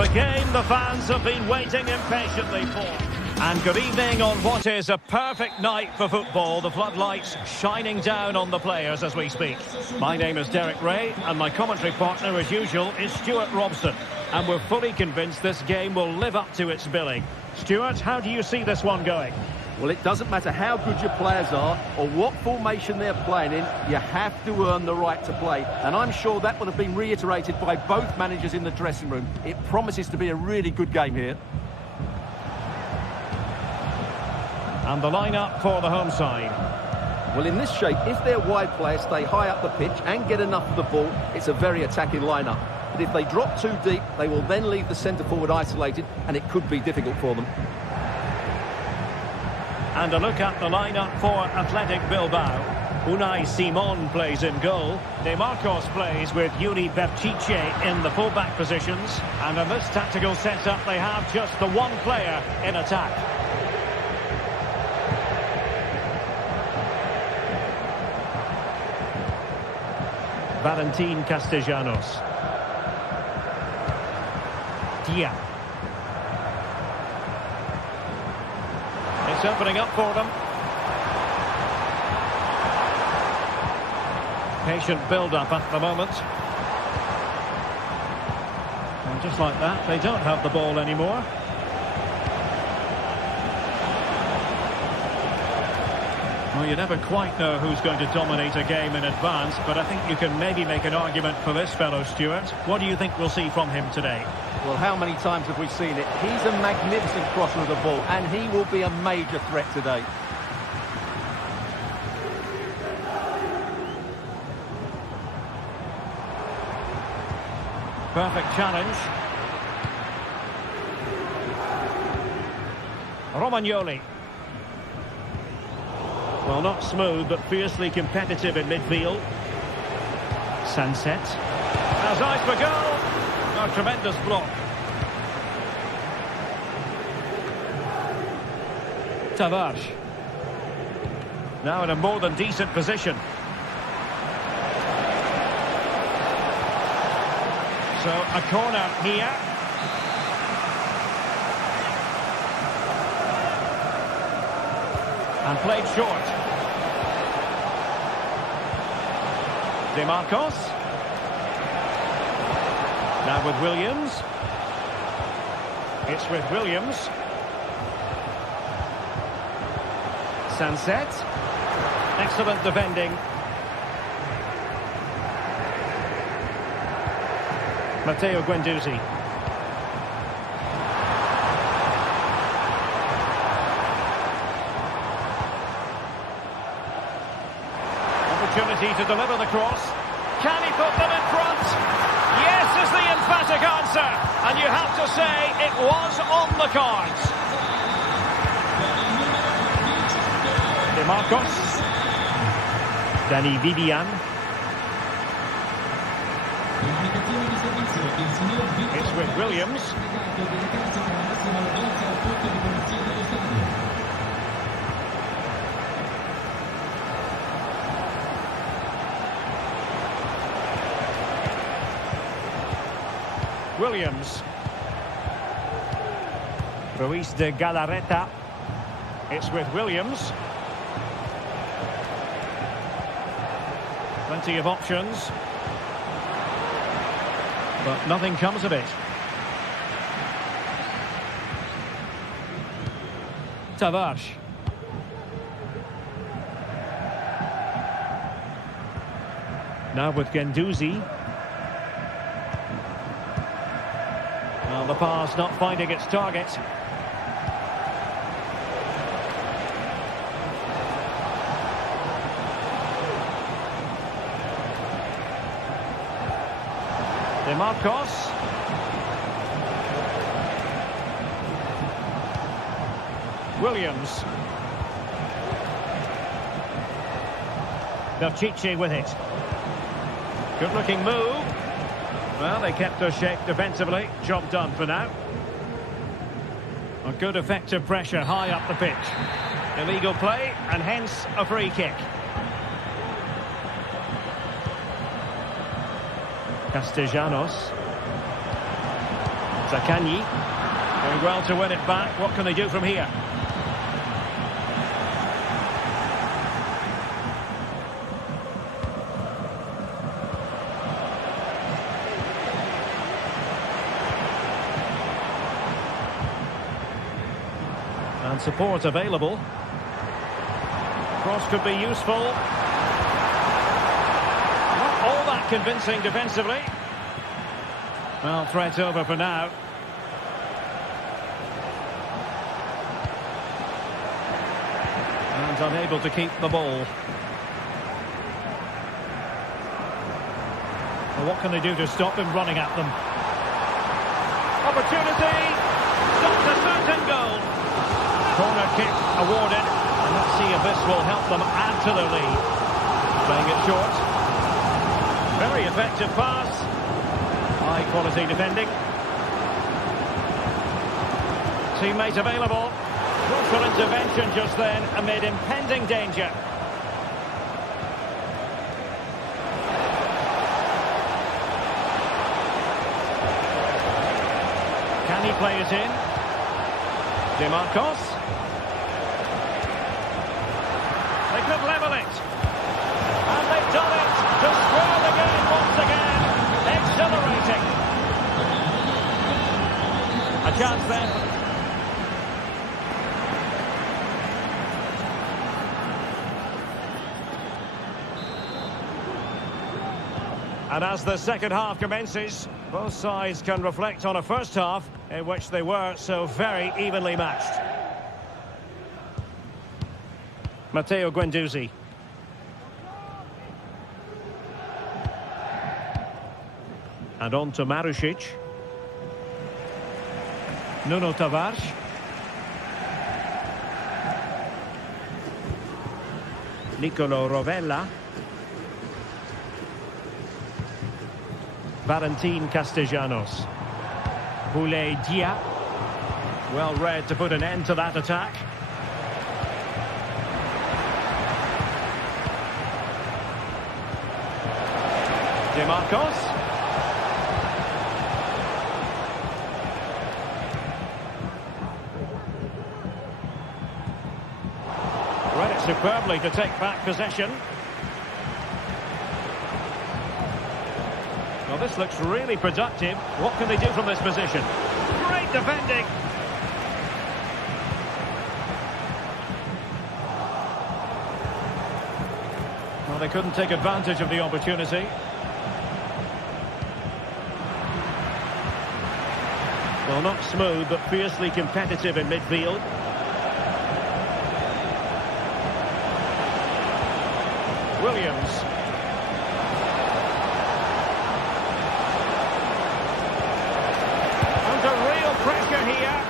The game the fans have been waiting impatiently for. And good evening on what is a perfect night for football. The floodlights shining down on the players as we speak. My name is Derek Ray, and my commentary partner, as usual, is Stuart Robson. And we're fully convinced this game will live up to its billing. Stuart, how do you see this one going? Well, it doesn't matter how good your players are or what formation they're playing in, you have to earn the right to play. And I'm sure that will have been reiterated by both managers in the dressing room. It promises to be a really good game here. And the lineup for the home side. Well, in this shape, if their wide players stay high up the pitch and get enough of the ball, it's a very attacking lineup. But if they drop too deep, they will then leave the centre-forward isolated, and it could be difficult for them. And a look at the lineup for Athletic Bilbao. Unai Simon plays in goal. De Marcos plays with Yuri Berchiche in the full-back positions. And in this tactical setup, they have just the one player in attack. Valentin Castellanos. Dia. It's opening up for them. Patient build-up at the moment. And just like that, they don't have the ball anymore. Well, you never quite know who's going to dominate a game in advance, but I think you can maybe make an argument for this fellow, Stuart. What do you think we'll see from him today? Well, how many times have we seen it? He's a magnificent crosser of the ball, and he will be a major threat today. Perfect challenge. Romagnoli. Well, not smooth, but fiercely competitive in midfield. Sunset. Has eyes for goal. A tremendous block. Tavares. Now in a more than decent position. So a corner here. And played short. De Marcos. Now with Williams. It's with Williams. Sunset. Excellent defending. Matteo Guendouzi. Opportunity to deliver the cross. Can he put them in front? Yes is the emphatic answer. And you have to say it was on the cards. De Marcos. Danny Vivian. It's with Williams. Williams. Ruiz de Galarreta. It's with Williams. Plenty of options. But nothing comes of it. Tavares. Now with Guendouzi. Well, the pass not finding its target. De Marcos. Williams. Berchiche with it. Good looking move. Well, they kept their shape defensively. Job done for now. A good effective pressure high up the pitch. Illegal play and hence a free kick. Castellanos. Zakanyi. Doing well to win it back. What can they do from here? And support available. Cross could be useful. Not all that convincing defensively. Well, threat over for now. And unable to keep the ball. Well, what can they do to stop him running at them? Opportunity! Stops a certain goal. Corner kick awarded. And let's see if this will help them add to their lead. Playing it short. Very effective pass. High quality defending. Teammate available. Crucial intervention just then amid impending danger. Can he play it in? DeMarcos. They could level it. And they've done it to score the game once again. Exhilarating. A chance then. And as the second half commences, both sides can reflect on a first half in which they were so very evenly matched. Matteo Guendouzi. And on to Marušić. Nuno Tavares. Nicolo Rovella. Valentin Castellanos. Boulaye Dia. Well read to put an end to that attack. DeMarcos. Read it superbly to take back possession. Well, this looks really productive. What can they do from this position? Great defending. Well, they couldn't take advantage of the opportunity. Well, not smooth, but fiercely competitive in midfield. Williams. Under real pressure here.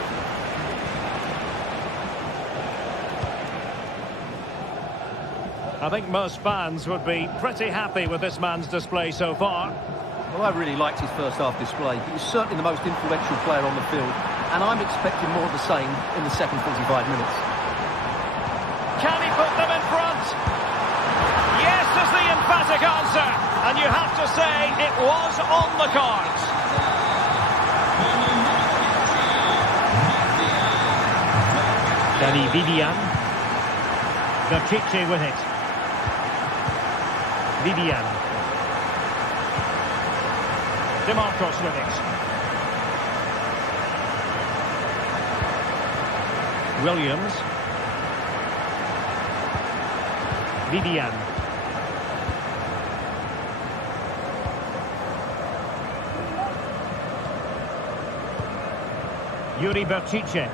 I think most fans would be pretty happy with this man's display so far. Well, I really liked his first half display. He was certainly the most influential player on the field, and I'm expecting more of the same in the second 45 minutes. Can he put them in front? Yes is the emphatic answer, and you have to say it was on the cards. Danny Vivian. Berchiche with it. Vivian. DeMarcos with it. Williams. Vivian. Yuri Berchiche.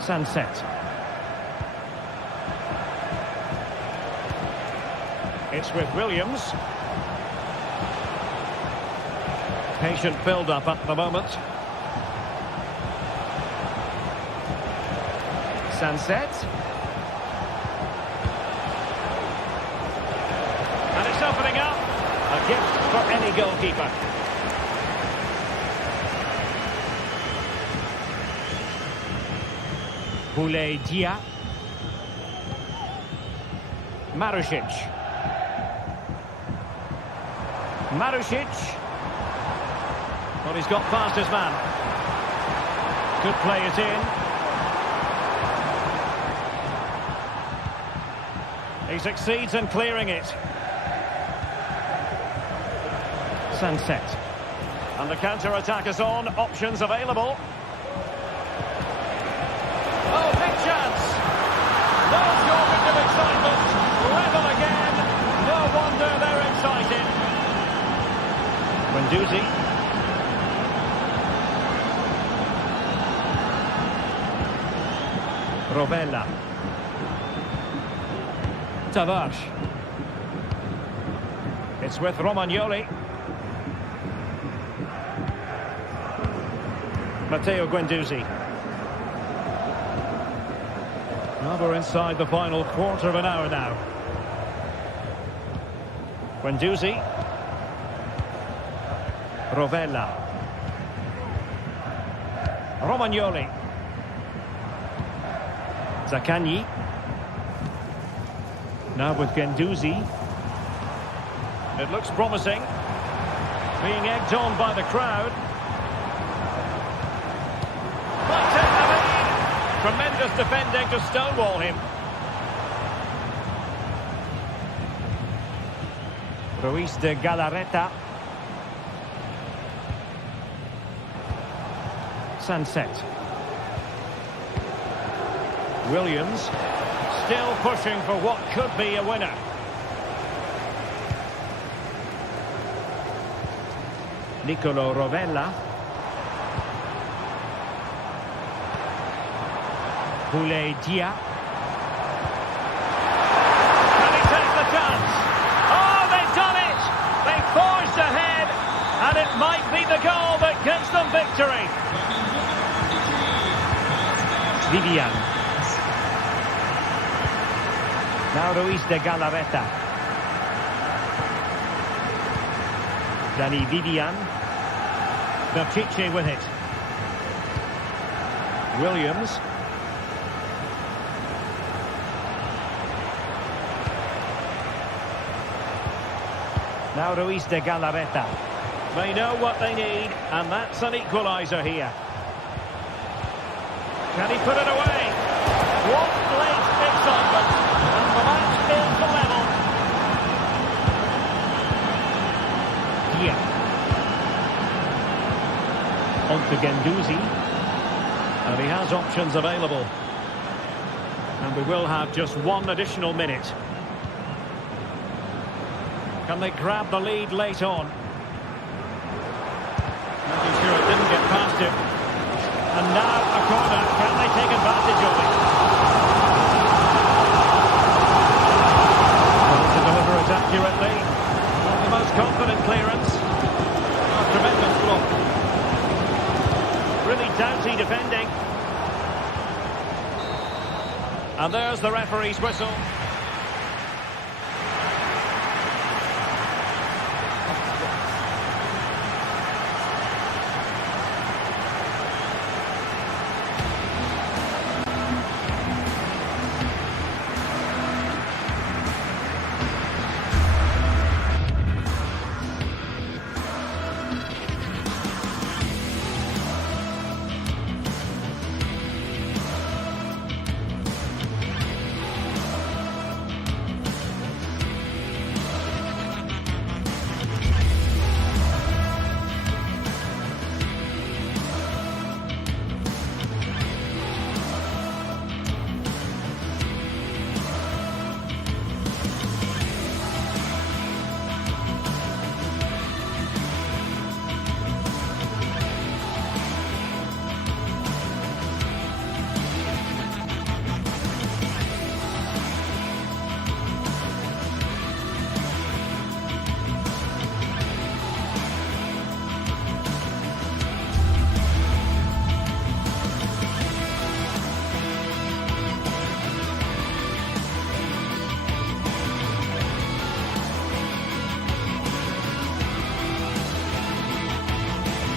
Sunset. It's with Williams. Patient build-up at the moment. Sunset. And it's opening up. A gift for any goalkeeper. Boulaye Dia. Marušić. Marušić. Well, he's got past his man. Could play it in. He succeeds in clearing it. Sunset. And the counter-attack is on. Options available. Oh, big chance. No shortage of excitement. Level again. No wonder they're excited. Guendouzi. Rovella. Tavares. It's with Romagnoli. Matteo Guendouzi. Now we're inside the final quarter of an hour now. Guendouzi. Rovella. Romagnoli. Zaccagni. Now with Guendouzi. It looks promising. Being egged on by the crowd. Might take the lead. Tremendous defending to stonewall him. Ruiz de Galarreta. Sunset. Williams. Still pushing for what could be a winner. Nicolo Rovella. Boulay Dia. Can he take the chance? Oh, they've done it! They forged ahead, and it might be the goal that gives them victory. Vivian. Now Ruiz de Galarreta. Danny Vivian. Bertice with it. Williams. Now Ruiz de Galarreta. They know what they need, and that's an equaliser here. Can he put it away? What late excitement, and the match is the level. Yeah. On to Guendouzi. And he has options available. And we will have just one additional minute. Can they grab the lead late on? Making sure it didn't get past him. And now a corner. Can they take advantage of it? Trying to deliver it accurately. Not the most confident clearance. Oh, tremendous block. Really doughty defending. And there's the referee's whistle.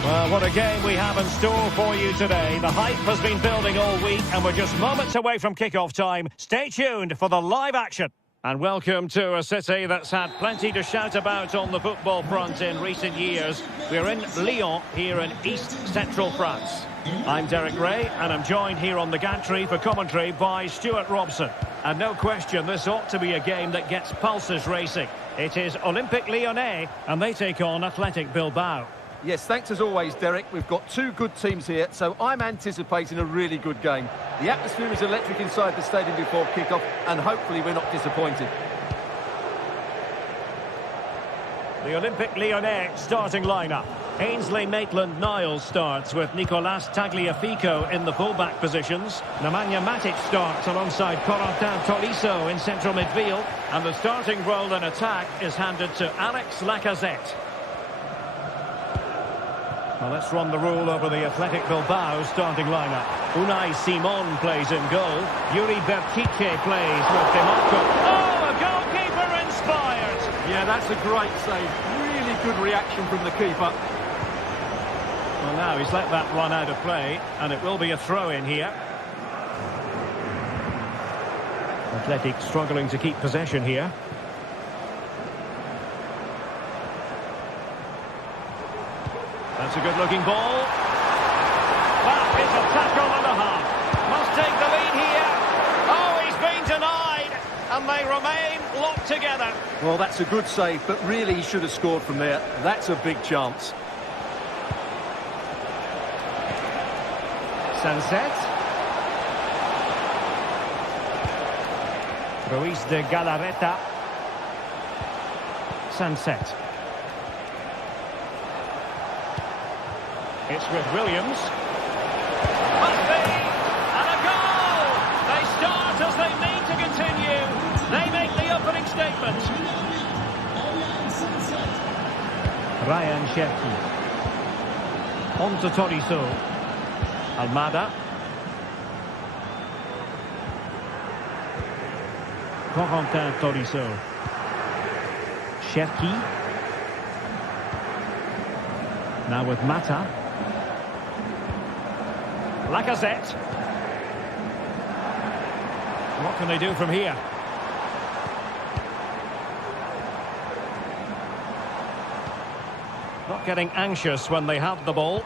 Well, what a game we have in store for you today. The hype has been building all week and we're just moments away from kick-off time. Stay tuned for the live action. And welcome to a city that's had plenty to shout about on the football front in recent years. We're in Lyon, here in east-central France. I'm Derek Ray, and I'm joined here on the gantry for commentary by Stuart Robson. And no question, this ought to be a game that gets pulses racing. It is Olympique Lyonnais, and they take on Athletic Bilbao. Yes, thanks as always, Derek. We've got two good teams here, so I'm anticipating a really good game. The atmosphere is electric inside the stadium before kick-off, and hopefully we're not disappointed. The Olympique Lyonnais starting lineup. Ainsley Maitland-Niles starts with Nicolas Tagliafico in the full-back positions. Nemanja Matic starts alongside Corentin Tolisso in central midfield. And the starting role in attack is handed to Alex Lacazette. Well, let's run the rule over the Athletic Bilbao starting lineup. Unai Simon plays in goal. Yuri Bertiche plays with Demarco. Oh, a goalkeeper inspired! Yeah, that's a great save. Really good reaction from the keeper. Well, now he's let that run out of play, and it will be a throw-in here. Athletic struggling to keep possession here. That's a good-looking ball. That is a tackle and a half. Must take the lead here. Oh, he's been denied, and they remain locked together. Well, that's a good save, but really he should have scored from there. That's a big chance. Sunset. Ruiz de Galarreta. Sunset. It's with Williams. Must be! And a goal! They start as they need to continue. They make the opening statement. Ryan Cherki. On to Tolisso. Almada. Corentin Tolisso. Cherki. Now with Mata. Lacazette. What can they do from here? Not getting anxious when they have the ball.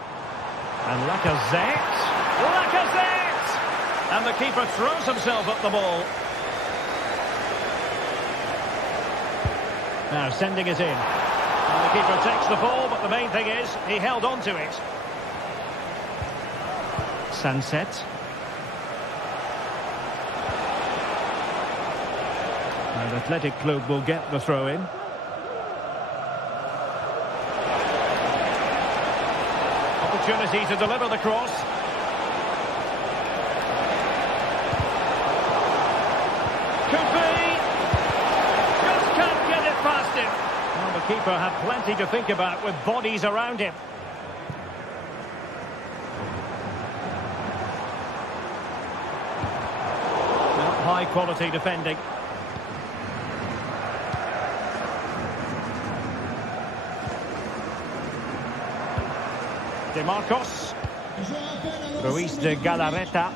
And Lacazette. Lacazette! And the keeper throws himself at the ball. Now sending it in. And the keeper takes the ball, but the main thing is he held on to it. Sunset. And Athletic Club will get the throw-in. Opportunity to deliver the cross. Could be. Just can't get it past him. Well, the keeper had plenty to think about with bodies around him. High quality defending. DeMarcos. Ruiz de Galarreta.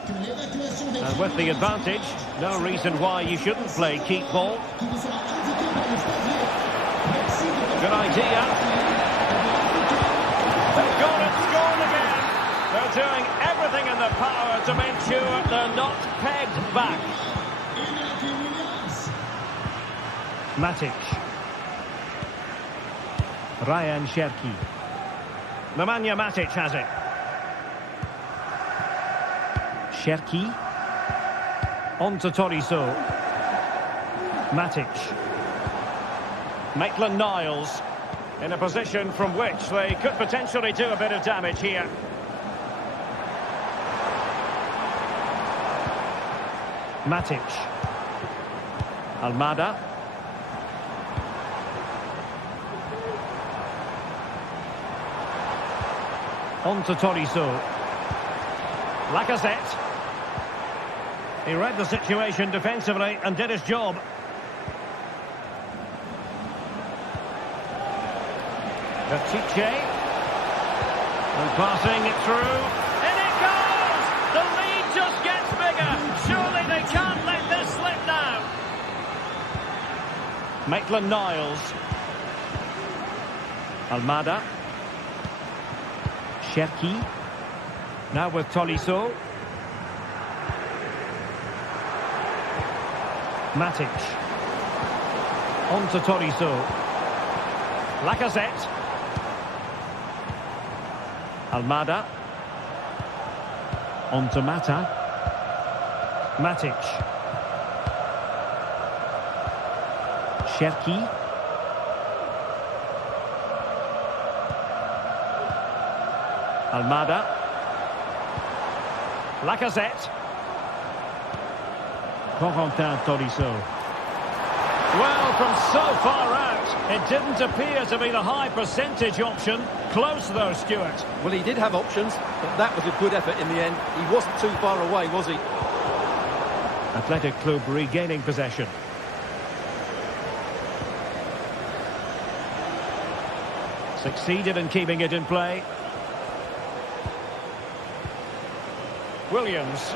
And with the advantage, no reason why you shouldn't play keep ball. Good idea. They've got it, scored again. They're doing everything in their power to make sure they're not pegged back. Matic. Ryan Cherki. Nemanja Matic has it. Cherki. On to Tolisso. Matic. Maitland-Niles in a position from which they could potentially do a bit of damage here. Matic. Almada. On to Tolisso. Lacazette. He read the situation defensively and did his job. Bertiche. And passing it through. And it goes! The lead just gets bigger. Surely they can't let this slip now. Maitland-Niles. Almada. Cherki. Now with Tolisso. Matic. On to Tolisso. Lacazette. Almada. On to Mata. Matic. Cherki. Almada. Lacazette. Corentin Tolisso. Well, from so far out, it didn't appear to be the high percentage option. Close though, Stuart. Well, he did have options, but that was a good effort in the end. He wasn't too far away, was he? Athletic Club regaining possession. Succeeded in keeping it in play. Williams.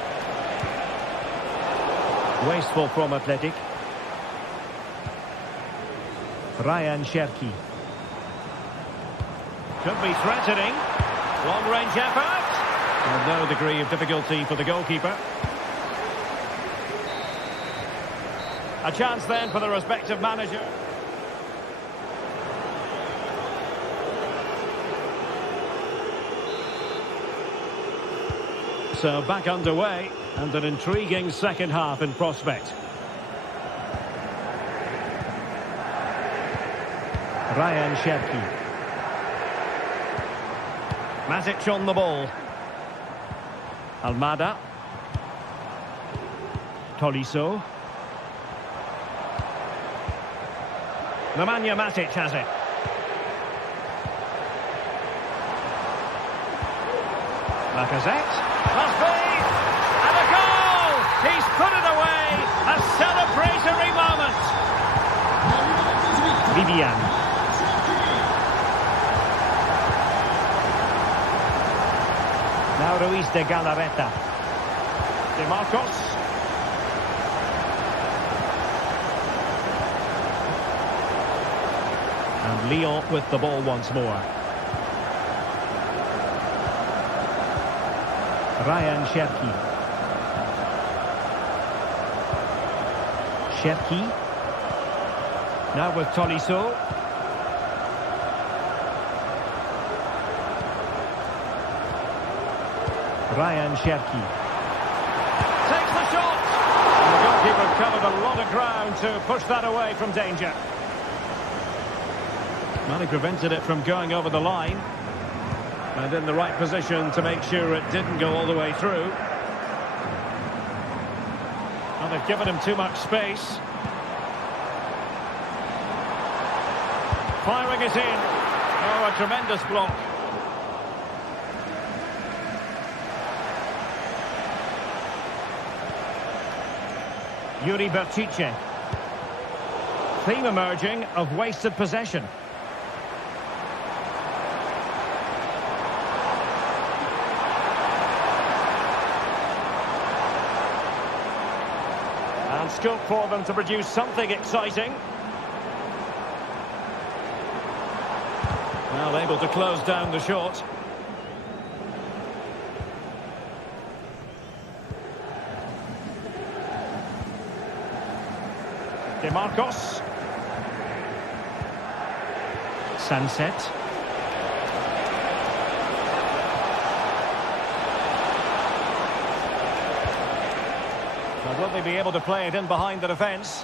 Wasteful from Athletic. Ryan Cherki. Could be threatening. Long-range effort. And no degree of difficulty for the goalkeeper. A chance then for the respective manager. So back underway, and an intriguing second half in prospect. Ryan Cherki. Matic on the ball. Almada. Tolisso. Nemanja Matic has it. Lacazette. Must be! And a goal! He's put it away! A celebratory moment! Vivian. Now Ruiz de Galarreta. De Marcos. And Lyon with the ball once more. Ryan Cherki. Cherki. Now with Tolisso. Ryan Cherki. Takes the shot! And the goalkeeper covered a lot of ground to push that away from danger. Well, he prevented it from going over the line. And in the right position to make sure it didn't go all the way through. Well, they've given him too much space. Firing it in. Oh, a tremendous block. Yuri Bertice. Theme emerging of wasted possession. And scope for them to produce something exciting. Well, able to close down the shot. De Marcos. Sunset. Well, will they be able to play it in behind the defence?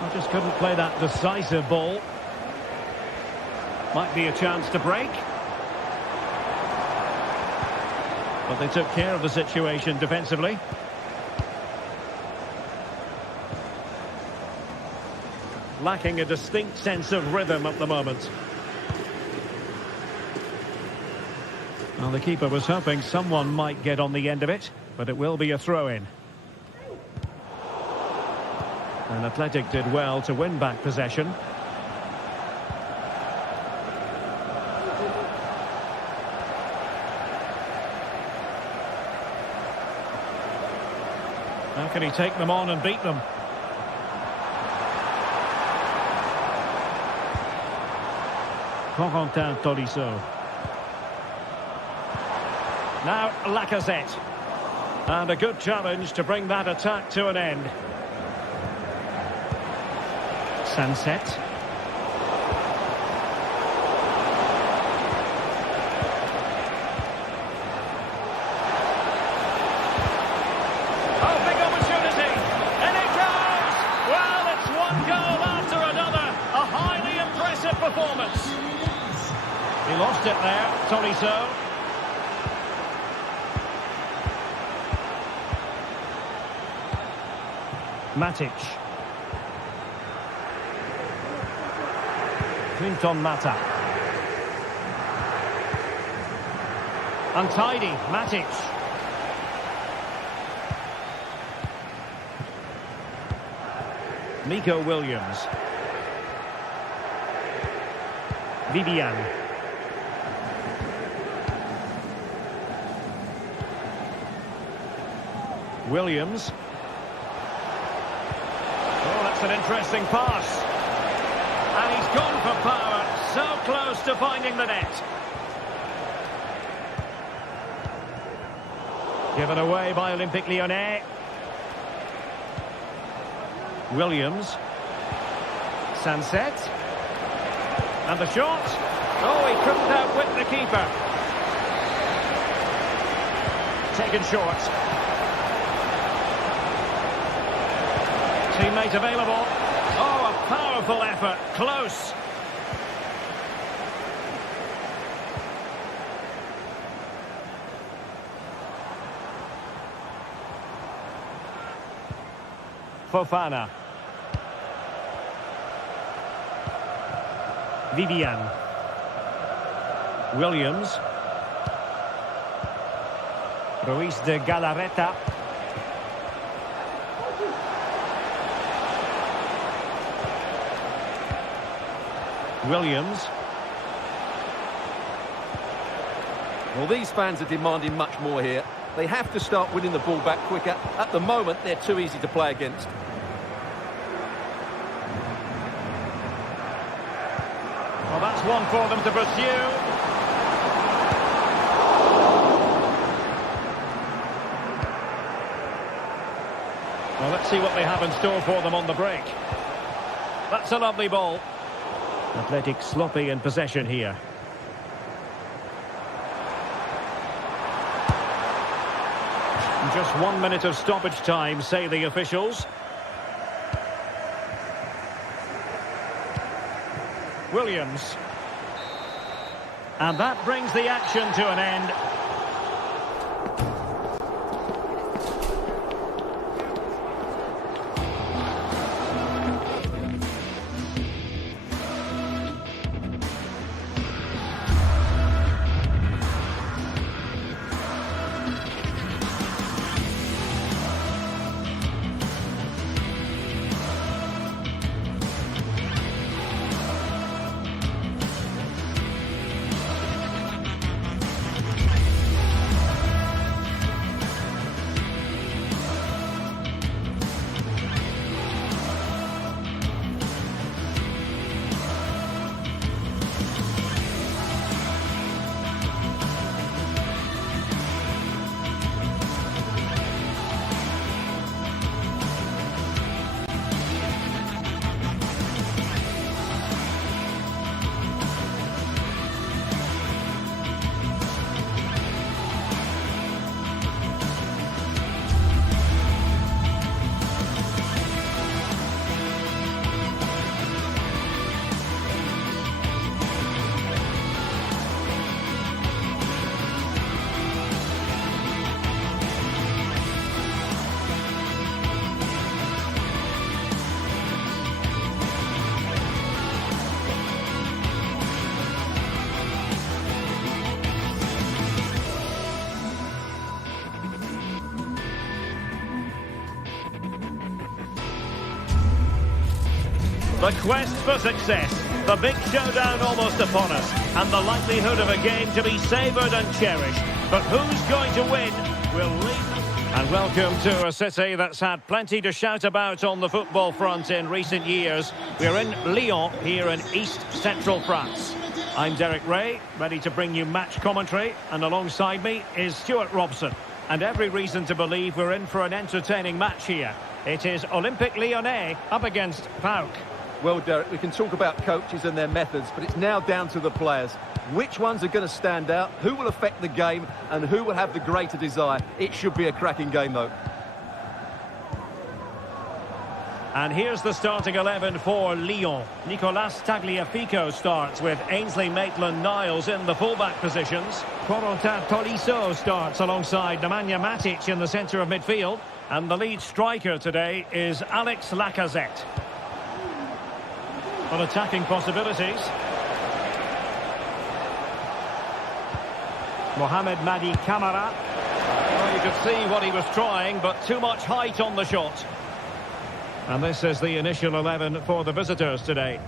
I just couldn't play that decisive ball. Might be a chance to break. But they took care of the situation defensively. Lacking a distinct sense of rhythm at the moment. Well, the keeper was hoping someone might get on the end of it, but it will be a throw-in. And Athletic did well to win back possession. How can he take them on and beat them? Corentin Tolisso. Now Lacazette. And a good challenge to bring that attack to an end. Sunset. Oh, big opportunity. And it goes! Well, it's one goal after another. A highly impressive performance. He lost it there, Tolisso. Matic. Clinton Mata. Untidy, Matic. Nico Williams. Vivian. Williams. Oh, that's an interesting pass. And he's gone for power. So close to finding the net. Given away by Olympique Lyonnais. Williams. Sunset. And the shot. Oh, he couldn't outwit the keeper. Taken short. Teammate available. Oh, a powerful effort. Close. Fofana. Vivian. Williams. Ruiz de Galarreta. Williams. Well, these fans are demanding much more here. They have to start winning the ball back quicker. At the moment, they're too easy to play against. Well, that's one for them to pursue. Well, let's see what they have in store for them on the break. That's a lovely ball. Athletic sloppy in possession here. Just 1 minute of stoppage time, say the officials. Williams. And that brings the action to an end. The quest for success, the big showdown almost upon us, and the likelihood of a game to be savoured and cherished. But who's going to win will lead. And welcome to a city that's had plenty to shout about on the football front in recent years. We're in Lyon, here in East Central France. I'm Derek Ray, ready to bring you match commentary, and alongside me is Stuart Robson. And every reason to believe we're in for an entertaining match here. It is Olympique Lyonnais up against PAOK. Well, Derek, we can talk about coaches and their methods, but it's now down to the players. Which ones are going to stand out, who will affect the game, and who will have the greater desire? It should be a cracking game, though. And here's the starting 11 for Lyon. Nicolas Tagliafico starts with Ainsley Maitland-Niles in the fullback positions. Corentin Tolisso starts alongside Nemanja Matic in the centre of midfield. And the lead striker today is Alex Lacazette. On attacking possibilities. Mohamed Madi Camara. Well, you could see what he was trying, but too much height on the shot. And this is the initial 11 for the visitors today.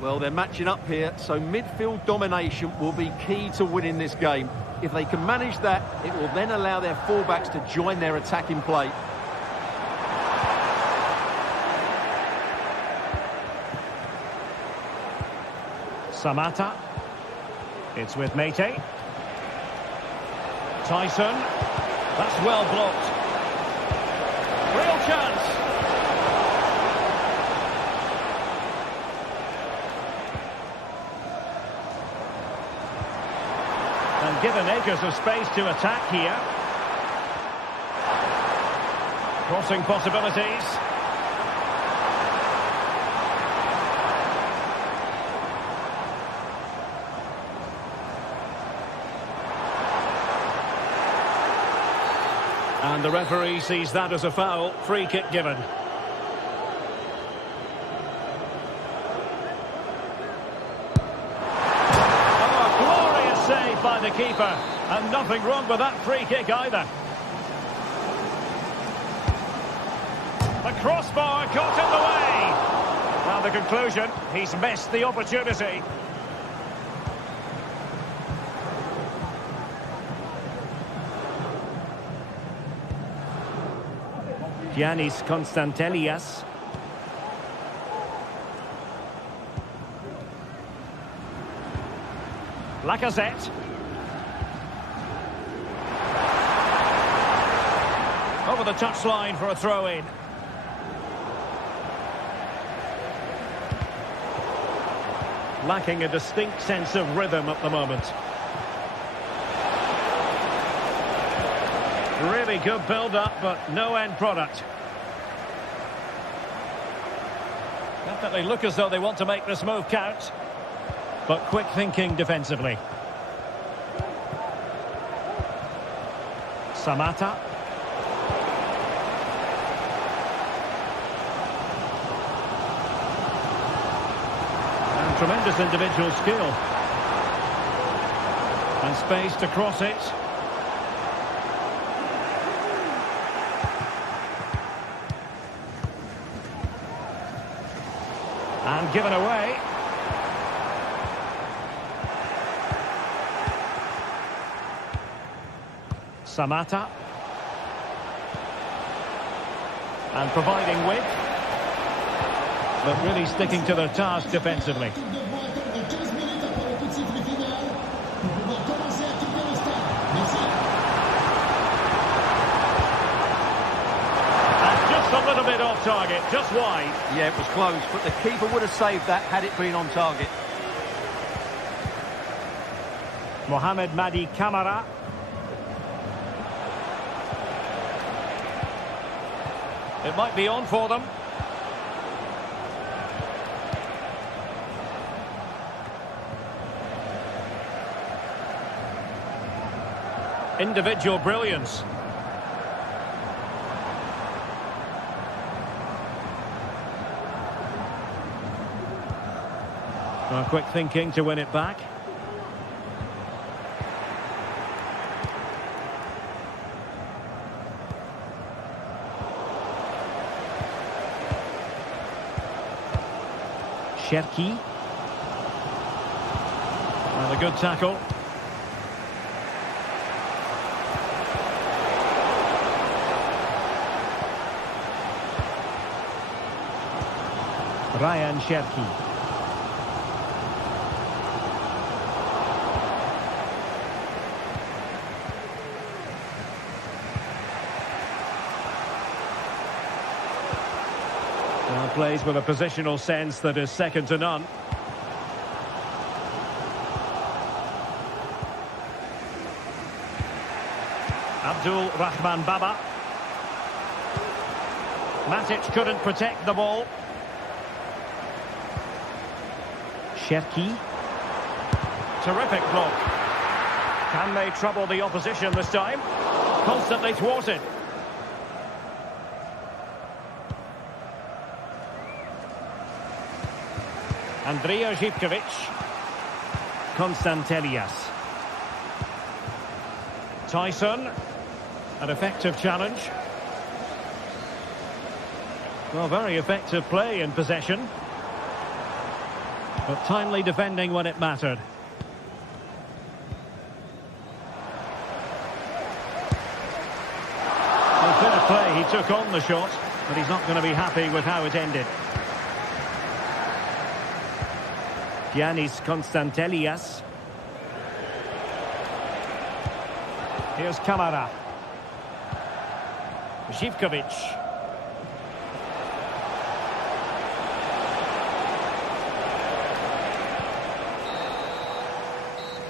Well, they're matching up here, so midfield domination will be key to winning this game. If they can manage that, it will then allow their fullbacks to join their attacking play. Samata. It's with Mete. Tyson. That's well blocked. Real chance. And given acres of space to attack here. Crossing possibilities. And the referee sees that as a foul. Free kick given. Oh, glorious save by the keeper. And nothing wrong with that free kick either. The crossbar got in the way. Well, the conclusion, he's missed the opportunity. Giannis Constantelias. Lacazette. Over the touchline for a throw-in. Lacking a distinct sense of rhythm at the moment. Really good build-up, but no end product. Definitely look as though they want to make this move count. But quick thinking defensively. Samata. And tremendous individual skill. And space to cross it. And given away. Samata. And providing width. But really sticking to their task defensively. A little bit off target, just wide. Yeah, it was close, but the keeper would have saved that had it been on target. Mohamed Madi Camara. It might be on for them. Individual brilliance. Well, quick thinking to win it back. Cherki. Well, a good tackle. Ryan Cherki. plays with a positional sense that is second to none. Abdul Rahman Baba. Matic couldn't protect the ball. Cherki. Terrific block. Can they trouble the opposition this time? Constantly thwarted. Andrija Zivkovic. Konstantelias. Tyson. An effective challenge. Well, very effective play in possession. But timely defending when it mattered. Well, fair play, he took on the shot, but he's not going to be happy with how it ended. Giannis Konstantelias. Here's Kamara. Zivkovic.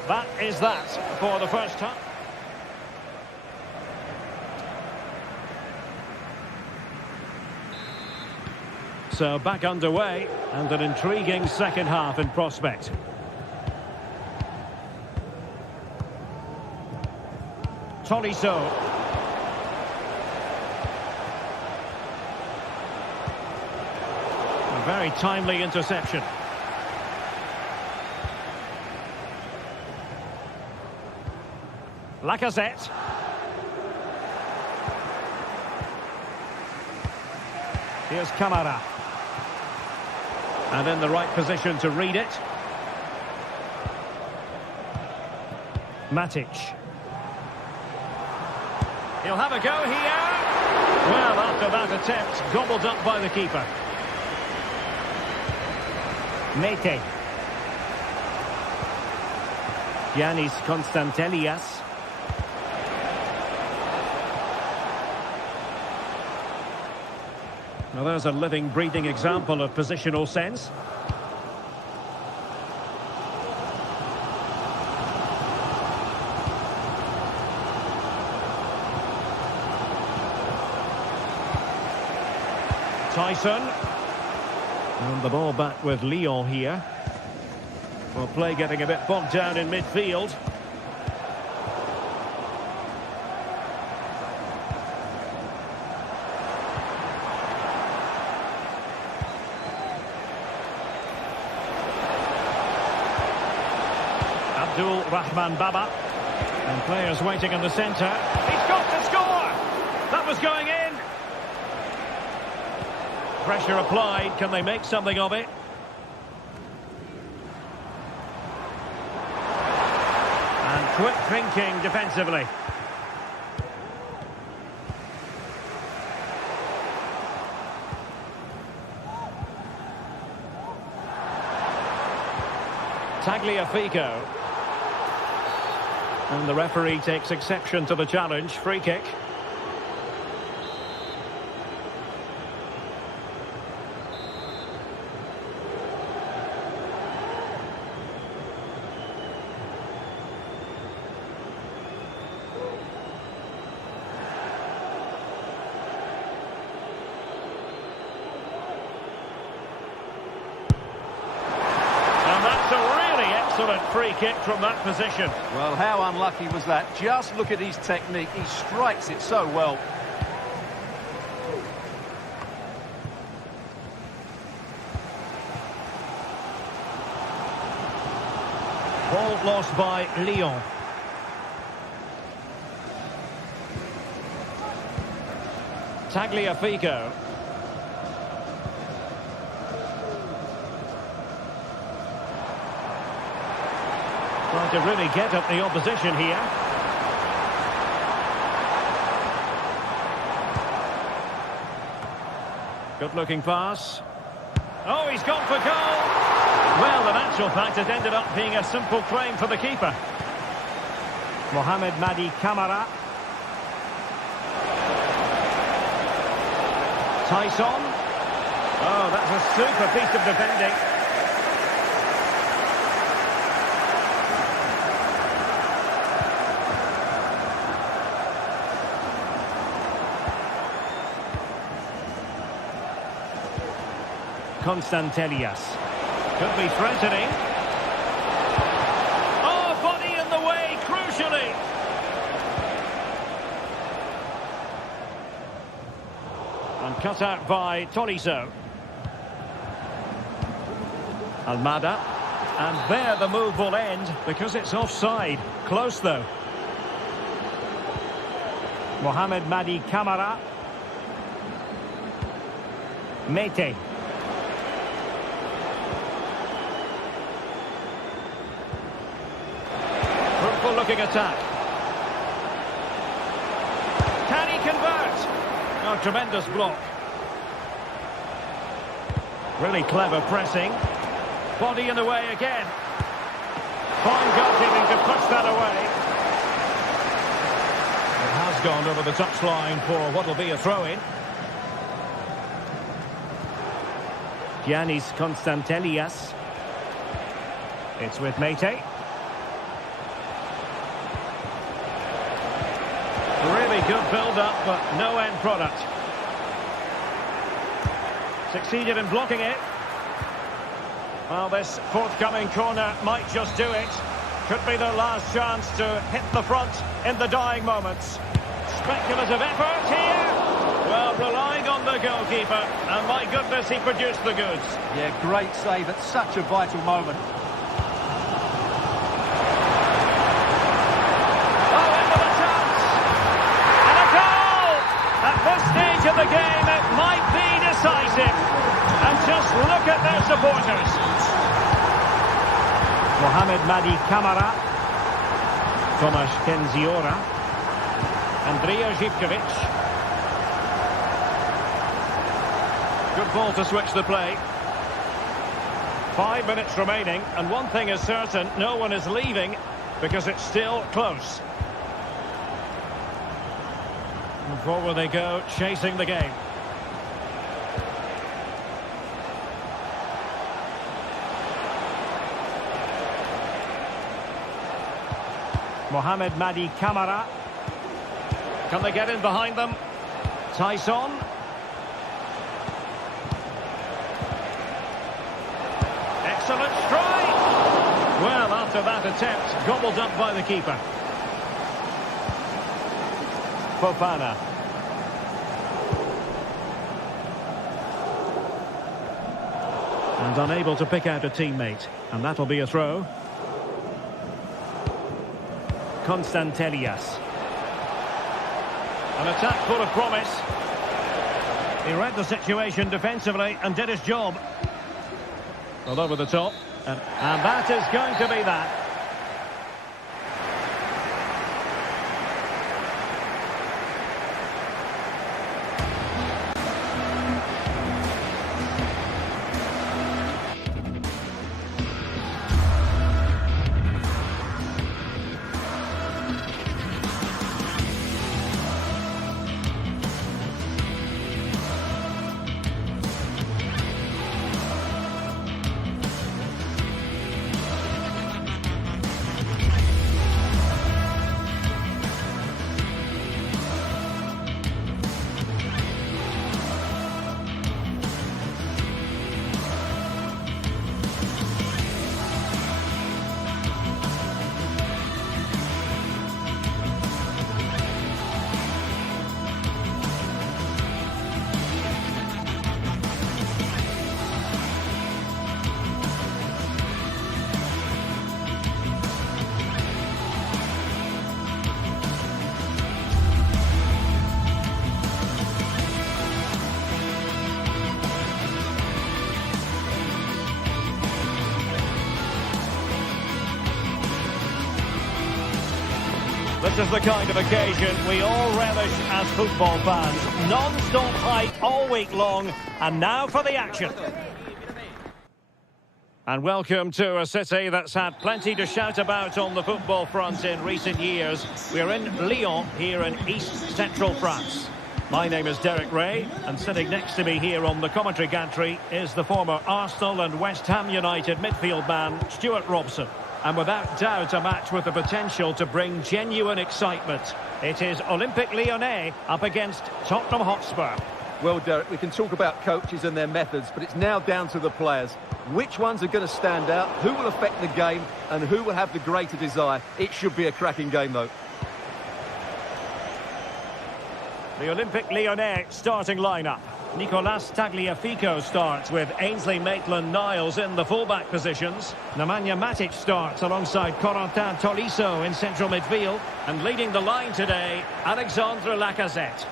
That is that for the first time. So back underway and an intriguing second half in prospect. Tolisso. A very timely interception. Lacazette. Here's Kamara. And in the right position to read it. Matic. He'll have a go here. Well, after that attempt, gobbled up by the keeper. Mete. Giannis Konstantelias. Well, there's a living, breathing example of positional sense. Tyson. And the ball back with Lyon here. Well, play getting a bit bogged down in midfield. Abdul Rahman Baba. And players waiting in the centre. He's got to score! That was going in. Pressure applied. Can they make something of it? And quick thinking defensively. Tagliafico. And the referee takes exception to the challenge. Free kick. Excellent free kick from that position. Well, how unlucky was that? Just look at his technique. He strikes it so well. Ball lost by Lyon. Tagliafico. Trying to really get at the opposition here. Good looking pass. Oh, he's gone for goal. Well, in actual fact, it ended up being a simple claim for the keeper. Mohamed Madi Kamara. Tyson. Oh, that's a super piece of defending. Constantelias. Could be threatening. Oh, body in the way, crucially. And cut out by Tolisso. Almada. And there the move will end because it's offside. Close though. Mohamed Madi Camara. Mete. Fruitful looking attack. Can he convert? Oh, tremendous block. Really clever pressing. Body in the way again. Fine goalkeeping to push that away. It has gone over the touchline for what will be a throw-in. Giannis Constantelias. It's with Mete. Really good build-up, but no end product. Succeeded in blocking it. Well, this forthcoming corner might just do it. Could be their last chance to hit the front in the dying moments. Speculative effort here. Well, relying on the goalkeeper, and my goodness, he produced the goods. Yeah, great save at such a vital moment. Stage of the game, it might be decisive. And just look at their supporters. Mohamed Madi Camara. Tomasz Kenziora. Andrija Zivkovic. Good ball to switch the play. 5 minutes remaining, and one thing is certain, no one is leaving because it's still close. And forward they go, chasing the game. Mohamed Madi Camara. Can they get in behind them? Tyson. Excellent strike. Well, after that attempt, gobbled up by the keeper. Fofana. And unable to pick out a teammate. And that'll be a throw. Constantelias. An attack full of promise. He read the situation defensively and did his job. All over the top. And that is going to be that. This is the kind of occasion we all relish as football fans. Non-stop hype all week long, and now for the action. And welcome to a city that's had plenty to shout about on the football front in recent years. We're in Lyon, here in East Central France. My name is Derek Ray, and sitting next to me here on the commentary gantry is the former Arsenal and West Ham United midfield man, Stuart Robson. And without doubt, a match with the potential to bring genuine excitement. It is Olympique Lyonnais up against Tottenham Hotspur. Well, Derek, we can talk about coaches and their methods, but it's now down to the players. Which ones are going to stand out, who will affect the game, and who will have the greater desire? It should be a cracking game, though. The Olympique Lyonnais starting lineup. Nicolas Tagliafico starts with Ainsley Maitland-Niles in the fullback positions. Nemanja Matic starts alongside Corentin Tolisso in central midfield. And leading the line today, Alexandre Lacazette.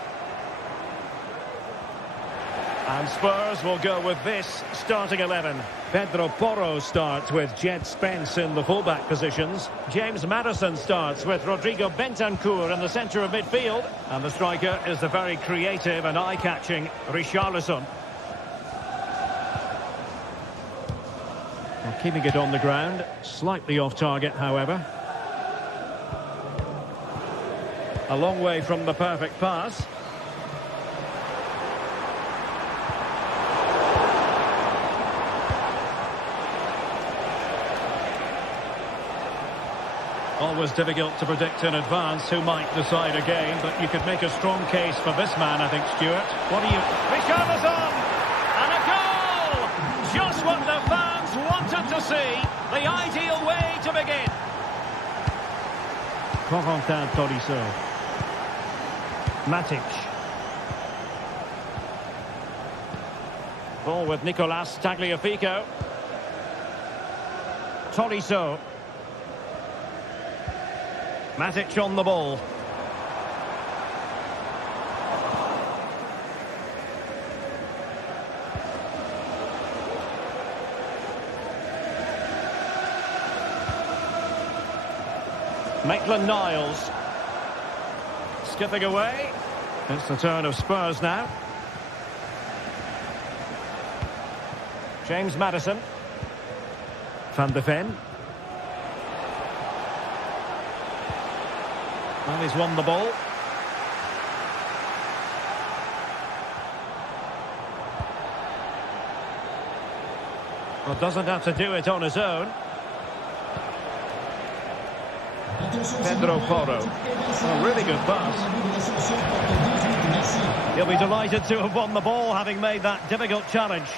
And Spurs will go with this starting 11. Pedro Porro starts with Jed Spence in the fullback positions. James Maddison starts with Rodrigo Bentancur in the centre of midfield. And the striker is the very creative and eye-catching Richarlison. Well, keeping it on the ground, slightly off target, however. A long way from the perfect pass. Always difficult to predict in advance who might decide a game, but you could make a strong case for this man, I think, Stuart. What do you... Richarlison! And a goal! Just what the fans wanted to see. The ideal way to begin. Corentin Tolisso. Matic. Ball with Nicolas Tagliafico. Tolisso. Matic on the ball. Maitland-Niles. Skipping away. It's the turn of Spurs now. James Maddison. Van de Ven. And he's won the ball. Well, doesn't have to do it on his own. Pedro Porro. A really good pass. He'll be delighted to have won the ball, having made that difficult challenge.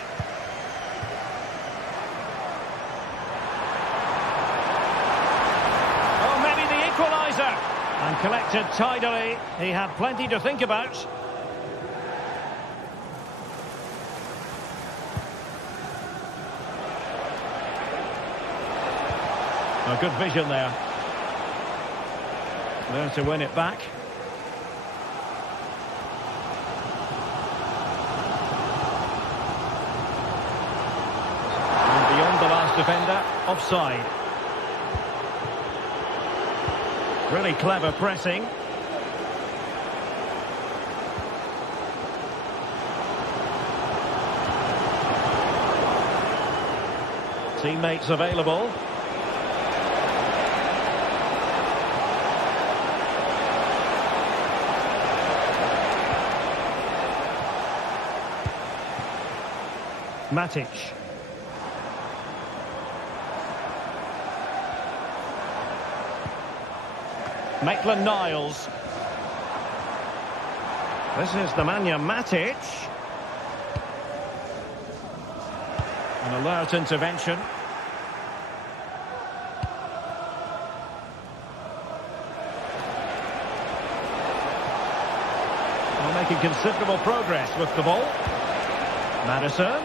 Oh, maybe the equaliser. And collected tidily. He had plenty to think about. A good vision there. There to win it back. And beyond the last defender, offside. Really clever pressing. Teammates available. Matic. Maitland-Niles. This is Nemanja Matic. An alert intervention. Well, making considerable progress with the ball. Maddison.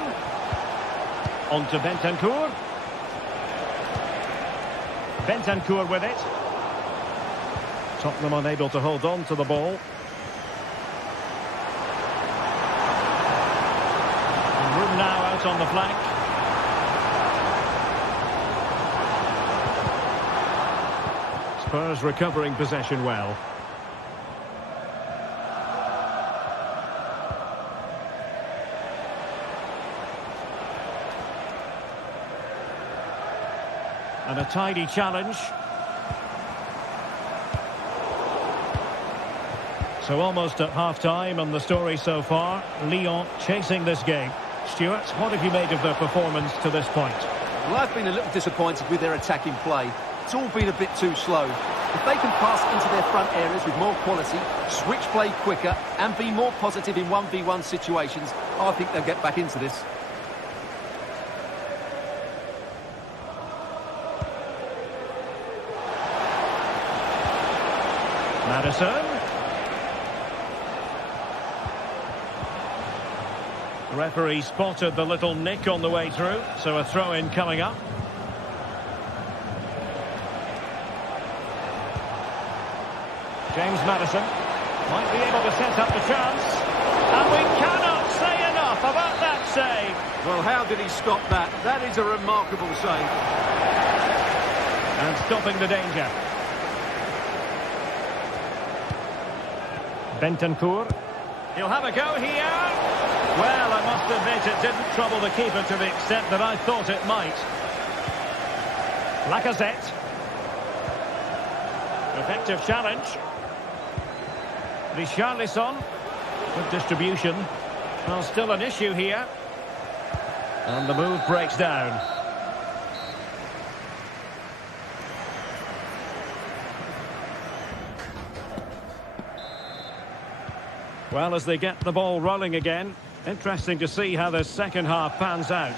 On to Bentancur. Bentancur with it. Tottenham unable to hold on to the ball. And room now out on the flank. Spurs recovering possession well. And a tidy challenge. So almost at half-time, and the story so far, Lyon chasing this game. Stuart, what have you made of their performance to this point? Well, I've been a little disappointed with their attacking play. It's all been a bit too slow. If they can pass into their front areas with more quality, switch play quicker, and be more positive in 1v1 situations, I think they'll get back into this. Madison. Referee spotted the little nick on the way through, so a throw-in coming up. James Madison might be able to set up the chance. And we cannot say enough about that save. Well, how did he stop that? That is a remarkable save. And stopping the danger. Bentancur. He'll have a go here. Well, I must admit it didn't trouble the keeper to the extent that I thought it might. Lacazette. Effective challenge. Richarlison. Good distribution. Well, still an issue here. And the move breaks down. Well, as they get the ball rolling again, interesting to see how the second half pans out.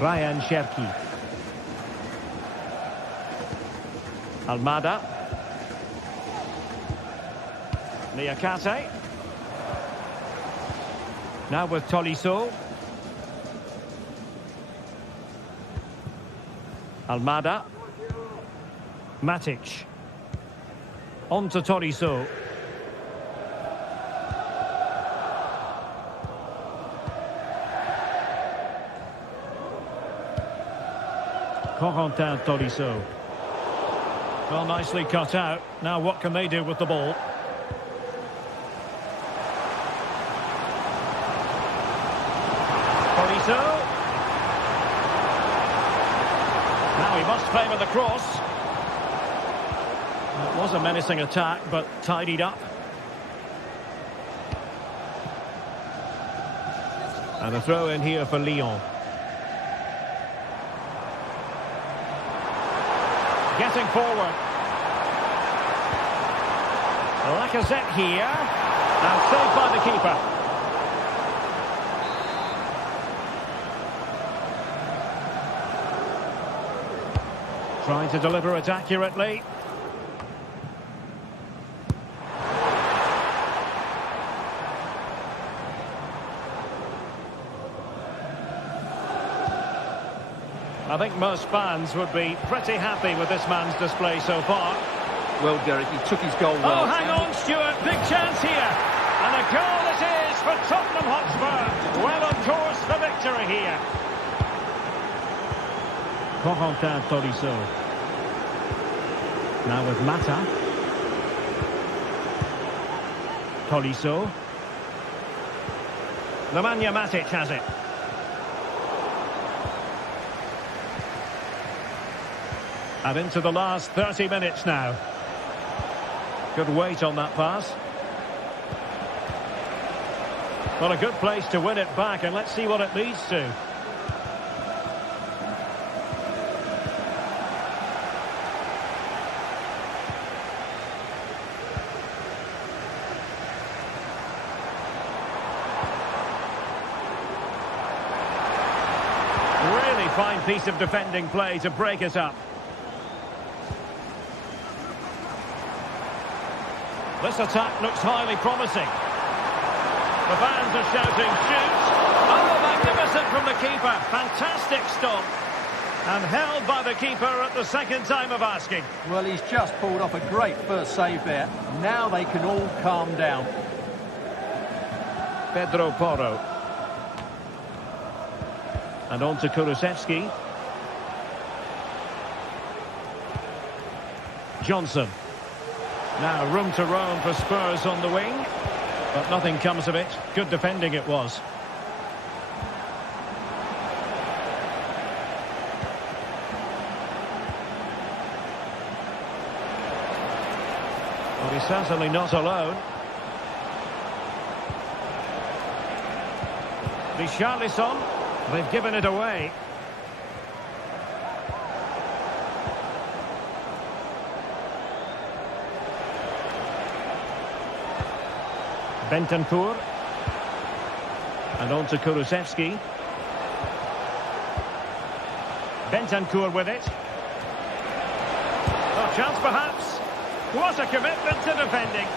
Ryan Cherki. Almada. Niakate. Now with Tolisso. Almada. Matic. On to Tolisso. Corentin Tolisso. Well, nicely cut out. Now what can they do with the ball? Tolisso. Now he must favour the cross. It was a menacing attack, but tidied up. And a throw in here for Lyon. Getting forward. Lacazette here. And saved by the keeper. Trying to deliver it accurately. I think most fans would be pretty happy with this man's display so far. Well, Derek, he took his goal well. Oh, hang on, Stuart. Big chance here. And a goal it is for Tottenham Hotspur. Well on course for victory here. Corentin Tolisso. Now with Mata. Tolisso. Nemanja Matic has it. And into the last 30 minutes now. Good weight on that pass. Well, a good place to win it back, and let's see what it leads to. Really fine piece of defending play to break it up. This attack looks highly promising. The fans are shouting, shoot! Oh, magnificent from the keeper. Fantastic stop. And held by the keeper at the second time of asking. Well, he's just pulled off a great first save there. Now they can all calm down. Pedro Porro. And on to Kulusevski. Johnson. Now room to roam for Spurs on the wing, but nothing comes of it. Good defending it was. But he's certainly not alone. Richarlison, they've given it away. Bentancur. And on to Kulusevski. Bentancur with it. A chance perhaps. What a commitment to defending.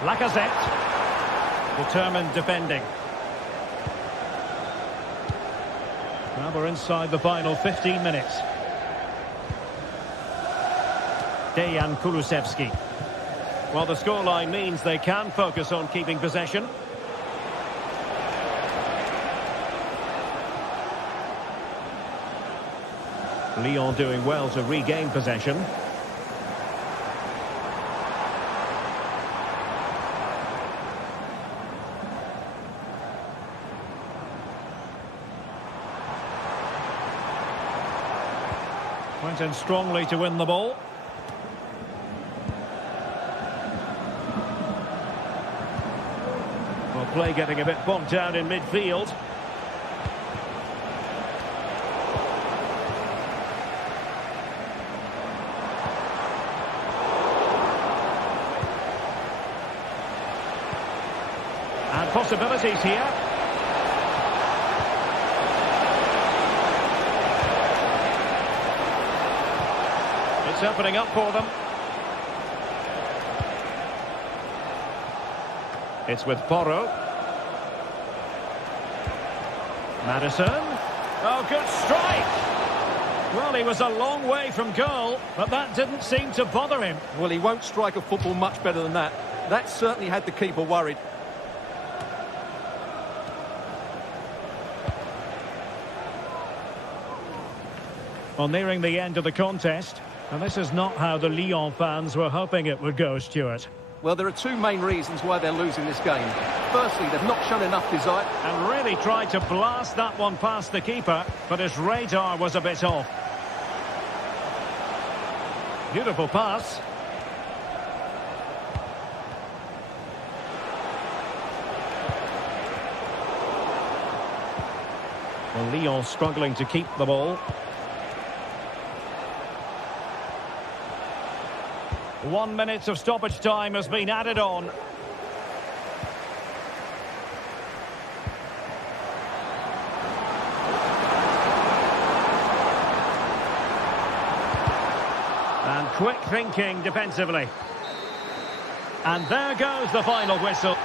Lacazette. Determined defending. Now we're inside the final 15 minutes. Dejan Kulusevski. Well, the scoreline means they can focus on keeping possession. Lyon doing well to regain possession. Went in strongly to win the ball. Well, play getting a bit bogged down in midfield. And possibilities here. It's opening up for them. It's with Porro. Madison. Oh, good strike! Well, he was a long way from goal, but that didn't seem to bother him. Well, he won't strike a football much better than that. That certainly had the keeper worried. Well, nearing the end of the contest, and this is not how the Lyon fans were hoping it would go, Stuart. Well, there are two main reasons why they're losing this game. Firstly, they've not shown enough desire. And really tried to blast that one past the keeper, but his radar was a bit off. Beautiful pass. Well, Lyon struggling to keep the ball. 1 minute of stoppage time has been added on. And quick thinking defensively. And there goes the final whistle.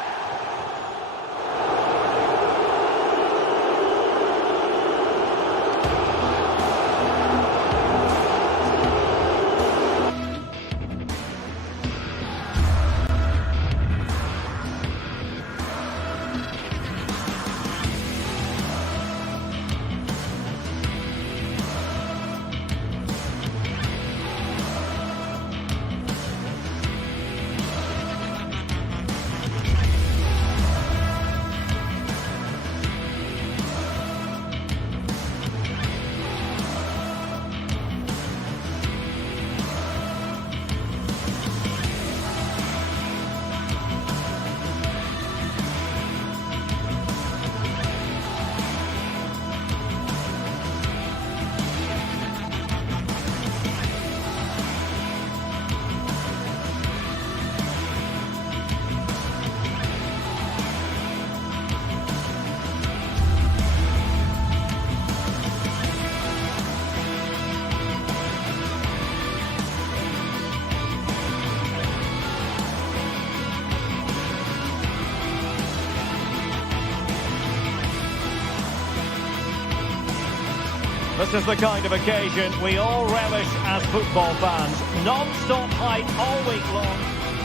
This is the kind of occasion we all relish as football fans. Non-stop hype all week long.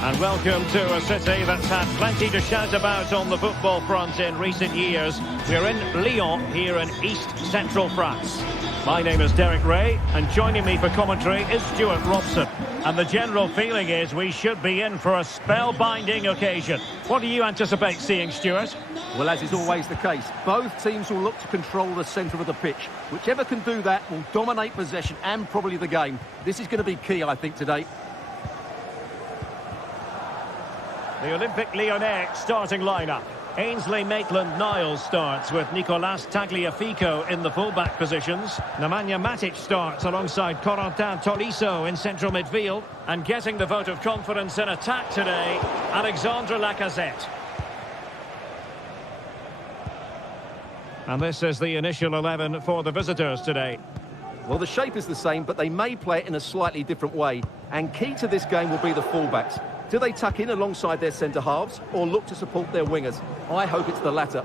And welcome to a city that's had plenty to shout about on the football front in recent years. We're in Lyon, here in East Central France. My name is Derek Ray, and joining me for commentary is Stuart Robson. And the general feeling is we should be in for a spellbinding occasion. What do you anticipate seeing, Stuart? Well, as is always the case, both teams will look to control the centre of the pitch. Whichever can do that will dominate possession and probably the game. This is going to be key, I think, today. The Olympique Lyonnais starting lineup. Ainsley Maitland-Niles starts with Nicolas Tagliafico in the full-back positions. Nemanja Matic starts alongside Corentin Tolisso in central midfield. And getting the vote of confidence in attack today, Alexandre Lacazette. And this is the initial 11 for the visitors today. Well, the shape is the same, but they may play it in a slightly different way. And key to this game will be the fullbacks. Do they tuck in alongside their centre-halves or look to support their wingers? I hope it's the latter.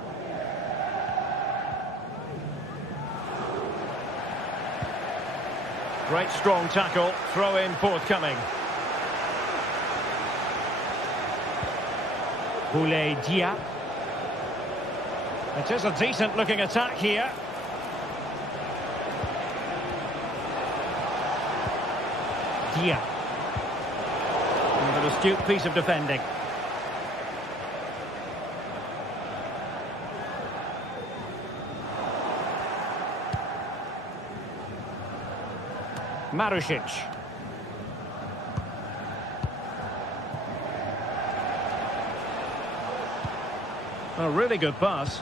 Great strong tackle, throw-in forthcoming. Boulaye Dia. It is a decent-looking attack here. Dia. An astute piece of defending. Marušić. A really good pass.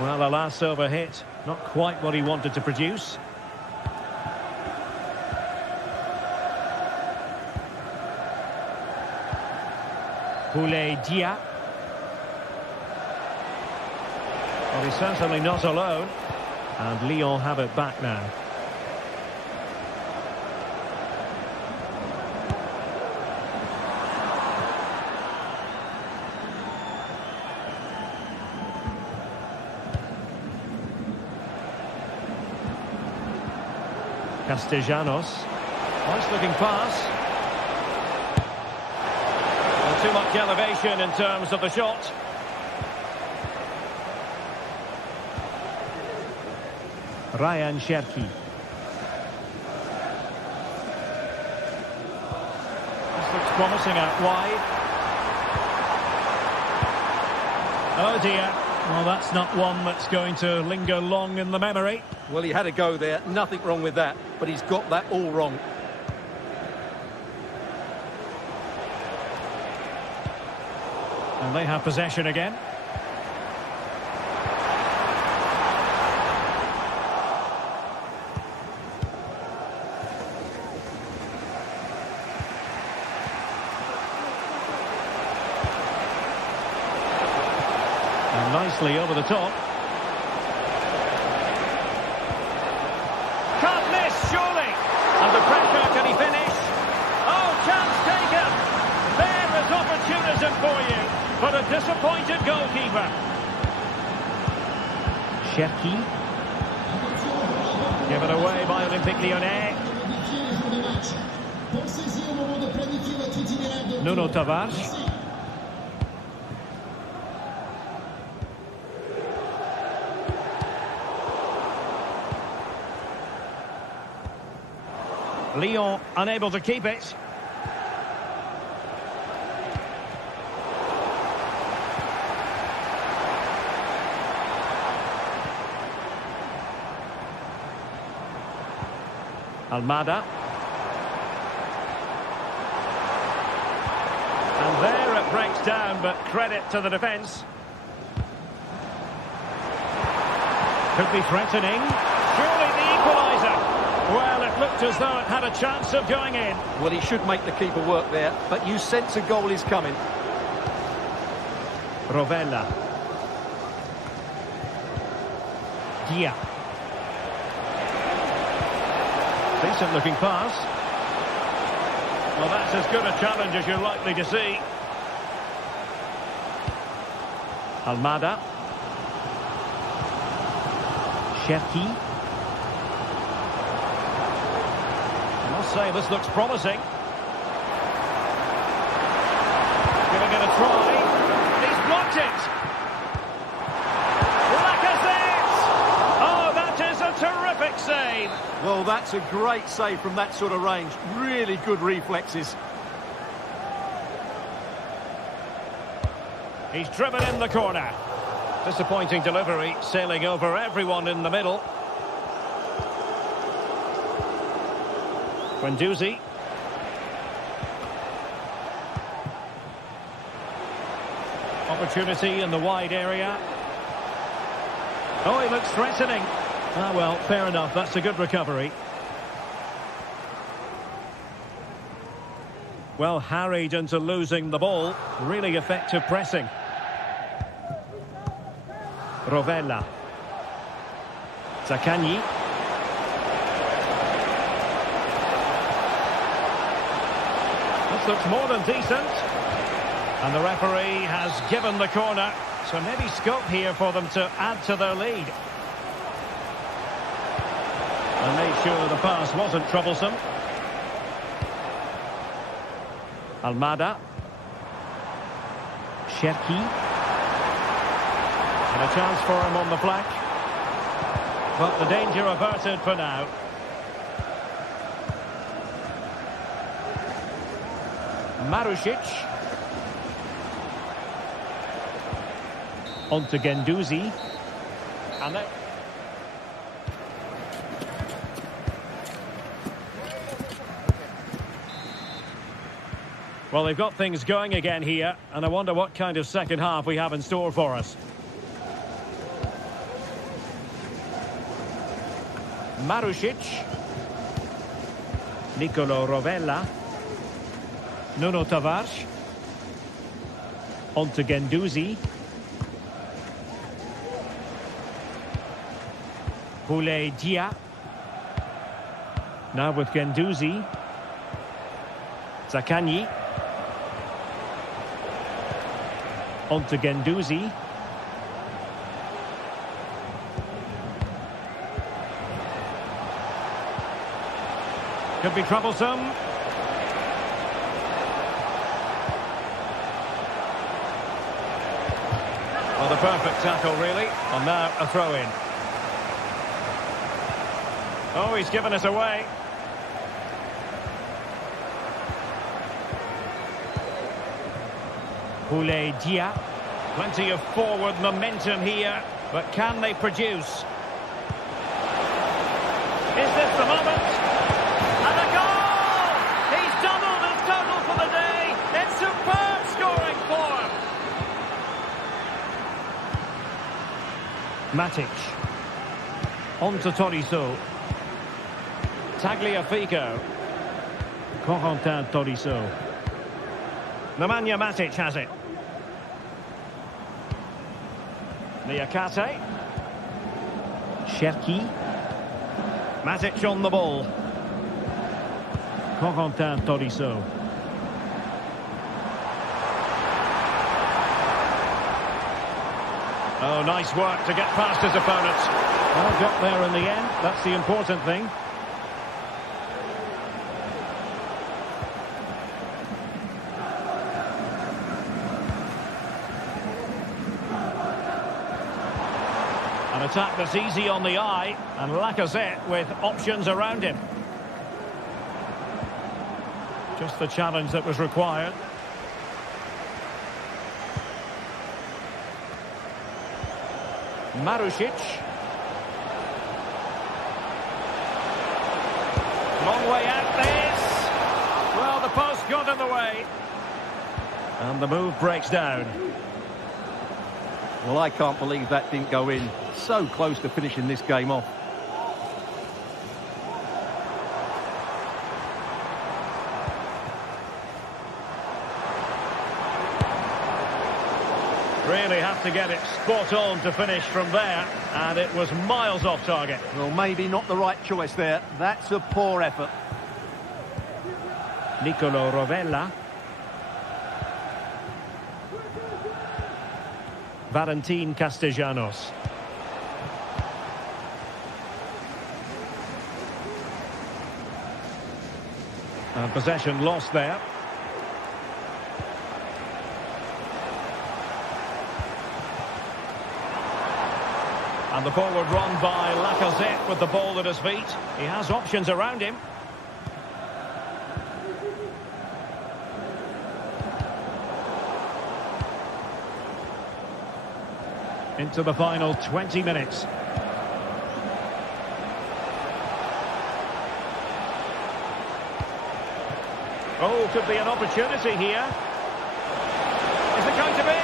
Well, the last over hit, not quite what he wanted to produce. Boulaye Dia. Well, he's certainly not alone. And Lyon have it back now. Castellanos. Nice looking pass. Well, too much elevation in terms of the shot. Ryan Cherki. This looks promising out wide. Oh dear. Well, that's not one that's going to linger long in the memory. Well, he had a go there. Nothing wrong with that. But he's got that all wrong. And they have possession again. And nicely over the top. Can't miss, surely. Under pressure, can he finish? Oh, chance taken. There is opportunism for you, but a disappointed goalkeeper. Cherki. Given away by Olympique Lyonnais. Nuno Tavares. Lyon unable to keep it. Almada. And there it breaks down, but credit to the defence. Could be threatening. Surely the equaliser. Well, it looked as though it had a chance of going in. Well, he should make the keeper work there, but you sense a goal is coming. Rovella. Dia. Decent looking pass. Well, that's as good a challenge as you're likely to see. Almada. Cherki. I must say, this looks promising. a try. He's blocked it. Lacazette! Oh, that is a terrific save. Well, that's a great save from that sort of range. Really good reflexes. He's driven in the corner. Disappointing delivery, sailing over everyone in the middle. Guendouzi. Opportunity in the wide area. Oh, he looks threatening. Ah, well, fair enough. That's a good recovery. Well, harried into losing the ball. Really effective pressing. Rovella. Zaccagni. This looks more than decent. And the referee has given the corner. So maybe scope here for them to add to their lead. And made sure the pass wasn't troublesome. Almada. Cherki. And a chance for him on the flank. But the danger averted for now. Marusic. On to Guendouzi. And then... Well, they've got things going again here, and I wonder what kind of second half we have in store for us. Marusic. Nicolo Rovella. Nuno Tavares. On to Guendouzi. Boulaye Dia. Now with Guendouzi. Zaccagni. On to Guendouzi. Could be troublesome. Well, the perfect tackle, really. And now a throw-in. Oh, he's given us away. Boulaye Dia. Plenty of forward momentum here, but can they produce? Is this the moment? And a goal! He's doubled his total for the day. It's superb scoring form. Matic. On to Tolisso. Tagliafico. Corentin Tolisso. Nemanja Matic has it. Niakate. Cherki. Matic on the ball. Corentin Tolisso. Oh, nice work to get past his opponent. Well, got there in the end. That's the important thing. An attack that's easy on the eye, and Lacazette with options around him. Just the challenge that was required. Marusic. Long way out this. Well, the post got in the way. And the move breaks down. Well, I can't believe that didn't go in. So close to finishing this game off. Really have to get it spot on to finish from there, and it was miles off target. Well, maybe not the right choice there. That's a poor effort. Nicolo Rovella. Valentin Castellanos. And possession lost there. And the forward run by Lacazette with the ball at his feet. He has options around him. Into the final 20 minutes. Oh, could be an opportunity here. Is it going to be?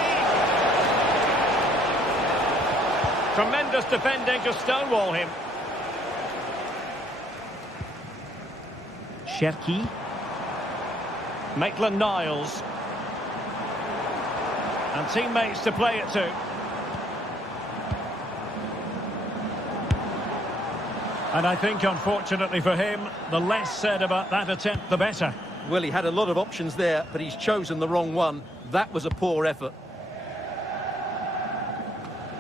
Tremendous defending to stonewall him. Cherki. Maitland-Niles. And teammates to play it to. And I think, unfortunately for him, the less said about that attempt, the better. Well, he had a lot of options there, but he's chosen the wrong one. That was a poor effort.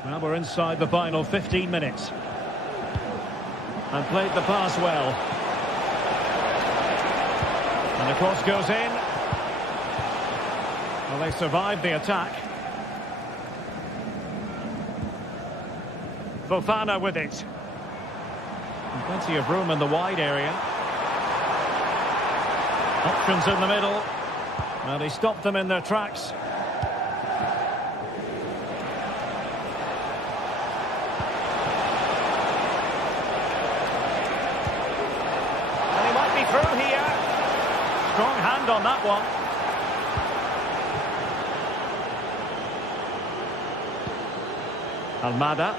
Well, we're inside the final 15 minutes. And played the pass well. And the cross goes in. Well, they survived the attack. Fofana with it. And plenty of room in the wide area. Options in the middle. Well, he stopped them in their tracks. And he might be through here. Strong hand on that one. Almada.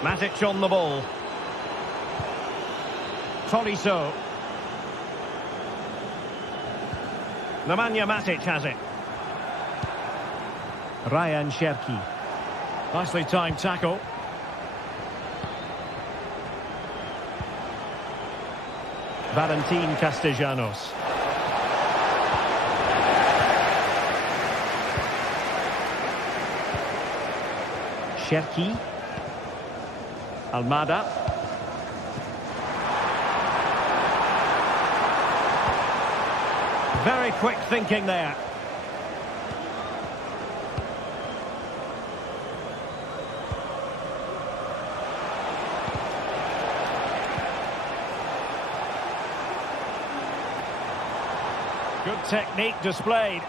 Matic on the ball. Tolisso. Nemanja Matic has it. Ryan Cherki. Nicely timed tackle. Valentin Castellanos. Cherki. Almada. Very quick thinking there. Good technique displayed.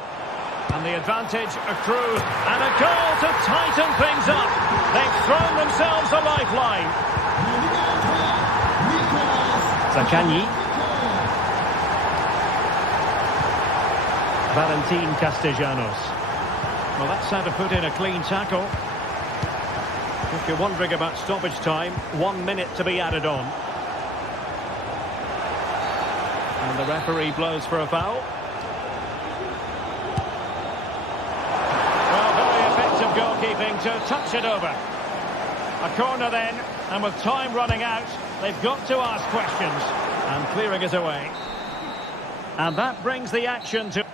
And the advantage accrued. And a goal to tighten things up. They've thrown themselves a lifeline. Zaccagni. Valentin Castellanos. Well, that's how to put in a clean tackle. If you're wondering about stoppage time, 1 minute to be added on. And the referee blows for a foul. Well, very effective goalkeeping to touch it over. A corner then, and with time running out, they've got to ask questions. And clearing it away. And that brings the action to...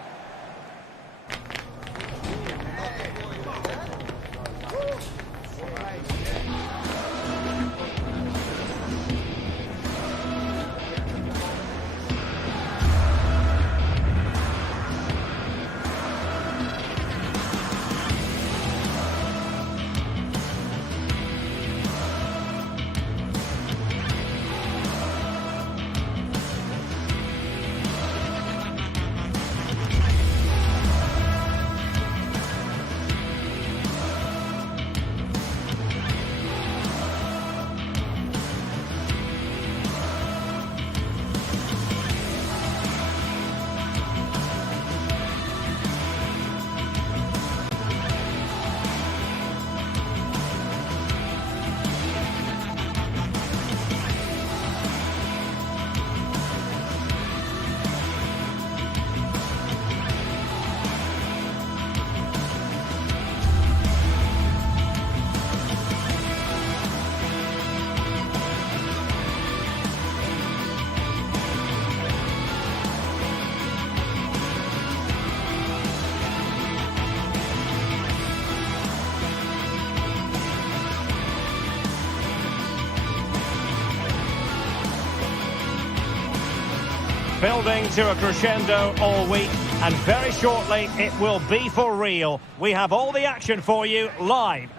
Building to a crescendo all week, and very shortly it will be for real. We have all the action for you live.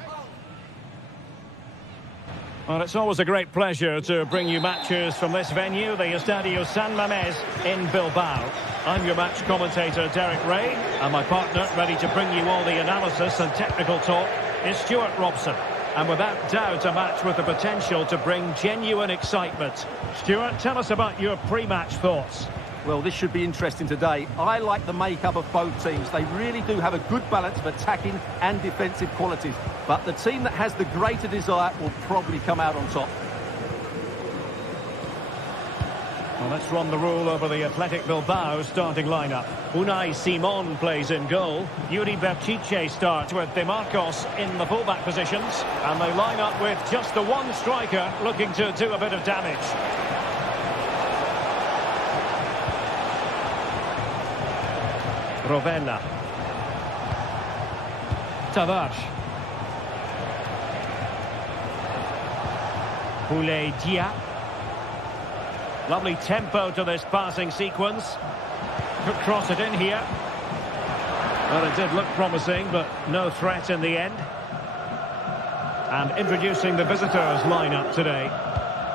Well, it's always a great pleasure to bring you matches from this venue, the Estadio San Mamés in Bilbao. I'm your match commentator, Derek Ray, and my partner, ready to bring you all the analysis and technical talk, is Stuart Robson. And without doubt, a match with the potential to bring genuine excitement. Stuart, tell us about your pre-match thoughts. Well, this should be interesting today. I like the makeup of both teams. They really do have a good balance of attacking and defensive qualities. But the team that has the greater desire will probably come out on top. Well, let's run the rule over the Athletic Bilbao starting lineup. Unai Simon plays in goal. Yuri Berchiche starts with De Marcos in the fullback positions. And they line up with just the one striker looking to do a bit of damage. Rovella. Tavares. Boulaye Dia. Lovely tempo to this passing sequence. Could cross it in here. Well, it did look promising, but no threat in the end. And introducing the visitors lineup today.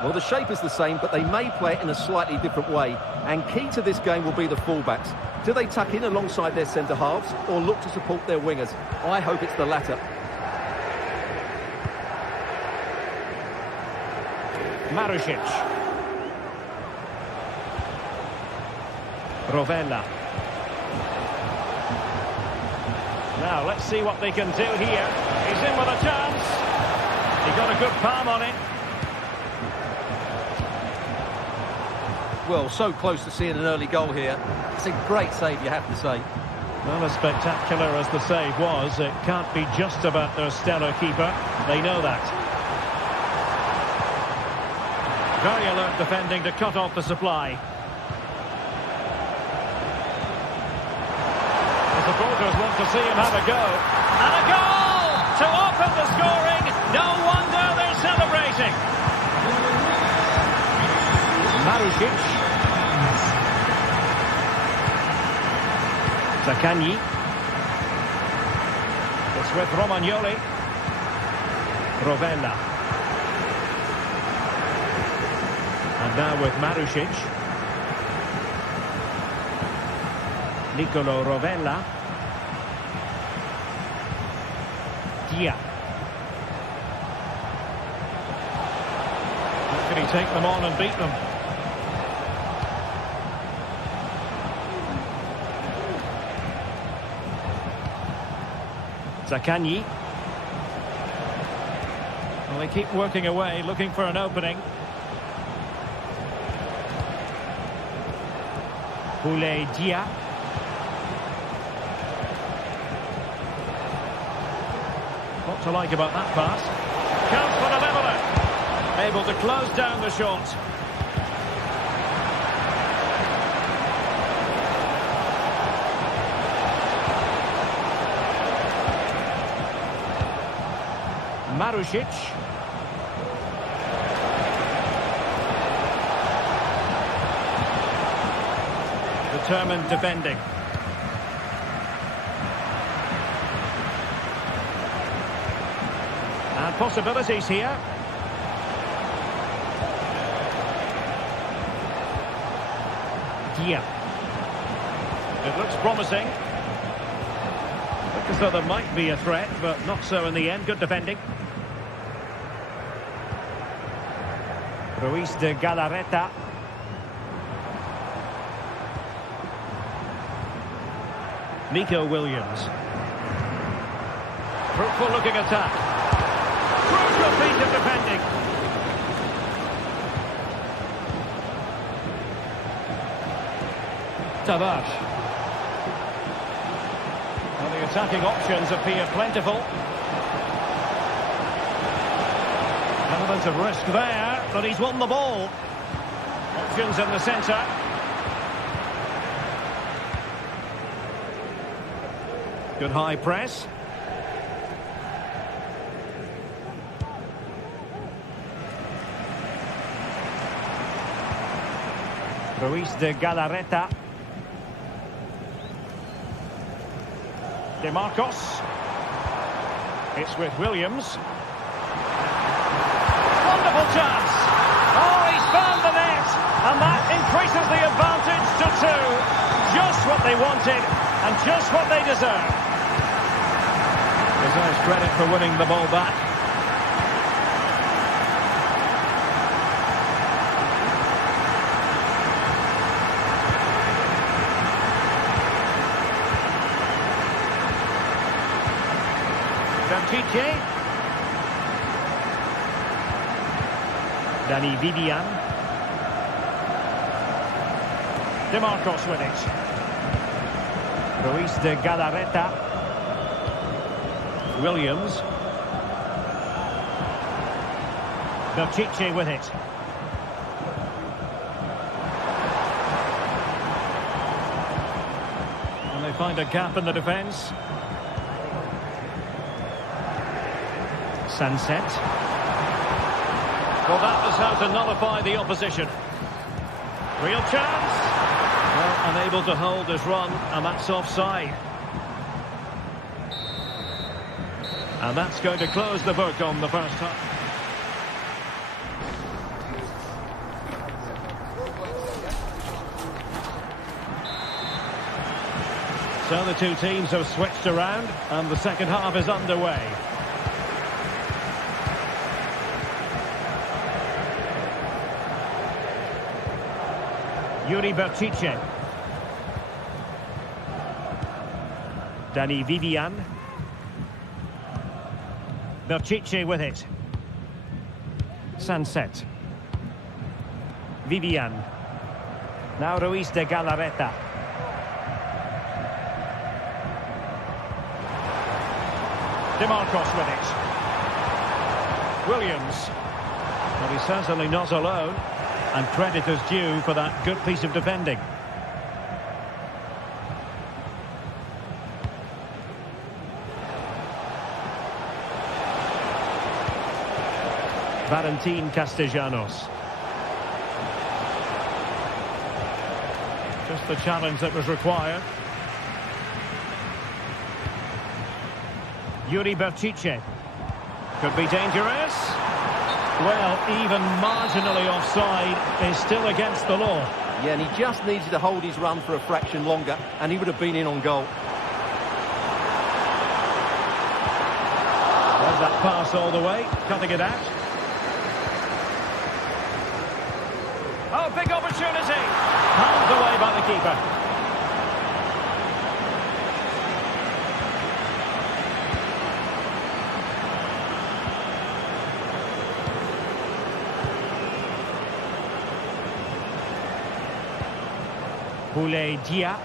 Well, the shape is the same, but they may play it in a slightly different way. And key to this game will be the fullbacks. Do they tuck in alongside their centre-halves or look to support their wingers? I hope it's the latter. Marušić. Rovella. Now, let's see what they can do here. He's in with a chance. He got a good palm on it. Well, so close to seeing an early goal here. It's a great save, you have to say. Well, as spectacular as the save was, it can't be just about their stellar keeper. They know that. Very alert defending to cut off the supply. The supporters want to see him have a go. And a goal to open the scoring. No wonder they're celebrating. Marušić. Zaccagni. It's with Romagnoli. Rovella. And now with Marušić. Nicolo Rovella. Dia. How can he take them on and beat them? Zaccagni. Well, they keep working away, looking for an opening. Boulaye Dia. What to like about that pass? Counts for the leveller. Able to close down the shot. Marušić. Determined defending. And possibilities here. Dia. It looks promising. Looks as though there might be a threat, but not so in the end. Good defending. Ruiz de Galarreta. Nico Williams. Fruitful looking attack. Crucial piece of defending. Tavares. Well, the attacking options appear plentiful. Element of risk there, but he's won the ball. Options in the centre. Good high press. Ruiz de Galarreta. De Marcos. It's with Williams. Wonderful Possible chance. Oh, he's found the net. And that increases the advantage to 2. Just what they wanted and just what they deserve. Deserves credit for winning the ball back. Berchiche. Dani Vivian. DeMarcos with it. Ruiz de Galarreta. Williams. Berchiche with it. And they find a gap in the defence. Sunset. Well, that was how to nullify the opposition. Real chance. Well, unable to hold his run, and that's offside. And that's going to close the book on the first half. So the two teams have switched around, and the second half is underway. Yuri Berchiche. Dani Vivian. Berchiche with it. Sunset. Vivian. Now Ruiz de Galarreta. DeMarcos with it. Williams. Well, he's certainly not alone. And credit is due for that good piece of defending. Valentin Castellanos. Just the challenge that was required. Yuri Berchiche. Could be dangerous. Well, even marginally offside is still against the law. Yeah, and he just needed to hold his run for a fraction longer, and he would have been in on goal. There's that pass all the way, cutting it out. Oh, big opportunity. Palmed away by the keeper. Boulay Dia.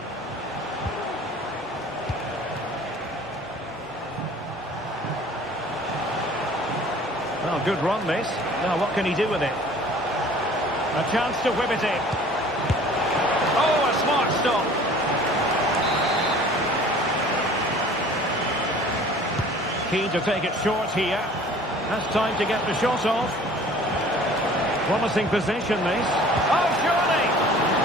Well, good run, this. Now, what can he do with it? A chance to whip it in. Oh, a smart stop. Keen to take it short here. That's time to get the shot off. Promising position, this. Oh, surely!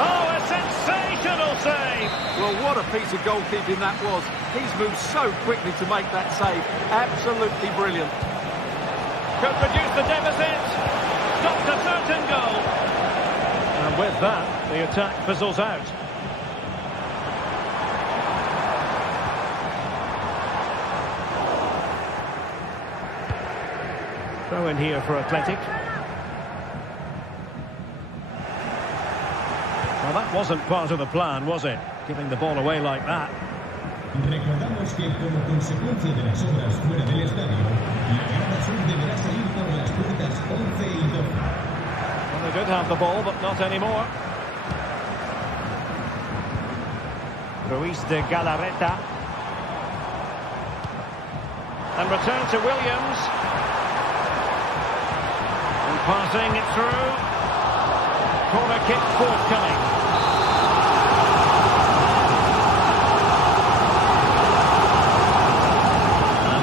Oh, a sensational save! Well, what a piece of goalkeeping that was. He's moved so quickly to make that save. Absolutely brilliant. Could reduce the deficit. Stopped a certain goal. And with that, the attack fizzles out. Throw in here for Athletic. Well, that wasn't part of the plan, was it? Giving the ball away like that. Recordamos que como consecuencia de las obras fuera del estadio, la grada sur deberá salir por las puertas 11 y 12. Well, they did have the ball, but not anymore. Ruiz de Galarreta. And return to Williams. And passing it through. Corner kick forthcoming.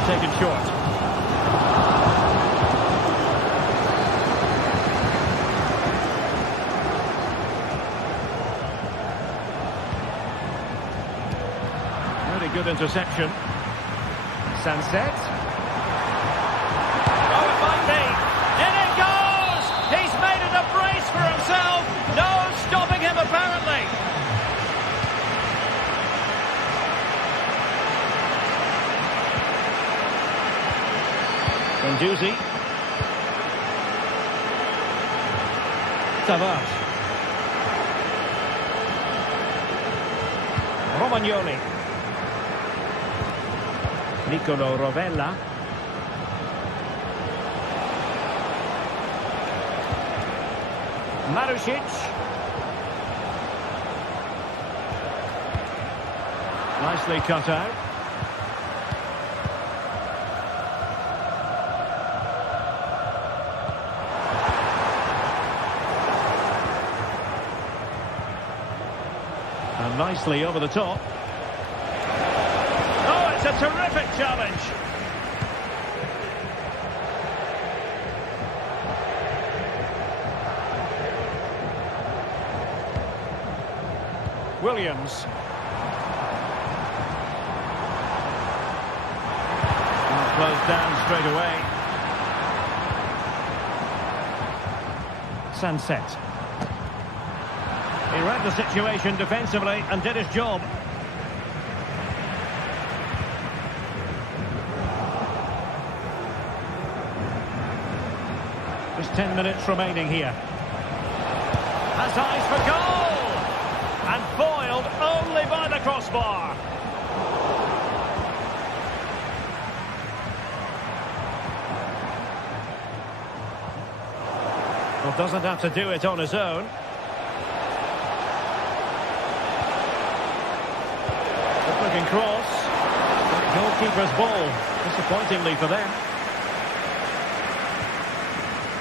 Taken short. Really good interception. Sunset. Oh, it might be. In it goes! Guendouzi. Tavares. Romagnoli. Nicolo Rovella. Marusic. Nicely cut out. And nicely over the top. Oh, it's a terrific challenge. Williams. Closed down straight away. Sunset. He read the situation defensively and did his job. Just 10 minutes remaining here. Has eyes for goal! And foiled only by the crossbar. Well, doesn't have to do it on his own. Good-looking cross. Goalkeeper's ball. Disappointingly for them.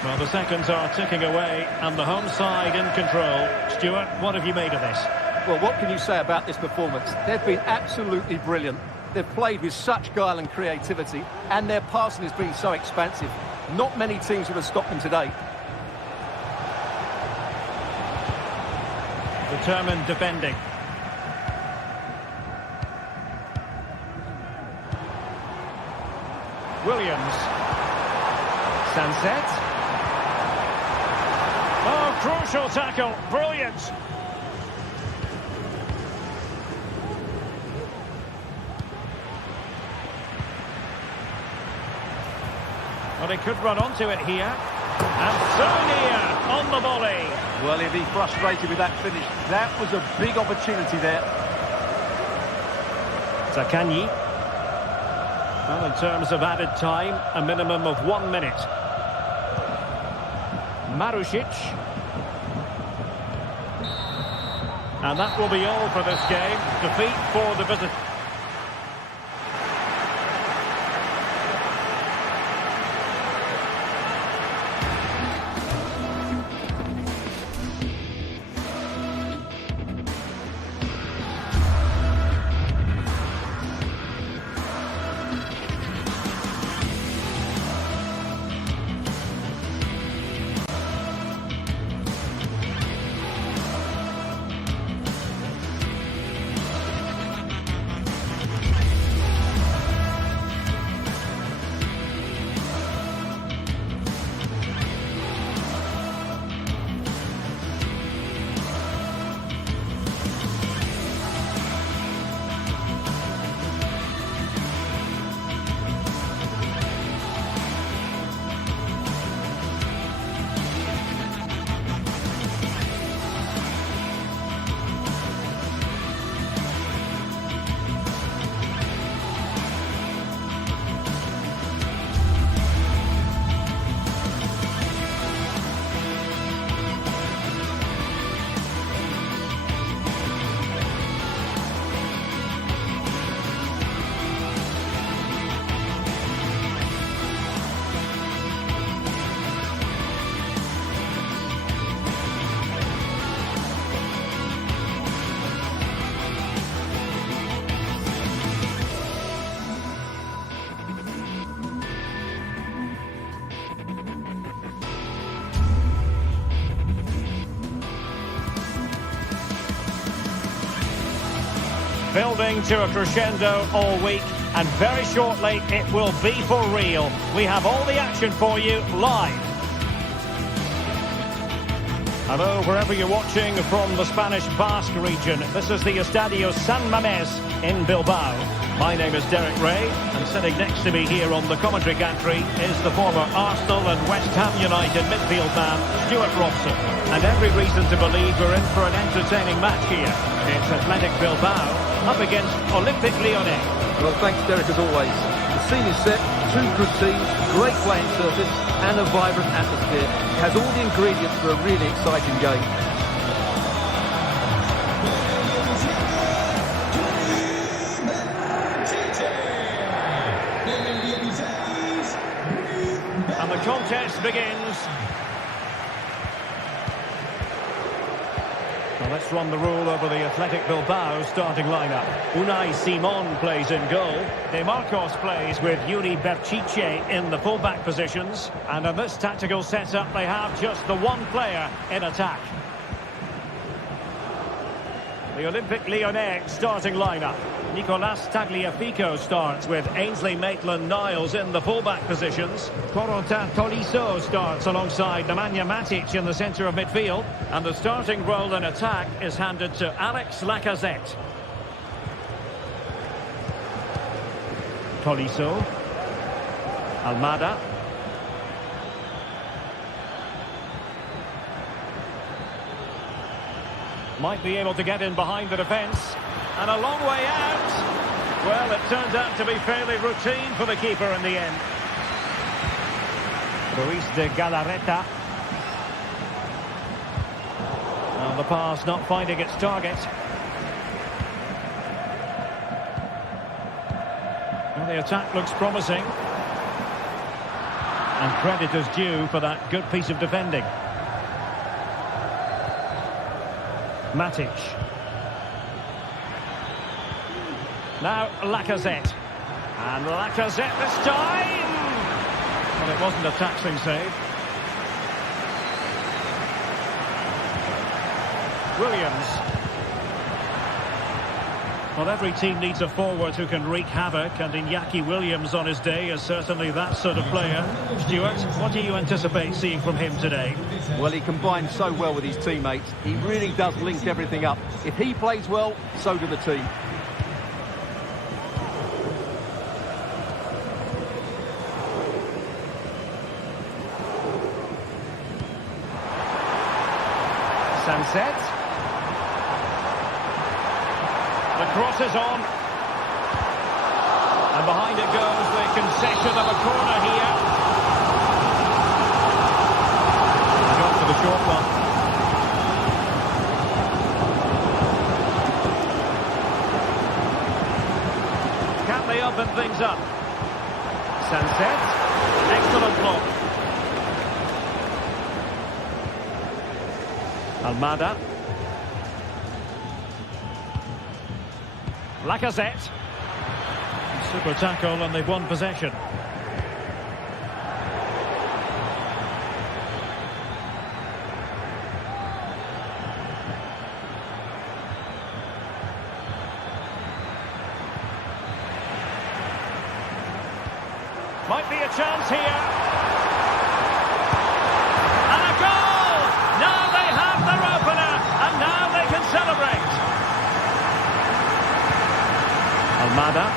Well, the seconds are ticking away and the home side in control. Stuart, what have you made of this? Well, what can you say about this performance? They've been absolutely brilliant. They've played with such guile and creativity, and their passing has been so expansive. Not many teams would have stopped them today. Determined defending. Williams. Sunset. Oh, crucial tackle. Brilliant. Well, he could run onto it here. And so near on the volley. Well, he'll be frustrated with that finish. That was a big opportunity there. Zaccagni. Well, in terms of added time, a minimum of 1 minute. Marusic. And that will be all for this game. Defeat for the visitors. Building to a crescendo all week, and very shortly it will be for real. We have all the action for you live. Hello, wherever you're watching from the Spanish Basque region. This is the Estadio San Mamés in Bilbao. My name is Derek Ray, and sitting next to me here on the commentary gantry is the former Arsenal and West Ham United midfield man, Stuart Robson. And every reason to believe we're in for an entertaining match here. It's Athletic Bilbao up against Olympique Lyonnais. Well, thanks, Derek, as always. The scene is set, two good teams, great playing surface, and a vibrant atmosphere. It has all the ingredients for a really exciting game. And the contest begins. Well, let's run the rule over the Athletic Bilbao starting lineup. Unai Simon plays in goal. De Marcos plays with Yuri Berchiche in the fullback positions. And in this tactical setup, they have just the one player in attack. The Olympique Lyonnais starting lineup. Nicolas Tagliafico starts with Ainsley Maitland-Niles in the fullback positions. Corentin Tolisso starts alongside Nemanja Matic in the centre of midfield. And the starting role in attack is handed to Alex Lacazette. Tolisso. Almada. Might be able to get in behind the defence. And a long way out. Well, it turns out to be fairly routine for the keeper in the end. Ruiz de Galarreta. And the pass not finding its target. Well, the attack looks promising. And credit is due for that good piece of defending. Matic. Now Lacazette. And Lacazette this time! Well, it wasn't a taxing save. Williams. Well, every team needs a forward who can wreak havoc, and Iñaki Williams on his day is certainly that sort of player. Stuart, what do you anticipate seeing from him today? Well, he combines so well with his teammates. He really does link everything up. If he plays well, so do the team. Sunset. The cross is on. And behind it goes the concession of a corner here. Gone for the short one. Can they open things up? Sunset. Excellent block. Almada. Lacazette. Super tackle, and they've won possession. Might be a chance here. And a goal! Now they have their opener, and now they can celebrate. Almada.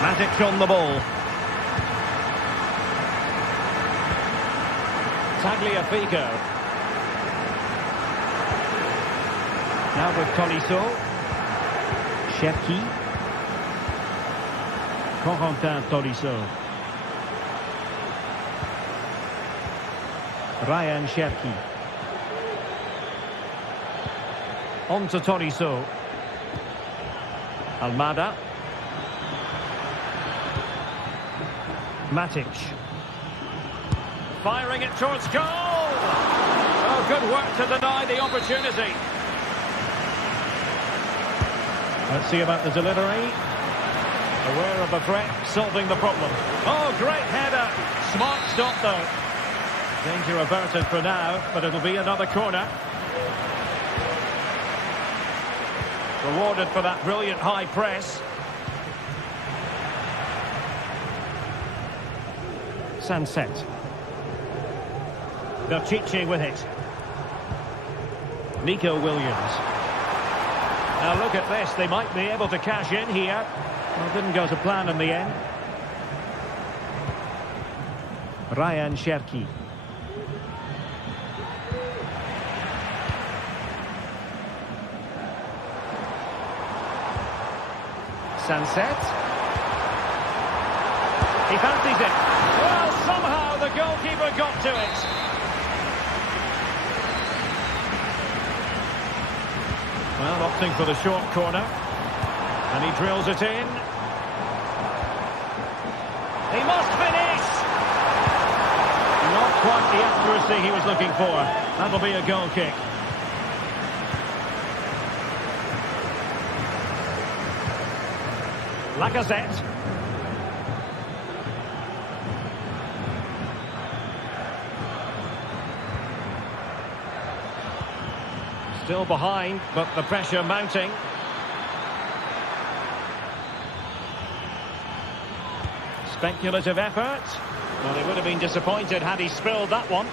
Matic on the ball. Tagliafico. Now with Tolisso. Cherki. Corentin Tolisso. Ryan Cherki. On to Tolisso. Almada. Matic. Firing it towards goal. Oh, good work to deny the opportunity. Let's see about the delivery. Aware of the threat, solving the problem. Oh, great header. Smart stop, though. Danger averted for now, but it'll be another corner. Rewarded for that brilliant high press. Sunset. Berchiche with it. Nico Williams. Now look at this, they might be able to cash in here. Well, didn't go to plan in the end. Ryan Cherki. Sunset. He fancies it. Well, somehow the goalkeeper got to it. Well, opting for the short corner. And he drills it in. He must finish! Not quite the accuracy he was looking for. That'll be a goal kick. Lacazette. Still behind, but the pressure mounting. Speculative effort. Well, he would have been disappointed had he spilled that one.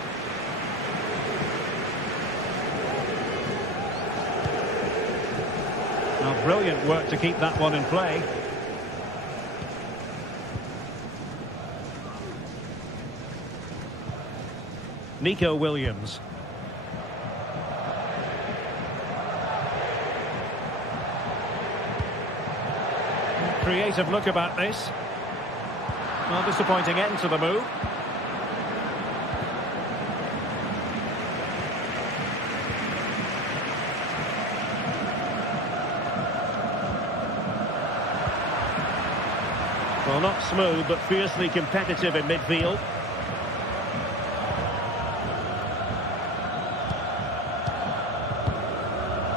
Now, brilliant work to keep that one in play. Nico Williams. Creative look about this. Well, disappointing end to the move. Well, not smooth, but fiercely competitive in midfield.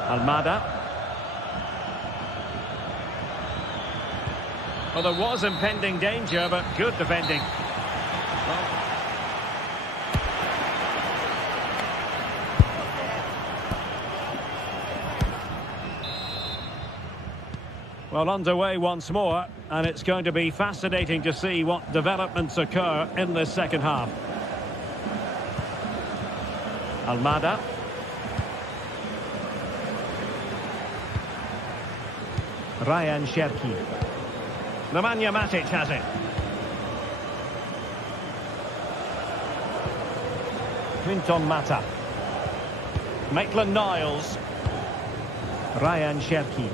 Almada. Well, there was impending danger, but good defending. Well, underway once more, and it's going to be fascinating to see what developments occur in this second half. Almada. Ryan Cherki. Nemanja Matic has it. Clinton Mata. Maitland-Niles. Ryan Cherki.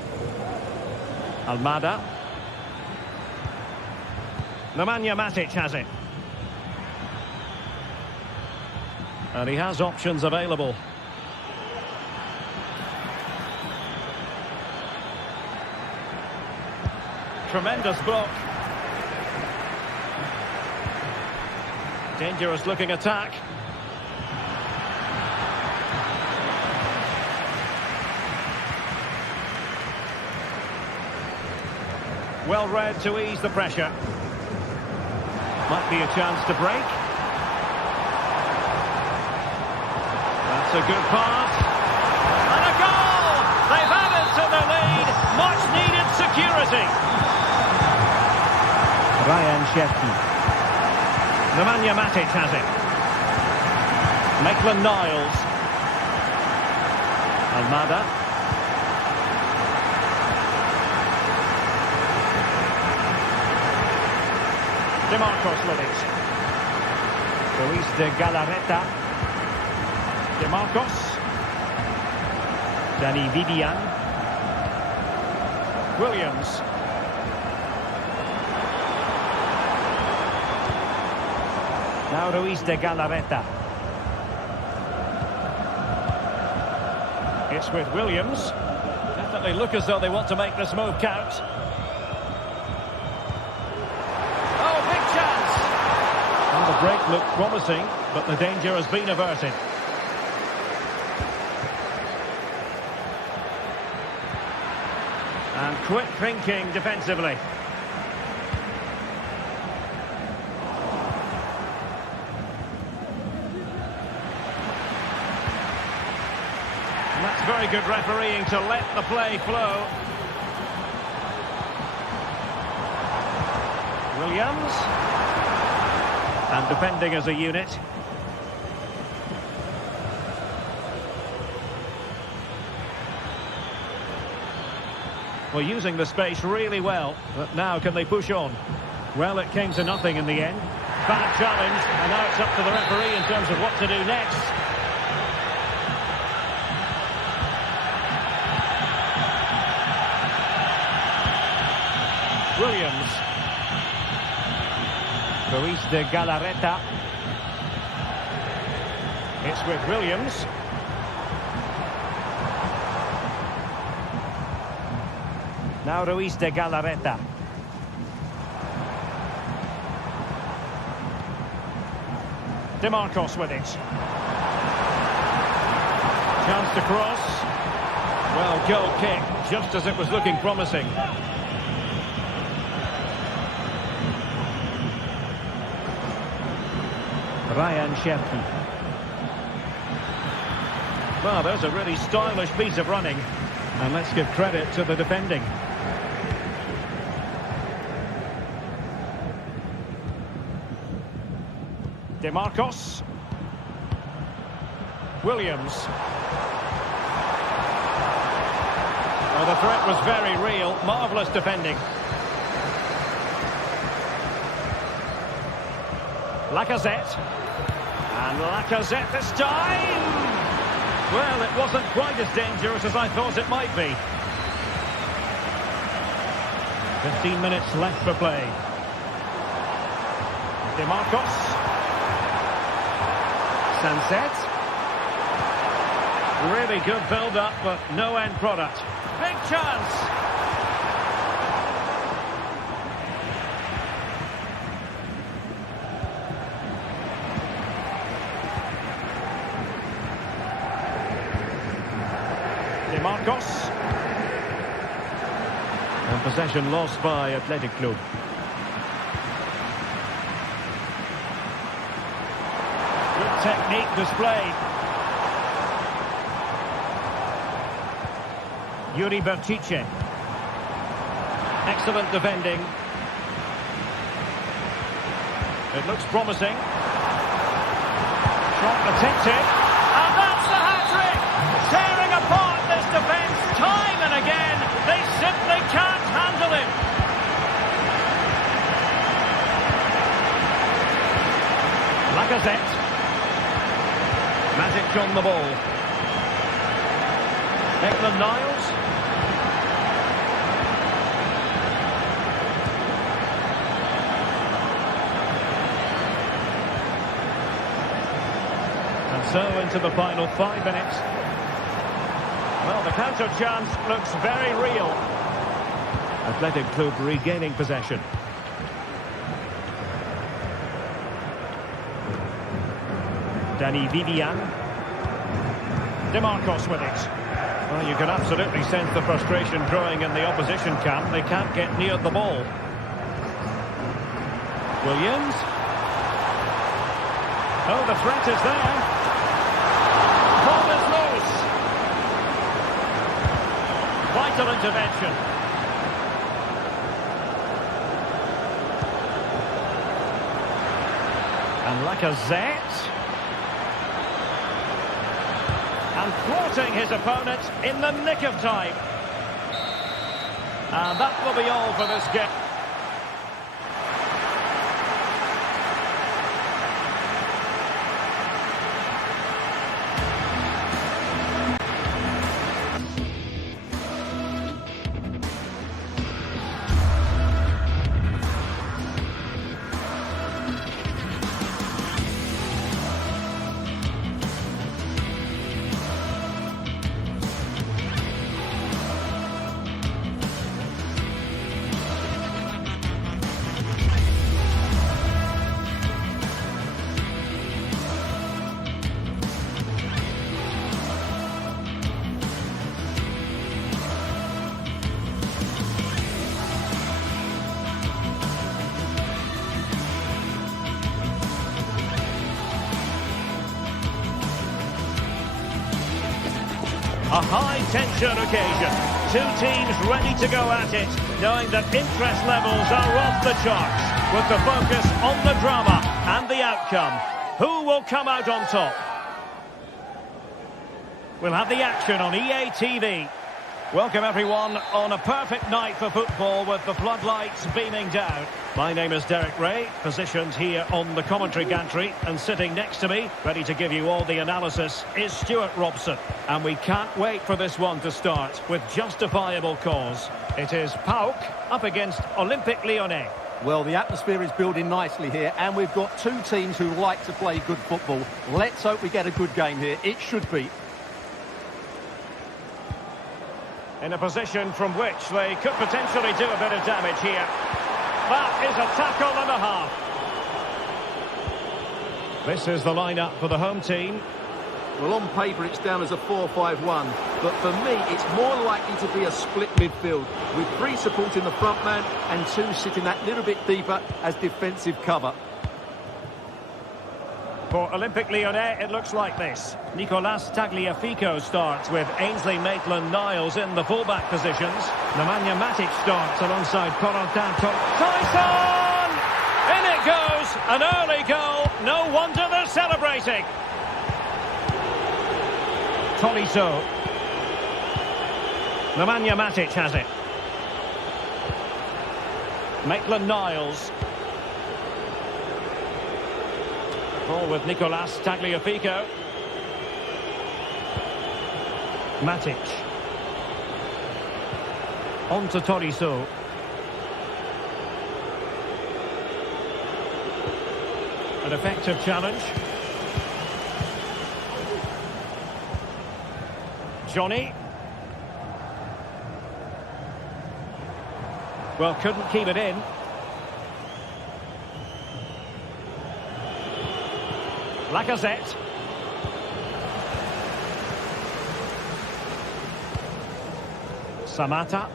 Almada. Nemanja Matic has it. And he has options available. Tremendous block. Dangerous looking attack. Well read to ease the pressure. Might be a chance to break. That's a good pass. And a goal! They've added to the lead. Much needed security. Ryan Cherki. Nemanja Matic has it. Maitland-Niles. Almada. DeMarcos with it. Luis de Galarreta. DeMarcos. Danny Vivian. Williams. Now Luis de Galarreta. It's with Williams. Definitely look as though they want to make this move count. Oh, big chance! Well, the break looked promising, but the danger has been averted. And quick thinking defensively. That's very good refereeing to let the play flow. Williams. And defending as a unit. Well, using the space really well, but now can they push on? Well, it came to nothing in the end. Bad challenge, and now it's up to the referee in terms of what to do next. Williams. Luis de Galarreta. It's with Williams. Now Luis de Galarreta. DeMarcos with it. Chance to cross. Well, goal kick, just as it was looking promising. Ryan Cherki. Well, there's a really stylish piece of running. And let's give credit to the defending. DeMarcos. Williams. Well, the threat was very real. Marvellous defending. Lacazette. And Lacazette this time! Well, it wasn't quite as dangerous as I thought it might be. 15 minutes left for play. DeMarcos. Sunset. Really good build-up, but no end product. Big chance! DeMarcos. And possession lost by Athletic Club. Good technique displayed. Yuri Berchiche. Excellent defending. It looks promising. Shot attempted. And that's the hat-trick! Tearing apart this defence time and again. They simply can't handle it. Lacazette. Matic on the ball. Maitland-Niles. And so into the final 5 minutes. Well, the counter chance looks very real. Athletic Club regaining possession. Danny Vivian. DeMarcos with it. Well, you can absolutely sense the frustration growing in the opposition camp. They can't get near the ball. Williams. Oh, the threat is there. Ball is loose. Vital intervention. And Lacazette. And thwarting his opponent in the nick of time. And that will be all for this game. A high-tension occasion. Two teams ready to go at it, knowing that interest levels are off the charts, with the focus on the drama and the outcome. Who will come out on top? We'll have the action on EA TV. Welcome everyone on a perfect night for football with the floodlights beaming down. My name is Derek Ray, positioned here on the commentary gantry, and sitting next to me, ready to give you all the analysis, is Stuart Robson. And we can't wait for this one to start with justifiable cause. It is PAOK up against Olympique Lyonnais. Well, the atmosphere is building nicely here, and we've got two teams who like to play good football. Let's hope we get a good game here. It should be. In a position from which they could potentially do a bit of damage here. That is a tackle and a half. This is the lineup for the home team. Well, on paper it's down as a 4-5-1, but for me it's more likely to be a split midfield, with three supporting the front man and two sitting that little bit deeper as defensive cover. For Olympique Lyonnais, it looks like this. Nicolas Tagliafico starts with Ainsley Maitland-Niles in the fullback positions. Nemanja Matic starts alongside Corentin Tyson! In it goes! An early goal. No wonder they're celebrating. Tolisso. Nemanja Matic has it. Maitland-Niles. Ball with Nicolas Tagliafico. Matic. On to Tolisso. An effective challenge. Johnny. Well, couldn't keep it in. Lacazette. Samata.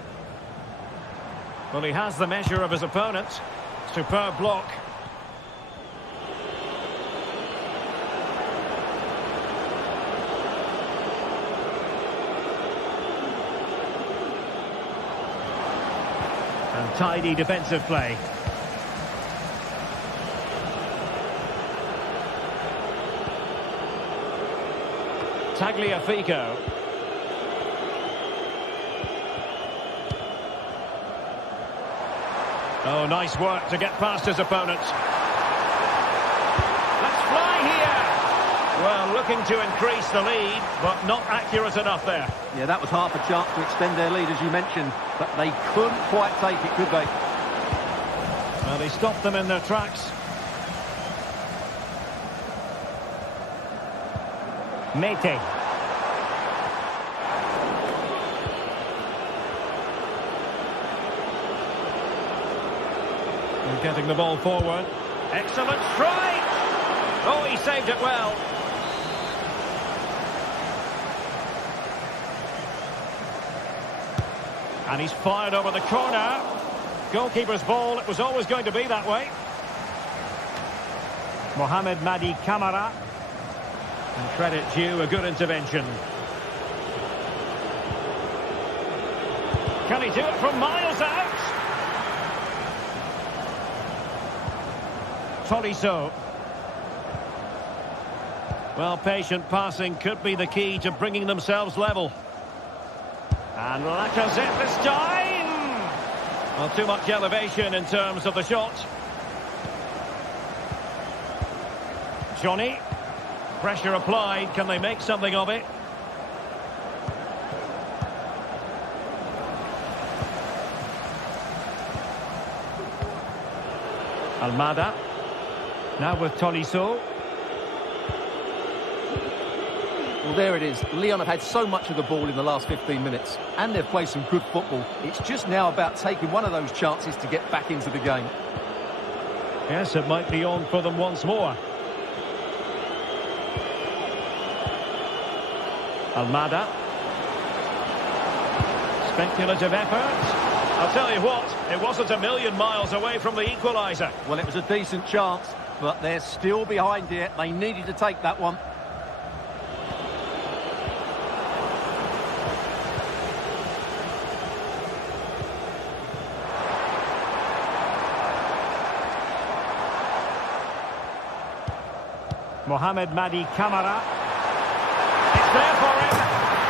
Well, he has the measure of his opponent. Superb block. And tidy defensive play. Tagliafico. Oh, nice work to get past his opponent. Let's fly here. Well, looking to increase the lead, but not accurate enough there. Yeah, that was half a chance to extend their lead, as you mentioned, but they couldn't quite take it, could they? Well, they stopped them in their tracks. Mete. And getting the ball forward. Excellent strike! Oh, he saved it well. And he's fired over the corner. Goalkeeper's ball, it was always going to be that way. Mohamed Madi Camara. And credit due, a good intervention. Can he do it from miles out? Tolisso. Well, patient passing could be the key to bringing themselves level. And Lacazette this time! Well, too much elevation in terms of the shot. Johnny. Pressure applied. Can they make something of it? Almada. Now with Tolisso. Well, there it is. Lyon have had so much of the ball in the last 15 minutes, and they've played some good football. It's just now about taking one of those chances to get back into the game. Yes, it might be on for them once more. Almada. Speculative effort. I'll tell you what, it wasn't a million miles away from the equaliser. Well, it was a decent chance, but they're still behind here. They needed to take that one. Mohamed Madi Camara. It's there for him.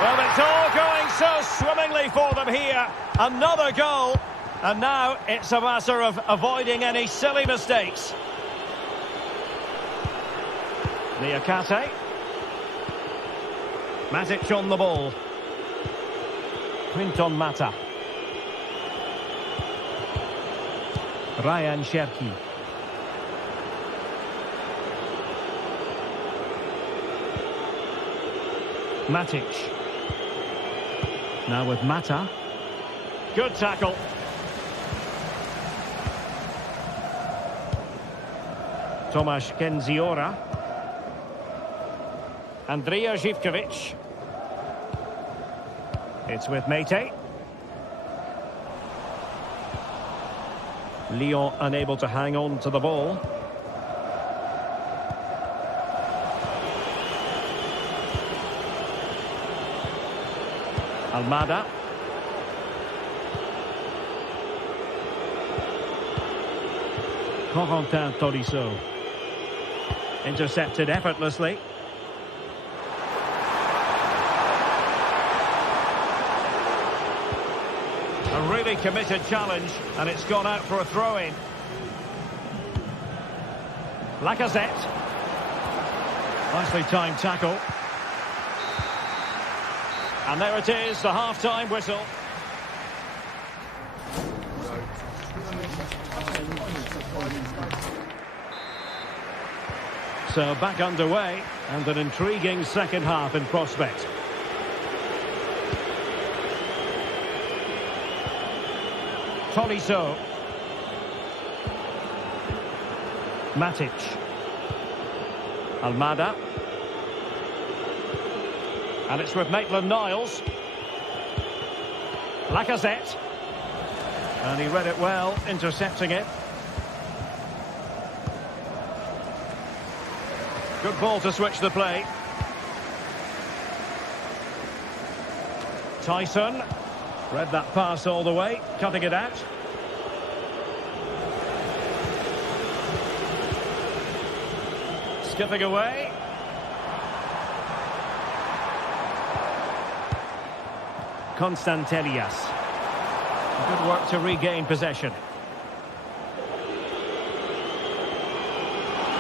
Well, it's all going so swimmingly for them here. Another goal. And now it's a matter of avoiding any silly mistakes. Niakate. Matic on the ball. Quinton Mata. Ryan Cherki. Matic. Now with Mata. Good tackle. Tomasz Kenziora. Andrija Zivkovic. It's with Mete. Lyon unable to hang on to the ball. Almada. Corentin Tolisso. Intercepted effortlessly. A really committed challenge, and it's gone out for a throw-in. Lacazette. Nicely timed tackle. And there it is, the half-time whistle. So back underway, and an intriguing second half in prospect. Tolisso. Matic. Almada. And it's with Maitland-Niles. Lacazette. And he read it well, intercepting it. Good ball to switch the play. Tyson. Read that pass all the way, cutting it out. Skipping away. Constantelias. Good work to regain possession.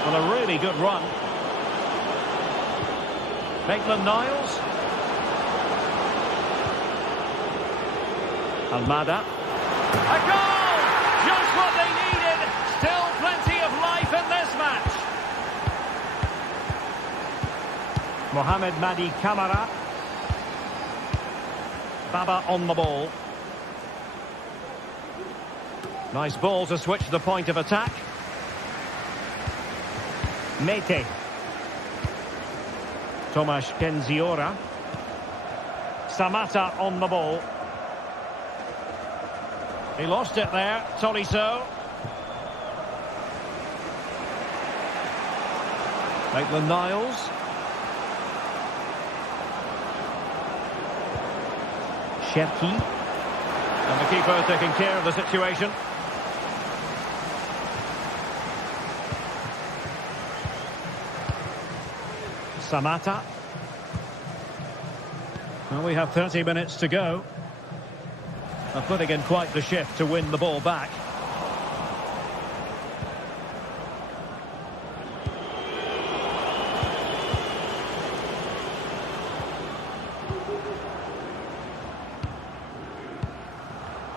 Well, a really good run. Maitland-Niles. Almada. A goal! Just what they needed. Still plenty of life in this match. Mohamed Madi Camara. Baba on the ball. Nice ball to switch the point of attack. Mete. Tomasz Kenziora. Samata on the ball. He lost it there, Tolisso. Maitland-Niles. Cherki. And the keeper taking care of the situation. Samata. Well, we have 30 minutes to go. They're putting in quite the shift to win the ball back.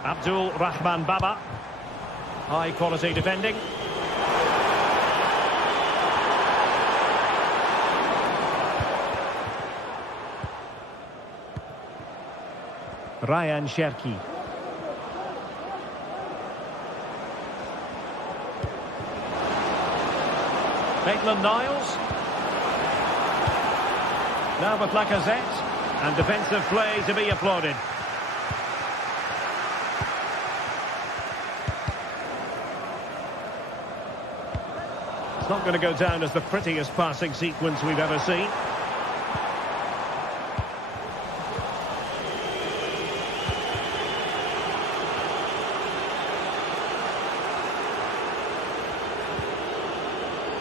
Abdul Rahman Baba. High quality defending. Ryan Cherki. Maitland-Niles. Now with Lacazette. And defensive play to be applauded. It's not going to go down as the prettiest passing sequence we've ever seen.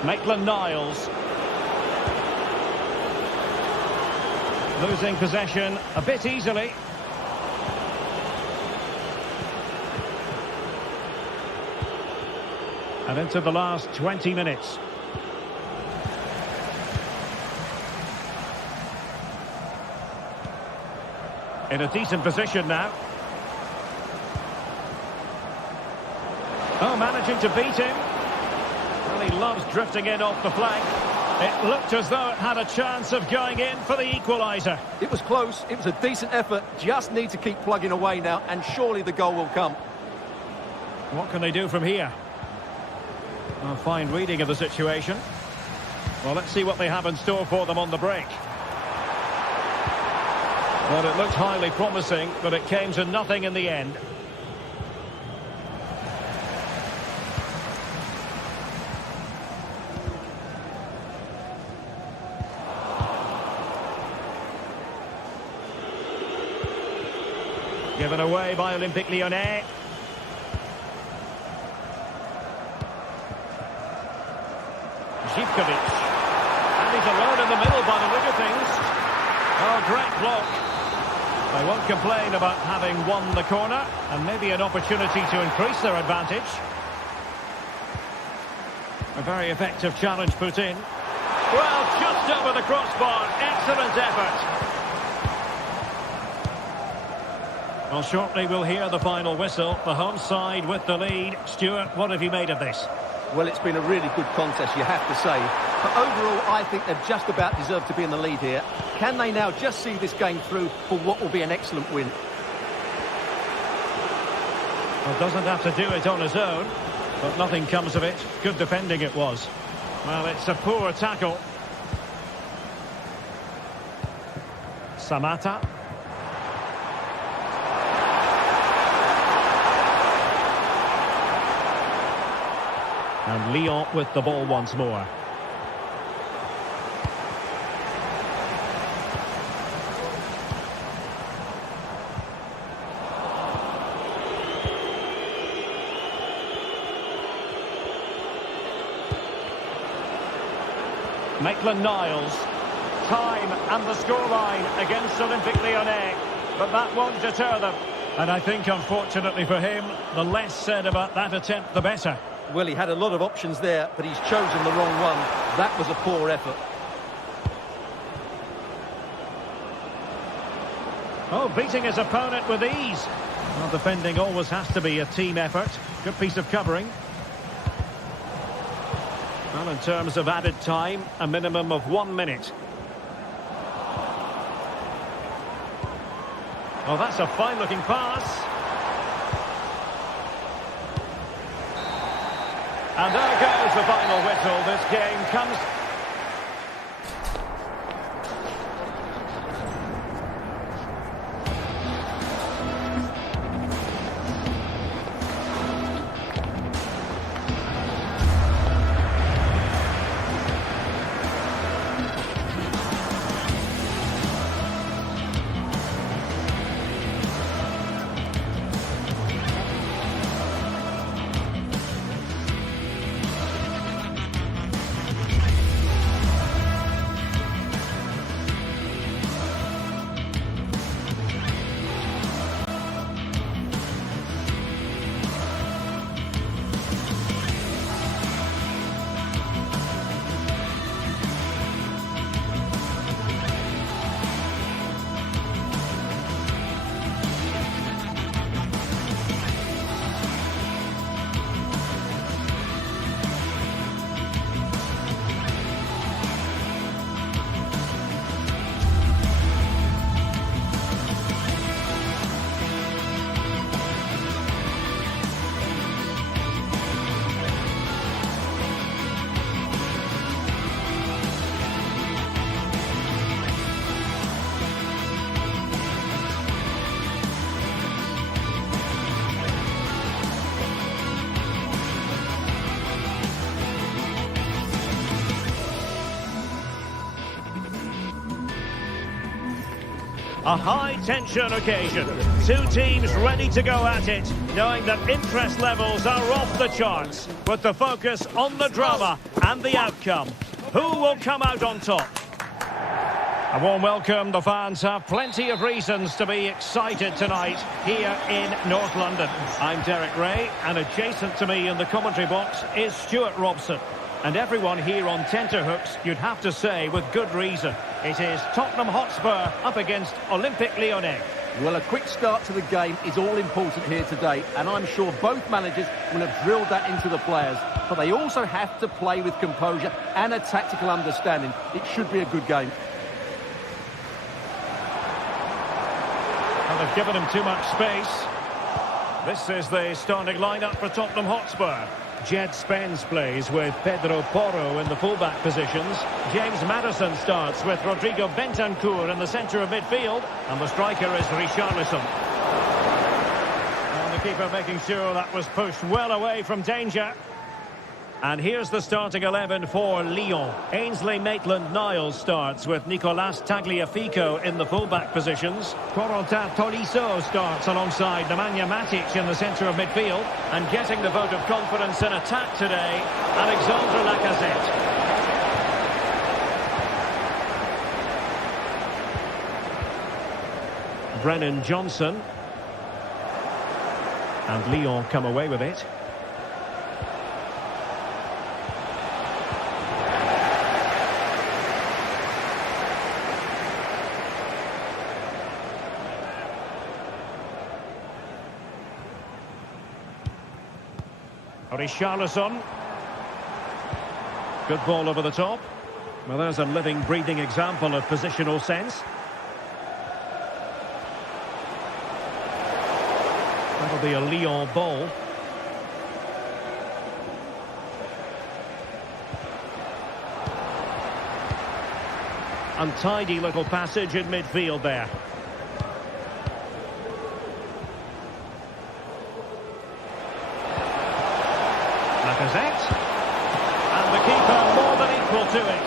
Maitland-Niles. Losing possession a bit easily. And into the last 20 minutes. In a decent position now. Oh, managing to beat him. Well, he loves drifting in off the flank. It looked as though it had a chance of going in for the equaliser. It was close. It was a decent effort. Just need to keep plugging away now, and surely the goal will come. What can they do from here? A fine reading of the situation. Well, let's see what they have in store for them on the break. Well, it looked highly promising, but it came to nothing in the end. Given away by Olympique Lyonnais. Zivkovic. And he's alone in the middle by the look of things. Oh, great block. They won't complain about having won the corner, and maybe an opportunity to increase their advantage. A very effective challenge put in. Well, just over the crossbar. Excellent effort. Well, shortly we'll hear the final whistle. The home side with the lead. Stuart, what have you made of this? Well, it's been a really good contest, you have to say. But overall, I think they've just about deserved to be in the lead here. Can they now just see this game through for what will be an excellent win? Well, doesn't have to do it on his own, but nothing comes of it. Good defending it was. Well, it's a poor tackle. Samata. And Lyon with the ball once more. Maitland-Niles. Time and the scoreline against Olympique Lyonnais. But that won't deter them. And I think, unfortunately for him, the less said about that attempt, the better. Well, he had a lot of options there, but he's chosen the wrong one. That was a poor effort. Oh, beating his opponent with ease. Well, defending always has to be a team effort. Good piece of covering. Well, in terms of added time, a minimum of 1 minute. Oh, that's a fine-looking pass. And there goes the final whistle. This game comes... A high-tension occasion. Two teams ready to go at it, knowing that interest levels are off the charts, with the focus on the drama and the outcome. Who will come out on top? A warm welcome. The fans have plenty of reasons to be excited tonight here in North London. I'm Derek Ray, and adjacent to me in the commentary box is Stuart Robson. And everyone here on tenterhooks, you'd have to say, with good reason. It is Tottenham Hotspur up against Olympique Lyonnais. Well, a quick start to the game is all important here today, and I'm sure both managers will have drilled that into the players. But they also have to play with composure and a tactical understanding. It should be a good game. Well, they've given him too much space. This is the starting lineup for Tottenham Hotspur. Jed Spence plays with Pedro Porro in the fullback positions. James Maddison starts with Rodrigo Bentancur in the centre of midfield. And the striker is Richarlison. And the keeper making sure that was pushed well away from danger. And here's the starting 11 for Lyon. Ainsley Maitland-Niles starts with Nicolas Tagliafico in the fullback positions. Corentin Tolisso starts alongside Nemanja Matic in the centre of midfield. And getting the vote of confidence in attack today, Alexandre Lacazette. Brennan Johnson. And Lyon come away with it. Richarlison. Good ball over the top. Well, there's a living, breathing example of positional sense. That'll be a Lyon ball. Untidy little passage in midfield there. Lacazette, and the keeper more than equal to it.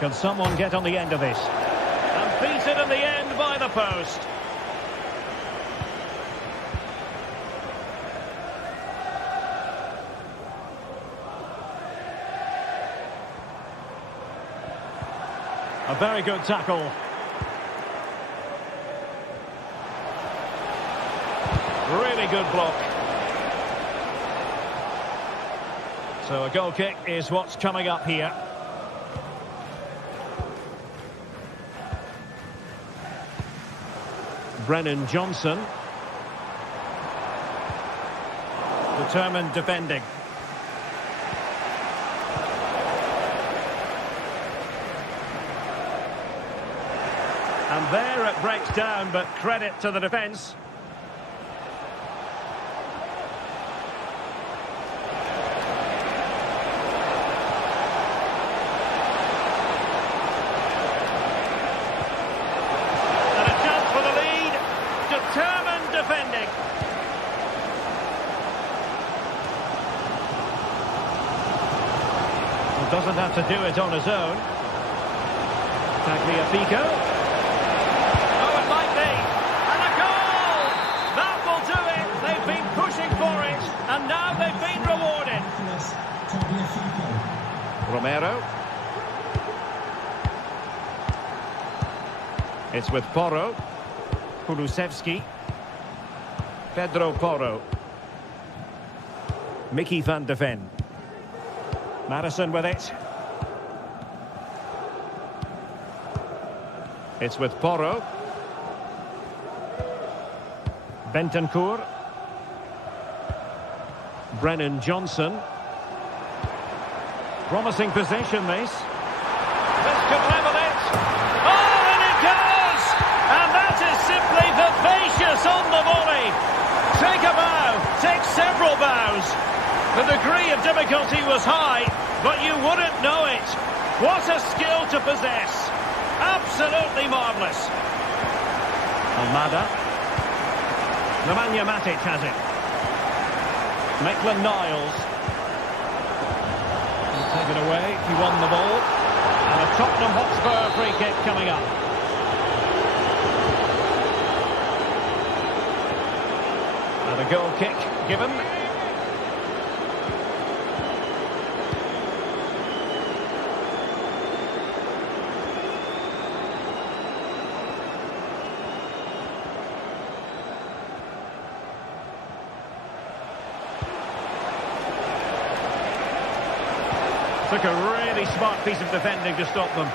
Can someone get on the end of this? And beat it in the end by the post. A very good tackle. Really good block. So a goal kick is what's coming up here. Brennan Johnson. Determined defending. And there it breaks down, but credit to the defence. Defending. Well, doesn't have to do it on his own. Tagliafico. Oh, it might be. And a goal! That will do it. They've been pushing for it, and now they've been rewarded. Romero. It's with Porro. Kulusevski. Pedro Porro. Mickey van de Ven. Maddison with it. It's with Porro. Bentancur. Brennan Johnson. Promising possession, this. This could level it. Oh, and it goes! And that is simply vivacious on the volley. Take a bow, take several bows. The degree of difficulty was high, but you wouldn't know it. What a skill to possess. Absolutely marvellous. Almada. Nemanja Matic has it. Maitland-Niles. Take it away, he won the ball. And a Tottenham Hotspur free kick coming up. And a goal kick given. Took a really smart piece of defending to stop them.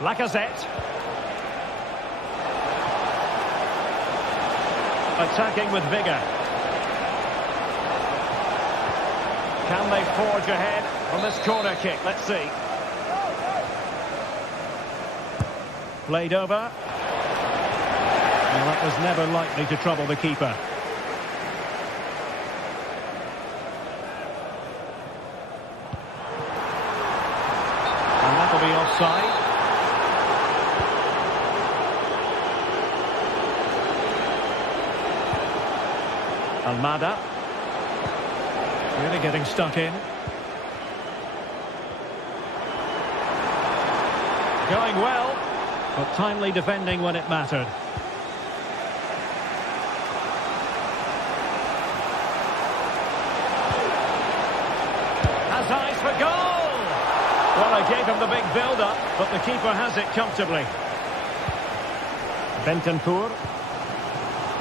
Lacazette. Attacking with vigour. Can they forge ahead on this corner kick? Let's see. Played over. Well, that was never likely to trouble the keeper. And that'll be offside. Almada. Really getting stuck in. Going well, but timely defending when it mattered. Has eyes for goal! Well, I gave him the big build-up, but the keeper has it comfortably. Bentancur.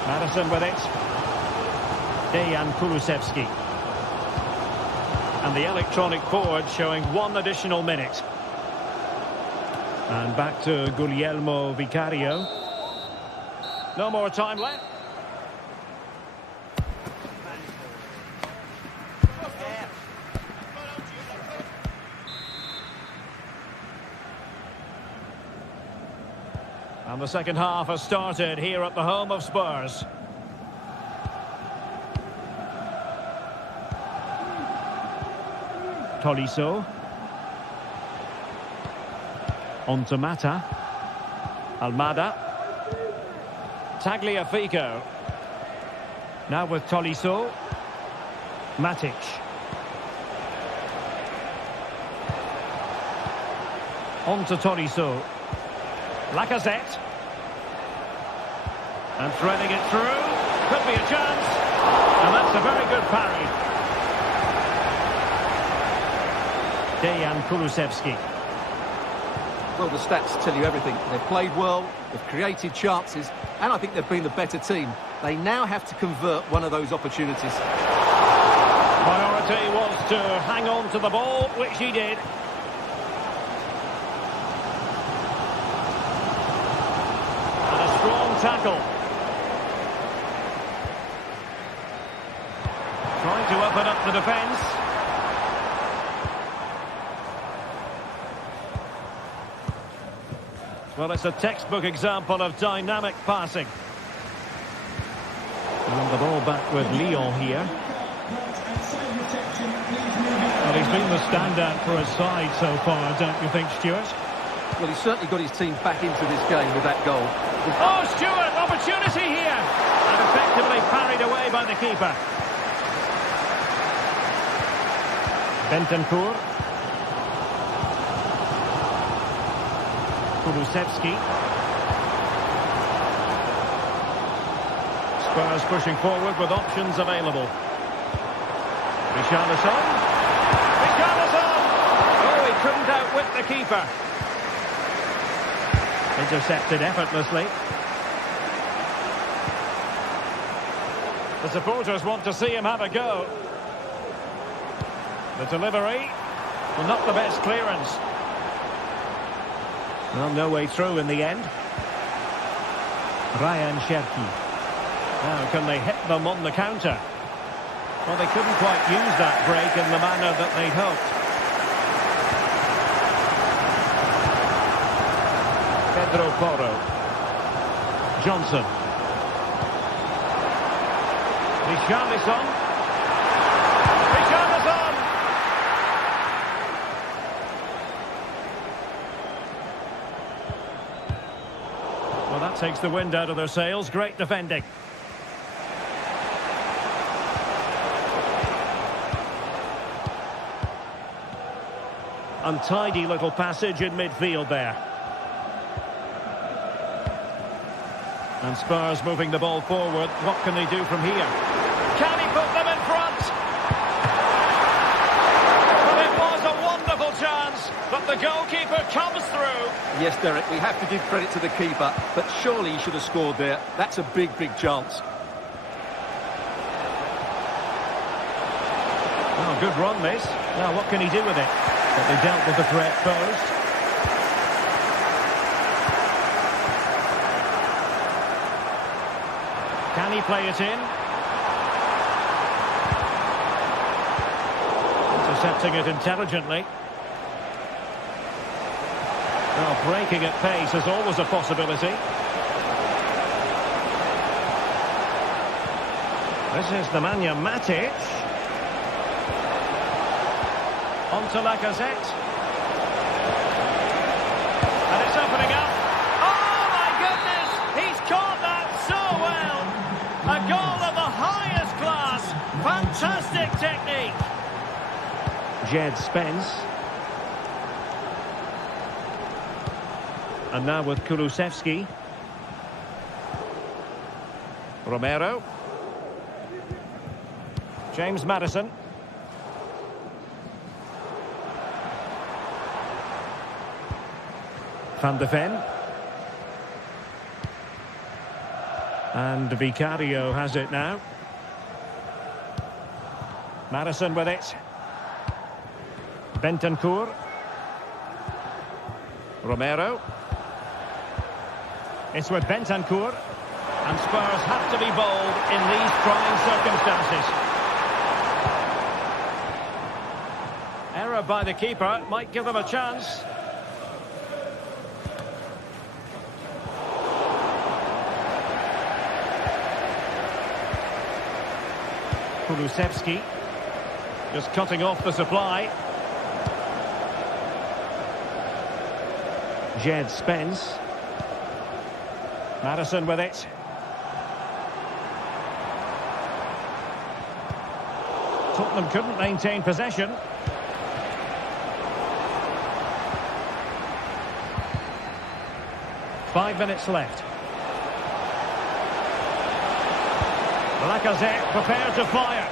Madison with it. Dejan Kulusevski. And the electronic board showing 1 additional minute. And back to Guglielmo Vicario. No more time left. And the second half has started here at the home of Spurs. Tolisso. On to Mata. Almada. Tagliafico. Now with Tolisso. Matic. On to Tolisso. Lacazette. And threading it through. Could be a chance. And that's a very good parry. Dejan Kulusevski. Well, the stats tell you everything. They've played well, they've created chances, and I think they've been the better team. They now have to convert one of those opportunities. Priority was to hang on to the ball, which he did. And a strong tackle. Trying to open up the defence. Well, it's a textbook example of dynamic passing. And the ball back with Lyon here. Well, he's been the standout for his side so far, don't you think, Stuart? Well, he's certainly got his team back into this game with that goal. Oh, Stuart, opportunity here! And effectively parried away by the keeper. Bentancur. Kulusevski. Spurs pushing forward with options available. Richarlison. Richarlison! Oh, he couldn't outwit the keeper. Intercepted effortlessly. The supporters want to see him have a go. The delivery. Well, not the best clearance. Well, no way through in the end. Ryan Cherki. Now, can they hit them on the counter? Well, they couldn't quite use that break in the manner that they'd hoped. Pedro Porro. Johnson. Richarlison. Richarlison! Well, that takes the wind out of their sails. Great defending. Untidy little passage in midfield there. And Spurs moving the ball forward. What can they do from here? Can he put them in front? Well, it was a wonderful chance, but But the goalkeeper comes through. Yes, Derek, we have to give credit to the keeper, but surely he should have scored there. That's a big, big chance. Oh, good run, this. Now, what can he do with it? But they dealt with the threat posed. Can he play it in? Intercepting it intelligently. Well, breaking at pace is always a possibility. This is Nemanja Matic. On to Lacazette. And it's opening up. Oh, my goodness! He's caught that so well! A goal of the highest class. Fantastic technique. Jed Spence. And now with Kulusevski. Romero. James Maddison. Van de Ven. And Vicario has it now. Maddison with it. Bentancur. Romero. It's with Bentancur. And Spurs have to be bold in these trying circumstances. Error by the keeper might give them a chance. Kulusevski just cutting off the supply. Jed Spence. Maddison with it. Tottenham couldn't maintain possession. Five minutes left. Lacazette prepared to fire.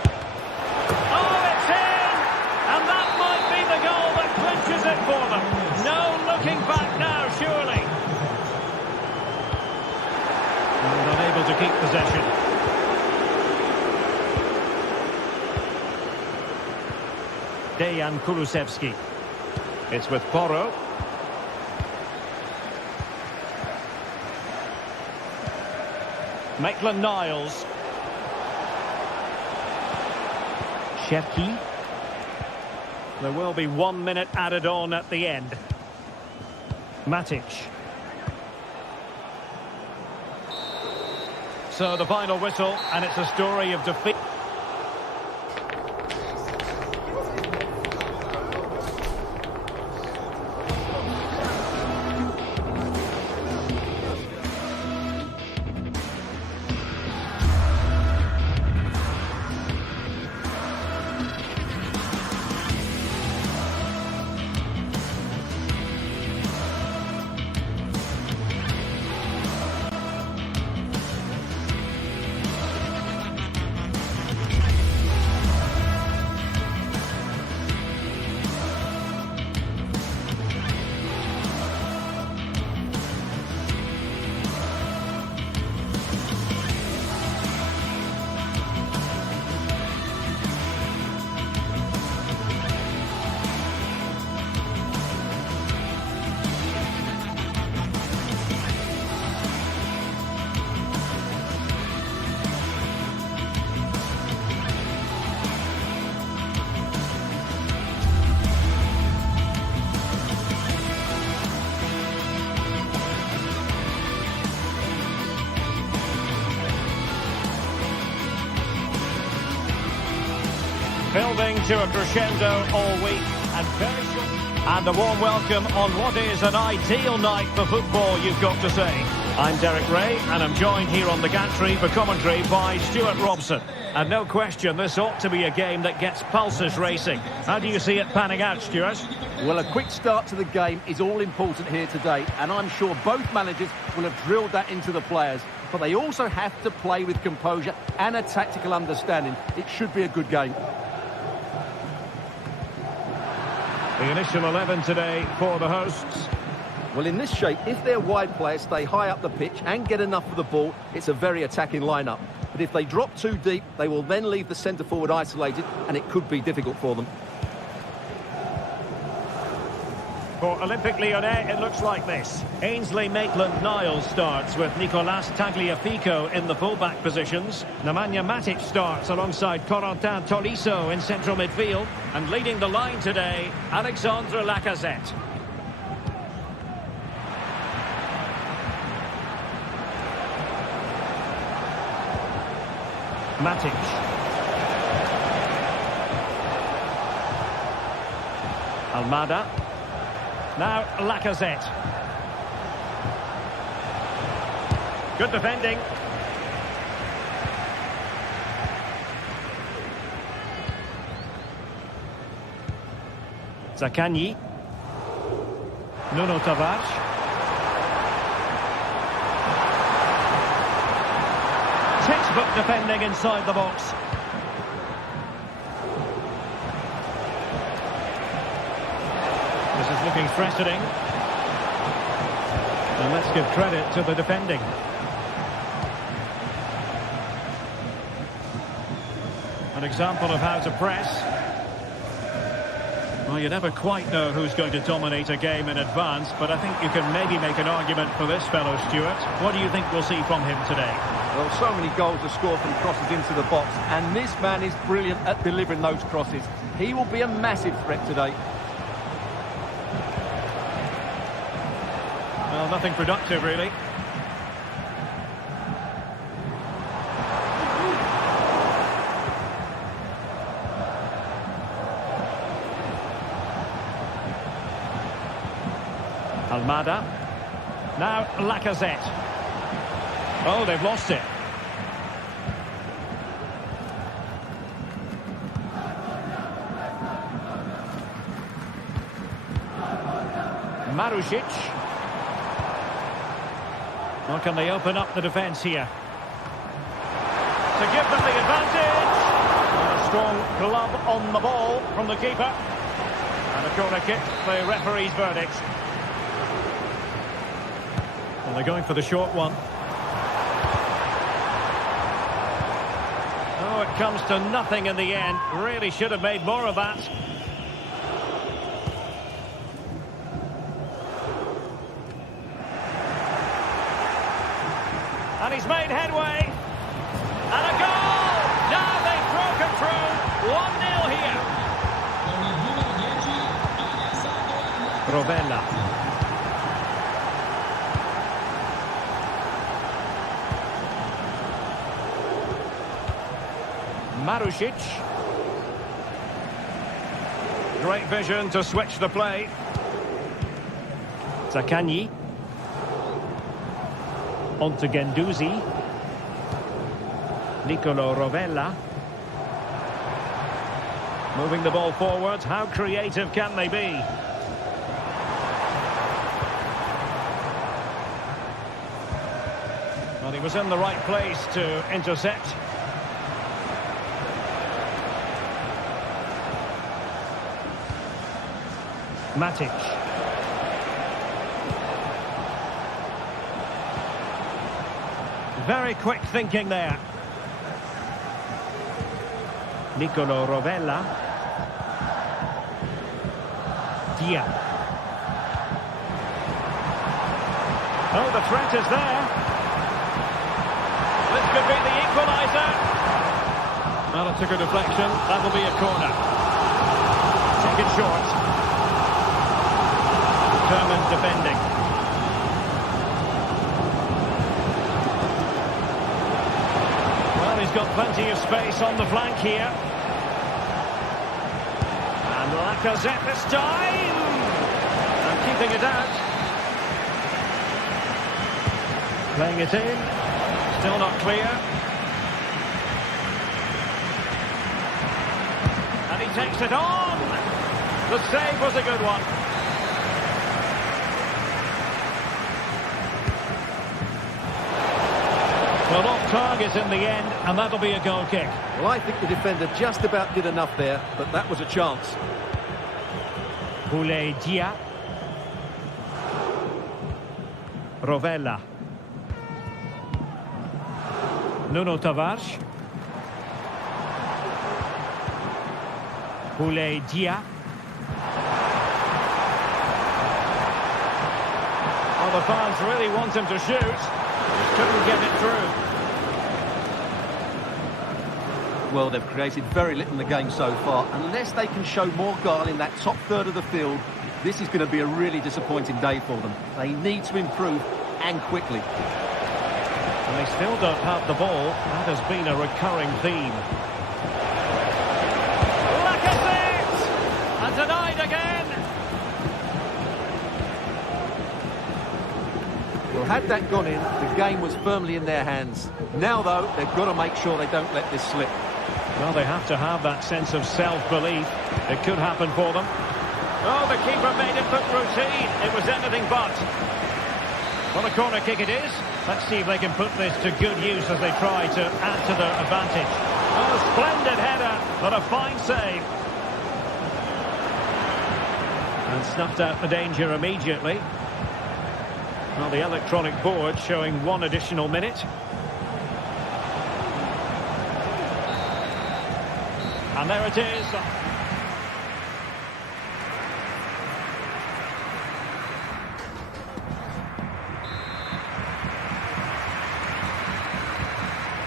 Oh, it's in! And that might be the goal that clinches it for them. No looking back now, surely. And unable to keep possession. Dejan Kulusevski. It's with Porro. Maitland-Niles. Cherki. There will be 1 minute added on at the end. Matic. So the final whistle, and it's a story of defeat. Building to a crescendo all week, and very short. And a warm welcome on what is an ideal night for football, you've got to say. I'm Derek Ray, and I'm joined here on the gantry for commentary by Stuart Robson. And no question, this ought to be a game that gets pulses racing. How do you see it panning out, Stuart? Well, a quick start to the game is all important here today, and I'm sure both managers will have drilled that into the players. But they also have to play with composure and a tactical understanding. It should be a good game. The initial 11 today for the hosts. Well, in this shape, if their wide players stay high up the pitch and get enough of the ball, it's a very attacking lineup. But if they drop too deep, they will then leave the centre-forward isolated, and it could be difficult for them. For Olympique Lyonnais, it looks like this. Ainsley Maitland-Niles starts with Nicolas Tagliafico in the full-back positions. Nemanja Matic starts alongside Corentin Tolisso in central midfield. And leading the line today, Alexandre Lacazette. Matic. Almada. Now Lacazette. Good defending. Zaccagni. Nuno Tavares. Textbook defending inside the box. This is looking threatening. And let's give credit to the defending. An example of how to press. Well, you never quite know who's going to dominate a game in advance, but I think you can maybe make an argument for this fellow, Stuart. What do you think we'll see from him today? Well, so many goals are scored from crosses into the box, and this man is brilliant at delivering those crosses. He will be a massive threat today. Well, nothing productive, really. Almada. Now Lacazette. Oh, they've lost it. Marušić. Or can they open up the defence here? To give them the advantage. And a strong glove on the ball from the keeper. And a corner kick, the referee's verdict. Well, they're going for the short one. Oh, it comes to nothing in the end. Really should have made more of that. And he's made headway. And a goal! Now they've broken through. 1-0 here. Rovella. Marušić. Great vision to switch the play. Zaccagni. On to Guendouzi. Nicolo Rovella. Moving the ball forward. How creative can they be? Well, he was in the right place to intercept. Matic. Very quick thinking there. Nicolo Rovella. Dia. Oh, the threat is there. This could be the equaliser. Well, it took a deflection. That will be a corner. Take it short. Determined defending. Well, he's got plenty of space on the flank here. And Lacazette this time. And keeping it out. Playing it in. Still not clear. And he takes it on. The save was a good one. Well, off target in the end, and that'll be a goal kick. Well, I think the defender just about did enough there, but that was a chance. Boulaye Dia. Rovella. Nuno Tavares. Boulaye Dia. Well, the fans really want him to shoot. Just couldn't get it through. Well, they've created very little in the game so far. Unless they can show more guile in that top third of the field, this is going to be a really disappointing day for them. They need to improve, and quickly. And they still don't have the ball. That has been a recurring theme. Lacazette! And denied again! Well, had that gone in, the game was firmly in their hands. Now, though, they've got to make sure they don't let this slip. Well, they have to have that sense of self-belief. It could happen for them. Oh, the keeper made it look routine. It was anything but. Well, a corner kick it is. Let's see if they can put this to good use as they try to add to their advantage. Oh, splendid header, but a fine save. And snuffed out the danger immediately. Well, the electronic board showing 1 additional minute. And there it is.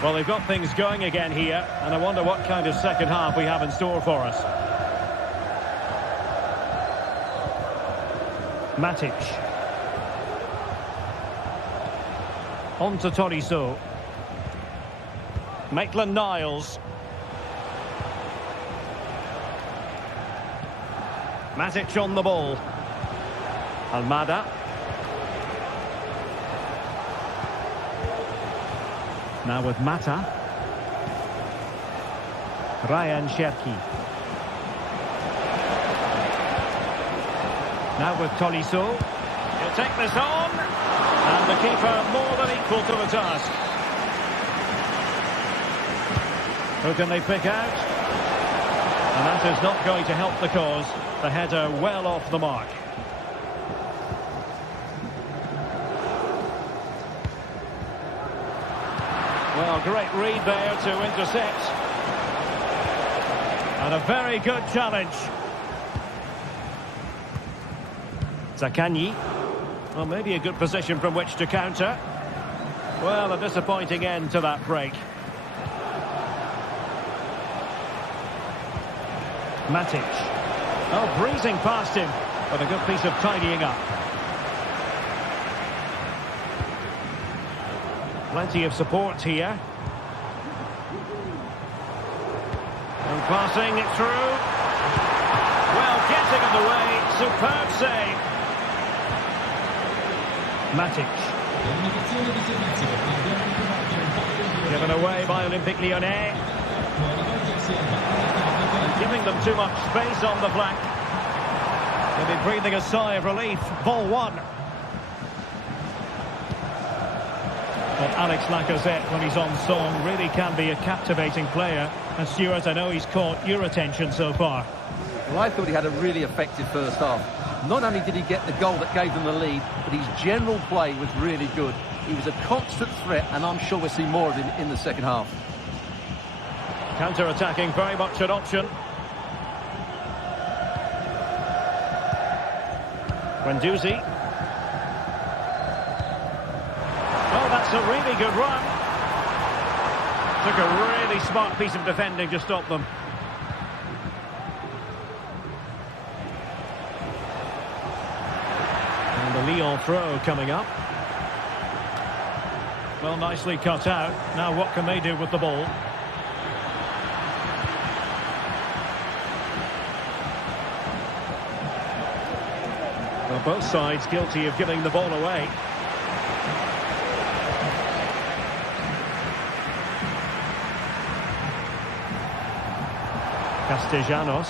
Well, they've got things going again here, and I wonder what kind of second half we have in store for us. Matic. On to Tolisso. Maitland-Niles. Matic on the ball. Almada. Now with Mata. Ryan Cherki. Now with Tolisso. He'll take this on. And the keeper more than equal to the task. Who can they pick out? And that is not going to help the cause. The header well off the mark. Well, great read there to intercept. And a very good challenge. Zaccagni. Well, maybe a good position from which to counter. Well, a disappointing end to that break. Matic. Oh, breezing past him, but a good piece of tidying up. Plenty of support here. And passing it through. Well, getting in the way. Superb save. Matic. Given away by Olympique Lyonnais. And giving them too much space on the flank. They'll be breathing a sigh of relief. Ball one. But Alex Lacazette, when he's on song, really can be a captivating player. And Stuart, I know he's caught your attention so far. Well, I thought he had a really effective first half. Not only did he get the goal that gave them the lead, but his general play was really good. He was a constant threat, and I'm sure we'll see more of him in the second half. Counter-attacking, very much an option. Guendouzi. Oh, that's a really good run. Took a really smart piece of defending to stop them. And the Lyon throw coming up. Well, nicely cut out. Now what can they do with the ball? Well, both sides guilty of giving the ball away. Castellanos.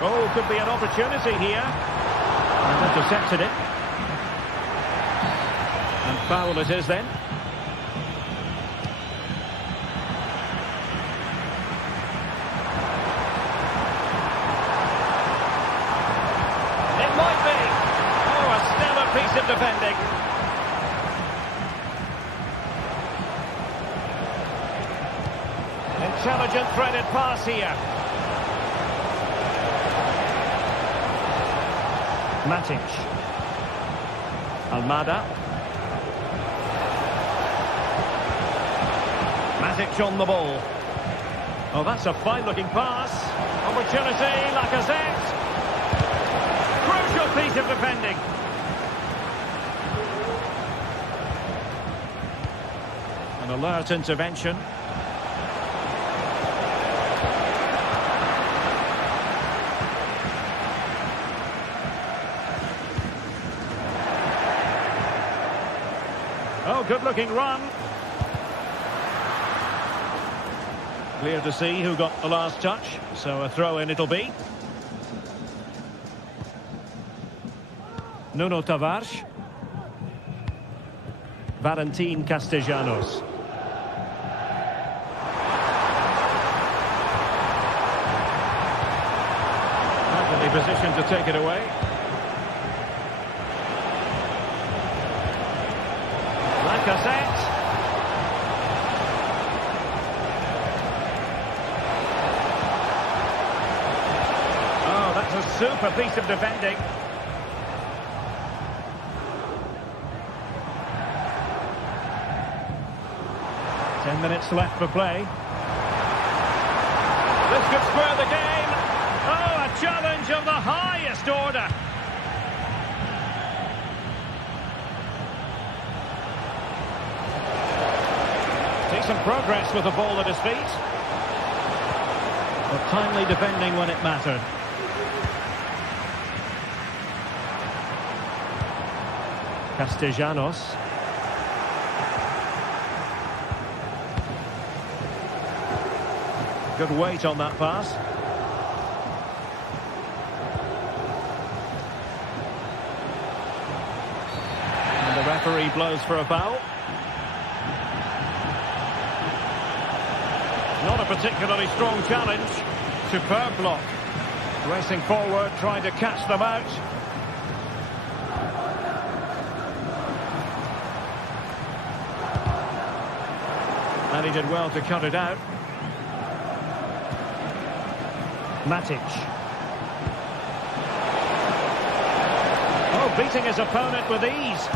Oh, could be an opportunity here. And intercepted it. And foul it is then. defending. Intelligent threaded pass here. Matic. Almada. Matic on the ball. Oh, that's a fine-looking pass. Opportunity, Lacazette. Crucial piece of defending. An alert intervention. Oh, good-looking run. Clear to see who got the last touch, so a throw-in it'll be. Nuno Tavares. Valentin Castellanos. Perfectly positioned to take it away. Lacazette. Oh, that's a super piece of defending. Ten minutes left for play. This could square the game. Oh, a challenge of the highest order. Decent progress with the ball at his feet. But timely defending when it mattered. Castellanos. Good weight on that pass. And the referee blows for a foul. Not a particularly strong challenge. Superb block. Racing forward, trying to catch them out. And he did well to cut it out. Matic. Oh, beating his opponent with ease.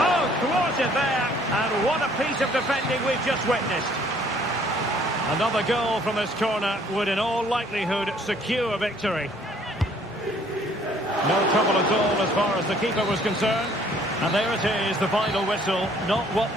Oh, thwarted there. And what a piece of defending we've just witnessed. Another goal from this corner would in all likelihood secure victory. No trouble at all as far as the keeper was concerned. And there it is, the final whistle. Not what...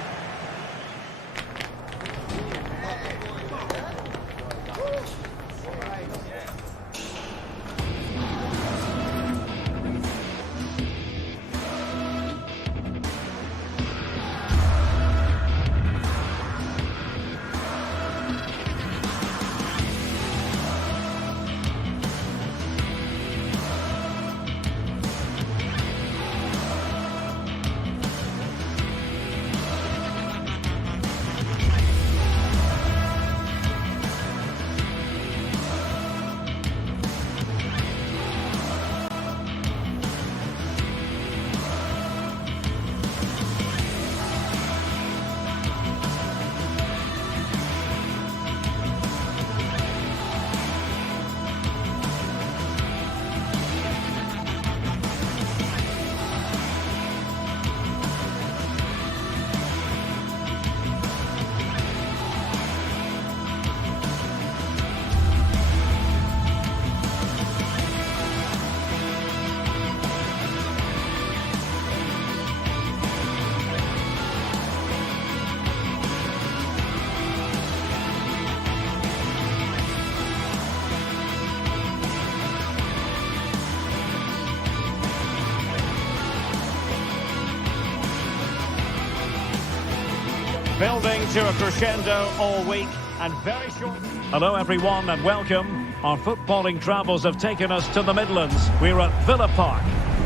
Building to a crescendo all week and very short... Hello everyone and welcome. Our footballing travels have taken us to the Midlands. We're at Villa Park.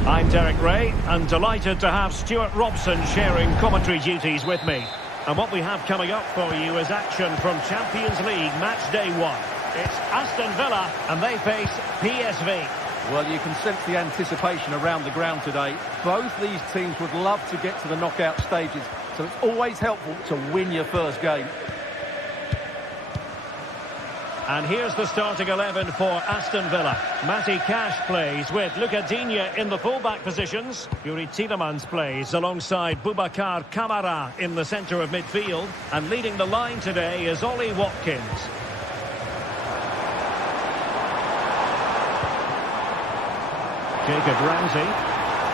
I'm Derek Ray and delighted to have Stuart Robson sharing commentary duties with me. And what we have coming up for you is action from Champions League match day 1. It's Aston Villa, and they face PSV. Well, you can sense the anticipation around the ground today. Both these teams would love to get to the knockout stages, so it's always helpful to win your first game. And here's the starting 11 for Aston Villa. Matty Cash plays with Luca Digne in the fullback positions. Yuri Tielemans plays alongside Boubacar Kamara in the centre of midfield. And leading the line today is Ollie Watkins. Jacob Ramsey.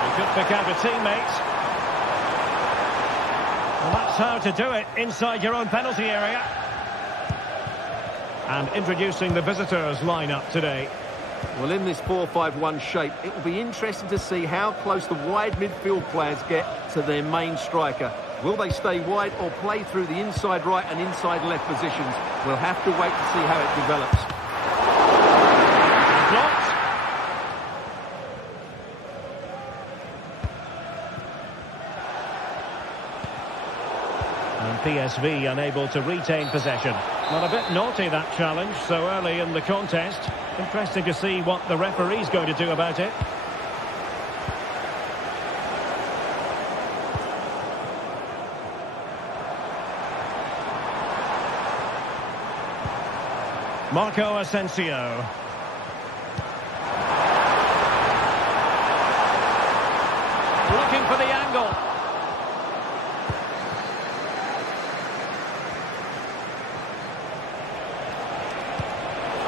He could pick out a teammate. Well, that's how to do it inside your own penalty area. And introducing the visitors lineup today. Well, in this 4-5-1 shape, it will be interesting to see how close the wide midfield players get to their main striker. Will they stay wide or play through the inside right and inside left positions? We'll have to wait to see how it develops. Blocked. And PSV unable to retain possession. Well, a bit naughty, that challenge, so early in the contest. Interesting to see what the referee's going to do about it. Marco Asensio. Looking for the angle.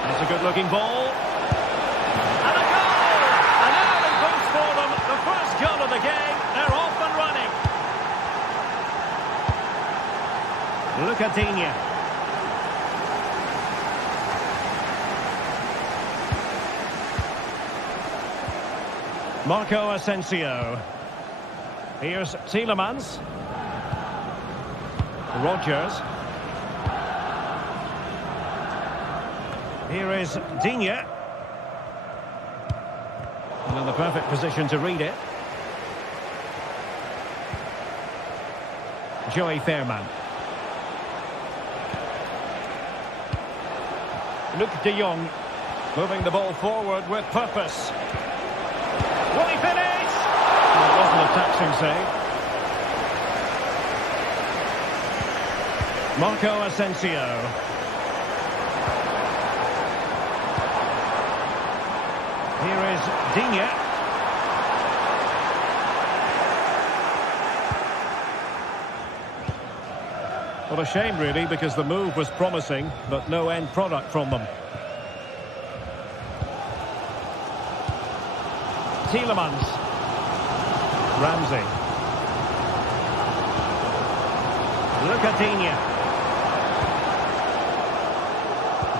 That's a good-looking ball. And a goal! An early boost for them. The first goal of the game. They're off and running. Luca Digne. Marco Asensio. Here's Tielemans. Rodgers. Here is Digne. And in the perfect position to read it. Joey Fairman. Luc de Jong. Moving the ball forward with purpose. Will he finish? It wasn't a taxing save. Marco Asensio. Here is Digne. What a shame, really, because the move was promising, but no end product from them. Tielemans. Ramsey. Luca Digne.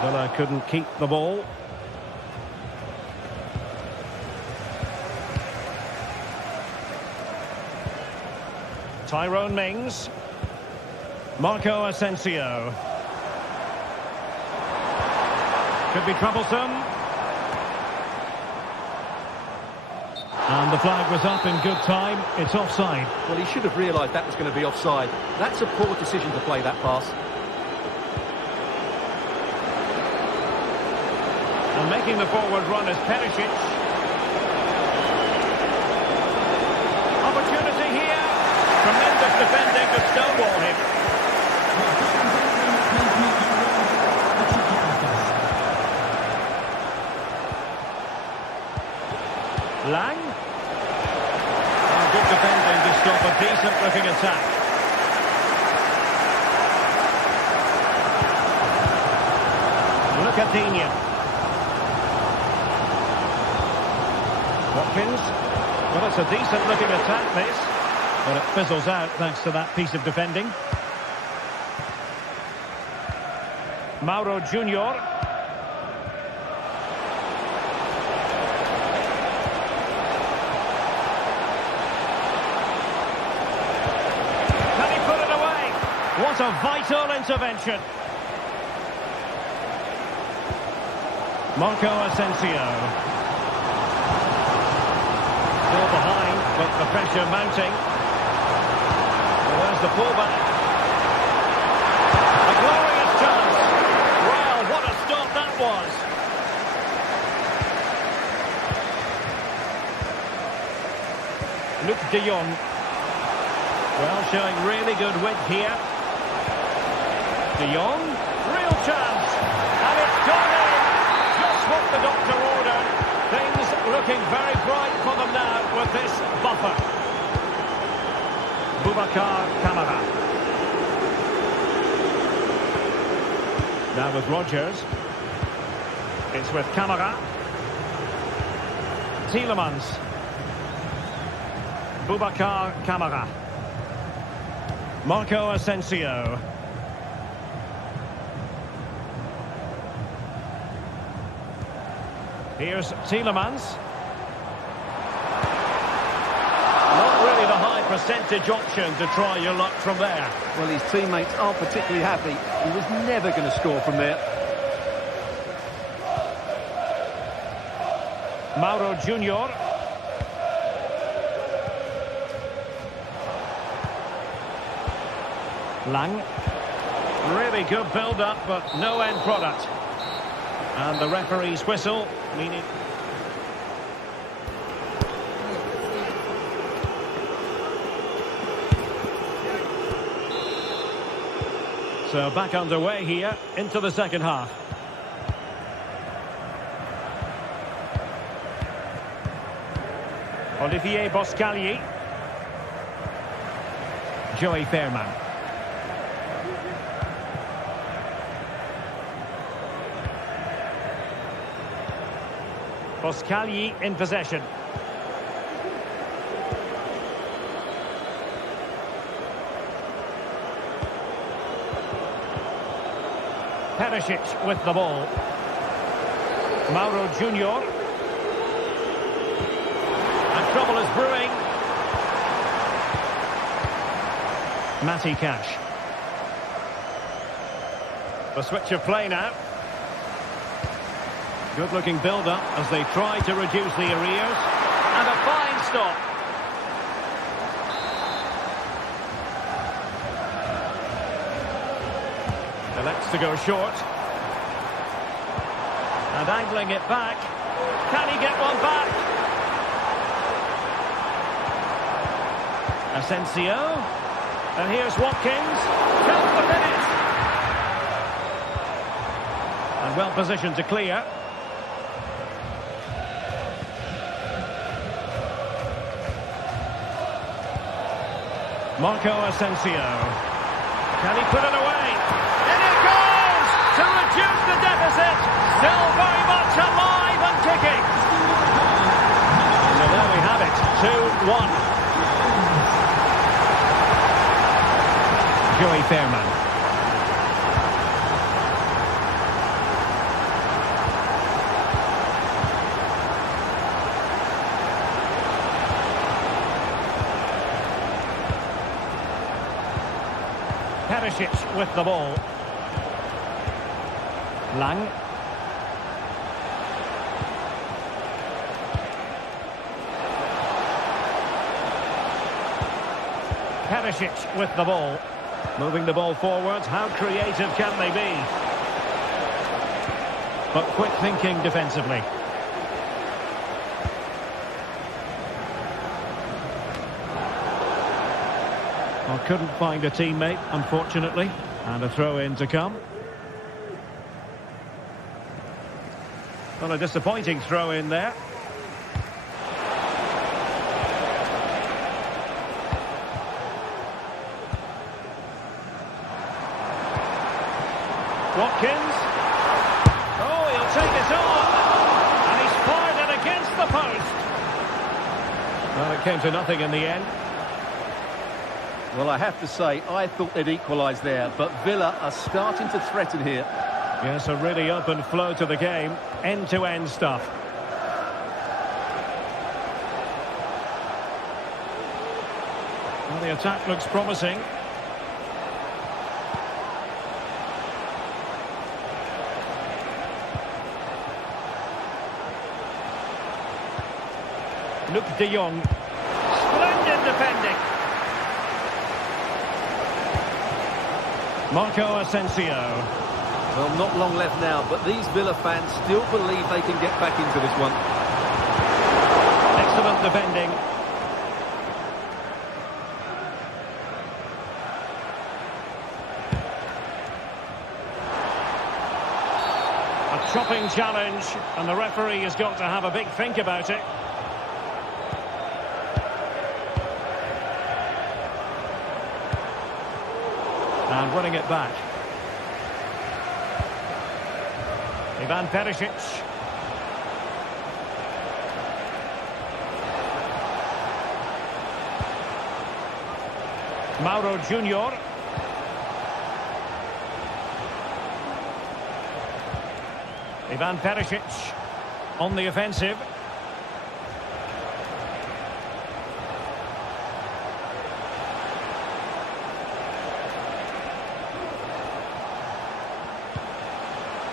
Villa couldn't keep the ball. Tyrone Mings. Marco Asensio. Could be troublesome. And the flag was up in good time. It's offside. Well, he should have realised that was going to be offside. That's a poor decision to play that pass. And making the forward run is Perisic. Opportunity here. Tremendous defending to stonewall him. Lang. Good defending to stop a decent-looking attack. Look at Digne. Watkins. Well, it's a decent-looking attack, this. But it fizzles out thanks to that piece of defending. Mauro Junior. What a vital intervention. Marco Asensio. Still behind, but the pressure mounting. Well, there's the pullback. A glorious chance. Well, what a stop that was. Luc de Jong. Well, showing really good width here. De Jong, real chance. And it's gone in. Just what the doctor ordered. Things looking very bright for them now with this buffer. Boubacar Kamara. Now with Rodgers. It's with Kamara. Tielemans. Boubacar Kamara. Marco Asensio. Here's Tielemans. Not really the high percentage option to try your luck from there. Well, his teammates aren't particularly happy. He was never going to score from there. Mauro Junior. Lang. Really good build-up, but no end product. And the referee's whistle, meaning... So back underway here, into the second half. Olivier Boscagli. Joey Fairman. Boscagli in possession. Perisic with the ball. Mauro Junior. And trouble is brewing. Matty Cash. The switch of play now. Good-looking build-up as they try to reduce the arrears. And a fine stop. Elects to go short. And angling it back. Can he get one back? Asensio. And here's Watkins. Count the minutes. And well positioned to clear. Marco Asensio. Can he put it away? In it goes! To reduce the deficit. Still very much alive and kicking. So there we have it. 2-1. Joey Fairman. Perisic with the ball. Lang. Perisic with the ball. Moving the ball forwards. How creative can they be? But quick thinking defensively. Well, couldn't find a teammate, unfortunately. And a throw-in to come. Well, a disappointing throw-in there. Watkins. Oh, he'll take it on. And he's fired it against the post. Well, it came to nothing in the end. Well, I have to say, I thought they'd equalise there, but Villa are starting to threaten here. Yes, a really open flow to the game. End-to-end stuff. Well, the attack looks promising. Luc de Jong. Splendid defending. Marco Asensio. Well, not long left now, but these Villa fans still believe they can get back into this one. Excellent defending. A chopping challenge, and the referee has got to have a big think about it. And winning it back. Ivan Perisic. Mauro Junior. Ivan Perisic on the offensive.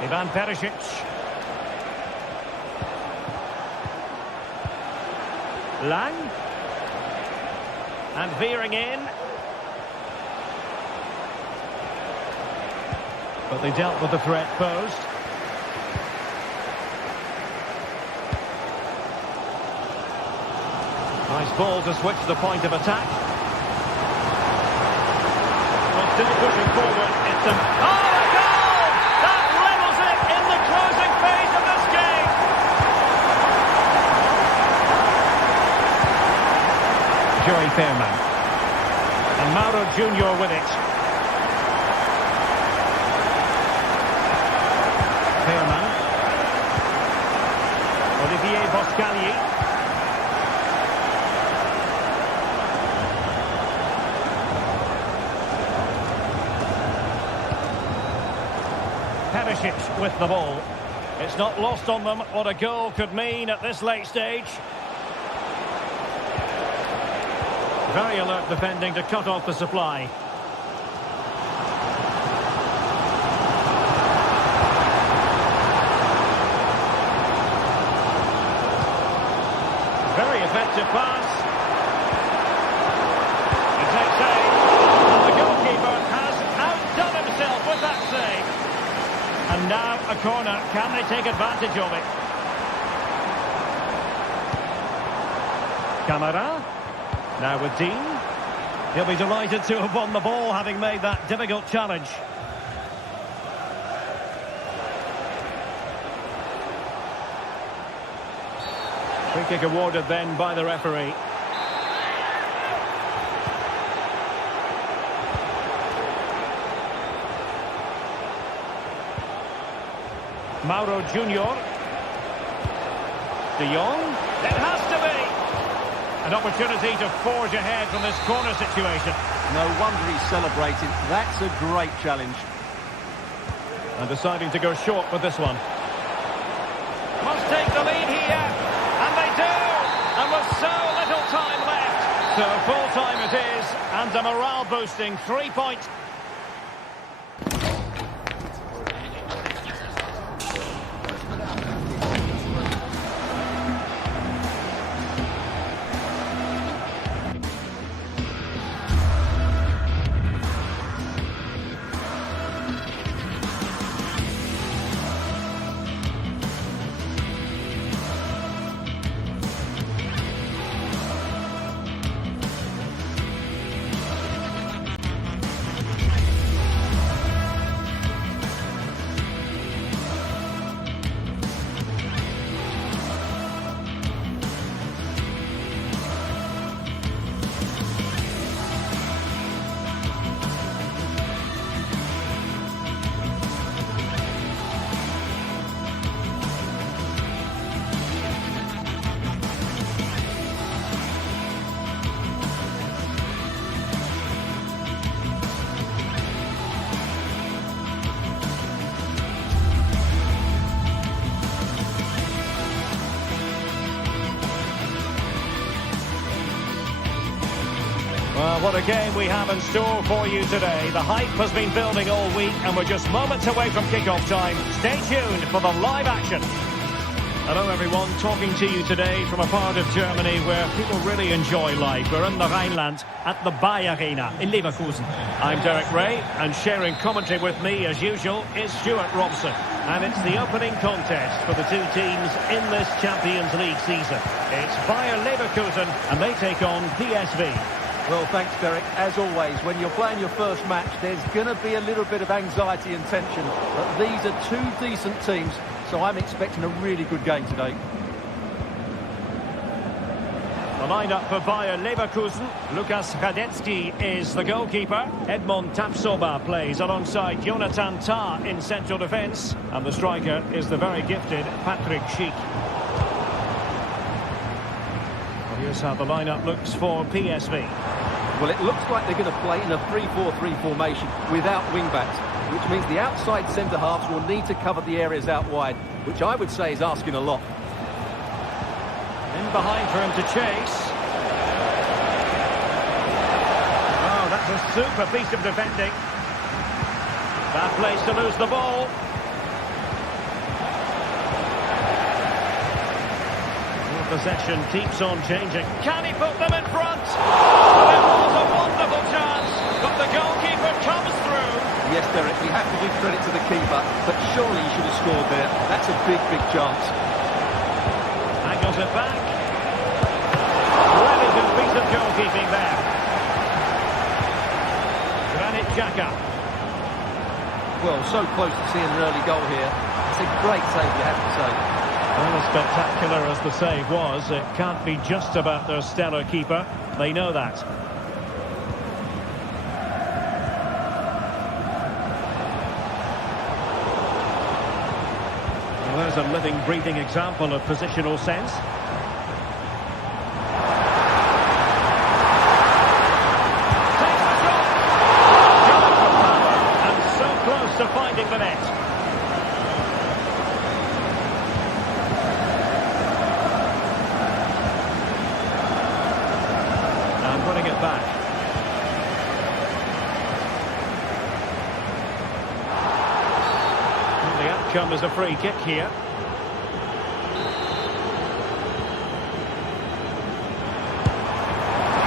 Ivan Perisic. Lang. And veering in. But they dealt with the threat posed. Nice ball to switch the point of attack. Well, still pushing forward. It's a... Oh, a goal! That levels it in the closing phase of this game. Joey Fairman. And Mauro Junior with it. Fairman. Olivier Boscagli. Perisic with the ball. It's not lost on them what a goal could mean at this late stage. Very alert defending to cut off the supply. Very effective pass. He takes aim. And the goalkeeper has outdone himself with that save. And now a corner. Can they take advantage of it? Camara. Now with Dean. He'll be delighted to have won the ball, having made that difficult challenge. Free kick awarded then by the referee. Mauro Junior. De Jong. It has to be. An opportunity to forge ahead from this corner situation. No wonder he's celebrating. That's a great challenge. And deciding to go short with this one. Must take the lead here. And they do. And with so little time left. So full time it is. And a morale boosting 3 points. Well, what a game we have in store for you today. The hype has been building all week and we're just moments away from kick-off time. Stay tuned for the live action. Hello everyone, talking to you today from a part of Germany where people really enjoy life. We're in the Rhineland at the Bayer Arena in Leverkusen. I'm Derek Ray, and sharing commentary with me as usual is Stuart Robson. And it's the opening contest for the two teams in this Champions League season. It's Bayer Leverkusen and they take on PSV. Well, thanks, Derek. As always, when you're playing your first match, there's going to be a little bit of anxiety and tension. But these are two decent teams, so I'm expecting a really good game today. The lineup for Bayer Leverkusen. Lukas Radetzky is the goalkeeper. Edmond Tapsoba plays alongside Jonathan Tah in central defence. And the striker is the very gifted Patrick Schick. Here's how the lineup looks for PSV. Well, it looks like they're going to play in a 3-4-3 formation without wing-backs, which means the outside centre-halves will need to cover the areas out wide, which I would say is asking a lot. In behind for him to chase. Oh, that's a super piece of defending. Bad place to lose the ball. Possession keeps on changing. Can he put them in front? Oh, it was a wonderful chance, but the goalkeeper comes through. Yes, Derek, we have to give credit to the keeper, but surely he should have scored there. That's a big, big chance. Angles it back. Really good piece of goalkeeping there. Granit Xhaka. Well, so close to seeing an early goal here. It's a great save, you have to say. Well, as spectacular as the save was, it can't be just about their stellar keeper. They know that. Well, there's a living, breathing example of positional sense. Takes the shot! Going for power, and so close to finding the net. Running it back. And the outcome is a free kick here. A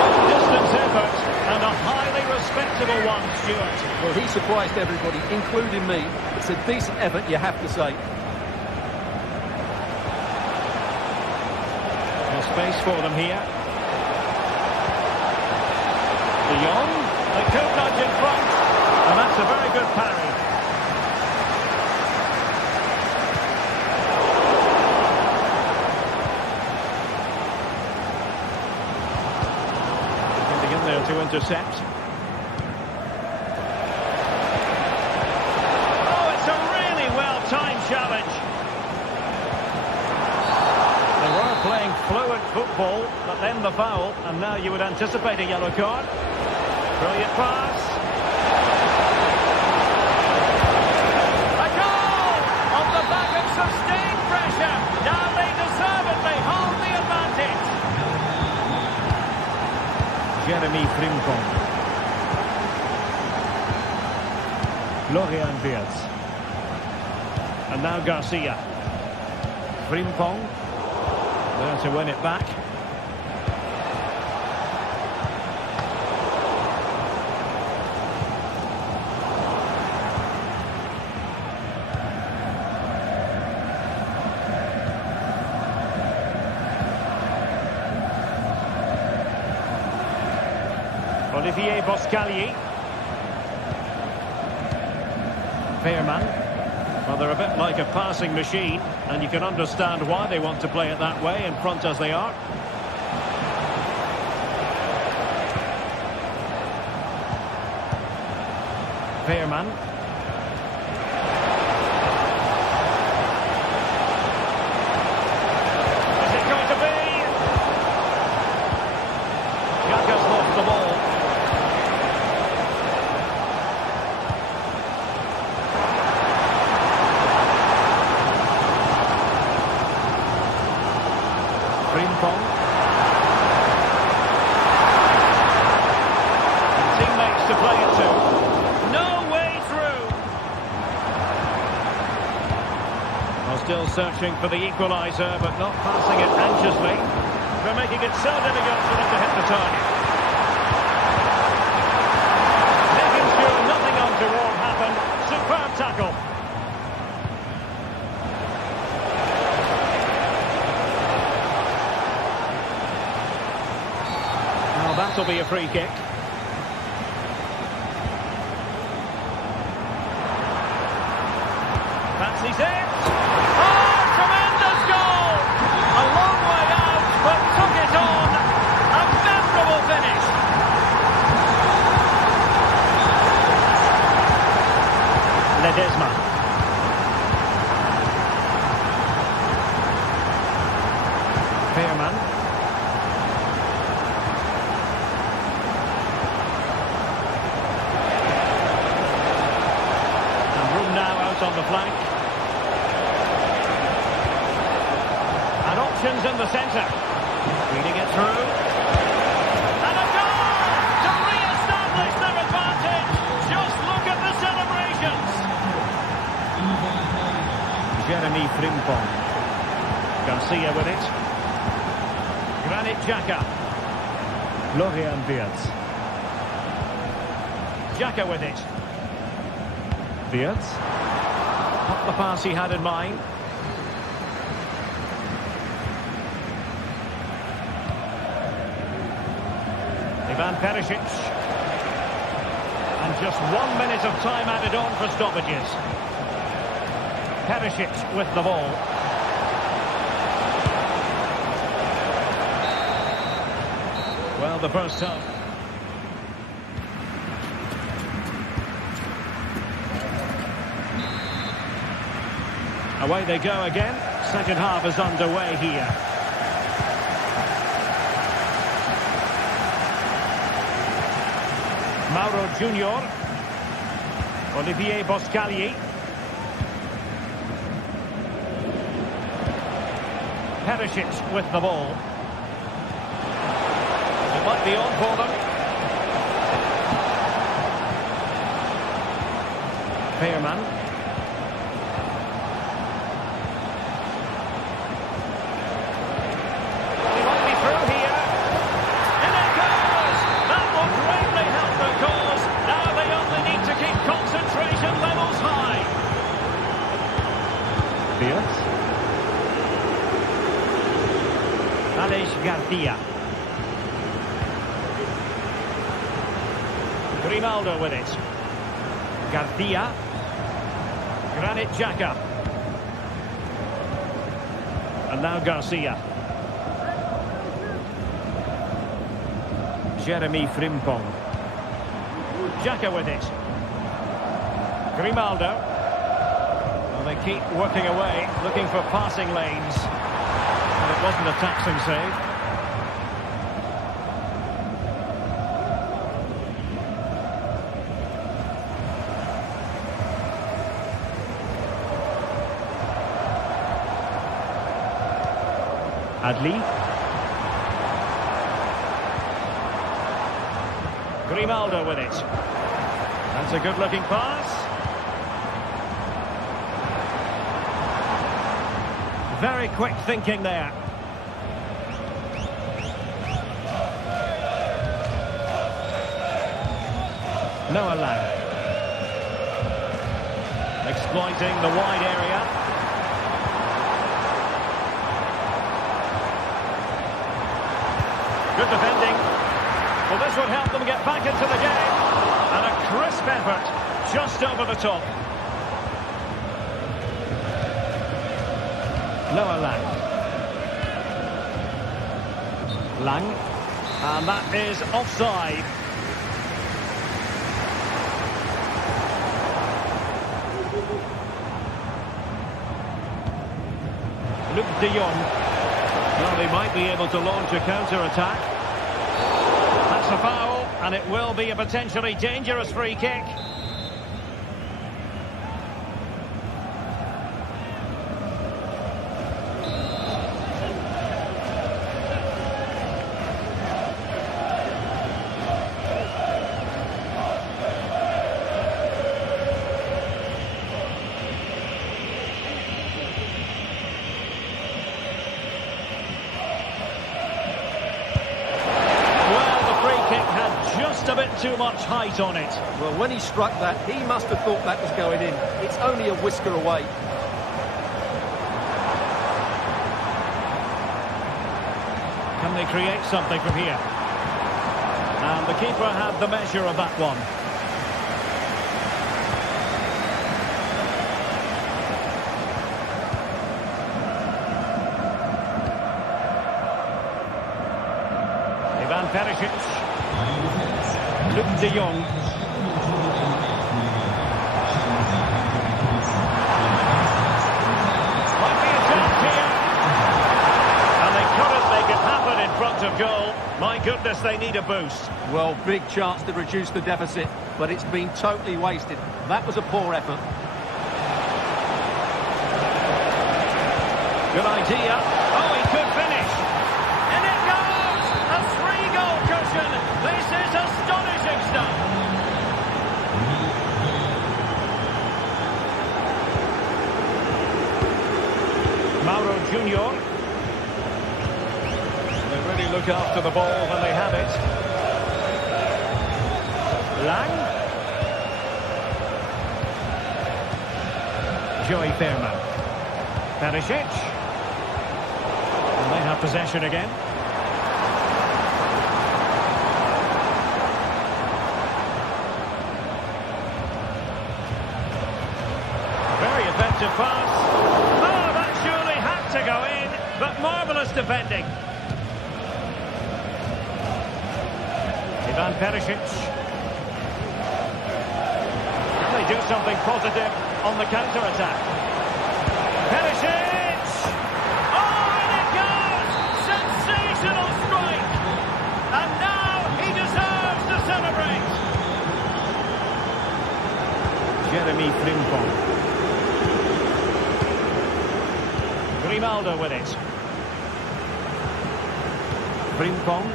long-distance effort and a highly respectable one, Stuart. Well, he surprised everybody, including me. It's a decent effort, you have to say. No space for them here. De Jong, they could nudge in front, and that's a very good parry. Getting in there to intercept. Oh, it's a really well-timed challenge. They were playing fluent football, but then the foul, and now you would anticipate a yellow card. Brilliant pass. A goal! On the back of sustained pressure. Now they deservedly hold the advantage. Jeremy Frimpong. Florian Wirtz. And now Garcia. Frimpong. There to win it back. Olivier Boscalier. Veerman. Well, they're a bit like a passing machine, and you can understand why they want to play it that way, in front as they are. Veerman. Is it going to be? Xhaka's lost the ball. Frimpong. And teammates to play it to. No way through. Still searching for the equaliser, but not passing it anxiously. They're making it so difficult for them to hit the target. Making sure nothing untoward happened. Superb tackle. Now that'll be a free kick. Fancies it. Oh, tremendous goal! A long way out, but took it on. A memorable finish. Ledesma. Veerman. And room now out on the flank. And options in the centre. Feeding it through. And a goal to re-establish their advantage. Just look at the celebrations. Jeremy Frimpong. Garcia with it. Granit Xhaka. Florian Wirtz. Xhaka with it. Wirtz. Not the pass he had in mind. Ivan Perisic. And just 1 minute of time added on for stoppages. Perisic with the ball. Well, the first half. Away they go again. Second half is underway here. Mauro Junior. Olivier Boscagli. Perisic with the ball. It might be on for them. Veerman. He might be through here. And it goes! That will greatly help the cause. Now they only need to keep concentration levels high. Wirtz. Alex Garcia. Grimaldo with it. Garcia. Granit Xhaka. And now Garcia. Jeremy Frimpong. Xhaka with it. Grimaldo. Well, they keep working away, looking for passing lanes. And it wasn't a taxing save. Adli. Grimaldo with it. That's a good-looking pass. Very quick thinking there. Noah Lang. Exploiting the wide area. Good defending. Well, this would help them get back into the game. And a crisp effort just over the top. Noah Lang. Lang. And that is offside. Luc de Jong. Well, they might be able to launch a counter-attack. That's a foul, and it will be a potentially dangerous free kick. too much height on it. Well, when he struck that, he must have thought that was going in. It's only a whisker away. Can they create something from here? And the keeper had the measure of that one. Ivan Perisic. Luke de Jong. Might be a chance here. And they couldn't make it happen in front of goal. My goodness, they need a boost. Well, big chance to reduce the deficit, but it's been totally wasted. That was a poor effort. Good idea. Oh, he could finish. And it goes! A 3-goal cushion. This is astonishing stuff. Mauro Junior. They really look after the ball when they have it. Lang. Joey Fairman. Perisic. And they have possession again. Very effective pass. Oh, that surely had to go in, but marvellous defending. Ivan Perisic. Can they do something positive on the counter-attack? Perisic! Oh, and it goes! Sensational strike! And now he deserves to celebrate! Jeremy Frimpong. Grimaldo with it. Frimpong.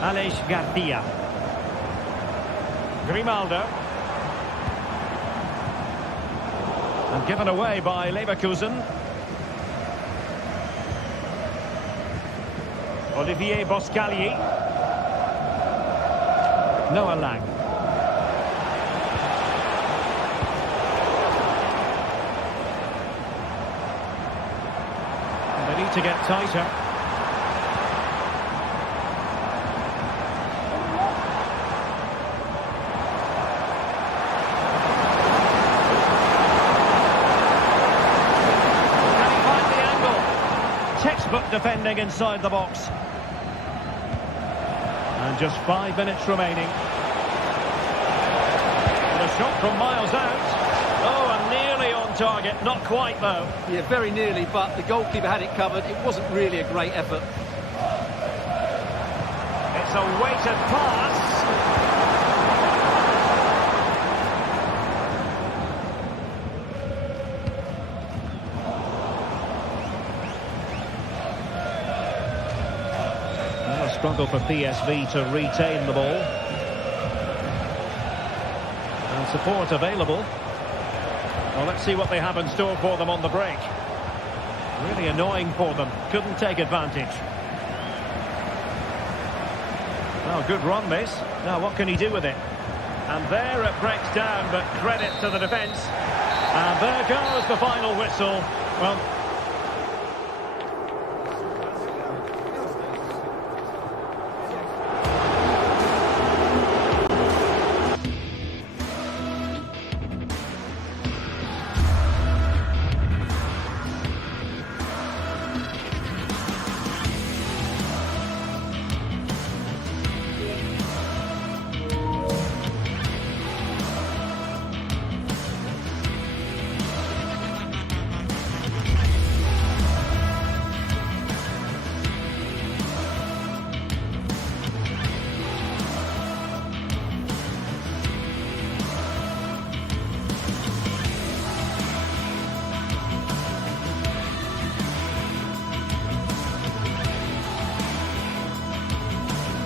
Aleix Garcia. Grimaldo. And given away by Leverkusen. Olivier Boscagli. Noah Lang. And they need to get tighter. Textbook defending inside the box. And just 5 minutes remaining. And a shot from miles out. Oh, and nearly on target. Not quite, though. Yeah, very nearly, but the goalkeeper had it covered. It wasn't really a great effort. It's a weighted pass. Struggle for PSV to retain the ball. And support available. Well, let's see what they have in store for them on the break. Really annoying for them. Couldn't take advantage. Well, good run this. Now, what can he do with it? And there it breaks down, but credit to the defence. And there goes the final whistle. Well,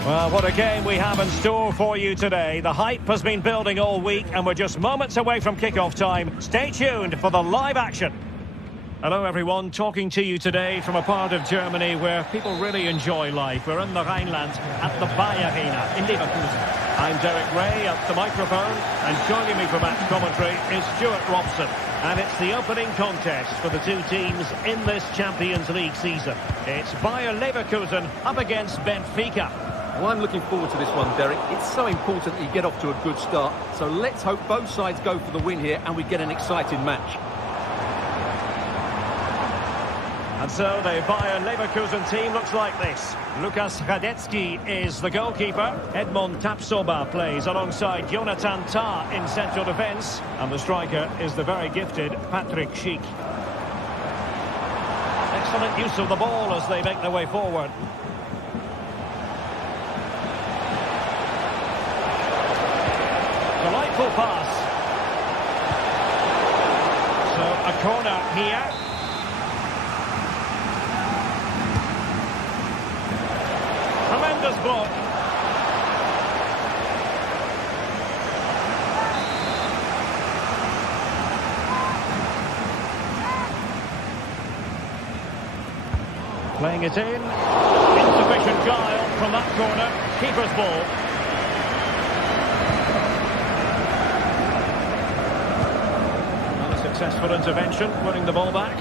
well, what a game we have in store for you today. The hype has been building all week and we're just moments away from kick-off time. Stay tuned for the live action. Hello everyone, talking to you today from a part of Germany where people really enjoy life. We're in the Rhineland at the Bayer Arena in Leverkusen. I'm Derek Ray at the microphone, and joining me for match commentary is Stuart Robson. And it's the opening contest for the two teams in this Champions League season. It's Bayer Leverkusen up against Benfica. Well, I'm looking forward to this one, Derek. It's so important that you get off to a good start. So let's hope both sides go for the win here and we get an exciting match. And so the Bayer Leverkusen team looks like this. Lukas Radetzky is the goalkeeper. Edmond Tapsoba plays alongside Jonathan Tah in central defence. And the striker is the very gifted Patrick Schick. Excellent use of the ball as they make their way forward. Delightful pass. So a corner here. Tremendous block. Playing it in. Insufficient guile from that corner. Keeper's ball. Another successful intervention, winning the ball back.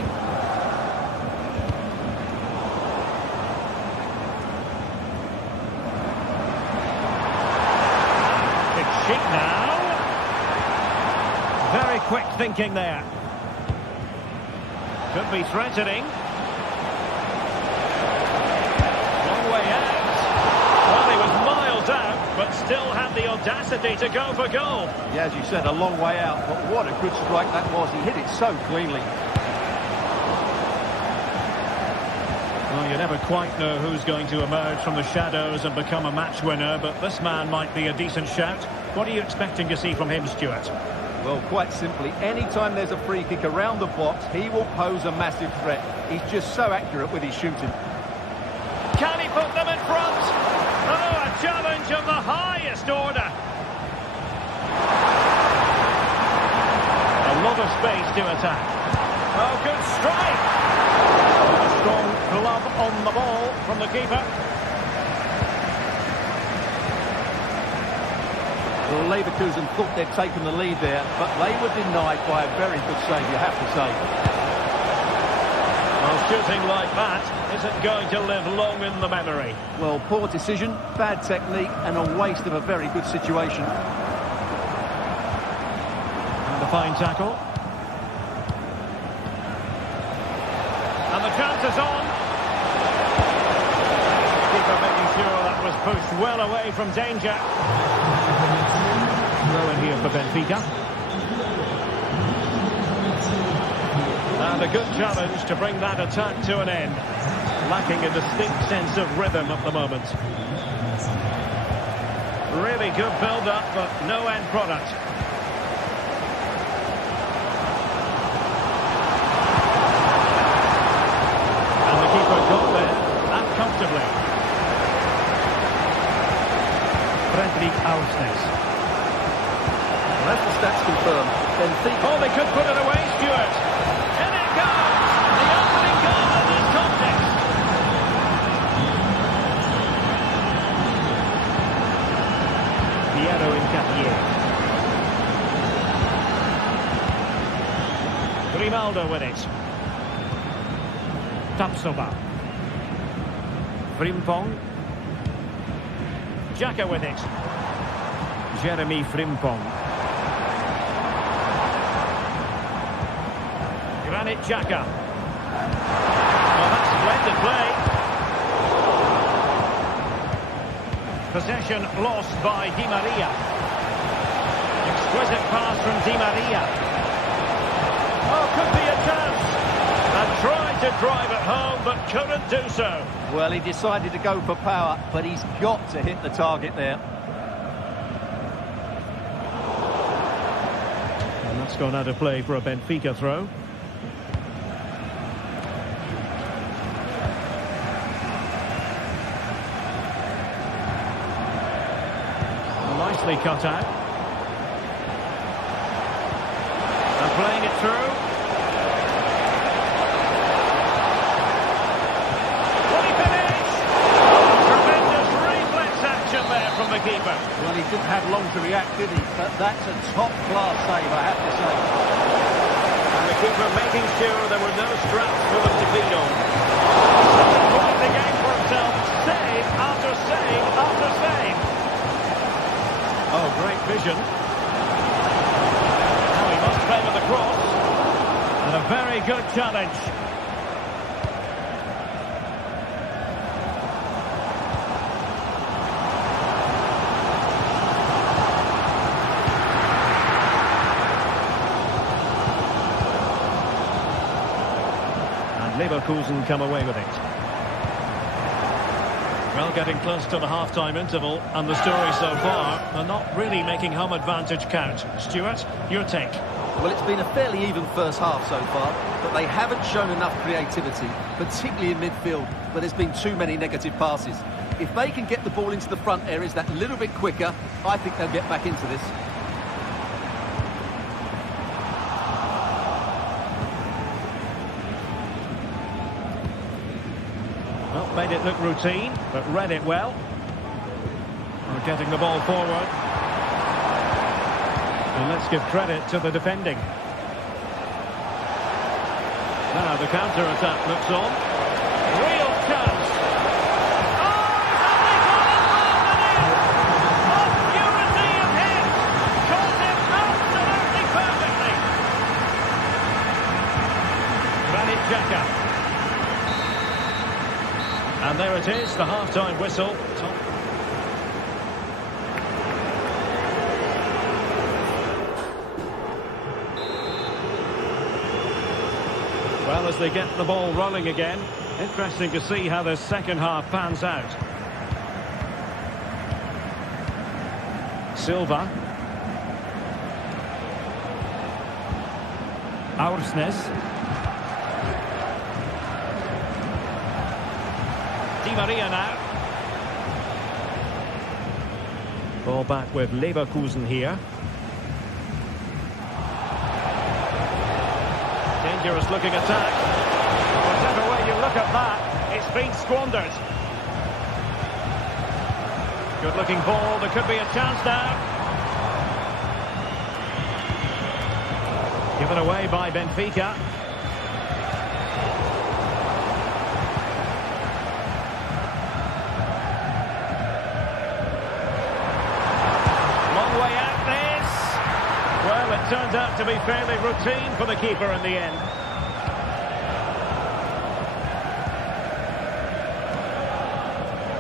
Now, very quick thinking there. Could be threatening. Long way out. Well, he was miles out, but still had the audacity to go for goal. Yeah, as you said, a long way out, but what a good strike that was. He hit it so cleanly. Well, you never quite know who's going to emerge from the shadows and become a match winner, but this man might be a decent shout. What are you expecting to see from him, Stuart? Well, quite simply, anytime there's a free kick around the box, he will pose a massive threat. He's just so accurate with his shooting. Can he put them in front? Oh, a challenge of the highest order. A lot of space to attack. Oh, good strike. A strong glove on the ball from the keeper. Well, Leverkusen thought they'd taken the lead there, but they were denied by a very good save, you have to say. Well, shooting like that isn't going to live long in the memory. Well, poor decision, bad technique, and a waste of a very good situation. And a fine tackle. And the chance is on. Keeper making sure that was pushed well away from danger. Throw in here for Benfica. And a good challenge to bring that attack to an end. Lacking a distinct sense of rhythm at the moment. Really good build-up, but no end product. And the keeper got there, and comfortably. Fredrik Aursnes. As the stats confirm, Benfica... Oh, they could put it away, Stuart. In it goes! The opening goal of this contest. Piero Incapié. Grimaldo with it. Tapsoba. Frimpong. Xhaka with it. Jeremy Frimpong. Granit Xhaka. Well, that's splendid play. Possession lost by Di Maria. Exquisite pass from Di Maria. Oh, could be a chance. And tried to drive it home, but couldn't do so. Well, he decided to go for power, but he's got to hit the target there. And that's gone out of play for a Benfica throw. Nicely cut out. And playing it through. Well, he didn't have long to react, did he? But that's a top-class save, I have to say. And the keeper making sure there were no scraps for them to feed on. Quite the game for himself. Save after save after save. Oh, great vision. Now he must play with the cross. And a very good challenge. Leverkusen come away with it. Well, getting close to the half-time interval, and the story so far, they're not really making home advantage count. Stuart, your take? Well, it's been a fairly even first half so far, but they haven't shown enough creativity, particularly in midfield, where there's been too many negative passes. If they can get the ball into the front areas that little bit quicker, I think they'll get back into this. Well, made it look routine, but read it well. We're getting the ball forward. And let's give credit to the defending. Now the counter-attack looks on. Real chance. Oh, he's only got it in! Oh, purity of hit! Caught him absolutely perfectly! Granit Xhaka. And there it is, the half-time whistle. Well, as they get the ball rolling again, interesting to see how the second half pans out. Silva. Aursnes. Di Maria now. Ball back with Leverkusen here. Dangerous looking attack. Whatever way you look at that, it's been squandered. Good looking ball, there could be a chance now. Given away by Benfica. Well, it turns out to be fairly routine for the keeper in the end.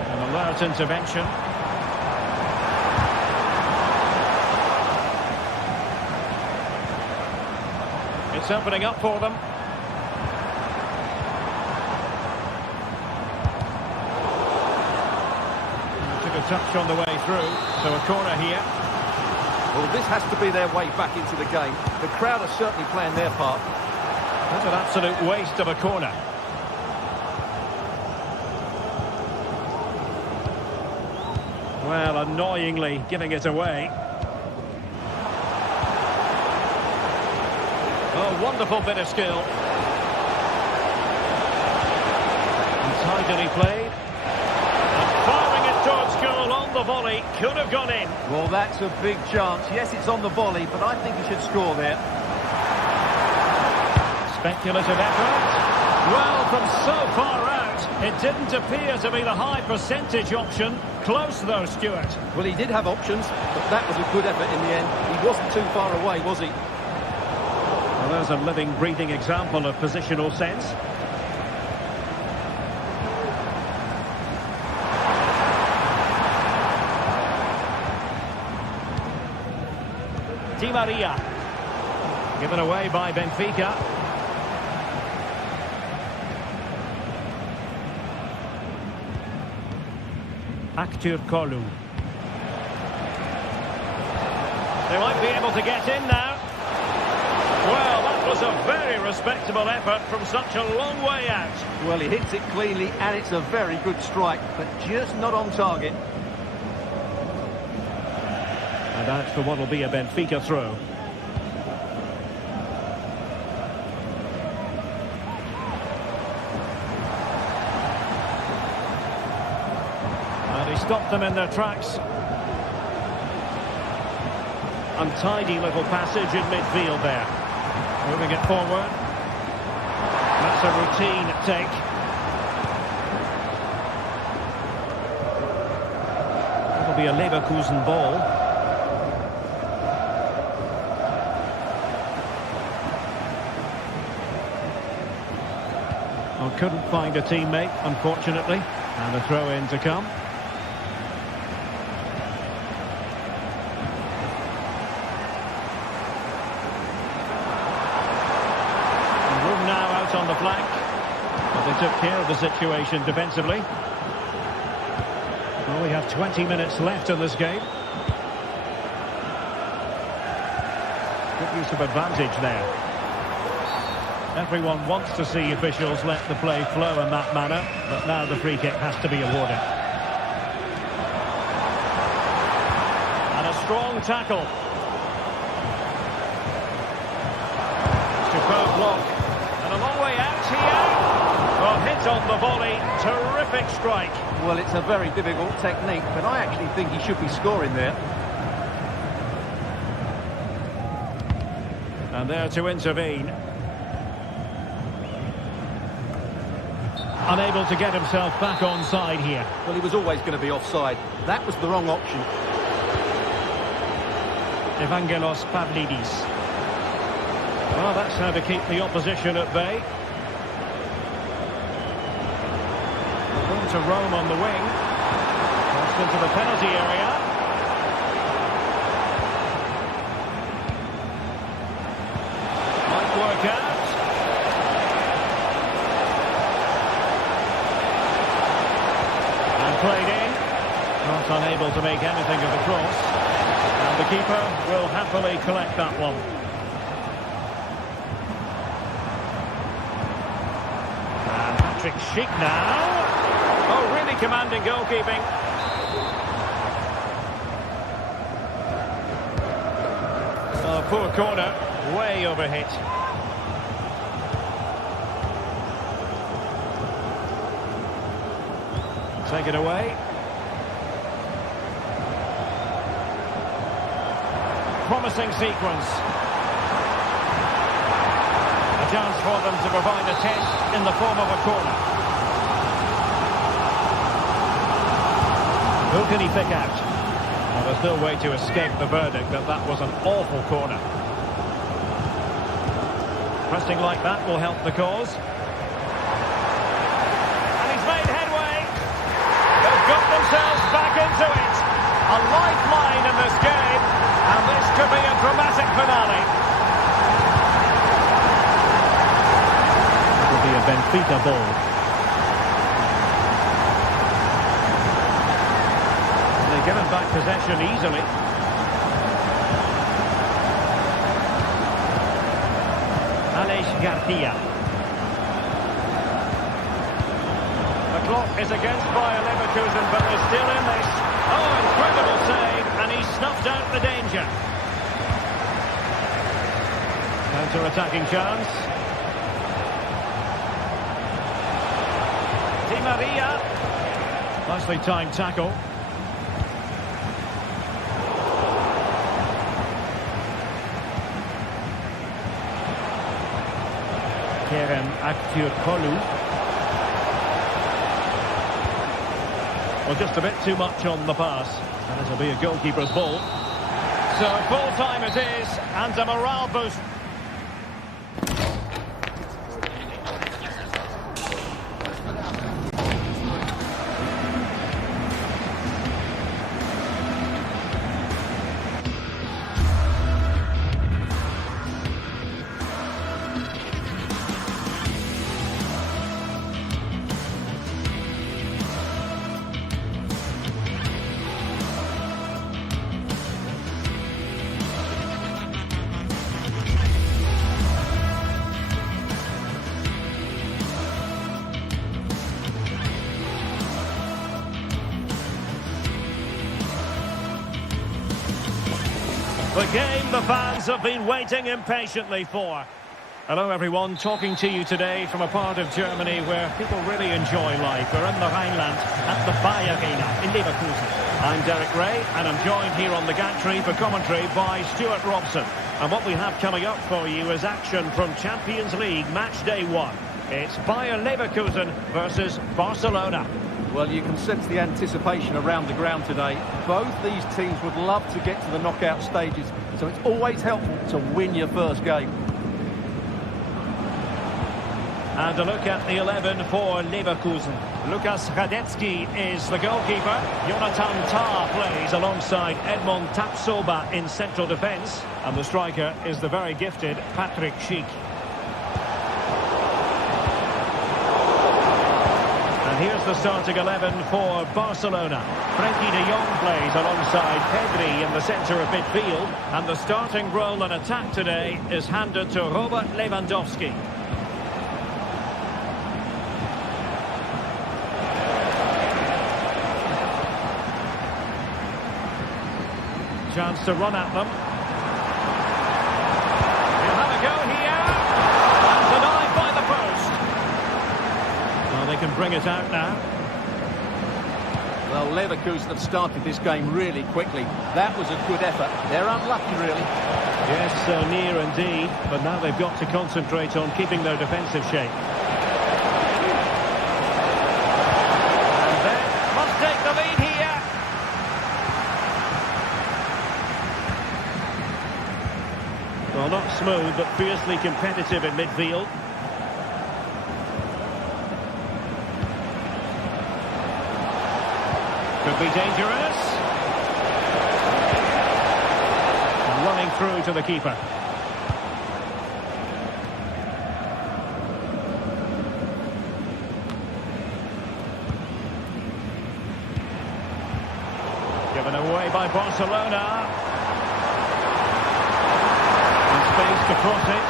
An alert intervention. It's opening up for them. Took a touch on the way through, so a corner here. Well, this has to be their way back into the game. The crowd are certainly playing their part. That's an absolute waste of a corner. Well, annoyingly giving it away. Oh, wonderful bit of skill. And tidily played. And firing it towards goal on the volley. Could have gone in. Well, that's a big chance. Yes, it's on the volley, but I think he should score there. Speculative effort. Well, from so far out, it didn't appear to be the high percentage option. Close though, Stuart. Well, he did have options, but that was a good effort in the end. He wasn't too far away, was he? Well, there's a living, breathing example of positional sense. Di Maria. Given away by Benfica. Aktür Kolu. They might be able to get in now. Well, that was a very respectable effort from such a long way out. Well, he hits it cleanly, and it's a very good strike, but just not on target. And out for what will be a Benfica throw. And he stopped them in their tracks. Untidy little passage in midfield there. Moving it forward. That's a routine take. It'll be a Leverkusen ball. Oh, couldn't find a teammate, unfortunately. And a throw-in to come. On the flank, but they took care of the situation defensively. Well, we have 20 minutes left in this game. Good use of advantage there. Everyone wants to see officials let the play flow in that manner, but now the free kick has to be awarded. And a strong tackle. Superb block. And a long way out here. Well, hit on the volley. Terrific strike. Well, it's a very difficult technique, but I actually think he should be scoring there. And there to intervene. Unable to get himself back onside here. Well, he was always going to be offside. That was the wrong option. Evangelos Pavlidis. Well, that's how to keep the opposition at bay. Room to roam on the wing. Crossed into the penalty area. Might work out. And played in. Not unable to make anything of the cross. And the keeper will happily collect that one. Chic now. Oh, really commanding goalkeeping. Oh, poor corner. Way overhit. Take it away. Promising sequence. A chance for them to provide a test in the form of a corner. Who can he pick out? Well, there's no way to escape the verdict that that was an awful corner. Pressing like that will help the cause. And he's made headway. They've got themselves back into it. A lifeline in this game. And this could be a dramatic finale. It will be a Benfica ball. Given back possession easily. Alex Garcia. The clock is against Bayer Leverkusen, but they're still in this. Oh, incredible save, and he snuffed out the danger. Counter-attacking chance. Di Maria. Nicely timed tackle. Kerem Aktürkoğlu. Well, just a bit too much on the pass. And it'll be a goalkeeper's ball. So full time it is, and a morale boost. The game the fans have been waiting impatiently for. Hello everyone, talking to you today from a part of Germany where people really enjoy life. We're in the Rhineland at the Bayer Arena in Leverkusen. I'm Derek Ray and I'm joined here on the gantry for commentary by Stuart Robson. And what we have coming up for you is action from Champions League match day 1. It's Bayer Leverkusen versus Barcelona. Well, you can sense the anticipation around the ground today. Both these teams would love to get to the knockout stages, so it's always helpful to win your first game. And a look at the 11 for Leverkusen. Lukas Radetzky is the goalkeeper. Jonathan Tah plays alongside Edmond Tapsoba in central defence. And the striker is the very gifted Patrick Schick. And here's the starting 11 for Barcelona. Frenkie de Jong plays alongside Pedri in the centre of midfield. And the starting role in attack today is handed to Robert Lewandowski. Chance to run at them. He'll have a go here. And denied by the post. Well, they can bring it out now. Well, Leverkusen have started this game really quickly. That was a good effort. They're unlucky, really. Yes, so near indeed. But now they've got to concentrate on keeping their defensive shape. And they must take the lead here. Well, not smooth, but fiercely competitive in midfield. Could be dangerous. Running through to the keeper. Given away by Barcelona. Space to cross it.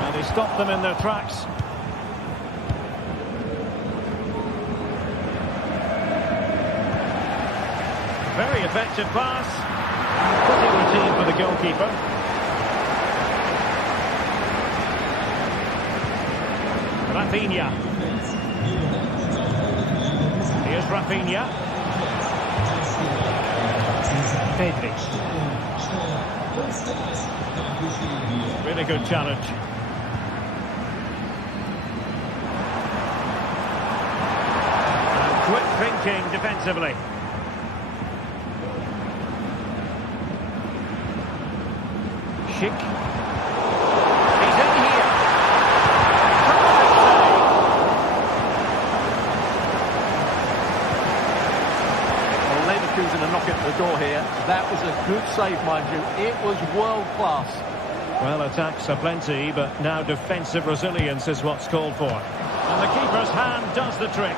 And they stop them in their tracks. Very effective pass. Pretty routine for the goalkeeper. Rafinha. Here's Rafinha. Pedri. Really good challenge. And quick thinking defensively. Schick. A knock at the door here. That was a good save, mind you. It was world class. Well, attacks are plenty, but now defensive resilience is what's called for. And the keeper's hand does the trick.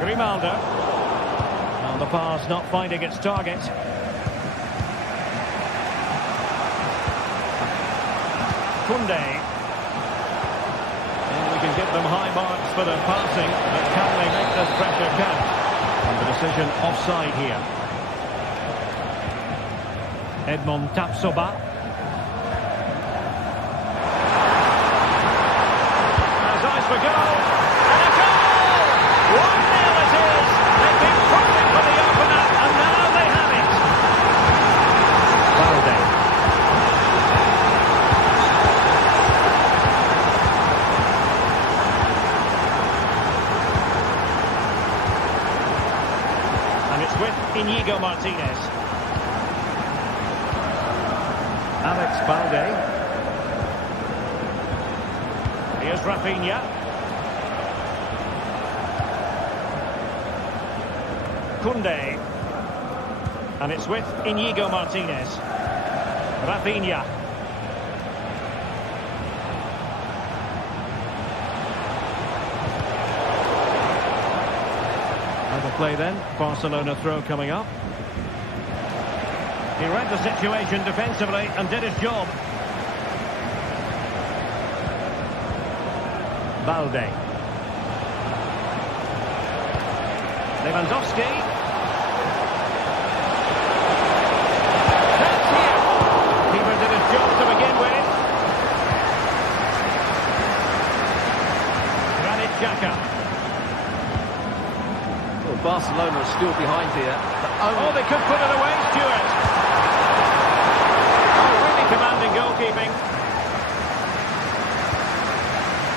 Grimaldo. And the pass not finding its target. Koundé. Can give them high marks for their passing, but can they make this pressure count? And the decision offside here. Edmond Tapsoba. Has eyes for goal. And a goal! 1-0 it is. They've been pushing for the opener, and now they have it. Valde. With Inigo Martinez. Alex Balde. Here's Rafinha. Koundé. And it's with Inigo Martinez. Rafinha. Play then, Barcelona throw coming up. He read the situation defensively and did his job. Balde. Lewandowski. That's here. Keeper did his job to begin with. Granit Xhaka. Well, Barcelona are still behind here. Oh, they could put it away, Stuart. Oh, really commanding goalkeeping.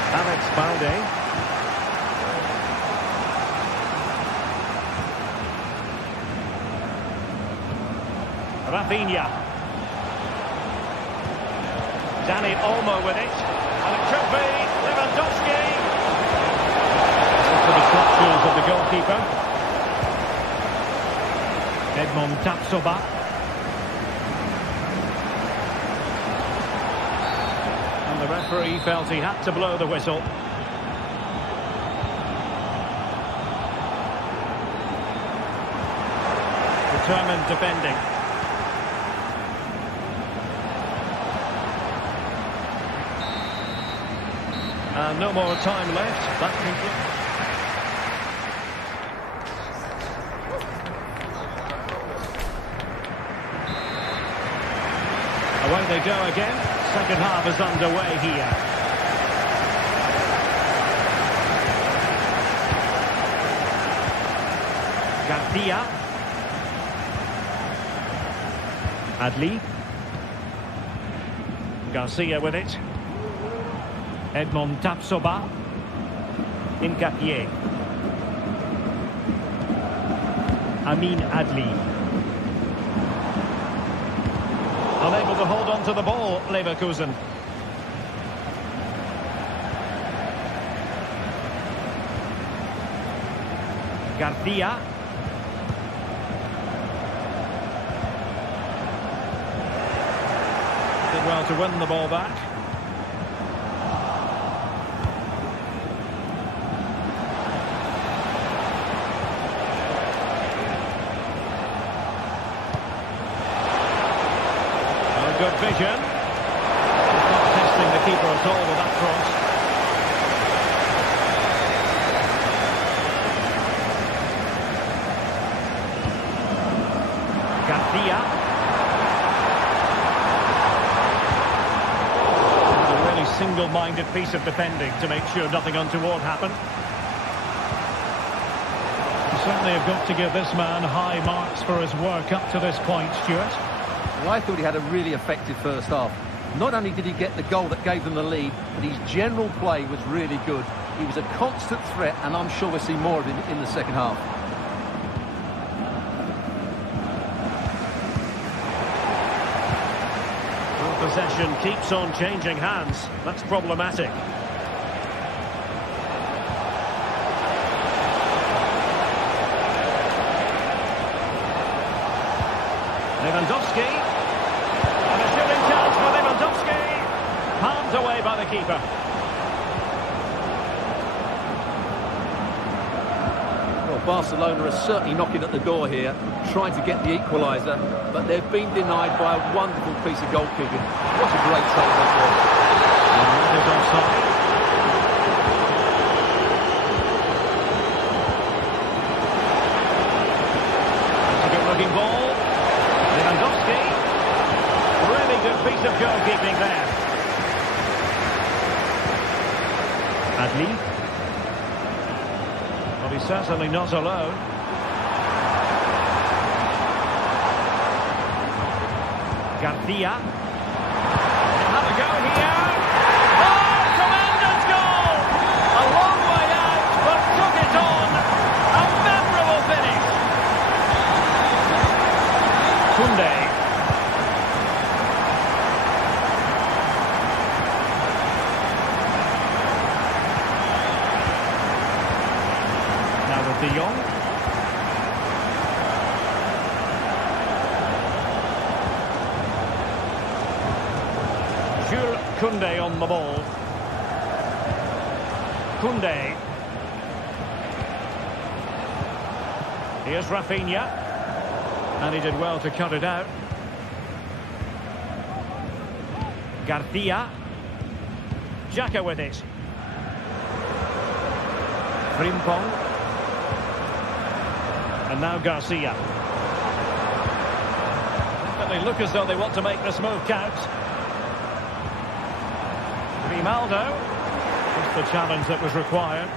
Alex Balde. Rafinha. Dani Olmo with it. And it could be Lewandowski. To the structures of the goalkeeper. Edmond Tapsoba. And the referee felt he had to blow the whistle. Determined defending. And no more time left. That concludes. Away they go again. Second half is underway here. Garcia. Adli. Garcia with it. Edmond Tapsoba. Incapié. Amin Adli. Unable to hold on to the ball, Leverkusen. Garcia. Did well to win the ball back. Good vision. Not testing the keeper at all with that cross. Garcia. A really single-minded piece of defending to make sure nothing untoward happened. You certainly have got to give this man high marks for his work up to this point, Stuart. Well, I thought he had a really effective first half. Not only did he get the goal that gave them the lead, but his general play was really good. He was a constant threat, and I'm sure we'll see more of him in the second half. Well, possession keeps on changing hands. That's problematic. Lewandowski. And a shooting chance for Lewandowski. Palmed away by the keeper. Well, Barcelona are certainly knocking at the door here, trying to get the equaliser, but they've been denied by a wonderful piece of goalkeeping. What a great save that was. And that is offside. It's a good-looking ball. Lewandowski. Really good piece of goalkeeping there. Adli. Well, he's certainly not alone. Garcia. Have a go here. Oh, tremendous goal! A long way out, but took it on. A memorable finish. Koundé. Now with De Jong. Jules Koundé on the ball. Koundé. Here's Rafinha. And he did well to cut it out. Garcia. Xhaka with it. Frimpong. And now Garcia. But they look as though they want to make this move count. Grimaldo. Just the challenge that was required.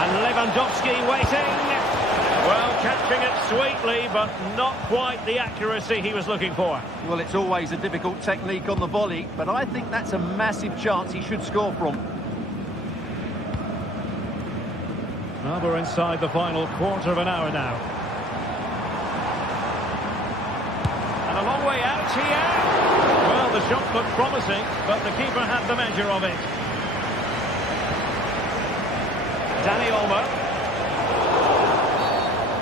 And Lewandowski waiting. Well, catching it sweetly, but not quite the accuracy he was looking for. Well, it's always a difficult technique on the volley, but I think that's a massive chance he should score from. Well, we're inside the final quarter of an hour now. And a long way out here. Well, the shot looked promising, but the keeper had the measure of it. Dani Olmo.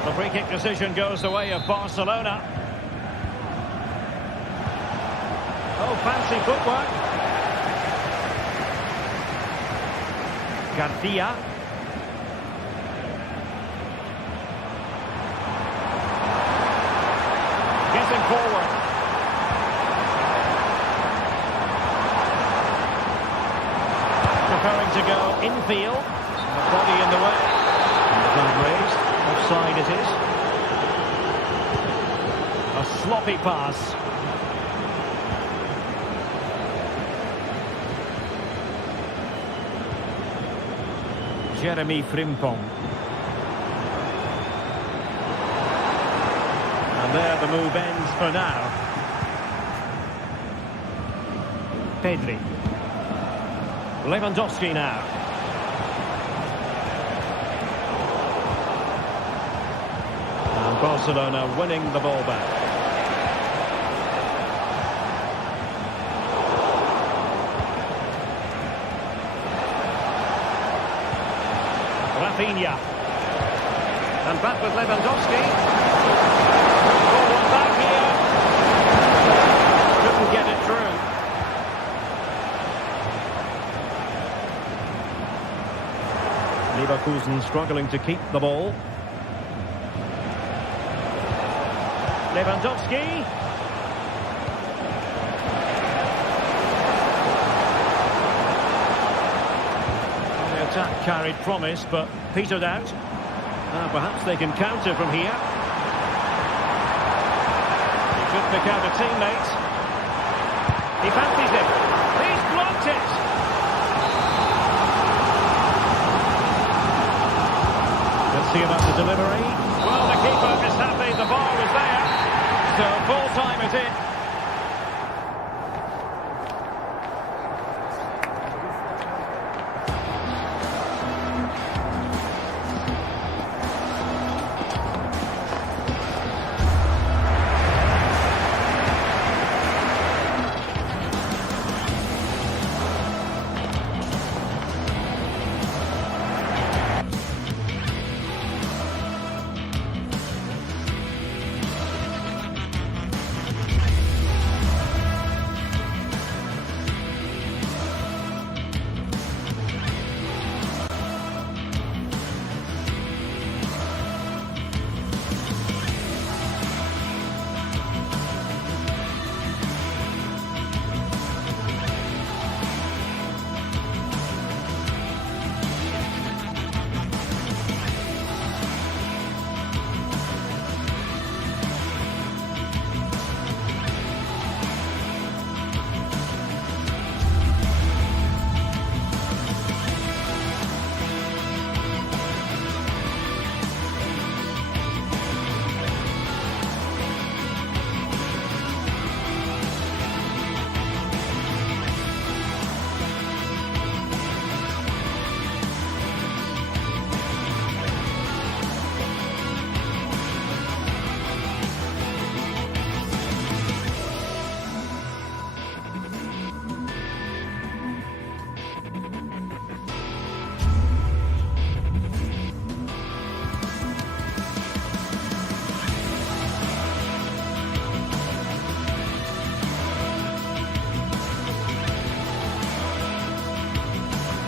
The free kick decision goes the way of Barcelona. Oh, fancy footwork. Garcia. Getting forward. Preparing to go infield. The body in the way. And the flag raised. Offside it is. A sloppy pass. Jeremy Frimpong. And there the move ends for now. Pedri. Lewandowski now. And Barcelona winning the ball back. Rafinha. And back with Lewandowski. Forward back here. Couldn't get it through. Leverkusen struggling to keep the ball. Lewandowski. The attack carried promise, but petered out. Perhaps they can counter from here. He could pick out a teammate. He fancies it. He's blocked it. Let's see about the delivery. Well, the keeper is happy. The bar was there. So full time is in.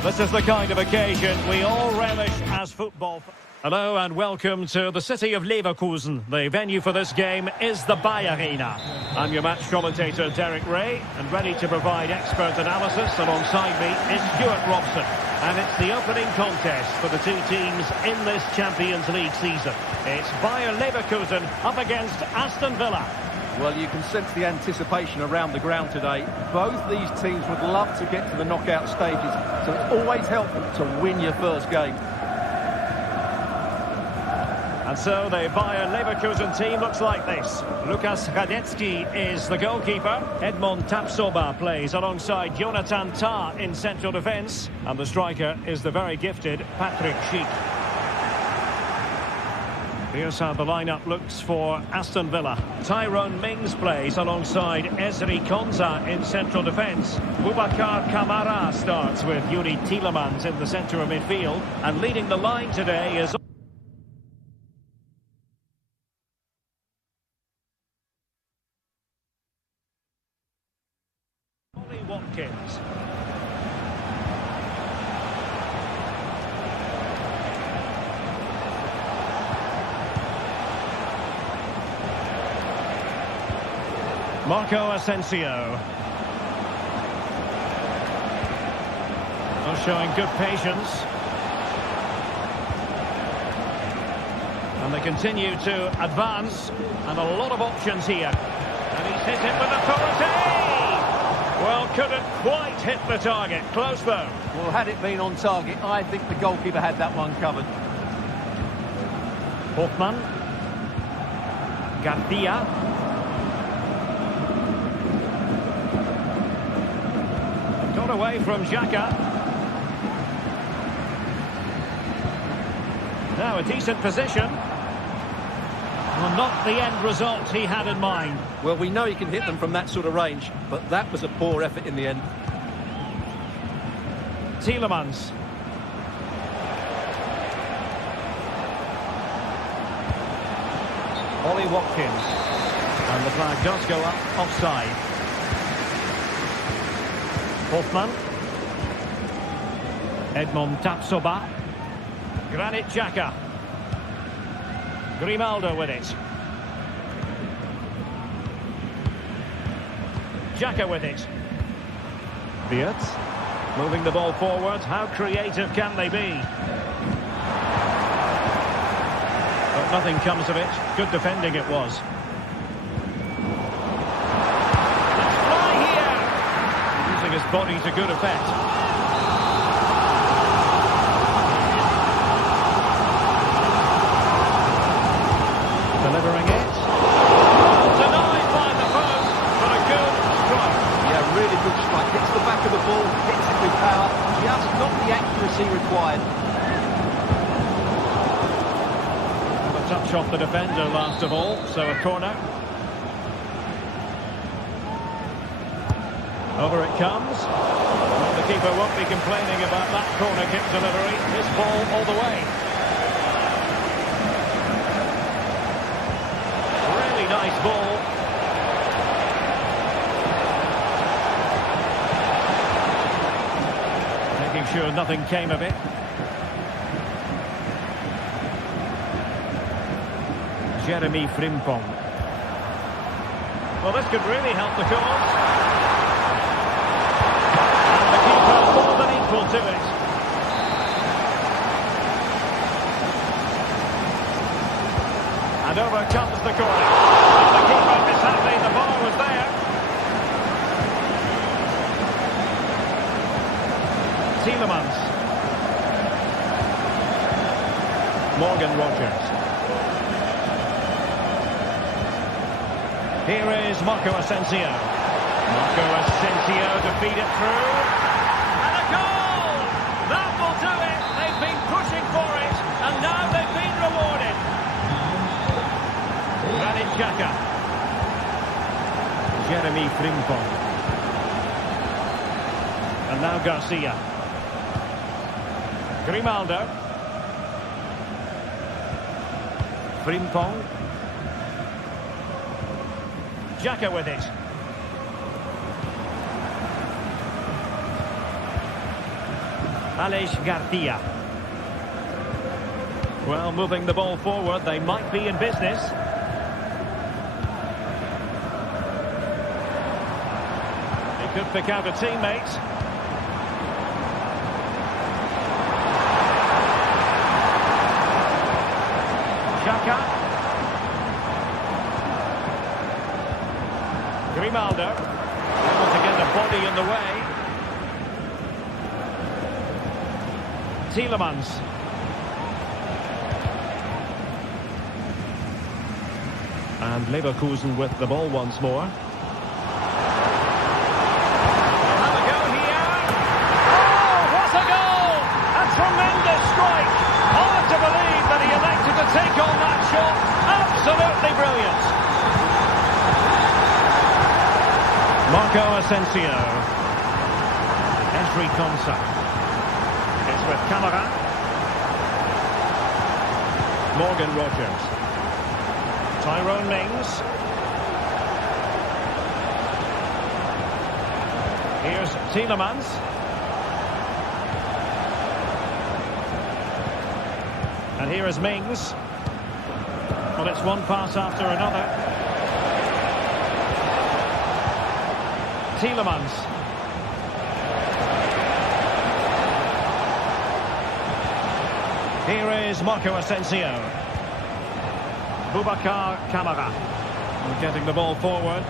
This is the kind of occasion we all relish as football. Hello and welcome to the city of Leverkusen. The venue for this game is the Bayer Arena. I'm your match commentator Derek Ray, and ready to provide expert analysis alongside me is Stuart Robson. And it's the opening contest for the two teams in this Champions League season. It's Bayer Leverkusen up against Aston Villa. Well, you can sense the anticipation around the ground today. Both these teams would love to get to the knockout stages, so it's always helpful to win your first game. And so the Bayer Leverkusen team looks like this. Lukas Hradecky is the goalkeeper. Edmond Tapsoba plays alongside Jonathan Tah in central defence. And the striker is the very gifted Patrick Schick. Here's how the lineup looks for Aston Villa. Tyrone Mings plays alongside Ezri Konsa in central defence. Boubacar Kamara starts with Yuri Tielemans in the centre of midfield. And leading the line today is Watkins. Marco Asensio. Showing good patience. And they continue to advance. And a lot of options here. And he's hit it with authority. Well, couldn't quite hit the target. Close, though. Well, had it been on target, I think the goalkeeper had that one covered. Hoffman. Garcia. Got away from Xhaka. Now a decent position. Well, not the end result he had in mind. Well, we know he can hit them from that sort of range, but that was a poor effort in the end. Tielemans. Ollie Watkins. And the flag does go up offside. Hoffman. Edmond Tapsoba. Granit Xhaka. Grimaldo with it. Xhaka with it. Beard. Moving the ball forward. How creative can they be? But nothing comes of it. Good defending it was. Let's fly here! Using his body to good effect. Delivering it. Denied by the post, but a good strike. Yeah, really good strike. Hits the back of the ball, hits it with power. Just not the accuracy required. And a touch off the defender last of all, so a corner. Over it comes. Well, the keeper won't be complaining about that corner kick delivery. His ball all the way. Nice ball. Making sure nothing came of it. Jeremy Frimpong. Well, this could really help the cause. And the keeper more than equal to it. And over comes the corner. The keeper mishandling, the ball was there. Tielemans. Morgan Rogers. Here is Marco Asensio. Marco Asensio to feed it through. And a goal! That will do it. They've been pushing for it, and now they've been rewarded. Granit Xhaka. Jeremy Frimpong. And now Garcia. Grimaldo. Frimpong. Xhaka with it. Aleix Garcia. Well, moving the ball forward, they might be in business. He could pick out a teammate. Xhaka. Grimaldo. Able to get the body in the way. Tielemans. And Leverkusen with the ball once more. Have a go here. Oh, what a goal! A tremendous strike. Hard to believe that he elected to take on that shot. Absolutely brilliant. Marco Asensio. Ezri Konsa. It's with Camara. Morgan Rogers. Tyrone Mings. Here's Tielemans. And here is Mings. Well, it's one pass after another. Tielemans. Here is Marco Asensio. Boubacar Kamara. Getting the ball forward.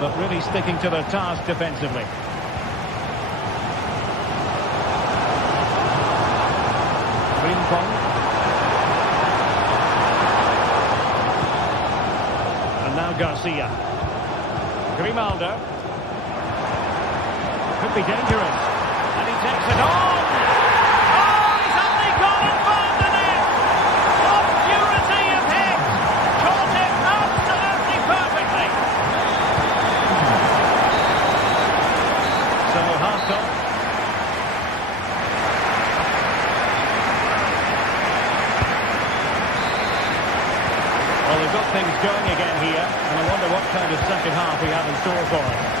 But really sticking to their task defensively. Frimpong. And now Garcia. Grimaldo. Could be dangerous. And he takes it on. Oh, he's only gone and found the net. What purity of hit. Caught it absolutely perfectly. So half-time. Well, they've got things going again here, and I wonder what kind of second half we have in store for us.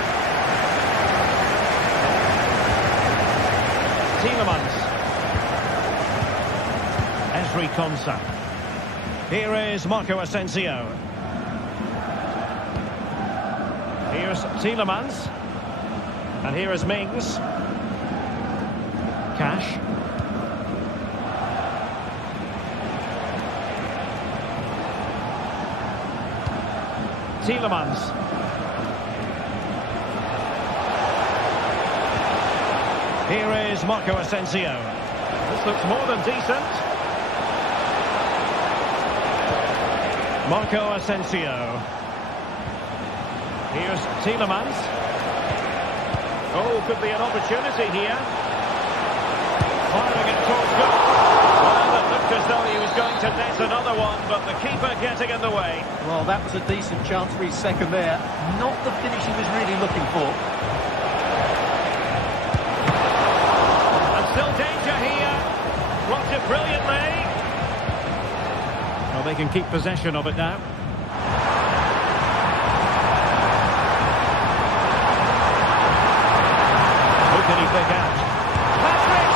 Tielemans. Ezri Konsa. Here is Marco Asensio. Here's Tielemans. And here is Mings. Cash. Tielemans. Here is Marco Asensio. This looks more than decent. Marco Asensio. Here's Tielemans. Oh, could be an opportunity here. Firing it towards goal. Well, it looked as though he was going to net another one, but the keeper getting in the way. Well, that was a decent chance for his second there. Not the finish he was really looking for. And still danger here. Blocked it brilliantly. Well, they can keep possession of it now. Who can he pick out? Patrick!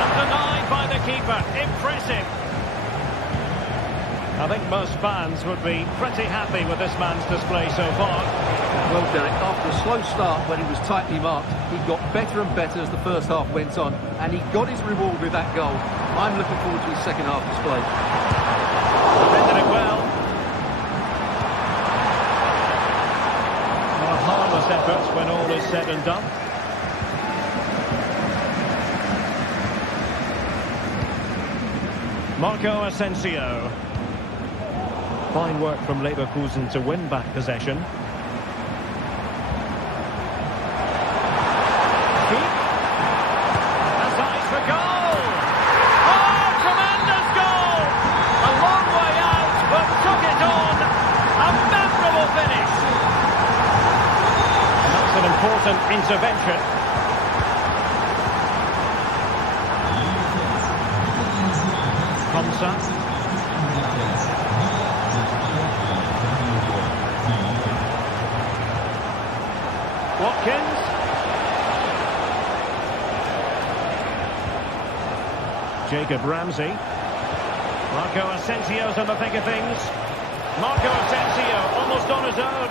And denied by the keeper. Impressive. I think most fans would be pretty happy with this man's display so far. Well, Derek, after a slow start when he was tightly marked, he got better and better as the first half went on, and he got his reward with that goal. I'm looking forward to his second half display. Defended it well. Not a harmless effort when all is said and done. Marco Asensio. Fine work from Leverkusen to win back possession. Keep. Has eyes for goal. Oh, tremendous goal! A long way out, but took it on. A memorable finish. That's an important intervention. Konsa. Watkins. Jacob Ramsey. Marco Asensio's in the thick of things. Marco Asensio almost on his own.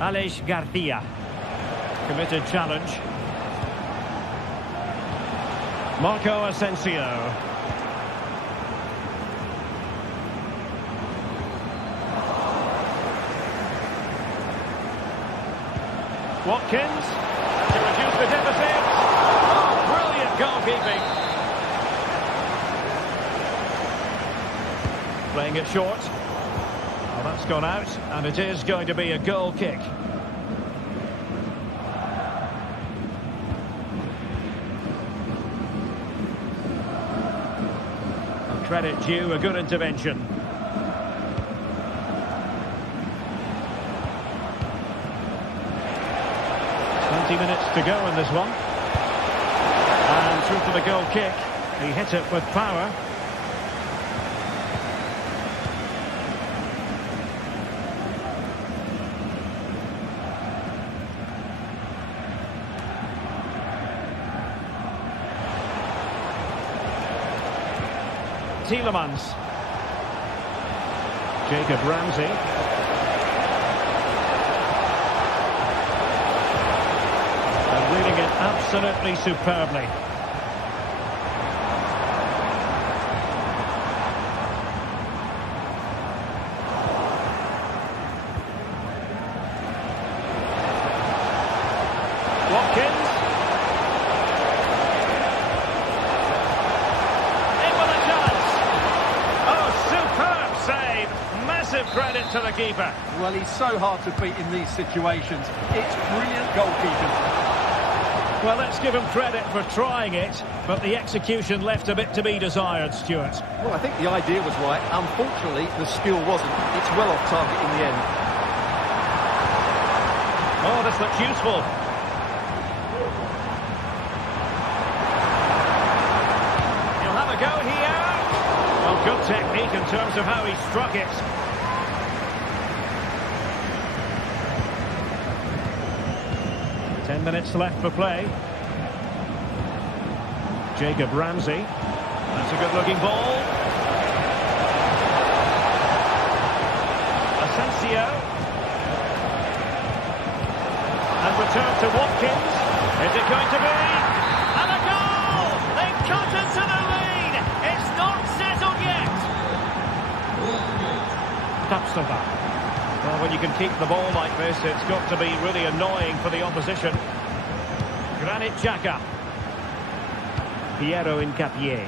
Aleix Garcia. Committed challenge. Marco Asensio. Watkins to reduce the deficit. Oh, brilliant goalkeeping. Playing it short. Well, that's gone out, and it is going to be a goal kick. Credit due, a good intervention. Minutes to go in this one. And through for the goal kick. He hit it with power. Tielemans. Jacob Ramsey. Reading it absolutely superbly. Watkins. In with a chance. Oh, superb save. Massive credit to the keeper. Well, he's so hard to beat in these situations. It's brilliant goalkeeping. Well, let's give him credit for trying it, but the execution left a bit to be desired, Stuart. Well, I think the idea was right. Unfortunately, the skill wasn't. It's well off target in the end. Oh, this looks useful. He'll have a go here. Well, good technique in terms of how he struck it. Minutes left for play. Jacob Ramsey. That's a good-looking ball. Asensio. And return to Watkins. Is it going to be? And a goal! They've cut into the lead. It's not settled yet. Tapsoba. Well, when you can keep the ball like this, it's got to be really annoying for the opposition. Granit Xhaka. Piero Incapié.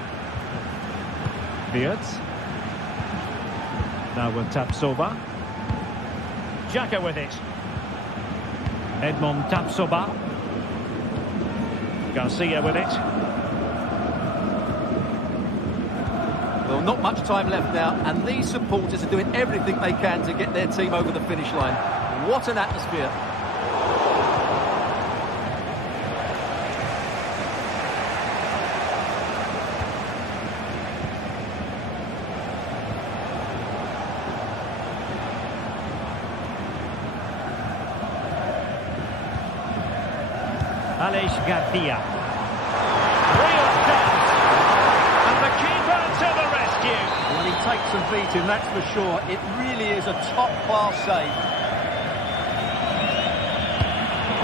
Beards. Now with Tapsoba. Xhaka with it. Edmond Tapsoba. Garcia with it. Well, not much time left now, and these supporters are doing everything they can to get their team over the finish line. What an atmosphere. Aleix Garcia. Real chance. And the keeper to the rescue. Well, he takes some beating, that's for sure. It really is a top-class save.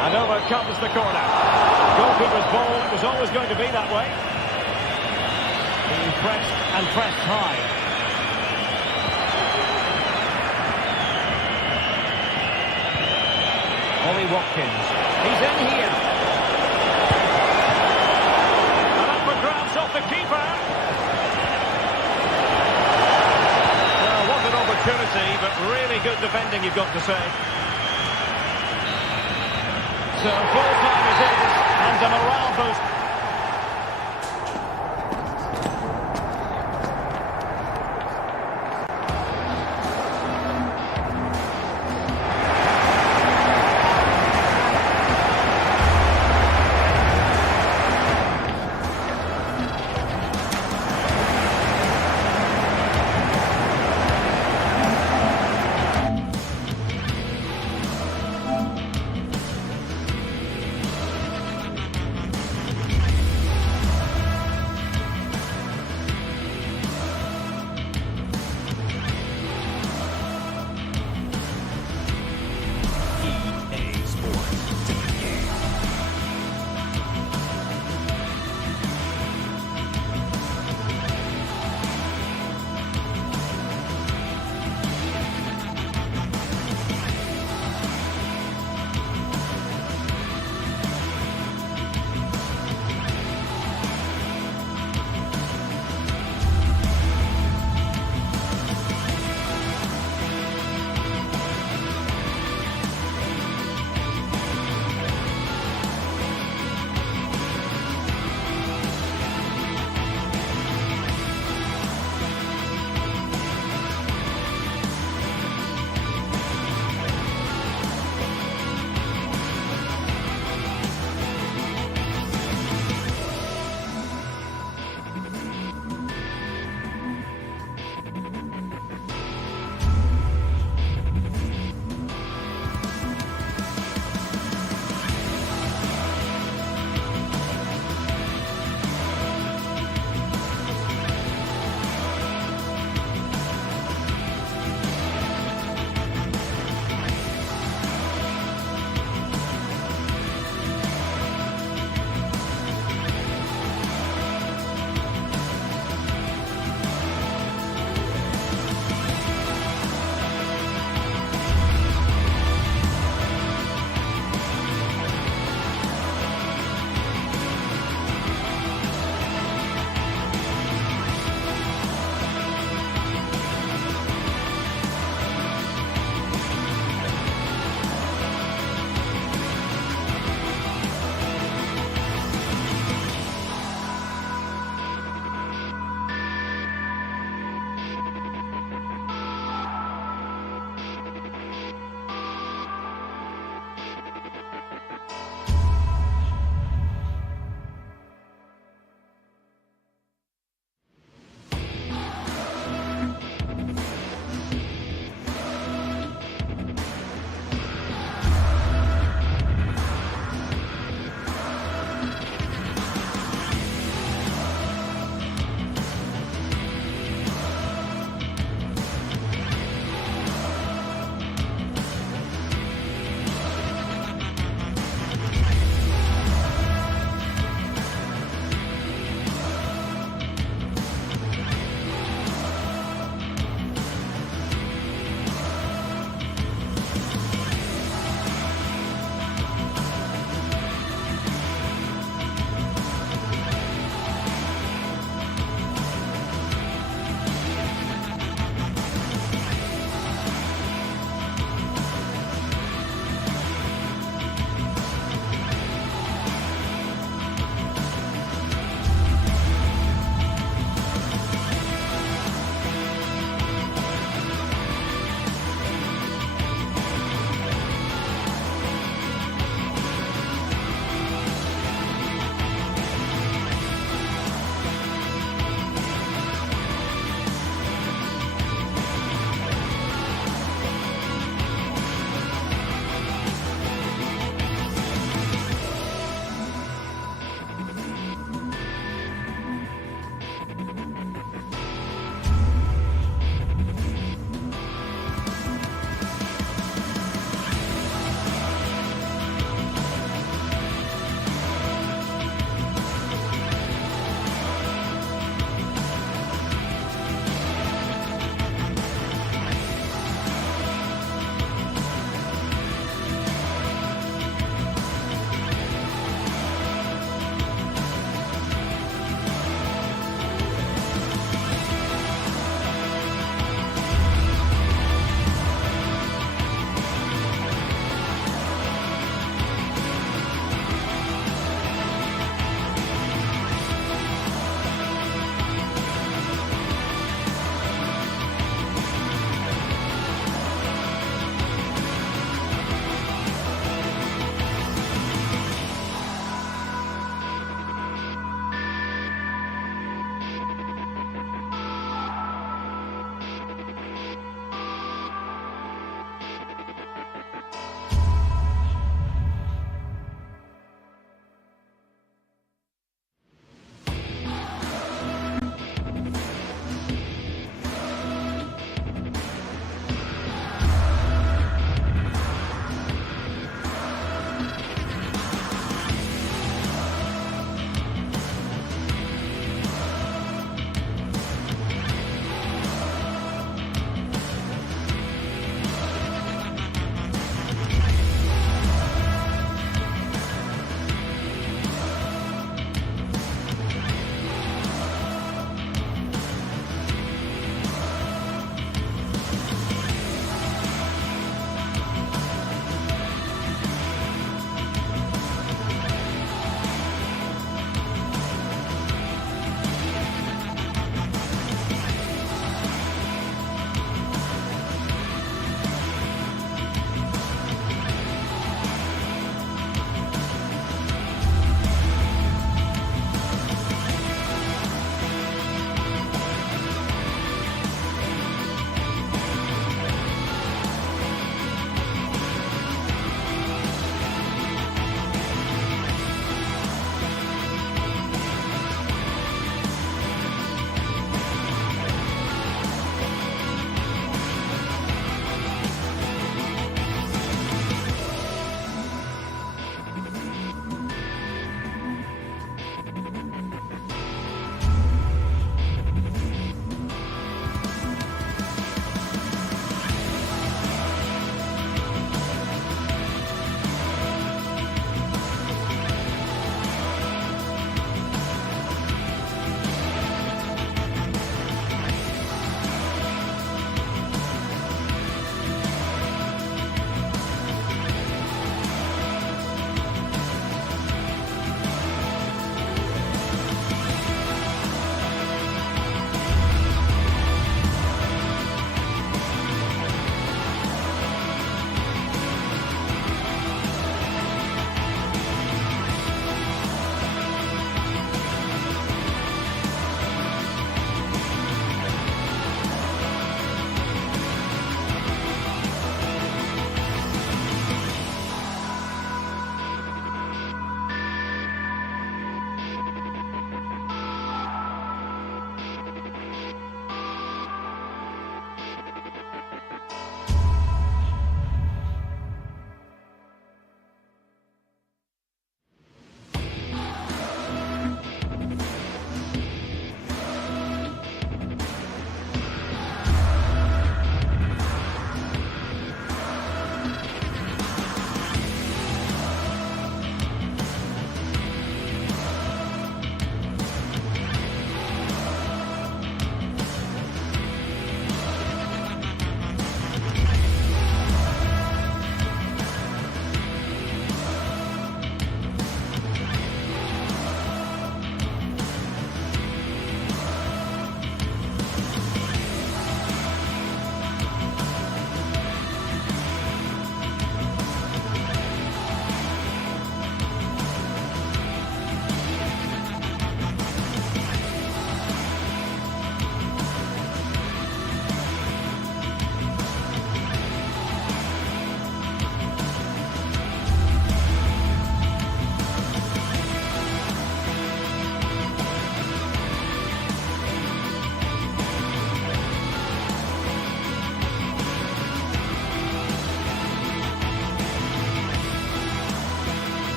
And over comes the corner. Goalkeeper's ball, it was always going to be that way. Being pressed and pressed high. Ollie Watkins. He's in here. And up for grabs off the keeper. Well, what an opportunity, but really good defending, you've got to say. So full time it is, and a morale boost.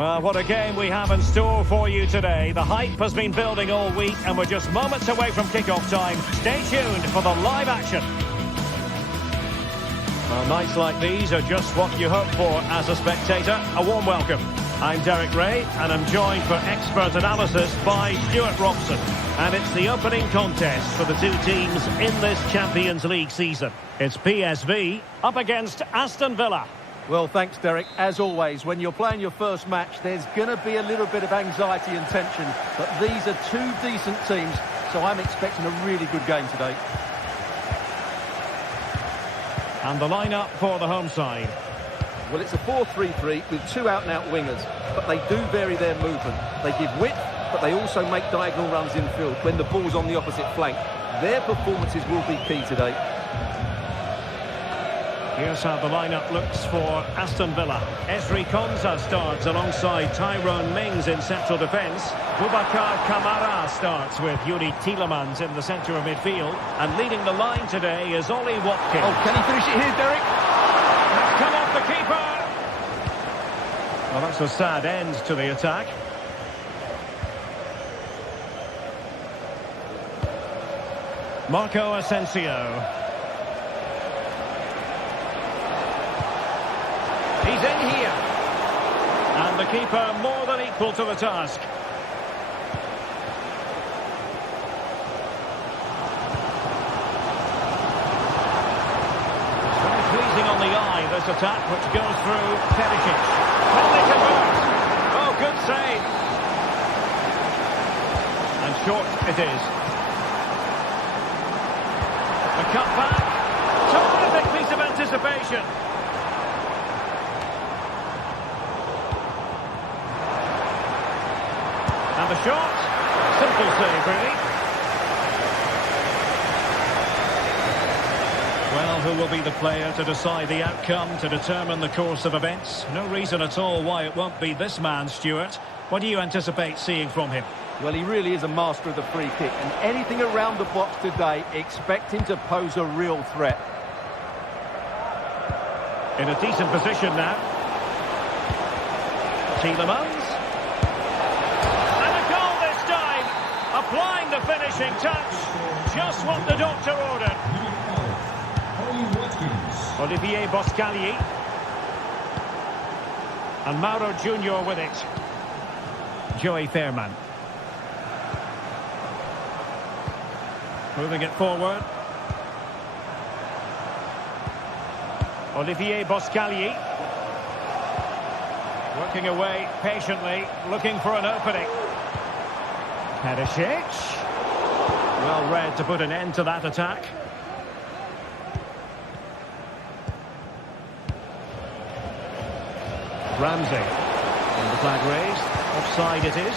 Well, what a game we have in store for you today. The hype has been building all week and we're just moments away from kick-off time. Stay tuned for the live action. Well, nights like these are just what you hope for as a spectator. A warm welcome. I'm Derek Ray and I'm joined for expert analysis by Stuart Robson. And it's the opening contest for the two teams in this Champions League season. It's PSV up against Aston Villa. Well, thanks, Derek. As always, when you're playing your first match, there's going to be a little bit of anxiety and tension. But these are two decent teams, so I'm expecting a really good game today. And the lineup for the home side. Well, it's a 4-3-3 with two out-and-out wingers, but they do vary their movement. They give width, but they also make diagonal runs infield when the ball's on the opposite flank. Their performances will be key today. Here's how the lineup looks for Aston Villa. Esri Konsa starts alongside Tyrone Mings in central defence. Boubacar Kamara starts with Yuri Tielemans in the centre of midfield. And leading the line today is Ollie Watkins. Oh, can he finish it here, Derek? That's come off the keeper. Well, that's a sad end to the attack. Marco Asensio. He's in here. And the keeper more than equal to the task. It's very pleasing on the eye, this attack, which goes through Perisic. Can they convert? Oh, good save. And short it is. The cut back. Terrific piece of anticipation. And the shot, simple save really. Well, who will be the player to decide the outcome, to determine the course of events? No reason at all why it won't be this man, Stuart. What do you anticipate seeing from him? Well, he really is a master of the free kick, and anything around the box today, expect him to pose a real threat. In a decent position now. Tielemans. Applying the finishing touch. Just what the doctor ordered. Olivier Boscagli. And Mauro Junior with it. Joey Fairman. Moving it forward. Olivier Boscagli. Working away patiently, looking for an opening. Perisic. Well read to put an end to that attack. Ramsey. And the flag raised. Offside it is.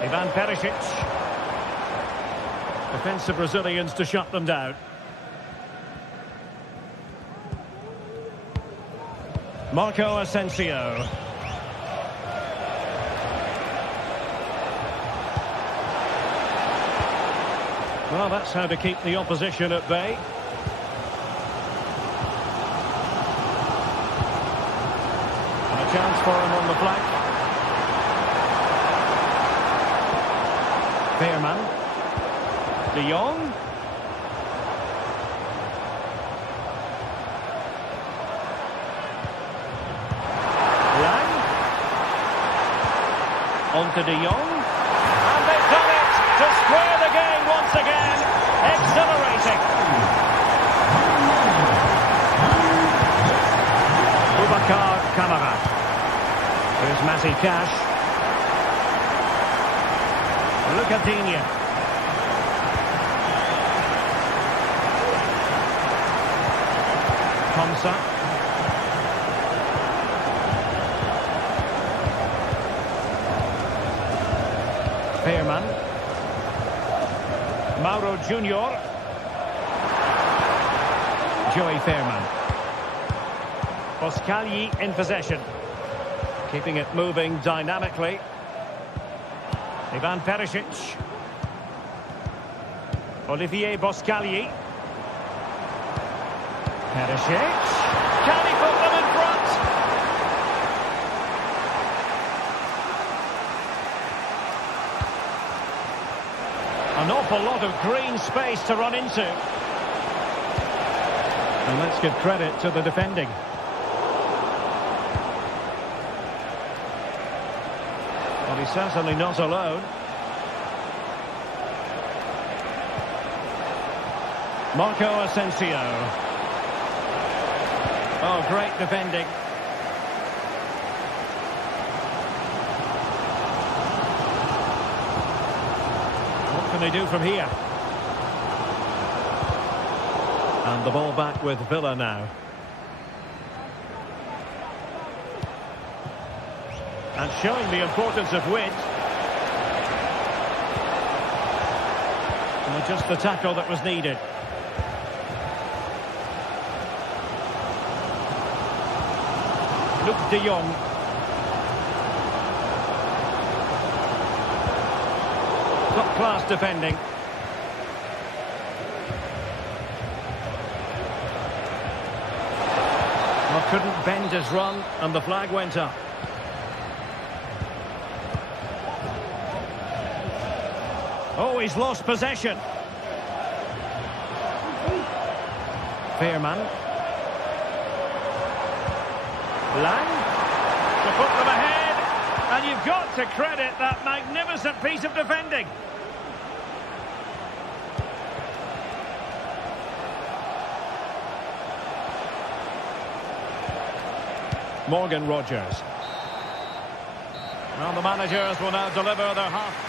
Ivan Perisic. Defensive Brazilians to shut them down. Marco Asensio. Well, that's how to keep the opposition at bay. And a chance for him on the flank. Fairman. De Jong. On to De Jong. And they've done it to square the game once again. Exhilarating. Boubacar Kamara. Here's Matty Cash. Lucadinha. Konsa. Fairman. Mauro Junior. Joey Fairman. Boscagli in possession. Keeping it moving dynamically. Ivan Perisic. Olivier Boscagli. Perisic. Can he put them in front? An awful lot of green space to run into. And let's give credit to the defending. Well, he's certainly not alone. Marco Asensio. Oh, great defending. What can they do from here? And the ball back with Villa now. And showing the importance of width. And just the tackle that was needed. Luke de Jong. Top-class defending. Well, couldn't bend his run, and the flag went up. Oh, he's lost possession. Fairman. Lang. To put them ahead. And you've got to credit that magnificent piece of defending. Morgan Rogers. Well, the managers will now deliver their half.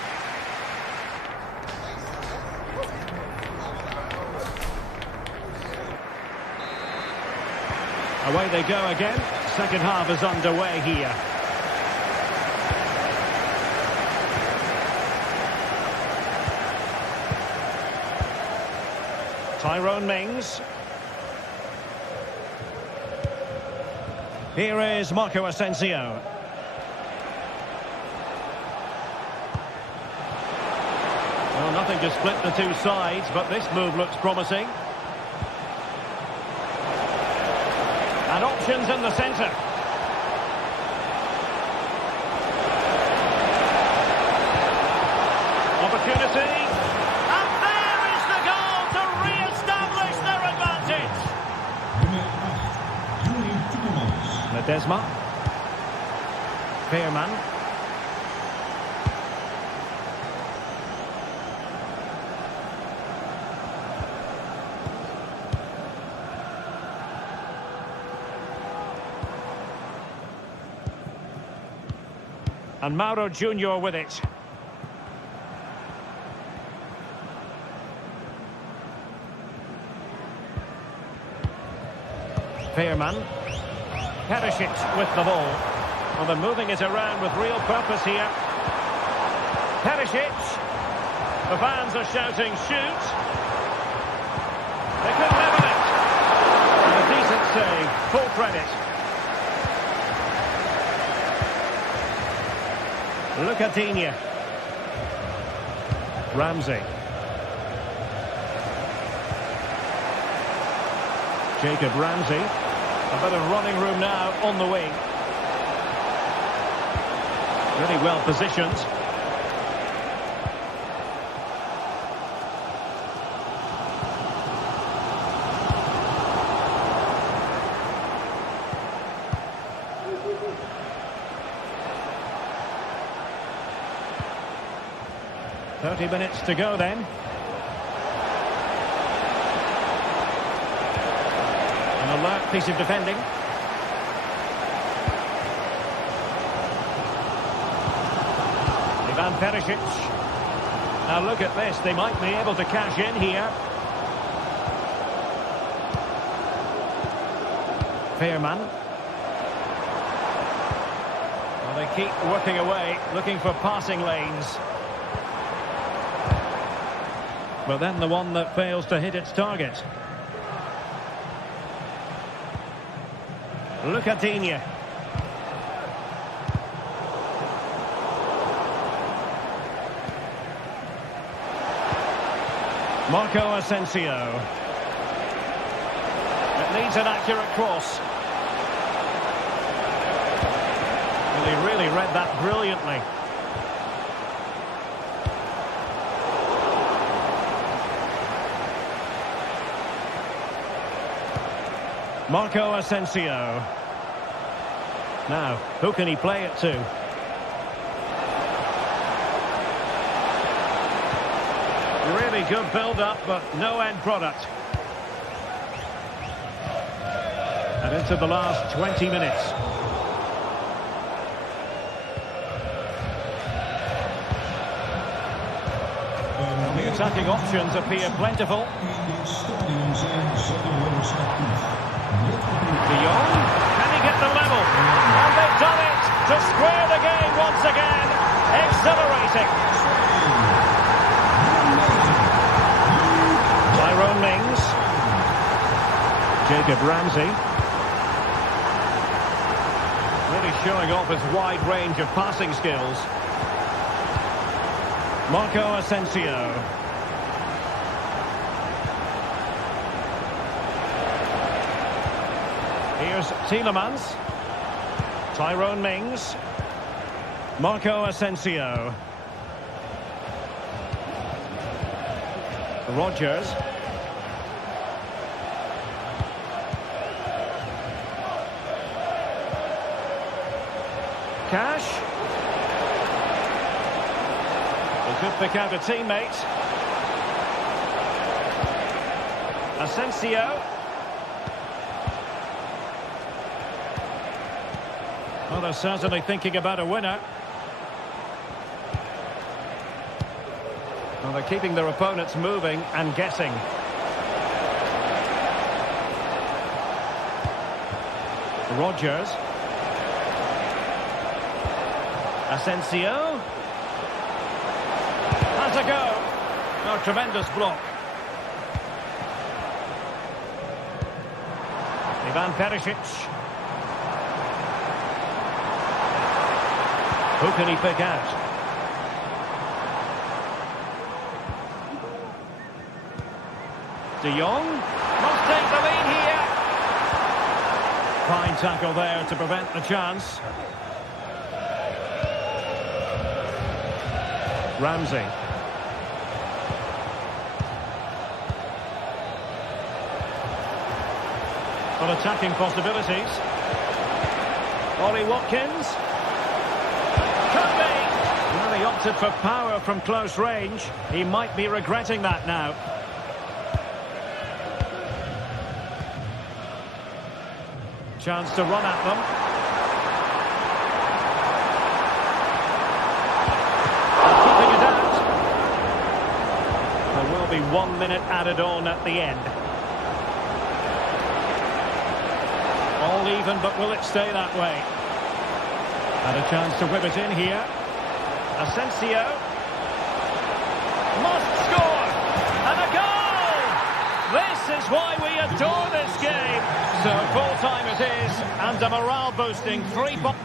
Away they go again. Second half is underway here. Tyrone Mings. Here is Marco Asensio. Well, nothing to split the two sides, but this move looks promising. And options in the centre. Opportunity. And there is the goal to re-establish their advantage. Ledesma. Fairman. And Mauro Junior with it. Fairman. Perisic with the ball. Well, they're moving it around with real purpose here. Perisic. The fans are shouting, shoot. They could level it. And a decent save. Full credit. Look at Digne. Ramsey. Jacob Ramsey. A bit of running room now on the wing. Really well positioned. Minutes to go then. An alert piece of defending. Ivan Perisic. Now look at this, they might be able to cash in here. Fairman. Well, they keep working away, looking for passing lanes. But then the one that fails to hit its target. Look at Digne. Marco Asensio. Needs an accurate cross. Well, he really read that brilliantly. Marco Asensio. Now, who can he play it to? Really good build-up, but no end product. And into the last 20 minutes. The attacking options appear plentiful. De Jong, can he get the level? And they've done it to square the game once again. Exhilarating. Tyrone Mings. Jacob Ramsey. Really showing off his wide range of passing skills. Marco Asensio. Here's Tielemans. Tyrone Mings. Marco Asensio. Rodgers. Cash. He could pick out a teammate. Asensio. Well, they're certainly thinking about a winner. Well, they're keeping their opponents moving and guessing. Rodgers. Asensio. Has a go. Oh, tremendous block. Ivan Perisic. Who can he pick out? De Jong must take the lead here. Fine tackle there to prevent the chance. Ramsey. Well, attacking possibilities. Ollie Watkins. Could be. Well, he opted for power from close range. He might be regretting that now. Chance to run at them. Keeping it out. There will be 1 minute added on at the end. All even, but will it stay that way? And a chance to whip it in here. Asensio. Must score! And a goal! This is why we adore this game. So full time it is, and a morale-boosting 3 points.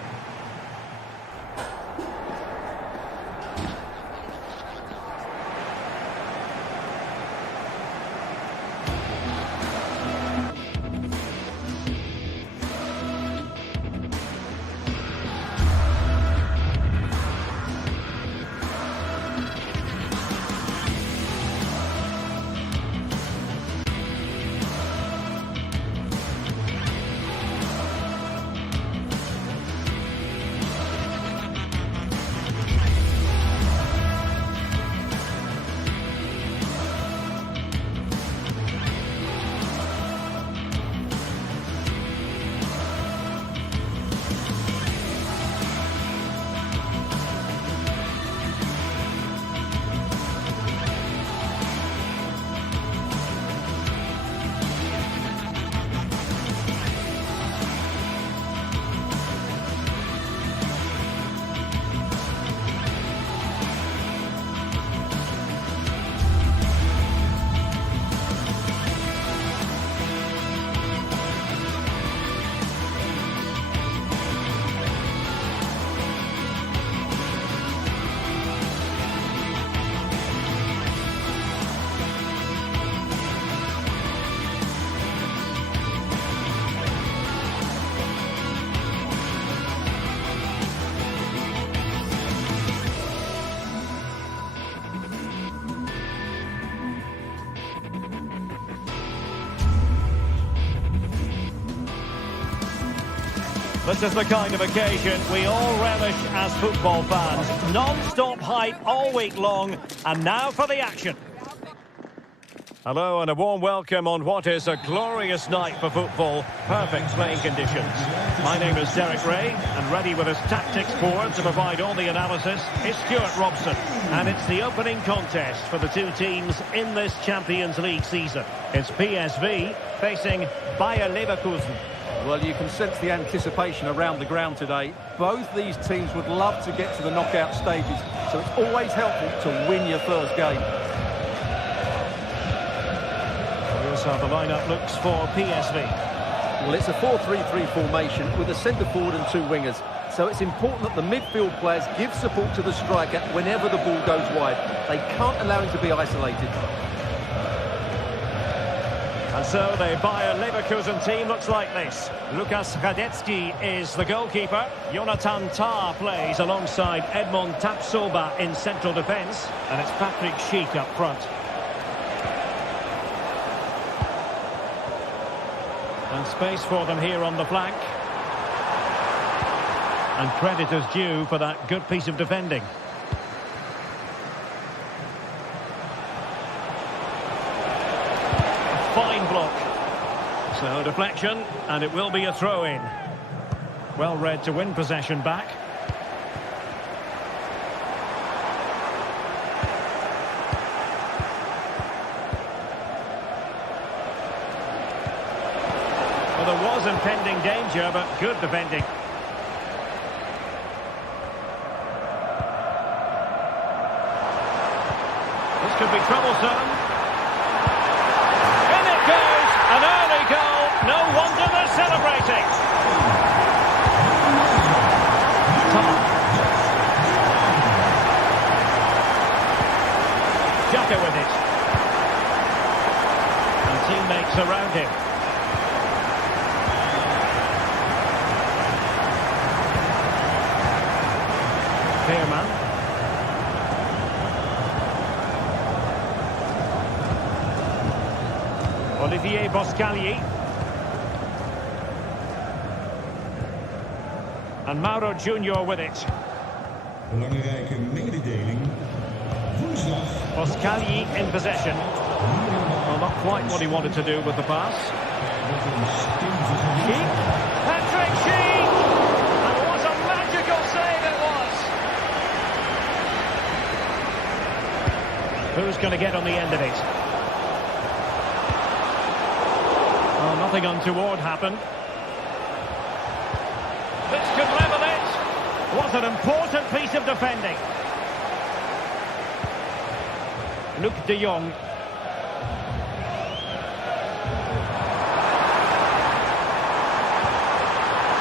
This is the kind of occasion we all relish as football fans. Non-stop hype all week long, and now for the action. Hello and a warm welcome on what is a glorious night for football. Perfect playing conditions. My name is Derek Ray, and ready with his tactics board to provide all the analysis is Stuart Robson. And it's the opening contest for the two teams in this Champions League season. It's PSV facing Bayer Leverkusen. Well, you can sense the anticipation around the ground today. Both these teams would love to get to the knockout stages, so it's always helpful to win your first game. Here's how the lineup looks for PSV. Well, it's a 4-3-3 formation with a centre forward and two wingers. So it's important that the midfield players give support to the striker whenever the ball goes wide. They can't allow him to be isolated. And so the Bayer Leverkusen team looks like this. Lukas Radetzky is the goalkeeper. Jonathan Tah plays alongside Edmond Tapsoba in central defence. And it's Patrick Schick up front. And space for them here on the flank. And credit is due for that good piece of defending. Fine block. So deflection, and it will be a throw-in. Well read to win possession back. Well, there was impending danger, but good defending. This could be troublesome. An early goal, no wonder they're celebrating. Xhaka with it. And teammates around him. Pearman. Olivier Boscagli. And Mauro Junior with it. Belangrijke mededeling. Woensdag. Boscagli in possession. Well, not quite what he wanted to do with the pass. Schick. Patrick Schick! And what a magical save it was! Who's going to get on the end of it? Oh, nothing untoward happened. This could level it. What an important piece of defending. Luc de Jong.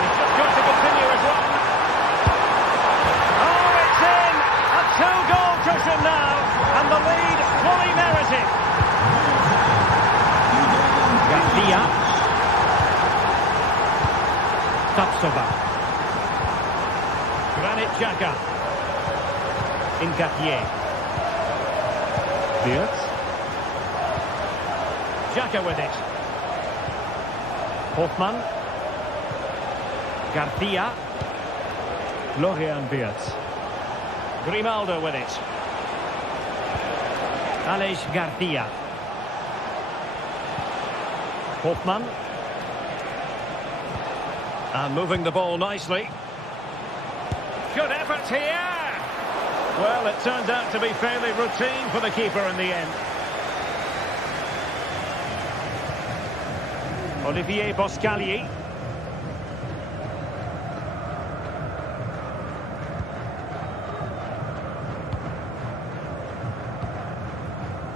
He's just got to continue his run. Oh, it's in! A two-goal cushion now, and the lead fully merited. Garcia. Tapsoba. Granit Xhaka. Incapié. Wirtz. Xhaka with it. Hofmann. Garcia. Florian Wirtz. Grimaldo with it. Aleix Garcia. Hofmann. And moving the ball nicely. Good effort here. Well, it turned out to be fairly routine for the keeper in the end. Olivier Boscagli.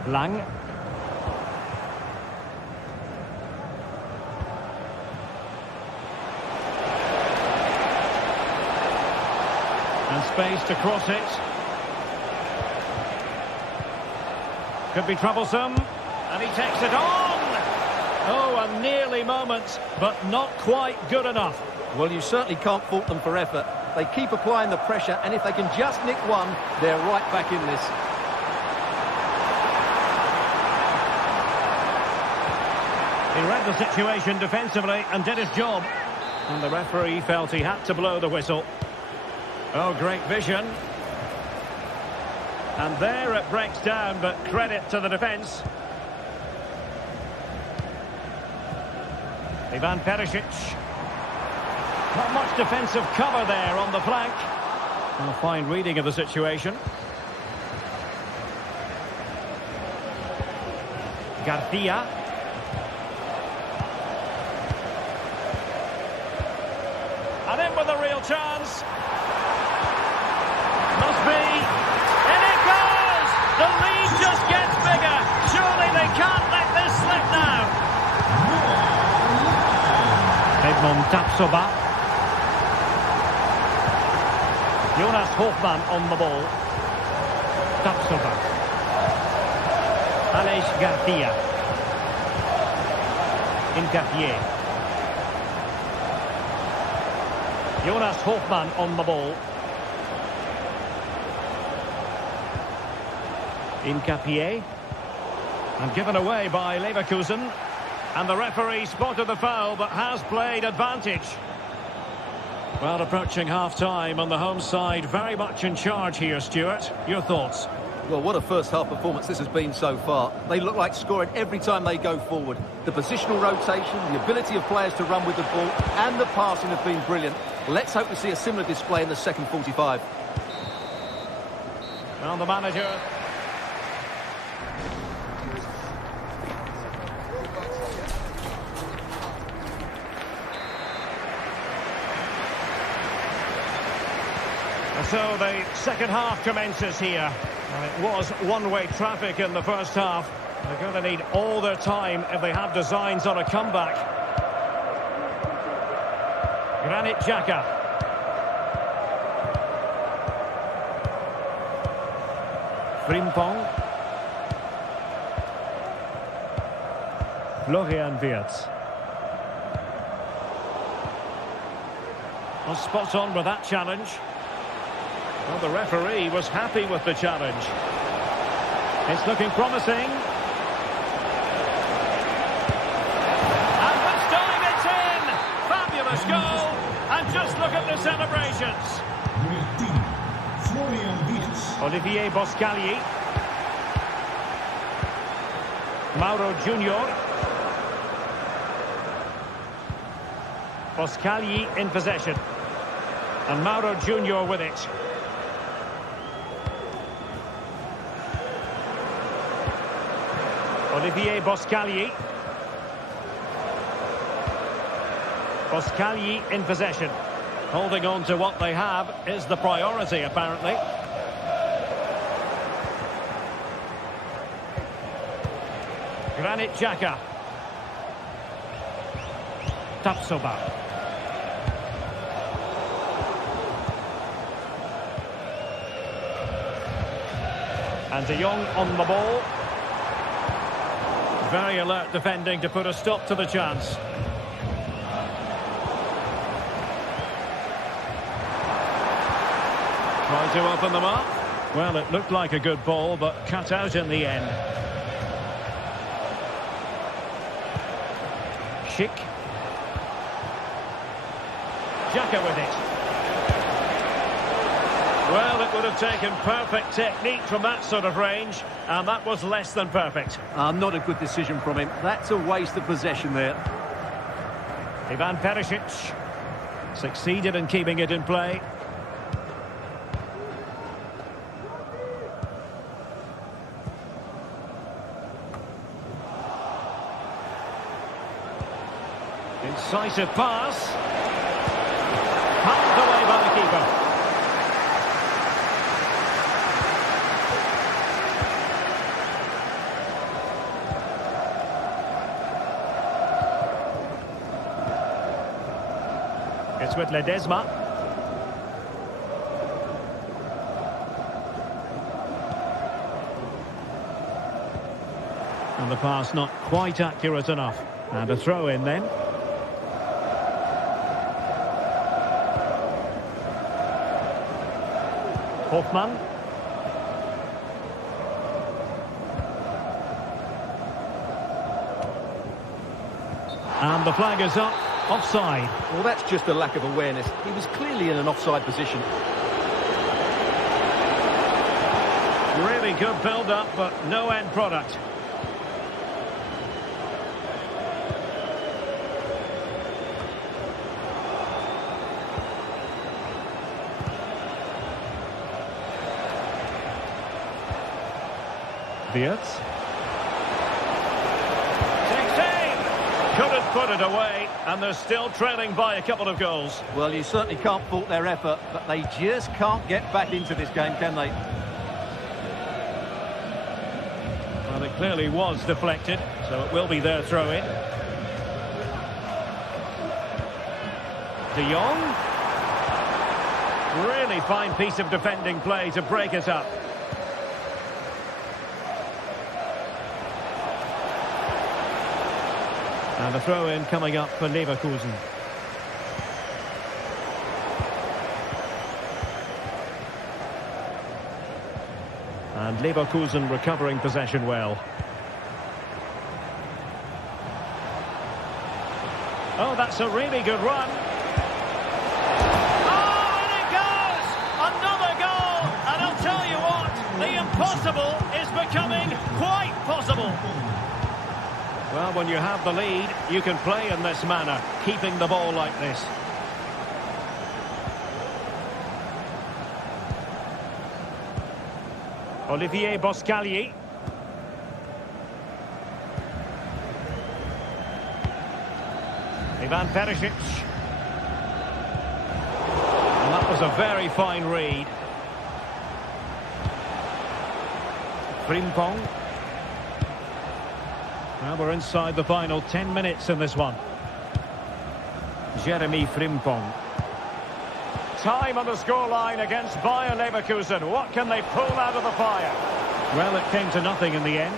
Lang. And space to cross it. Could be troublesome. And he takes it on. Oh, a nearly moment, but not quite good enough. Well, you certainly can't fault them for effort. They keep applying the pressure, and if they can just nick one, they're right back in this. He read the situation defensively and did his job. And the referee felt he had to blow the whistle. Oh, great vision. And there it breaks down, but credit to the defence. Ivan Perisic. Not much defensive cover there on the flank. A fine reading of the situation. Garcia. And in with a real chance. Must be. In it goes! The lead just gets bigger. Surely they can't let this slip now. Edmond Tapsoba. Jonas Hofmann on the ball. Tapsoba. Aleix Garcia. Incapié. Jonas Hofmann on the ball. Incapié. And given away by Leverkusen. And the referee spotted the foul, but has played advantage. Well, approaching half-time on the home side, very much in charge here, Stuart. Your thoughts? Well, what a first-half performance this has been so far. They look like scoring every time they go forward. The positional rotation, the ability of players to run with the ball, and the passing have been brilliant. Let's hope to see a similar display in the second 45. Well, the manager... So the second half commences here. And it was one-way traffic in the first half. They're going to need all their time if they have designs on a comeback. Granit Xhaka. Frimpong. Florian Wirtz. Was spot on with that challenge. Well, the referee was happy with the challenge. It's looking promising. And this time it's in! Fabulous goal! And just look at the celebrations. Olivier Boscagli. Mauro Junior. Boscagli in possession. And Mauro Junior with it. Olivier Boscagli. Boscagli in possession. Holding on to what they have is the priority, apparently. Granit Xhaka. Tapsoba. And De Jong on the ball. Very alert defending to put a stop to the chance. Trying to open them up. Well, it looked like a good ball, but cut out in the end. Schick. Xhaka with it. Well, it would have taken perfect technique from that sort of range, and that was less than perfect. Not a good decision from him. That's a waste of possession there. Ivan Perisic succeeded in keeping it in play. Incisive pass. Pumped away by the keeper. It's with Ledesma. And the pass not quite accurate enough. And a throw in then. Hofmann. And the flag is up. Offside. Well, that's just a lack of awareness. He was clearly in an offside position. Really good build-up, but no end product. Wirtz. Takes aim! Couldn't put it away, and they're still trailing by a couple of goals. Well, you certainly can't fault their effort, but they just can't get back into this game, can they? Well, it clearly was deflected, so it will be their throw-in. De Jong. Really fine piece of defending play to break it up. And a throw-in coming up for Leverkusen. And Leverkusen recovering possession well. Oh, that's a really good run. Oh, and it goes! Another goal! And I'll tell you what, the impossible is becoming quite possible. Well, when you have the lead, you can play in this manner, keeping the ball like this. Olivier Boscagli. Ivan Perisic. And that was a very fine read. Frimpong. Well, we're inside the final 10 minutes in this one. Jeremy Frimpong. Time on the scoreline against Bayer Leverkusen. What can they pull out of the fire? Well, it came to nothing in the end.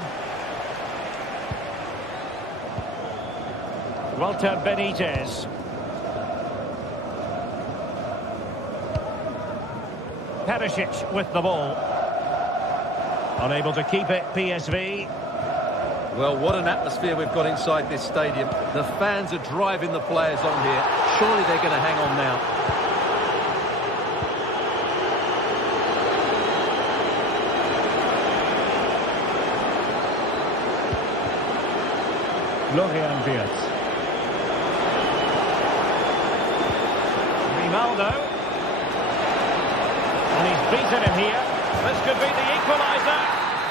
Walter Benitez. Perisic with the ball. Unable to keep it, PSV. Well, what an atmosphere we've got inside this stadium. The fans are driving the players on here. Surely they're going to hang on now. Florian Wirtz. Ronaldo. And he's beaten him here. This could be the equaliser.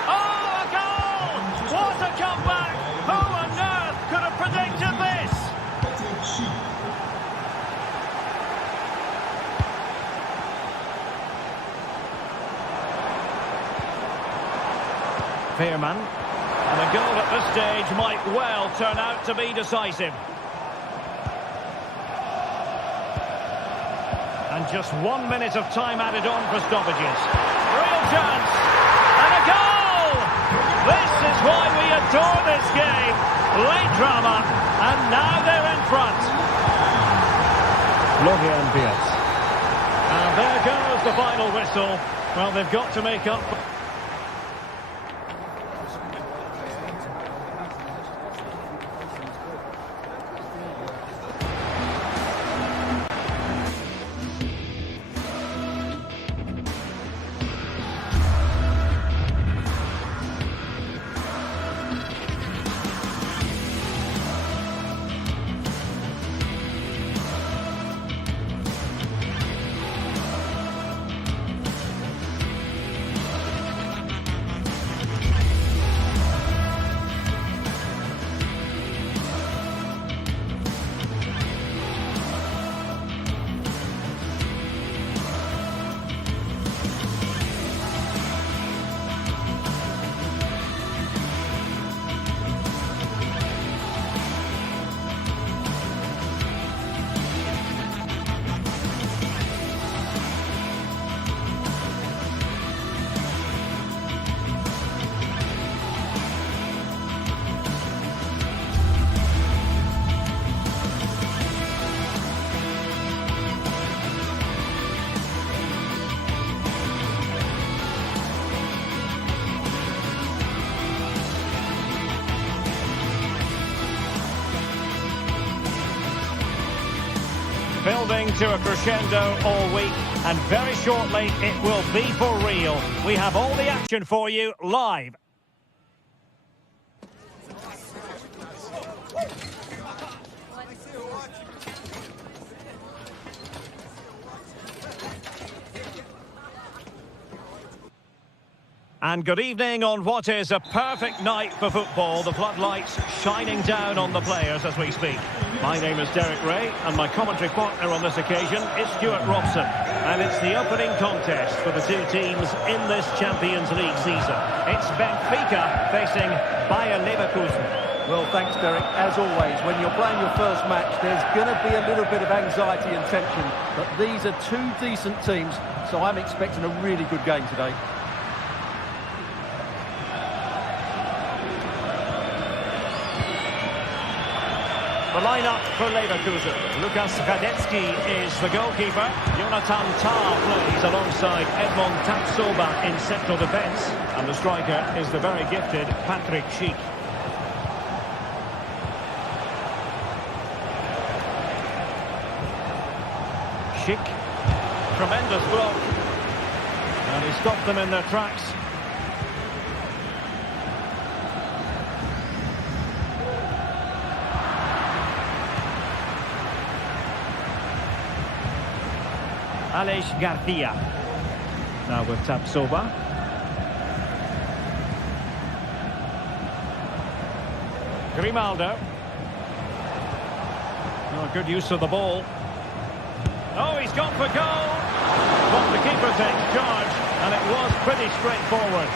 Oh, a goal! What a comeback! Who on earth could have predicted this? Veerman. And a goal at this stage might well turn out to be decisive. And just 1 minute of time added on for stoppages. Real chance. And a goal! This is why we adore this game. Late drama. And now they're in front. Florian Wirtz. And there goes the final whistle. Well, they've got to make up. building to a crescendo all week, and very shortly it will be for real. We have all the action for you live. And good evening on what is a perfect night for football. The floodlights shining down on the players as we speak. My name is Derek Ray, and my commentary partner on this occasion is Stuart Robson. And it's the opening contest for the two teams in this Champions League season. It's Benfica facing Bayer Leverkusen. Well, thanks, Derek. As always, when you're playing your first match, there's going to be a little bit of anxiety and tension. But these are two decent teams, so I'm expecting a really good game today. The lineup for Leverkusen. Lukas Radetzky is the goalkeeper. Jonathan Tah plays alongside Edmond Tapsoba in central defence. And the striker is the very gifted Patrick Schick. Schick. Tremendous block. And he stopped them in their tracks. Aleix Garcia. Now with Tapsoba. Grimaldo. Oh, good use of the ball. Oh, he's gone for goal. But the keeper takes charge, and it was pretty straightforward.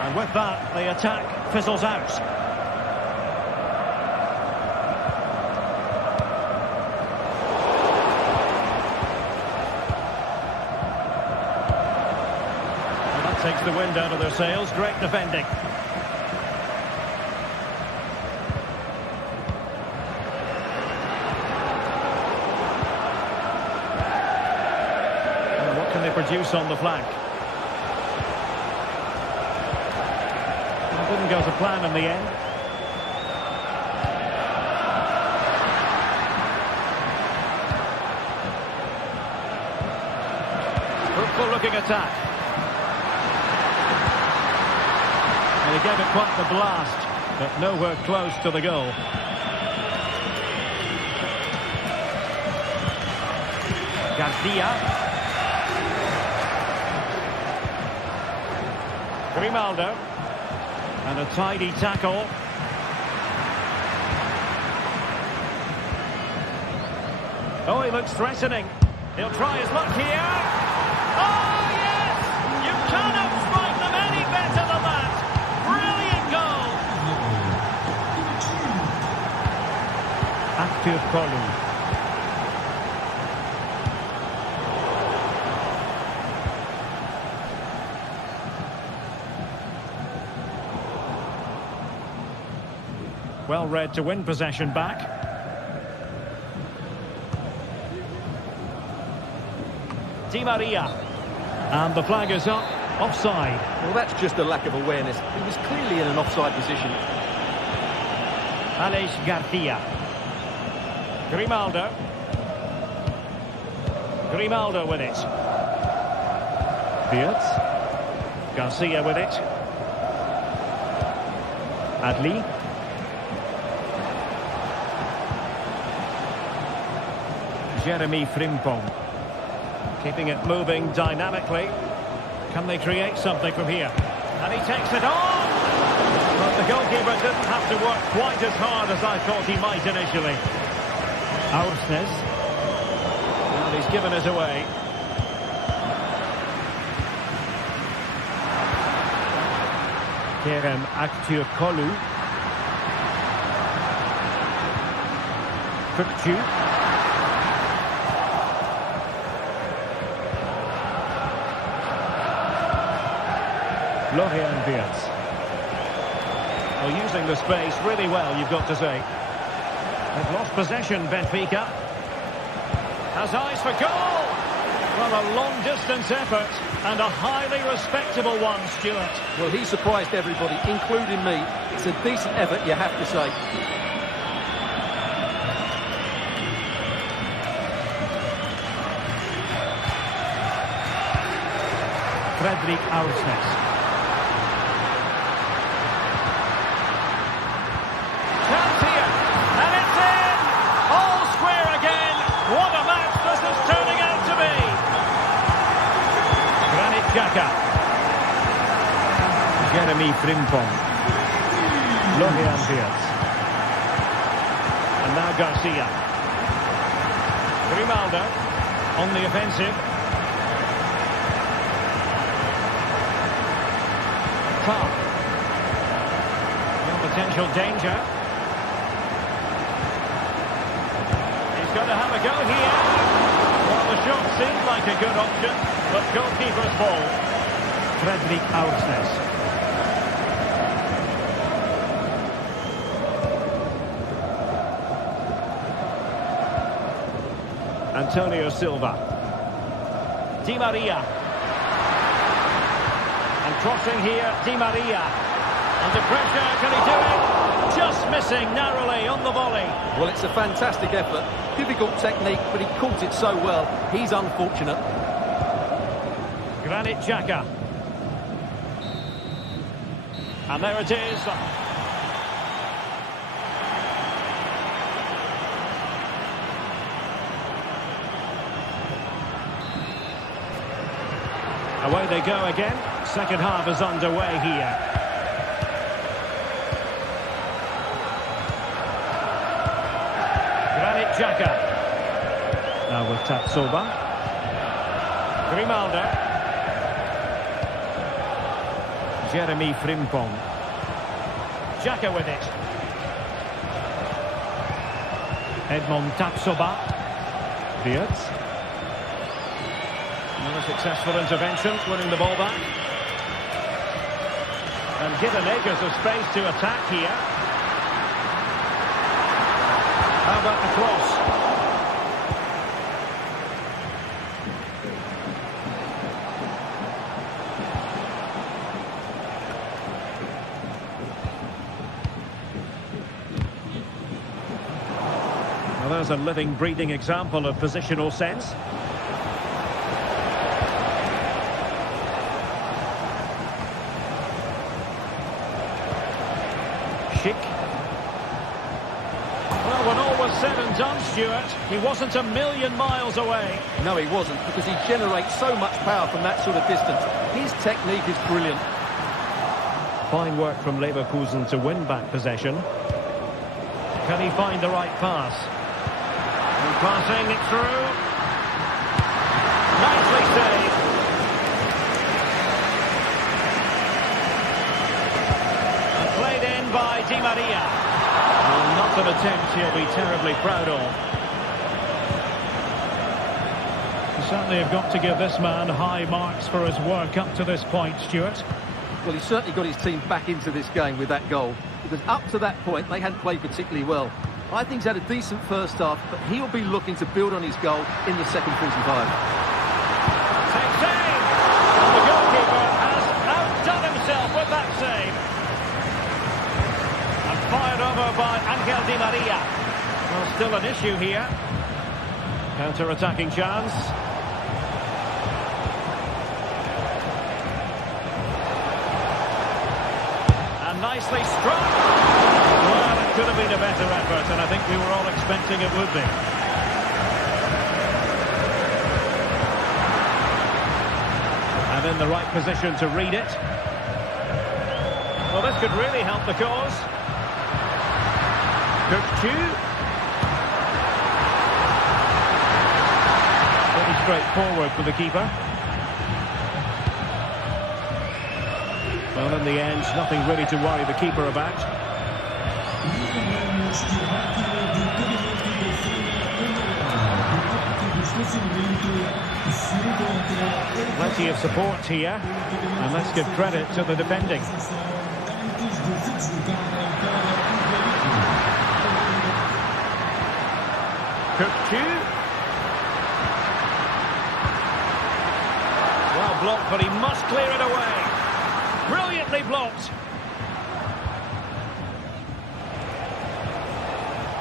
And with that, the attack fizzles out. And that takes the wind out of their sails. Great defending. And what can they produce on the flank? Didn't go to plan in the end. Fruitful looking attack. And he gave it quite the blast, but nowhere close to the goal. Garcia. Grimaldo. And a tidy tackle. Oh, he looks threatening. He'll try his luck here. Oh, yes! You cannot strike them any better than that. Brilliant goal. Active Kolu. Well read to win possession back. Di Maria. And the flag is up. Offside. Well, that's just a lack of awareness. He was clearly in an offside position. Aleix Garcia. Grimaldo. Grimaldo with it. Wirtz. Garcia with it. Adli. Jeremy Frimpong. Keeping it moving dynamically. Can they create something from here? And he takes it on! But the goalkeeper didn't have to work quite as hard as I thought he might initially. Aursnes. And he's given it away. Kerem Aktürkoğlu. Kukçu. Florian Wirtz. Well, using the space really well, you've got to say. They've lost possession, Benfica. Has eyes for goal! Well, a long-distance effort and a highly respectable one, Stuart. Well, he surprised everybody, including me. It's a decent effort, you have to say. Fredrik Aursnes. Chance here, and it's in! All square again! What a match this is turning out to be! Granit Xhaka. Jeremy Frimpong. Florian Wirtz. And now Garcia. Grimaldo on the offensive. No potential danger. He's going to have a go here. Well, the shot seemed like a good option, but goalkeeper's ball. Fredrik Aursnes. Antonio Silva. Di Maria. And crossing here, Di Maria. Under pressure, can he do it? Just missing narrowly on the volley. Well, it's a fantastic effort. Difficult technique, but he caught it so well. He's unfortunate. Granit Xhaka. And there it is. Away they go again. Second half is underway here. Granit Xhaka. Now with Tapsoba. Grimaldo. Jeremy Frimpong. Xhaka with it. Edmond Tapsoba. Wirtz. Another successful intervention, winning the ball back. And given acres of space to attack here. How about the cross? Well, there's a living, breathing example of positional sense. Well, when all was said and done, Stuart, he wasn't a million miles away. No, he wasn't, because he generates so much power from that sort of distance. His technique is brilliant. Fine work from Leverkusen to win back possession. Can he find the right pass? And passing it through. Nicely saved. Played in by Di Maria. Well, not an attempt he'll be terribly proud of. You certainly have got to give this man high marks for his work up to this point, Stuart. Well, he certainly got his team back into this game with that goal, because up to that point they hadn't played particularly well. I think he's had a decent first half, but he'll be looking to build on his goal in the second 45. Save! And the goalkeeper has outdone himself with that save. Fired over by Angel Di Maria. Well, still an issue here. Counter-attacking chance. And nicely struck. Well, it could have been a better effort, and I think we were all expecting it would be. And in the right position to read it. Well, this could really help the cause. Pretty straightforward for the keeper. Well, in the end, nothing really to worry the keeper about. Plenty of support here, and let's give credit to the defending. Well blocked, but he must clear it away. Brilliantly blocked.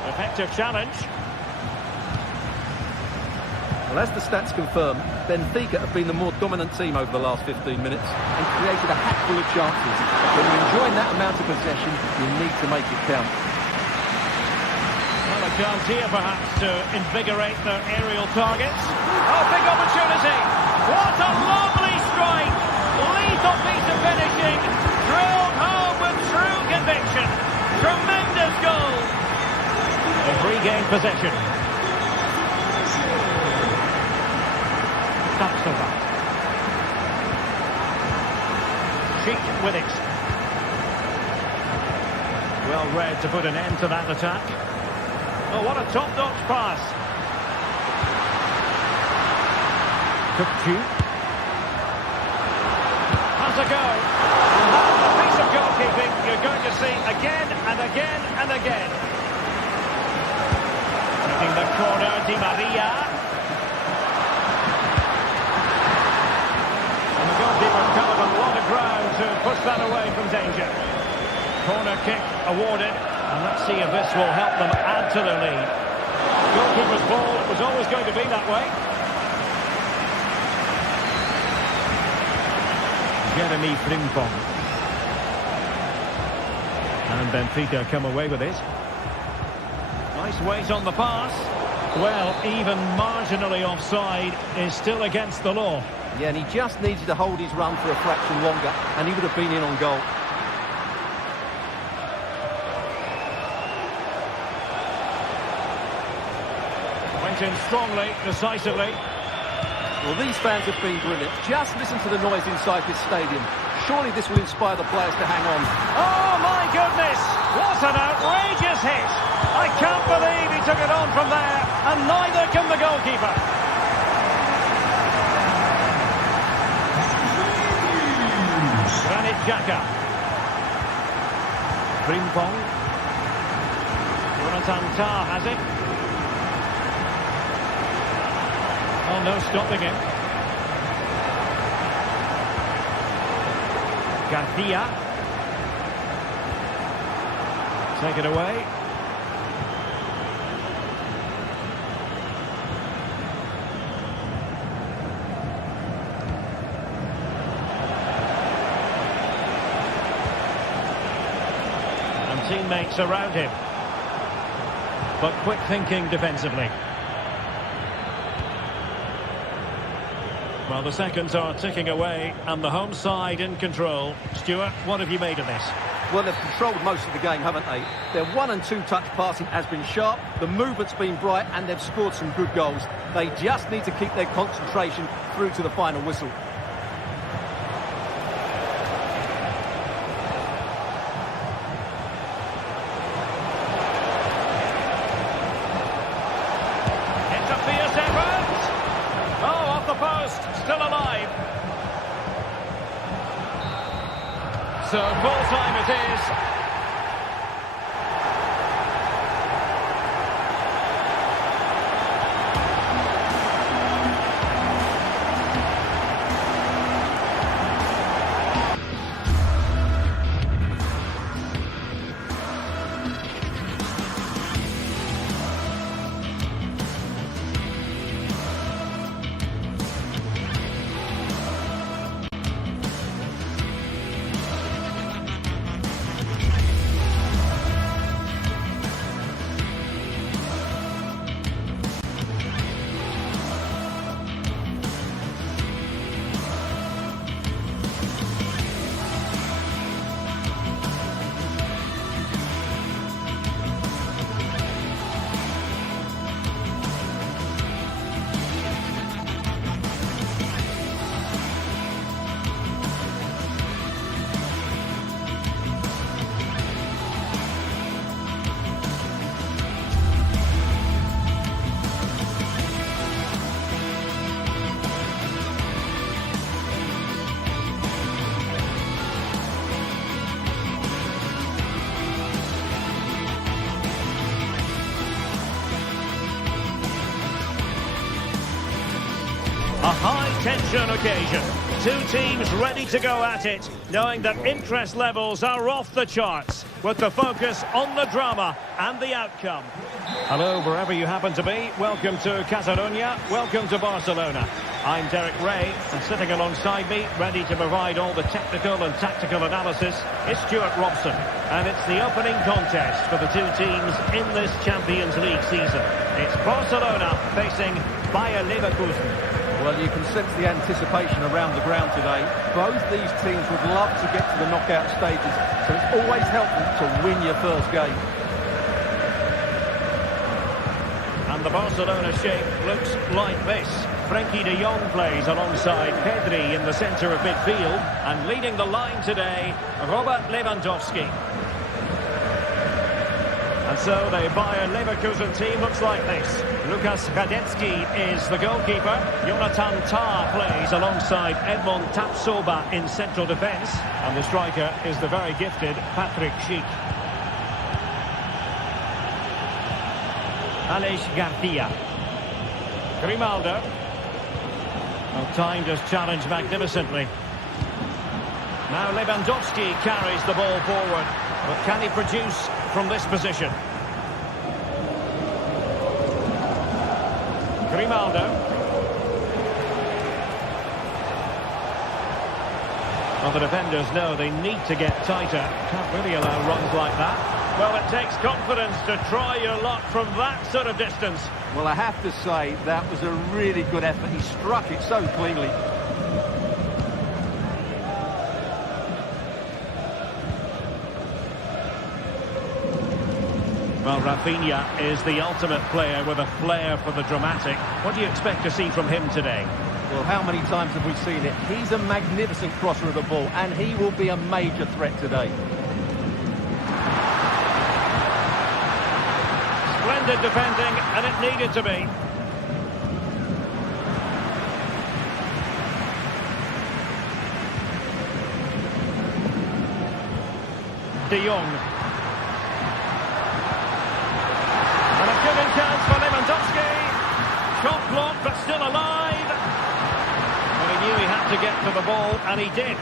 Effective challenge. Well, as the stats confirm, Benfica have been the more dominant team over the last 15 minutes and created a hatful of chances. When you're enjoying that amount of possession, you need to make it count. Well, a chance here perhaps to invigorate their aerial targets. Oh, big opportunity. What a lovely strike. Lethal piece of finishing. Drilled home with true conviction. Tremendous goal. They've regained possession. Tapsova. Sheik with it. Well read to put an end to that attack. Oh, what a top-notch pass. Tukchu. Has a go. And that's a piece of goalkeeping you're going to see again and again and again. Taking the corner, Di Maria. And the goalkeeper's covered a lot of ground to push that away from danger. Corner kick awarded. And let's see if this will help them add to their lead. Goalkeeper's ball, it was always going to be that way. Jeremy Frimpong. And Benfica come away with it. Nice weight on the pass. Well, even marginally offside is still against the law. Yeah, and he just needed to hold his run for a fraction longer, and he would have been in on goal. Went in strongly, decisively. Well, these fans have been brilliant. Just listen to the noise inside this stadium. Surely this will inspire the players to hang on. Oh, my goodness! What an outrageous hit! I can't believe he took it on from there, and neither can the goalkeeper. Granit Xhaka. Frimpong. Jonathan Tah has it. Oh, no stopping him. Garcia. Take it away. And teammates around him. But quick thinking defensively. Well, the seconds are ticking away, and the home side in control. Stuart, what have you made of this? Well, they've controlled most of the game, haven't they? Their 1- and 2-touch passing has been sharp, the movement's been bright, and they've scored some good goals. They just need to keep their concentration through to the final whistle. It's a fierce effort! Oh, off the post, still alive. So full time it is. A high-tension occasion. Two teams ready to go at it, knowing that interest levels are off the charts, with the focus on the drama and the outcome. Hello, wherever you happen to be. Welcome to Catalonia. Welcome to Barcelona. I'm Derek Ray, and sitting alongside me, ready to provide all the technical and tactical analysis, is Stuart Robson. And it's the opening contest for the two teams in this Champions League season. It's Barcelona facing Bayer Leverkusen. Well, you can sense the anticipation around the ground today. Both these teams would love to get to the knockout stages, so it's always helpful to win your first game. And the Barcelona shape looks like this. Frenkie de Jong plays alongside Pedri in the centre of midfield, and leading the line today, Robert Lewandowski. And so the Bayer Leverkusen team looks like this. Lukas Radetzky is the goalkeeper. Jonathan Tah plays alongside Edmond Tapsoba in central defence. And the striker is the very gifted Patrick Schick. Aleix Garcia. Grimaldo. Well, timed his challenge magnificently. Now Lewandowski carries the ball forward. But can he produce from this position? Grimaldo. Well, the defenders know they need to get tighter. Can't really allow runs like that. Well, it takes confidence to try your luck from that sort of distance. Well, I have to say, that was a really good effort. He struck it so cleanly. Well, Rafinha is the ultimate player with a flair for the dramatic. What do you expect to see from him today? Well, how many times have we seen it? He's a magnificent crosser of the ball, and he will be a major threat today. Splendid defending, and it needed to be. De Jong. And a good chance for Lewandowski. Shot blocked, but still alive. Well, he knew he had to get to the ball, and he did.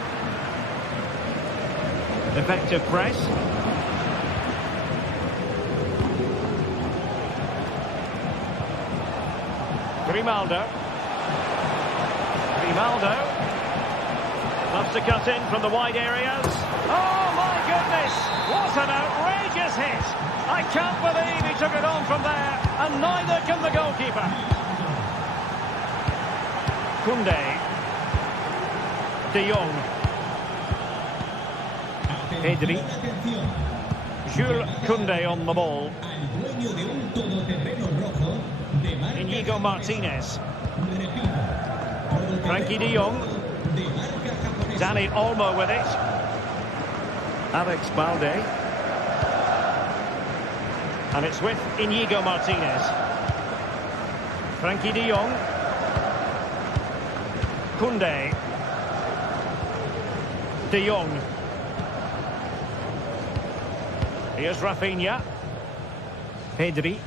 Effective press. Grimaldo. Grimaldo. Loves to cut in from the wide areas. Oh, my goodness! What an outrageous hit! I can't believe he took it on from there, and neither can the goalkeeper. Koundé. De Jong. Pedri. Jules Koundé on the ball. Inigo Martinez. Frenkie de Jong. Dani Olmo with it. Alex Balde. And it's with Inigo Martinez. Frenkie de Jong. Koundé. De Jong. Here's Rafinha. Pedri.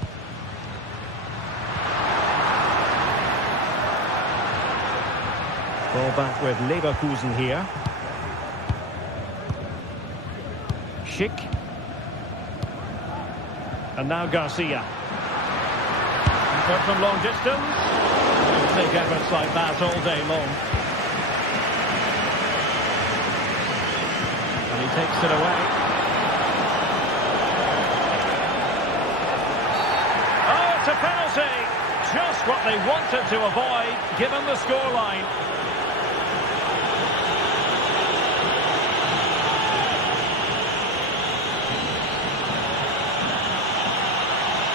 Ball back with Leverkusen here. Schick. And now Garcia. But from long distance. He'll take efforts like that all day long. And he takes it away. Oh, it's a penalty! Just what they wanted to avoid, given the scoreline.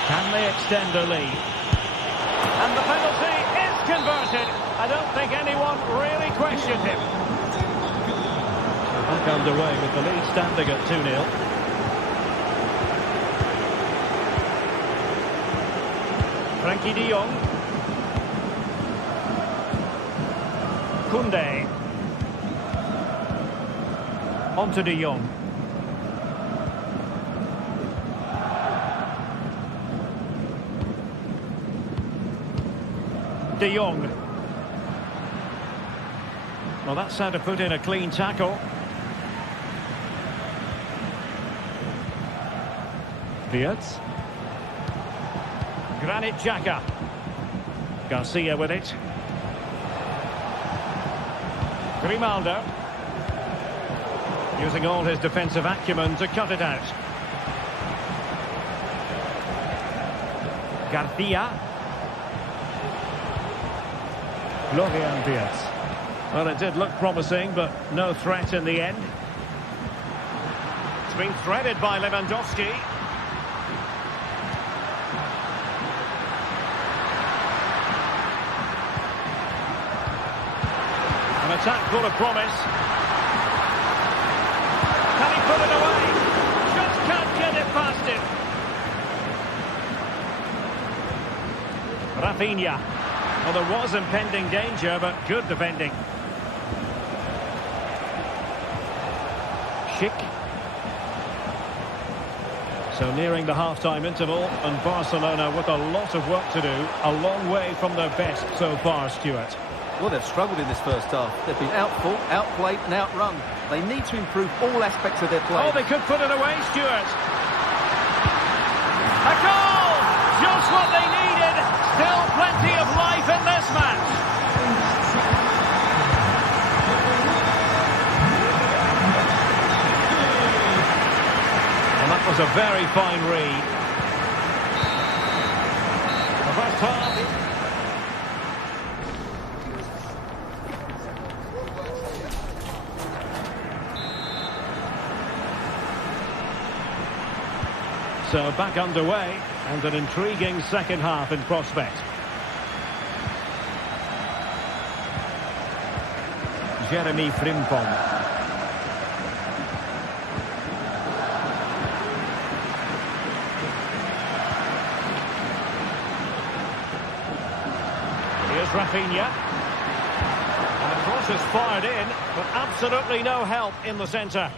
Can they extend their lead? And the penalty is converted. I don't think anyone really questioned him. Back underway with the lead standing at 2-0. Frenkie de Jong. Koundé. On to de Jong. De Jong. Well, that's how to put in a clean tackle. Diaz. Granit Xhaka. Garcia with it. Grimaldo. Using all his defensive acumen to cut it out. Garcia. Florian Diaz. Well, it did look promising, but no threat in the end. It's been threaded by Lewandowski. An attack full of promise. Can he put it away? Just can't get it past him. Rafinha. Well, there was impending danger, but good defending. Schick. So nearing the half-time interval, and Barcelona with a lot of work to do. A long way from their best so far, Stuart. Well, they've struggled in this first half. They've been outfought, outplayed and outrun. They need to improve all aspects of their play. Oh, they could put it away, Stuart. A goal! Just what they needed. Still plenty of life in this match. And that was a very fine read. The first half. So back underway, and an intriguing second half in prospect. Jeremy Frimpong. Here's Rafinha. And the cross is fired in, but absolutely no help in the centre.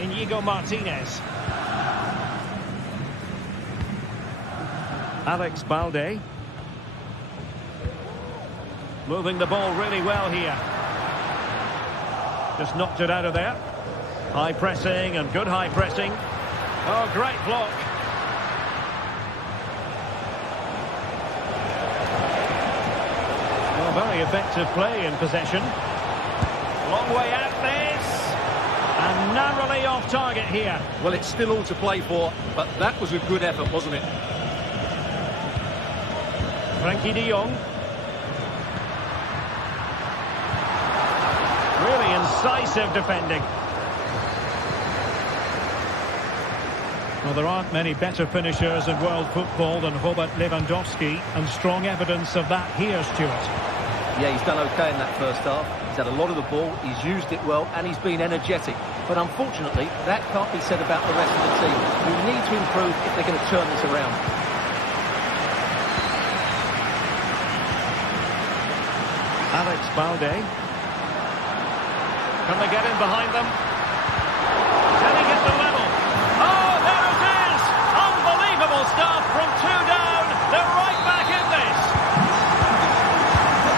Inigo Martinez. Alex Balde. Moving the ball really well here. Just knocked it out of there. High pressing and good high pressing. Oh, great block. Well, very effective play in possession. Long way out this. And narrowly off target here. Well, it's still all to play for, but that was a good effort, wasn't it? Frankie de Jong. Really incisive defending. Well, there aren't many better finishers in world football than Robert Lewandowski, and strong evidence of that here, Stuart. Yeah, he's done okay in that first half. He's had a lot of the ball, he's used it well, and he's been energetic. But unfortunately, that can't be said about the rest of the team, who need to improve if they're going to turn this around. Alex Balde. Can they get in behind them? Can he get the level? Oh, there it is! Unbelievable stuff from 2 down. They're right back in this.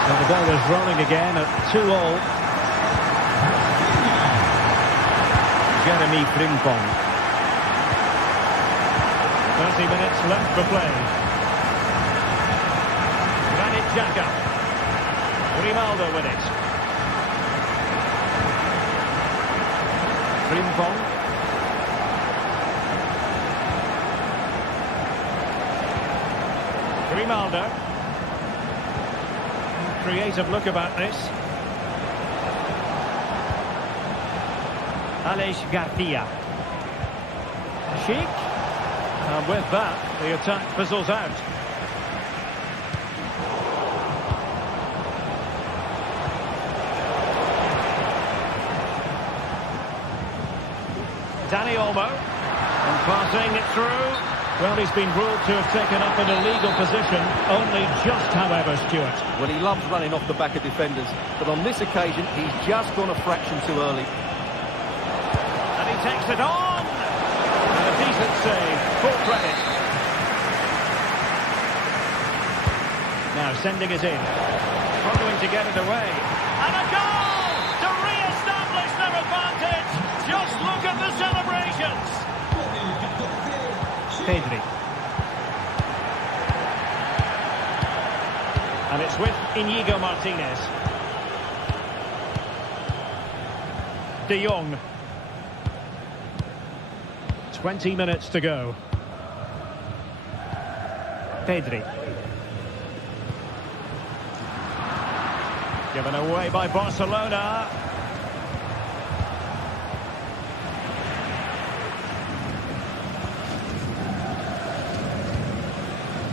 And the ball is rolling again at 2-all. Jeremy Frimpong. 30 minutes left for play. Granit Xhaka. Grimaldo with it. Frimpong. Grimaldo. Creative look about this. Alex Garcia. Schick. And with that, the attack fizzles out. Dani Olmo. And passing it through. Well, he's been ruled to have taken up an illegal position, only just, however, Stuart. Well, he loves running off the back of defenders, but on this occasion, he's just gone a fraction too early. And he takes it on! And a decent save, full credit. Now sending it in. Struggling to get it away. And a goal to re-establish their advantage! Just look at the celebrations! Pedri. And it's with Inigo Martinez. De Jong. 20 minutes to go. Pedri. Given away by Barcelona.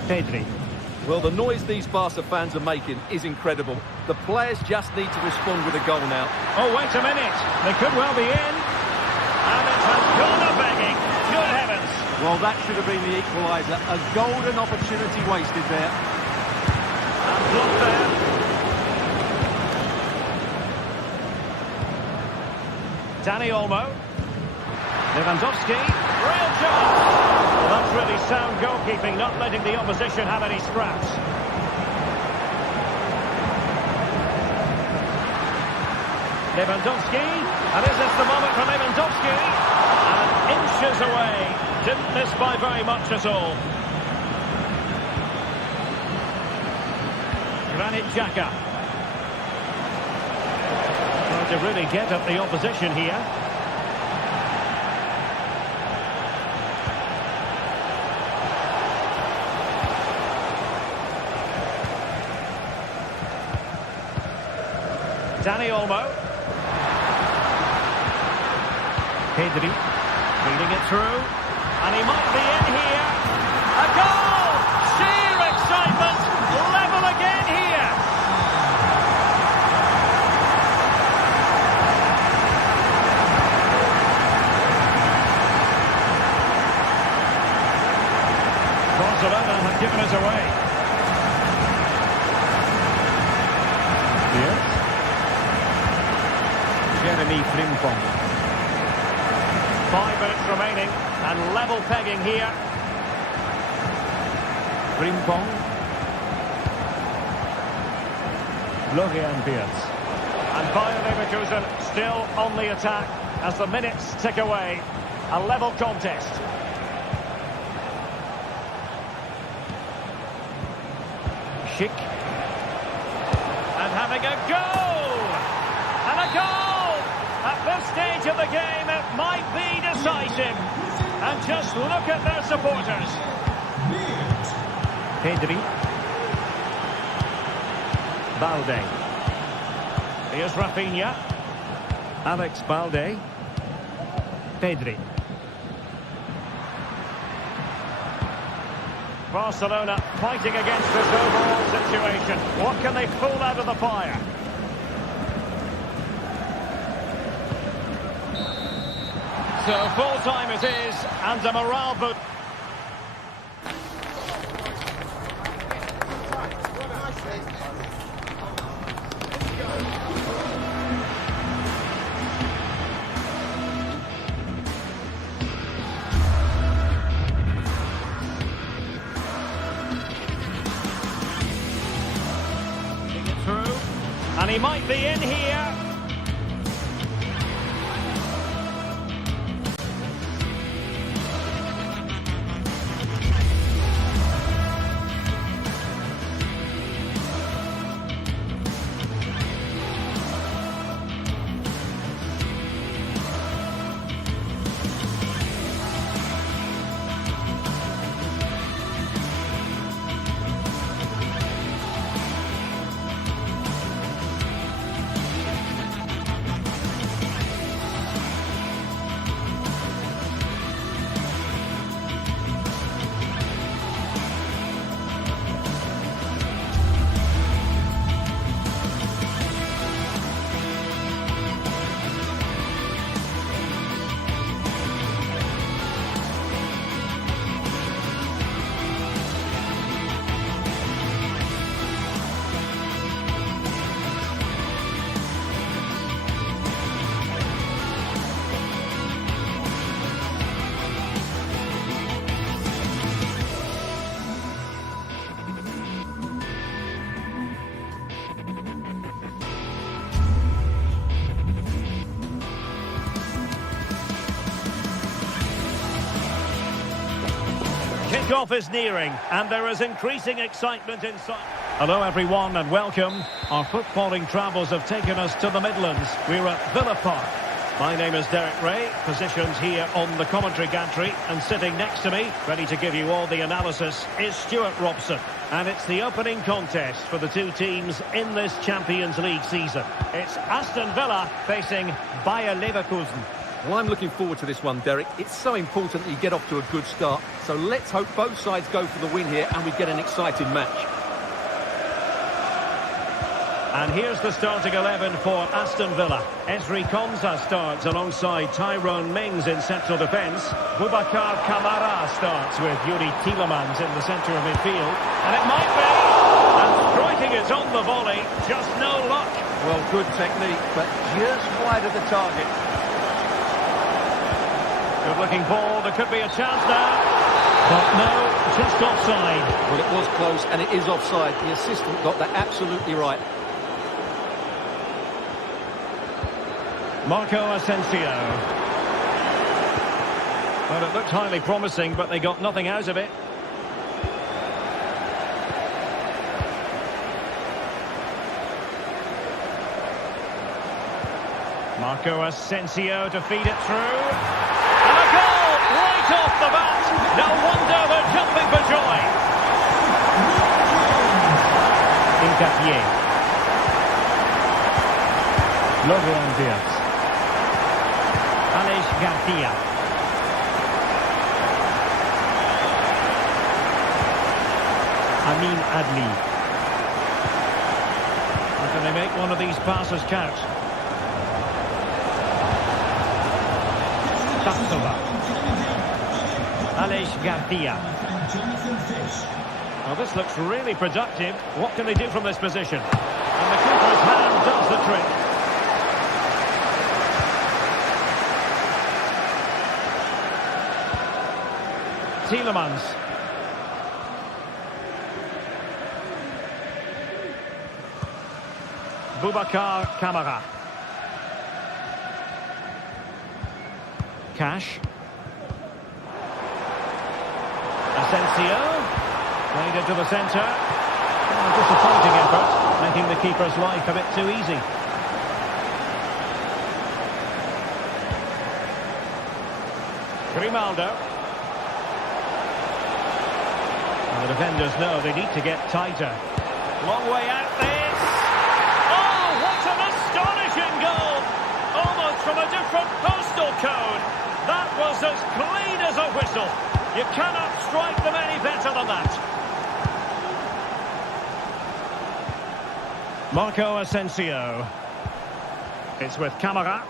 Pedri. Well, the noise these Barca fans are making is incredible. The players just need to respond with a goal now. Oh, wait a minute. They could well be in. And it has gone a begging. Good heavens. Well, that should have been the equaliser. A golden opportunity wasted there. And blocked there. Dani Olmo. Lewandowski. Real chance. Well, that's really sound goalkeeping, not letting the opposition have any scraps. Lewandowski. And is this the moment for Lewandowski? And inches away. Didn't miss by very much at all. Granit Xhaka. Trying to really get at the opposition here. Dani Olmo. Pedri. Feeding it through. And he might be in here. A goal! Sheer excitement! Level again here! Barcelona have given us away. Yes. Jeremy Frimpong. 5 minutes remaining, and level pegging here. Frimpong. Florian Wirtz. And Bayern Leverkusen still on the attack as the minutes tick away. A level contest. Schick. And having a goal! And a goal! At this stage of the game, it might be decisive. And just look at their supporters. Pedri. Balde. Here's Rafinha. Alex Balde. Pedri. Barcelona fighting against this overall situation. What can they pull out of the fire? So full time it is, and a morale boost. Through, and he might be in here. Kick-off is nearing, and there is increasing excitement inside. Hello everyone and welcome. Our footballing travels have taken us to the Midlands. We're at Villa Park. My name is Derek Ray, positioned here on the commentary gantry, and sitting next to me, ready to give you all the analysis, is Stuart Robson. And it's the opening contest for the two teams in this Champions League season. It's Aston Villa facing Bayer Leverkusen. Well, I'm looking forward to this one, Derek. It's so important that you get off to a good start. So let's hope both sides go for the win here and we get an exciting match. And here's the starting 11 for Aston Villa. Ezri Konsa starts alongside Tyrone Mings in central defence. Boubacar Kamara starts with Yuri Tielemans in the centre of midfield. And it might be! And striking it on the volley, just no luck. Well, good technique, but just wide of the target. Good looking ball, there could be a chance now. But no, just offside. Well, it was close and it is offside. The assistant got that absolutely right. Marco Asensio. Well, it looked highly promising, but they got nothing out of it. Marco Asensio to feed it through. And a goal right off the bat. No wonder they're jumping for joy. Incapié. Florian Diaz. Aleix Garcia. Amin Adli. Can they make one of these passes count? Tapsoba. Aleix Garcia. Well, this looks really productive. What can they do from this position? And the keeper's hand does the trick. Tielemans. Boubacar Kamara. Cash. Asensio. Played into the centre. Oh, disappointing effort, making the keeper's life a bit too easy. Grimaldo. The defenders know they need to get tighter. Long way out this. Oh, what an astonishing goal! Almost from a different postal code. That was as clean as a whistle. You cannot strike them any better than that. Marco Asensio. It's with Kamara.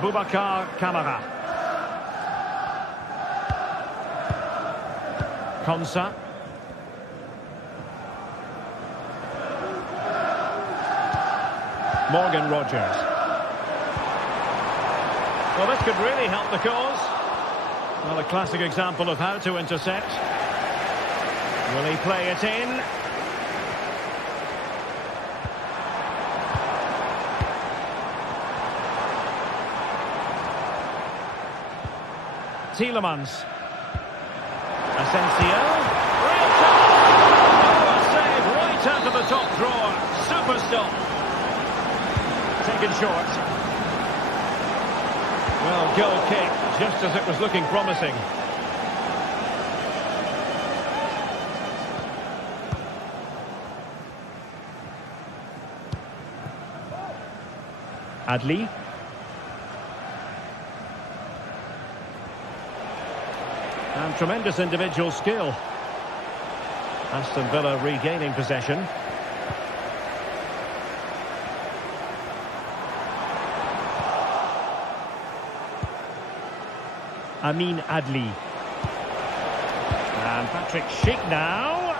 Boubacar Kamara. Konsa. Morgan Rogers. Well, this could really help the cause. Well, a classic example of how to intercept. Will he play it in? Tielemans. Asensio. Real chance. Oh, a save right out of the top drawer. Super stop. Taken short. Well, goal kick, just as it was looking promising. Adli. And tremendous individual skill. Aston Villa regaining possession. Amin Adli. And Patrick Schick now.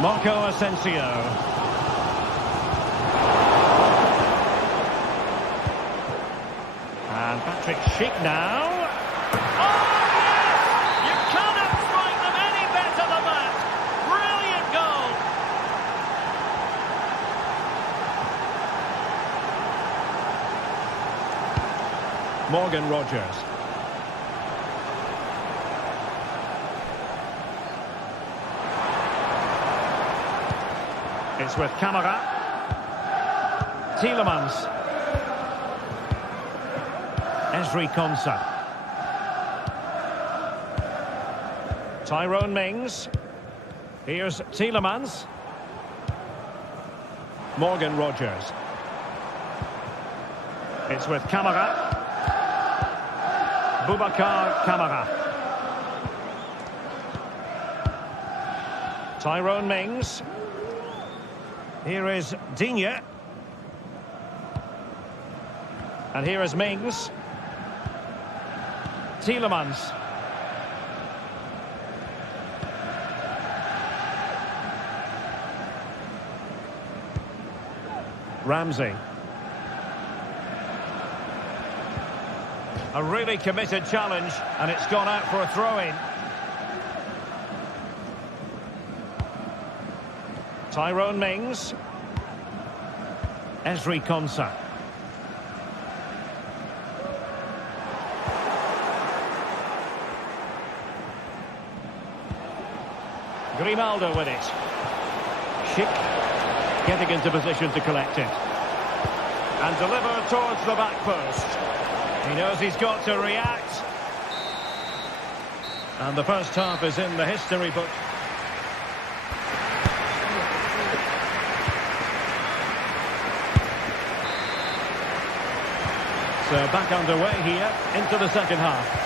Marco Asensio. And Patrick Schick now. Oh, yes! You cannot strike them any better than that. Brilliant goal. Morgan Rogers. It's with Camara. Tielemans. Ezri Konsa. Tyrone Mings. Here's Tielemans. Morgan Rogers. It's with Camara. Boubacar Camara. Tyrone Mings. Here is Digne. And here is Mings. Tielemans. Ramsey. A really committed challenge, and it's gone out for a throw-in. Tyrone Mings. Ezri Konsa. Grimaldo with it. Schick getting into position to collect it. And deliver towards the back post. He knows he's got to react. And the first half is in the history book. So back underway here into the second half.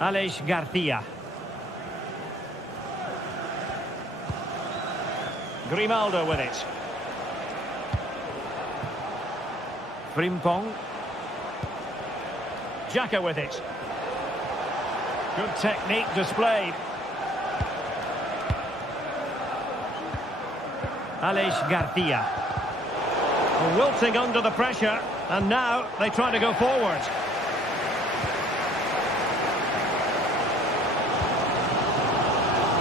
Aleix Garcia. Grimaldo with it. Frimpong. Xhaka with it. Good technique displayed. Aleix Garcia. Wilting under the pressure, and now they try to go forward.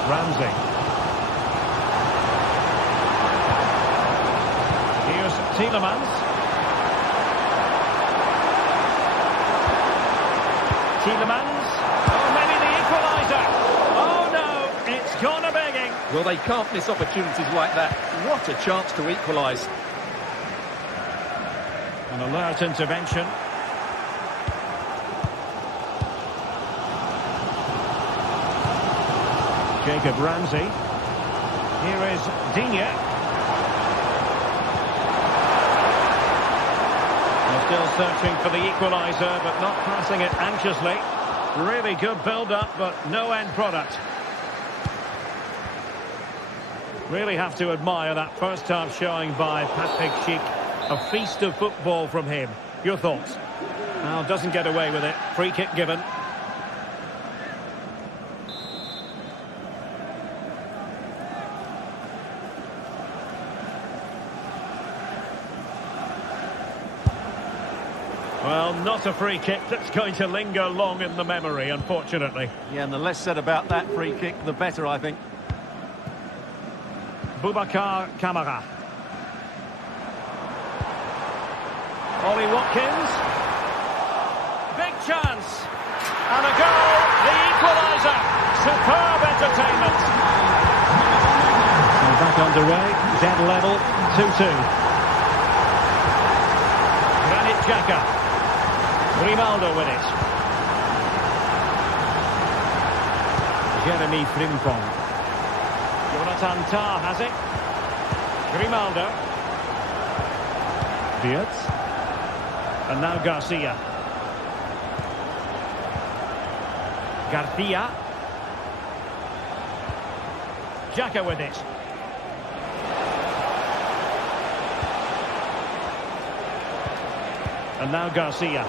Ramsey. Here's Tielemans. Tielemans. Oh, maybe the equaliser. Oh, no, it's gone a begging. Well, they can't miss opportunities like that. What a chance to equalise. An alert intervention. Jacob Ramsey. Here is Digne. They're still searching for the equaliser, but not passing it anxiously. Really good build-up, but no end product. Really have to admire that first half showing by Patrick Schick. A feast of football from him. Your thoughts? Well, doesn't get away with it. Free kick given. Well, not a free kick that's going to linger long in the memory, unfortunately. Yeah, and the less said about that free kick, the better, I think. Boubacar Camara. Ollie Watkins. Big chance. And a goal. The equaliser. Superb entertainment. And back underway. Dead level. 2-2. Granit Xhaka. Grimaldo with it. Jeremy Frimpong. Jonathan Tah has it. Grimaldo. Diaz. And now Garcia. Garcia. Xhaka with it. And now Garcia.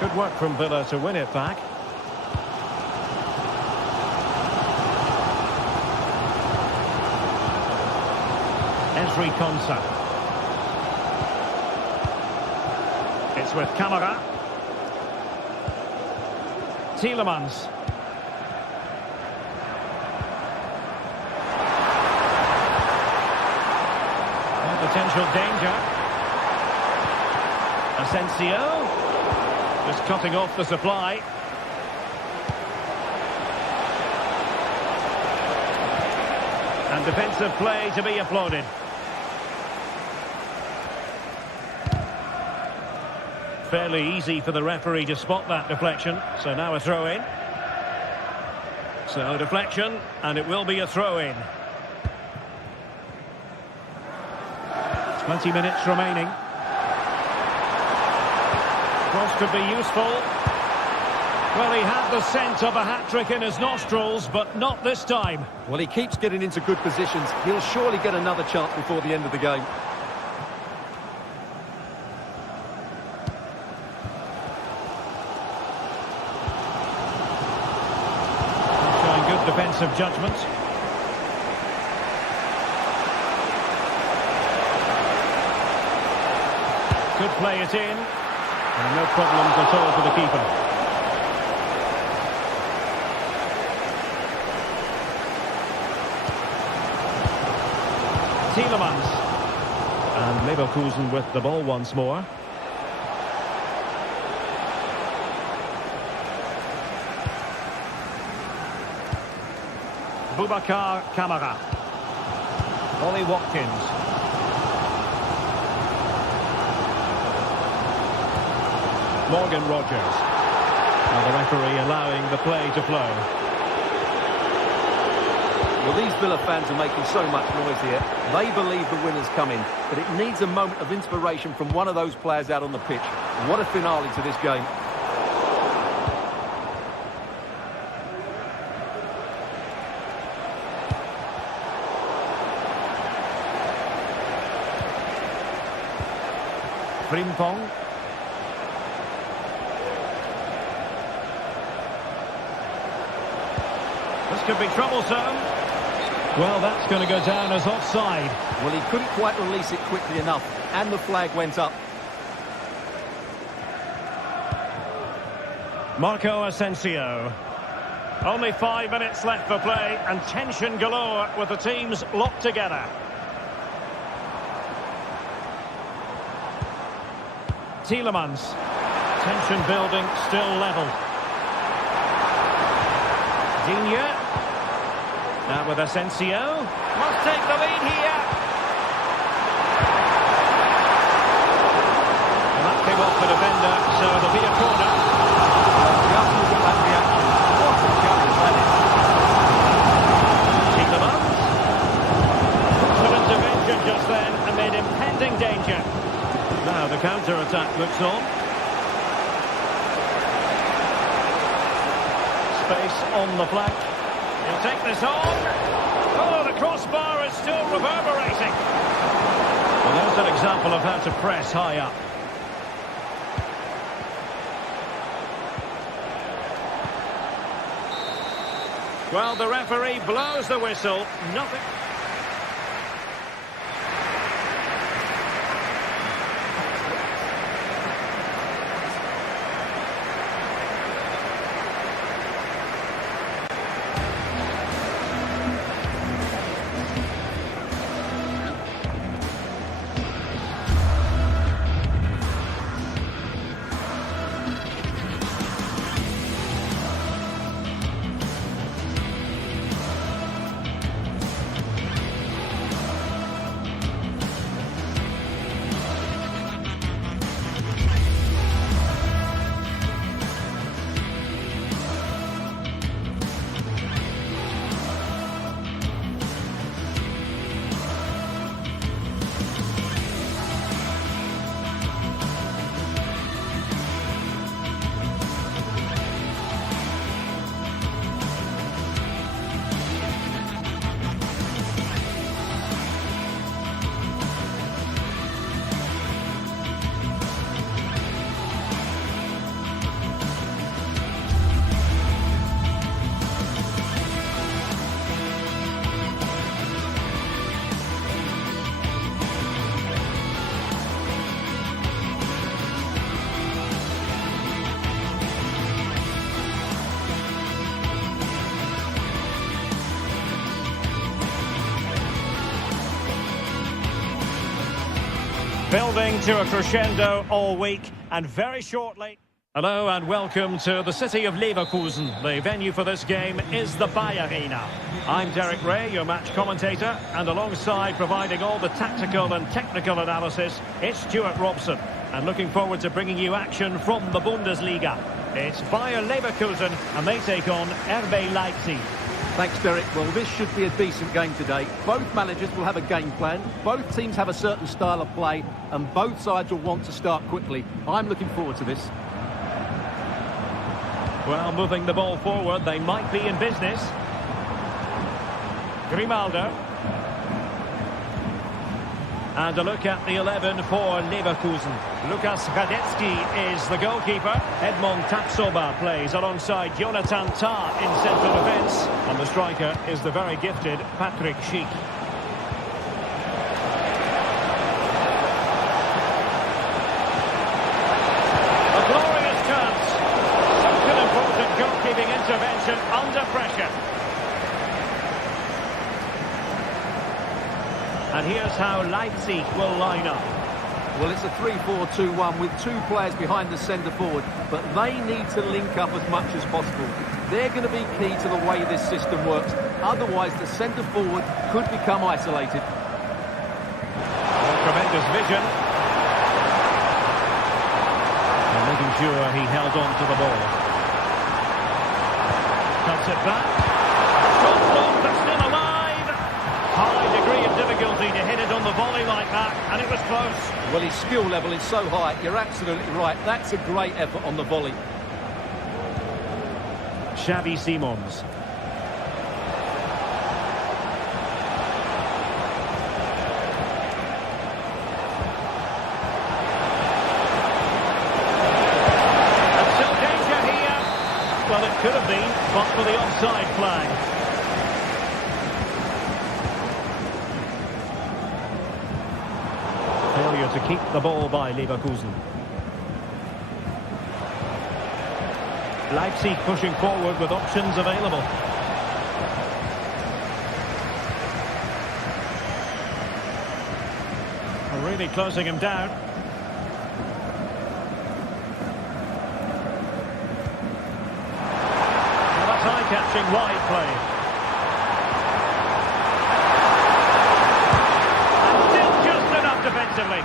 Good work from Villa to win it back. Ezri Konsa. It's with Camara. Tielemans. Potential danger. Asensio. Just cutting off the supply. And defensive play to be applauded. Fairly easy for the referee to spot that deflection. So now a throw-in. So deflection, and it will be a throw-in. 20 minutes remaining. Cross could be useful. Well, he had the scent of a hat-trick in his nostrils, but not this time. Well, he keeps getting into good positions. He'll surely get another chance before the end of the game. Showing good defensive judgment. Could play it in. And no problems at all for the keeper. Tielemans. And Leverkusen with the ball once more. Boubacar Kamara. Ollie Watkins. Morgan Rogers. Now the referee allowing the play to flow. Well, these Villa fans are making so much noise here. They believe the winner's coming, but it needs a moment of inspiration from one of those players out on the pitch. What a finale to this game. Frimpong. This could be troublesome. Well, that's going to go down as offside. Well, he couldn't quite release it quickly enough, and the flag went up. Marco Asensio. Only 5 minutes left for play, and tension galore with the teams locked together. Tielemans. Tension building, still level. Digne. Now with Asensio. Must take the lead here. And that came off the defender, so it'll be a corner. Just look at that reaction. What a challenge that is. Tielemans. Some intervention just then amid impending danger. Now the counter-attack looks on. Space on the flank. He'll take this on. Oh, the crossbar is still reverberating. Well, there's an example of how to press high up. Well, the referee blows the whistle. Nothing. Building to a crescendo all week, and very shortly... Hello and welcome to the city of Leverkusen. The venue for this game is the Bayer Arena. I'm Derek Ray, your match commentator, and alongside providing all the tactical and technical analysis, it's Stuart Robson. And looking forward to bringing you action from the Bundesliga. It's Bayer Leverkusen, and they take on RB Leipzig. Thanks, Derek. Well, this should be a decent game today. Both managers will have a game plan. Both teams have a certain style of play, and both sides will want to start quickly. I'm looking forward to this. Well, moving the ball forward, they might be in business. Grimaldo. And a look at the 11 for Leverkusen. Lukas Radetzky is the goalkeeper. Edmond Tapsoba plays alongside Jonathan Tah in central defence. And the striker is the very gifted Patrick Schick. Intervention under pressure. And here's how Leipzig will line up. Well, it's a 3-4-2-1 with two players behind the centre forward, but they need to link up as much as possible. They're going to be key to the way this system works. Otherwise, the centre forward could become isolated. Tremendous vision. And making sure he held on to the ball. Cuts it back. Shot long, but still alive. High degree of difficulty to hit it on the volley like that, and it was close. Well, his skill level is so high. You're absolutely right. That's a great effort on the volley. Xavi Simons. Well, it could have been, but for the offside flag. Failure to keep the ball by Leverkusen. Leipzig pushing forward with options available. Really closing him down. Catching wide play. And still just enough defensively.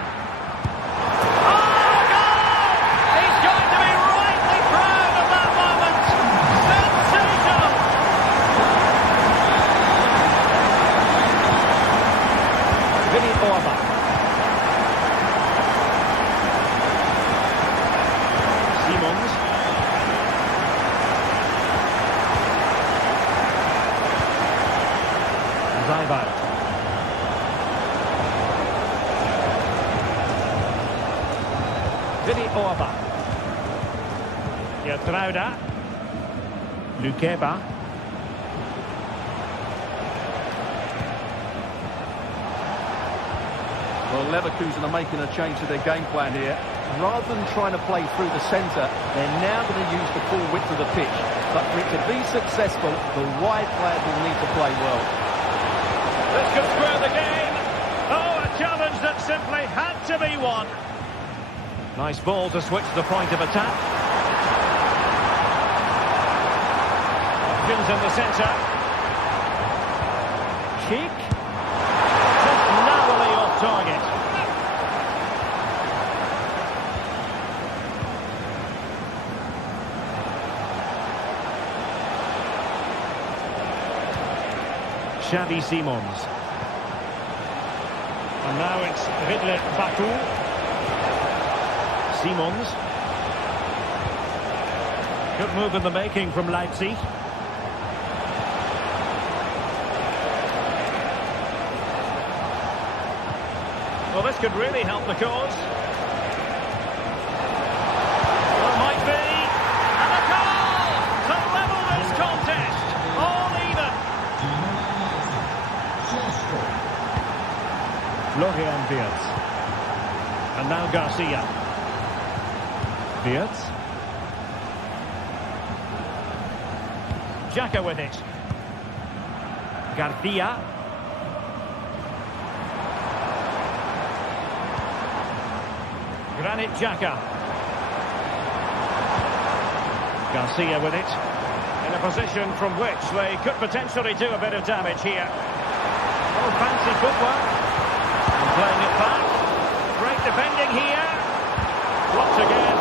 Oh, goal! He's going to be rightly proud of that moment. Sensational! Vinny Orba. Simons. Zaybar. Vinny Orba. Gertruida. Lukeba. Well, Leverkusen are making a change to their game plan here. Rather than trying to play through the centre, they're now going to use the full width of the pitch. But for it to be successful, the wide players will need to play well. This could square the game. Oh, a challenge that simply had to be won. Nice ball to switch the point of attack. Options in the centre. Cheek. Just narrowly off target. Xavi Simons. And now it's Ridley Baku. Simons. Good move in the making from Leipzig. Well, this could really help the cause. Well, might be. And a goal to level this contest. All even. Florian Wirtz. And now Garcia. Wirtz. Xhaka with it. Garcia. Granit Xhaka. Garcia with it. In a position from which they could potentially do a bit of damage here. Oh, fancy footwork. And playing it back. Great defending here. Blocked again.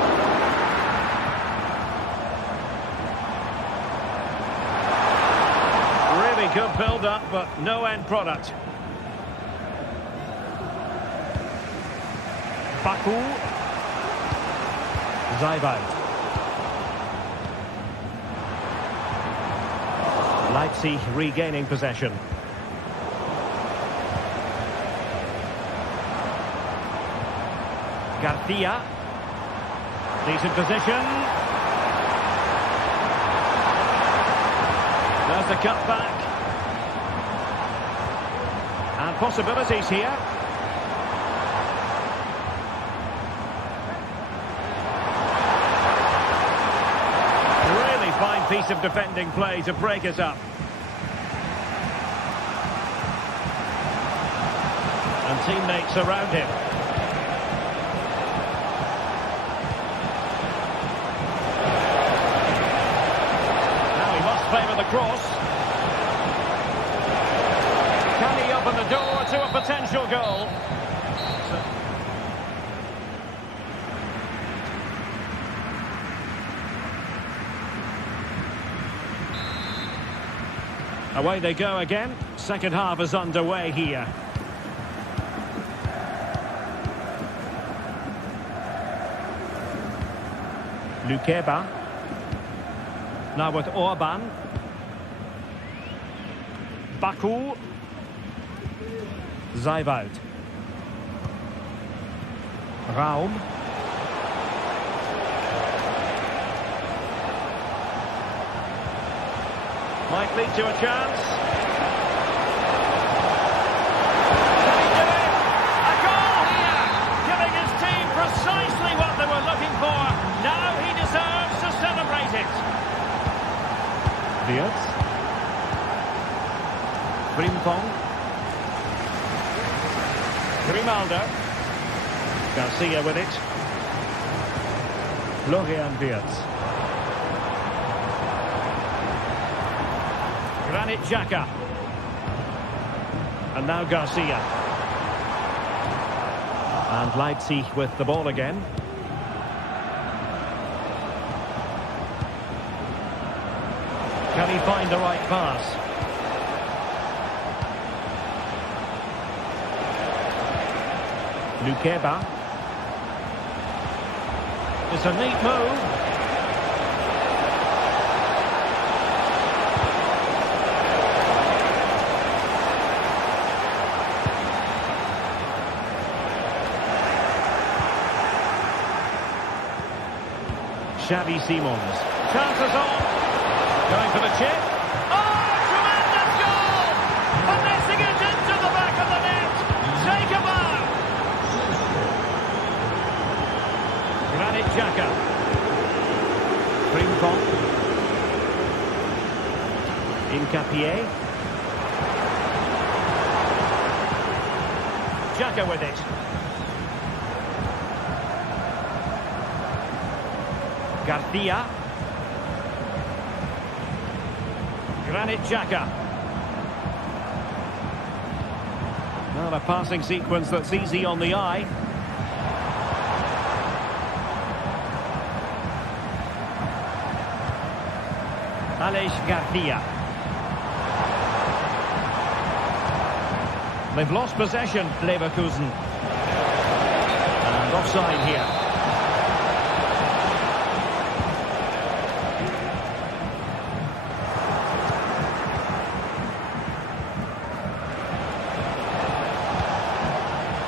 Really good build-up, but no end product. Baku. Zaibout. Leipzig regaining possession. Garcia. Decent position. There's the cut back. And possibilities here. Really fine piece of defending play to break us up. And teammates around him. Favour the cross. Can he open the door to a potential goal? Away they go again. Second half is underway here. Lukeba. Now with Orban. Baku. Zaibout. Raum. Might lead to a chance. Can he do it? A goal here! Giving his team precisely what they were looking for. Now he deserves to celebrate it. Wirtz. Frimpong. Grimaldo. Garcia with it. Florian Wirtz. Granit Xhaka. And now Garcia. And Leipzig with the ball again. Can he find the right pass? Lukeba. It's a neat move. Xavi Simons. Chances on. Going for the chip. Oh, tremendous goal! Finessing it into the back of the net. Take a bow. Granit Xhaka. Frimpong. Incapié. Xhaka with it. Garcia. Granit Xhaka. Not a passing sequence that's easy on the eye. Alex Garcia. They've lost possession, Leverkusen. And offside here.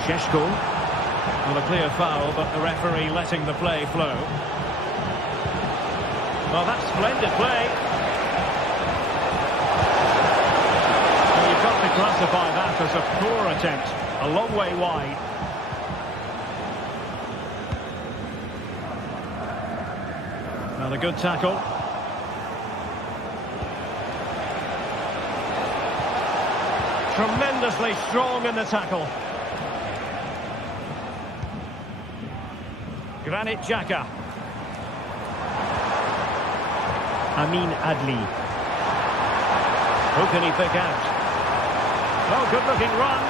Sheshko. Well, a clear foul, but the referee letting the play flow. Well, that's splendid play. Well, you've got to classify that as a poor attempt. A long way wide. Well, a good tackle. Tremendously strong in the tackle. Granit Xhaka. Amin Adli. Who can he pick out? Oh, good-looking run.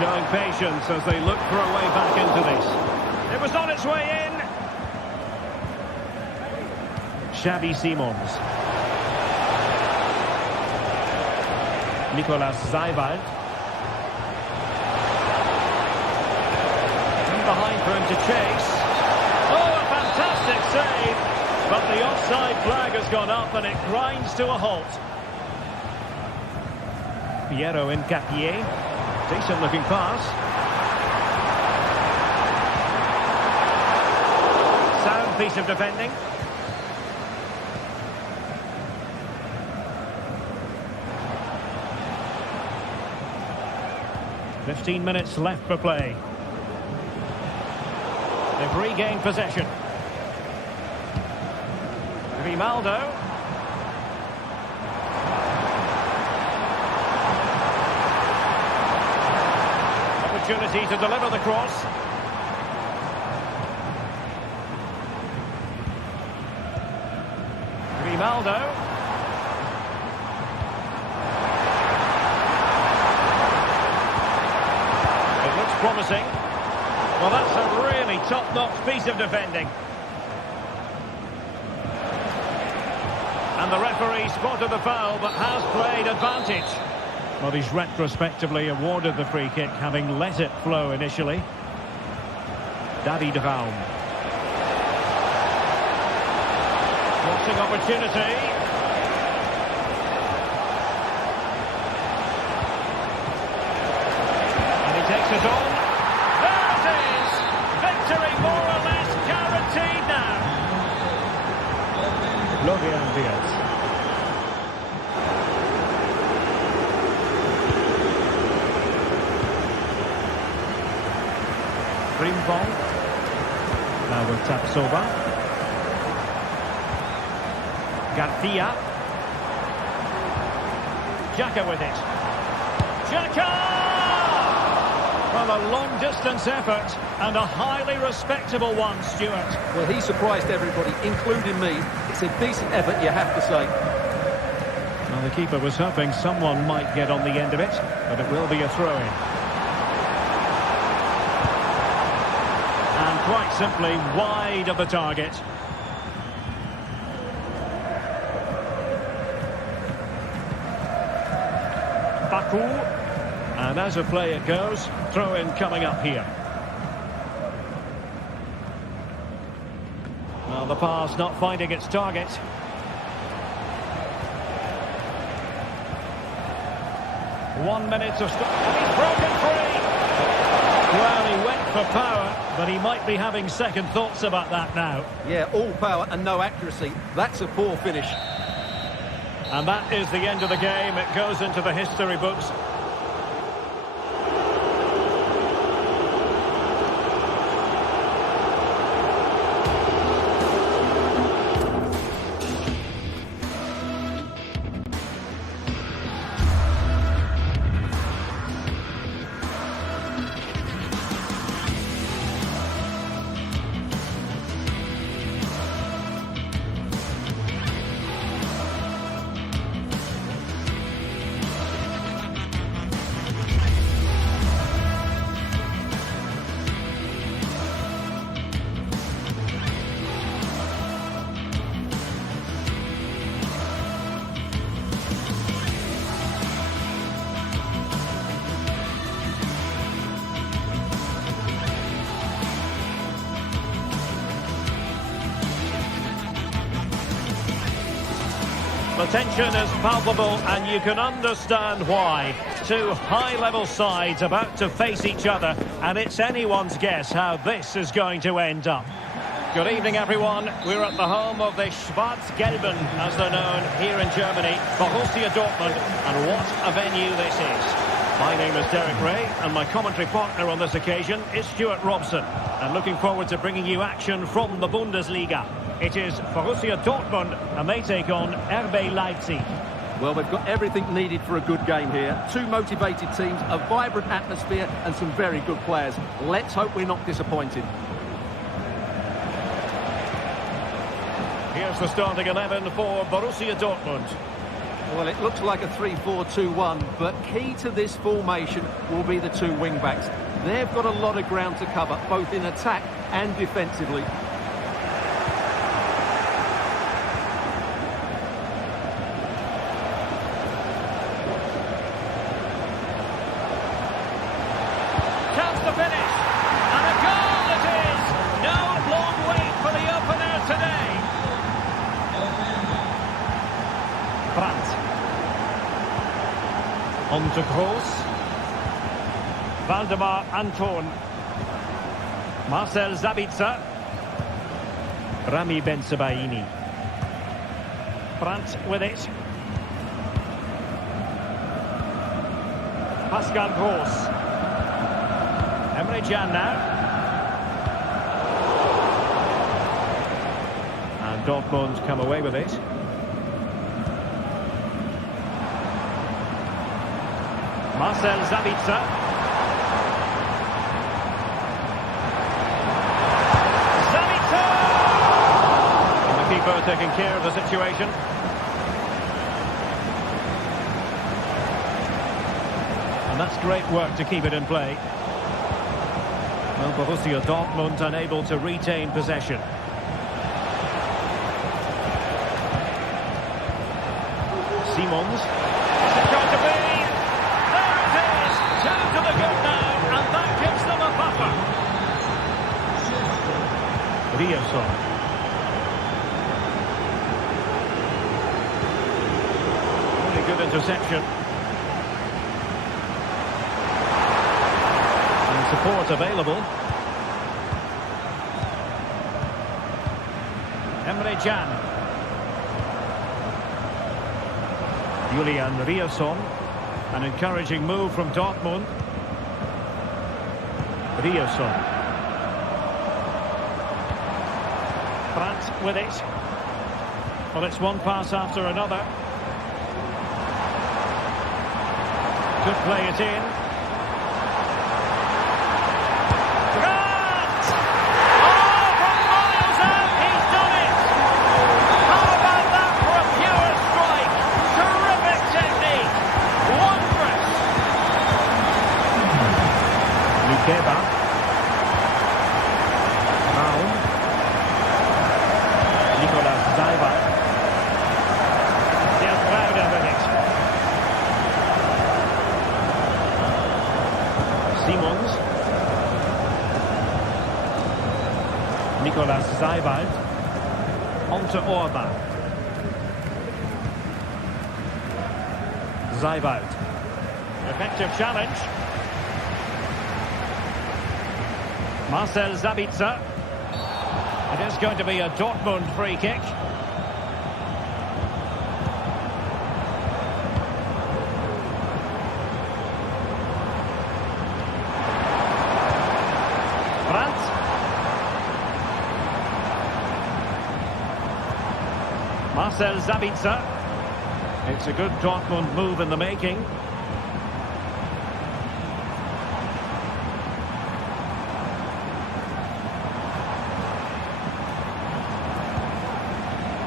Showing patience as they look for a way back into this. It was on its way in. Xavi Simons. Nicolas Zaywald. In behind for him to chase. Oh, a fantastic save. But the offside flag has gone up and it grinds to a halt. Piero Incapié. Decent looking pass. Sound piece of defending. "15 minutes left for play. They've regained possession. Grimaldo. Opportunity to deliver the cross. Grimaldo. It looks promising. Well, that's a really top-notch piece of defending. And the referee spotted the foul, but has played advantage. Well, he's retrospectively awarded the free kick, having let it flow initially. David Raum. Crossing opportunity. And he takes it on. There it is! Victory more or less guaranteed now. Florian Diaz. Rimbon. Now with Tapsoba. Garcia. Xhaka with it. Xhaka! Well, a long-distance effort and a highly respectable one, Stuart. Well, he surprised everybody, including me. It's a decent effort, you have to say. Well, the keeper was hoping someone might get on the end of it, but it will be a throw-in. And quite simply wide of the target. Baku. And as a play it goes, throw-in coming up here. Well, the pass not finding its target. One minute of stop. And he's broken free. Well, he went for power, but he might be having second thoughts about that now. Yeah, all power and no accuracy. That's a poor finish. And that is the end of the game. It goes into the history books. The tension is palpable and you can understand why. Two high-level sides about to face each other, and it's anyone's guess how this is going to end up. Good evening, everyone. We're at the home of the Schwarz-Gelben, as they're known here in Germany, Borussia Dortmund, and what a venue this is. My name is Derek Ray, and my commentary partner on this occasion is Stuart Robson. And looking forward to bringing you action from the Bundesliga. It is Borussia Dortmund, and they take on RB Leipzig. Well, we've got everything needed for a good game here. Two motivated teams, a vibrant atmosphere and some very good players. Let's hope we're not disappointed. Here's the starting 11 for Borussia Dortmund. Well, it looks like a 3-4-2-1, but key to this formation will be the two wing-backs. They've got a lot of ground to cover, both in attack and defensively. Chance to finish. And a goal it is. No long wait for the opener today. Brandt. On to Kroos. Waldemar Anton. Marcel Sabitzer. Rami Bensebaini. Brandt with it. Pascal Gross. Emre Can now. And Dortmund come away with it. Marcel Sabitzer. Sabitzer! And the keeper taking care of the situation. And that's great work to keep it in play. Well, Borussia Dortmund unable to retain possession. Simons. Is it going to be? There it is! Two to the good now, and that gives them a buffer. Riasson. Really good interception. Support available. Emre Can. Julian Riasson. An encouraging move from Dortmund. Riasson. Brandt with it. Well, it's one pass after another. Could play it in. Keba. Raum. Nicolas Zaiba. Der Freude with it. Simons. Nicolas Zaiba. On to Orban. Zaiba. Effective challenge. Marcel Sabitzer. It is going to be a Dortmund free kick. Brandt. Marcel Sabitzer. It's a good Dortmund move in the making.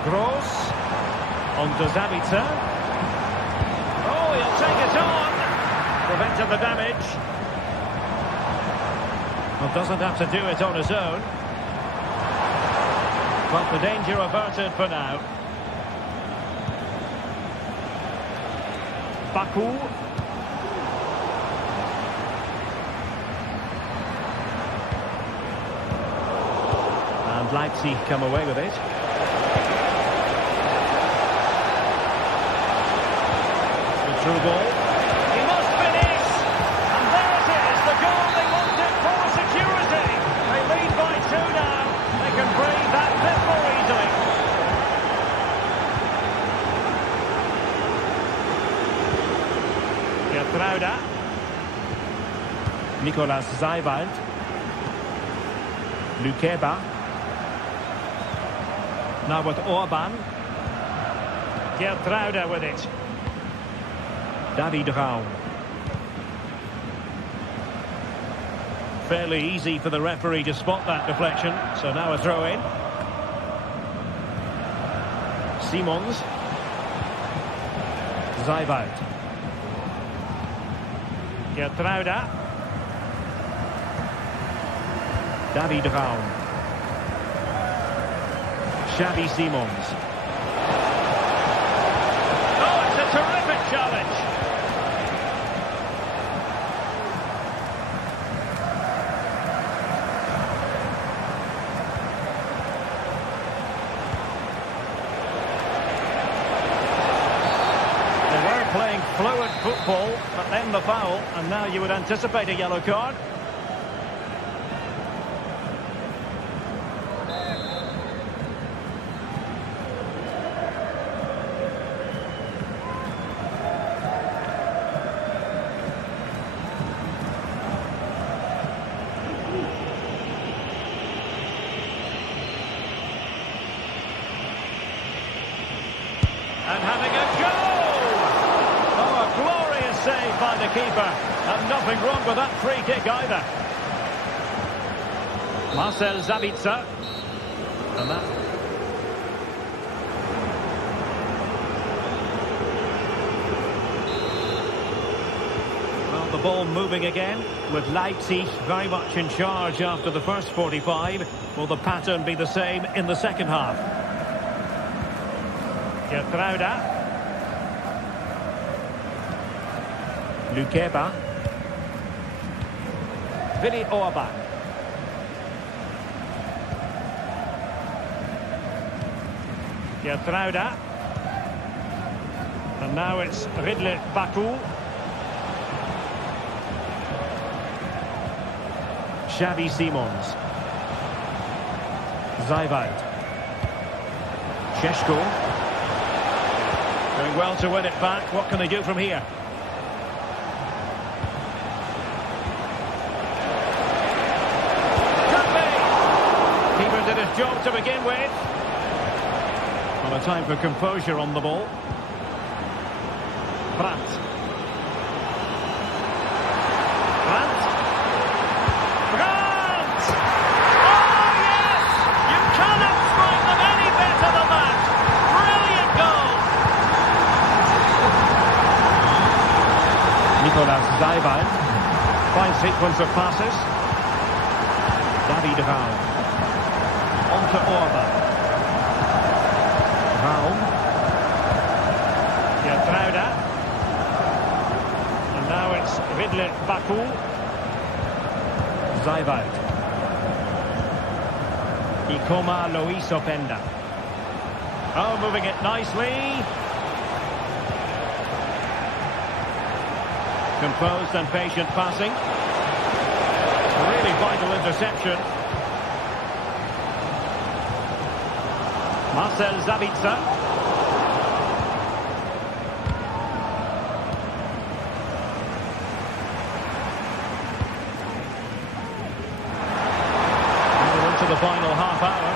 Gross. On to Sabitzer. Oh, he'll take it on. Prevented the damage. Well, doesn't have to do it on his own. But the danger averted for now. Baku. And Leipzig come away with it. Through ball. He must finish! And there it is, the goal they wanted for security. They lead by 2 now. They can breathe that bit more easily. Gertruida. Nicolas Zaiba. Lukeba. Now with Orban. Gertruida with it. David Raum. Fairly easy for the referee to spot that deflection. So now a throw in. Simons. Zijvoud. Gertruida. David Raum. Xavi Simons. Oh, it's a terrific challenge. They were playing fluid football, but then the foul, and now you would anticipate a yellow card. And having a go! Oh, a glorious save by the keeper. And nothing wrong with that free kick either. Marcel Sabitzer. And that... Well, the ball moving again, with Leipzig very much in charge after the first 45. Will the pattern be the same in the second half? Gertruida. Lukeba. Willy Orban. Gertruida. And now it's Ridley Baku. Xavi Simons. Zijvoud. Šeško. Doing well to win it back. What can they do from here? Could be! Keeper did his job to begin with. Well, a time for composure on the ball. Brandt. Brandt. Brandt! Oh, yes! You cannot strike them any better than that! Brilliant goal! Nicolas Zijvoud. Fine sequence of passes. David Raum. On to Orban. Raum. Gertruida. And now it's Ridley Baku. Zijvoud. Ikoma Luis Openda. Oh, moving it nicely. Composed and patient passing. Really vital interception. Marcel Sabitzer. We're into the final half hour.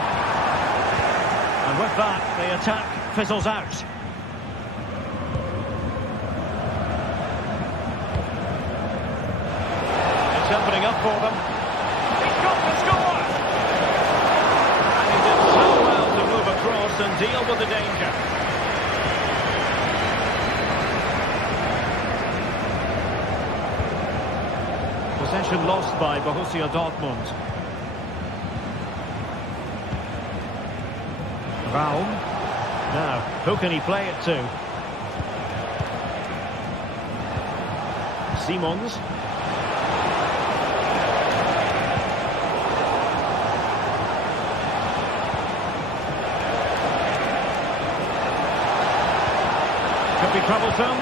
And with that, the attack fizzles out. Opening up for them. He's got the score! And he did so well to move across and deal with the danger. Possession lost by Borussia Dortmund. Raum. Now, who can he play it to? Simons. Could be troublesome.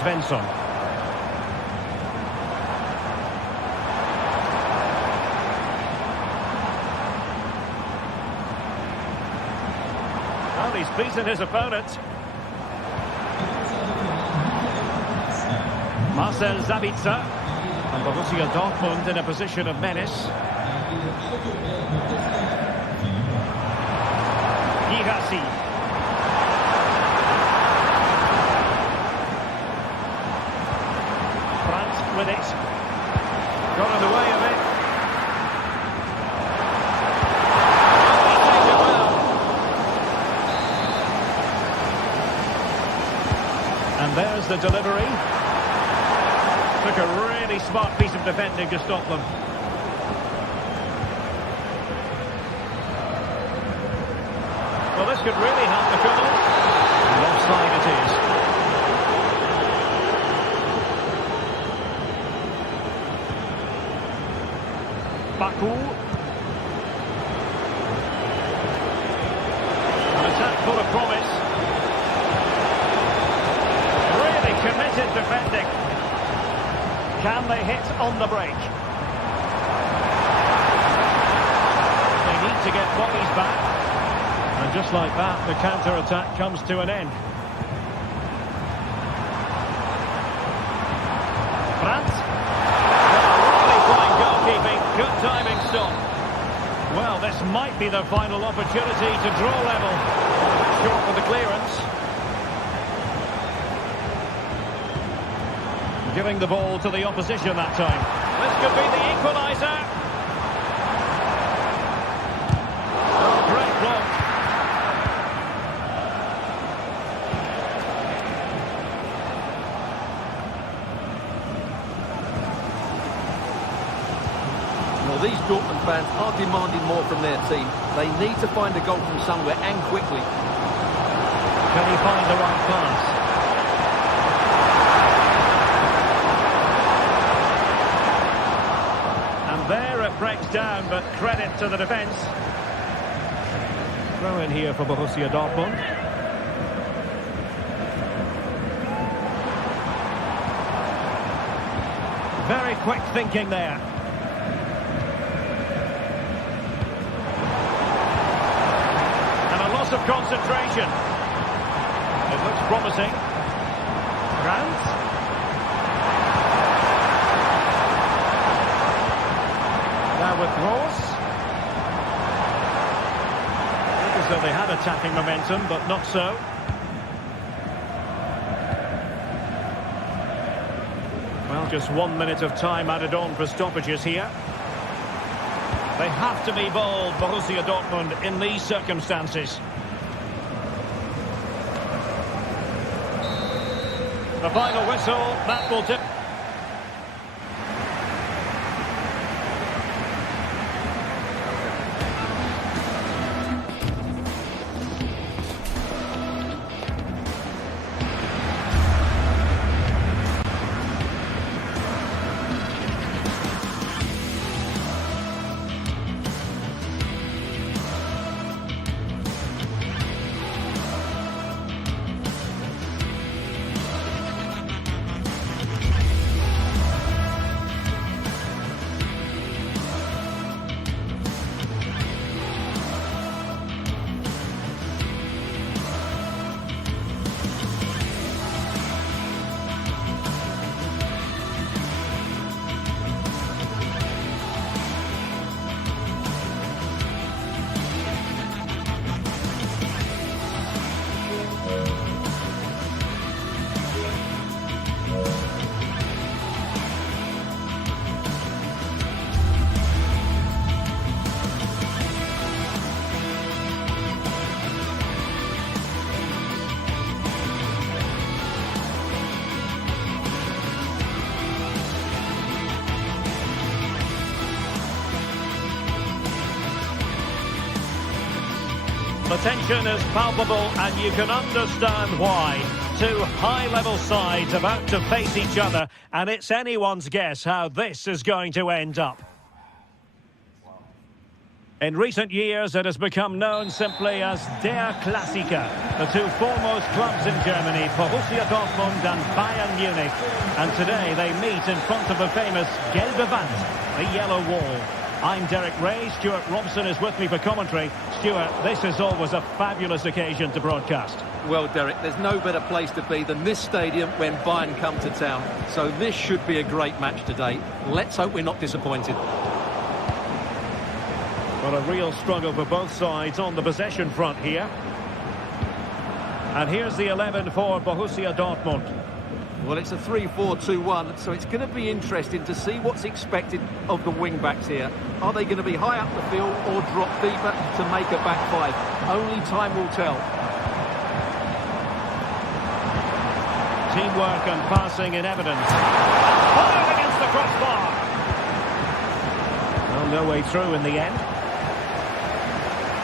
Svensson. Well, he's beaten his opponent. Marcel Sabitzer. And Borussia Dortmund in a position of menace. Girassi. Brandt with it. Got in the way of it. And there's the delivery. Took a really smart piece of defending to stop them. Well, this could really help the cause. And offside it is. Baku. An attack full of promise. Committed defending. Can they hit on the break? They need to get bodies back. And just like that, the counter-attack comes to an end. Brandt. Really fine goalkeeping. Good timing stop. Well, this might be their final opportunity to draw level. Short for the clearance. Giving the ball to the opposition that time. This could be the equaliser. Oh, great block. Well, these Dortmund fans are demanding more from their team. They need to find a goal from somewhere and quickly. Can he find the right pass? There it breaks down, but credit to the defence. Throw in here for Borussia Dortmund. Very quick thinking there. And a loss of concentration. It looks promising. Brandt. With Rose. Looked as though they had attacking momentum, but not so. Well, just 1 minute of time added on for stoppages here. They have to be bold, Borussia Dortmund, in these circumstances. The final whistle, that will tip. The tension is palpable, and you can understand why. Two high-level sides about to face each other, and it's anyone's guess how this is going to end up. In recent years, it has become known simply as Der Klassiker, the two foremost clubs in Germany, Borussia Dortmund and Bayern Munich. And today they meet in front of the famous Gelbe Wand, the yellow wall. I'm Derek Ray. Stuart Robson is with me for commentary. Stuart, this is always a fabulous occasion to broadcast. Well, Derek, there's no better place to be than this stadium when Bayern come to town. So this should be a great match today. Let's hope we're not disappointed. Well, a real struggle for both sides on the possession front here. And here's the 11 for Borussia Dortmund. Well, it's a 3-4-2-1, so it's going to be interesting to see what's expected of the wing-backs here. Are they going to be high up the field or drop deeper to make a back five? Only time will tell. Teamwork and passing in evidence. Fired against the crossbar. Well, no way through in the end.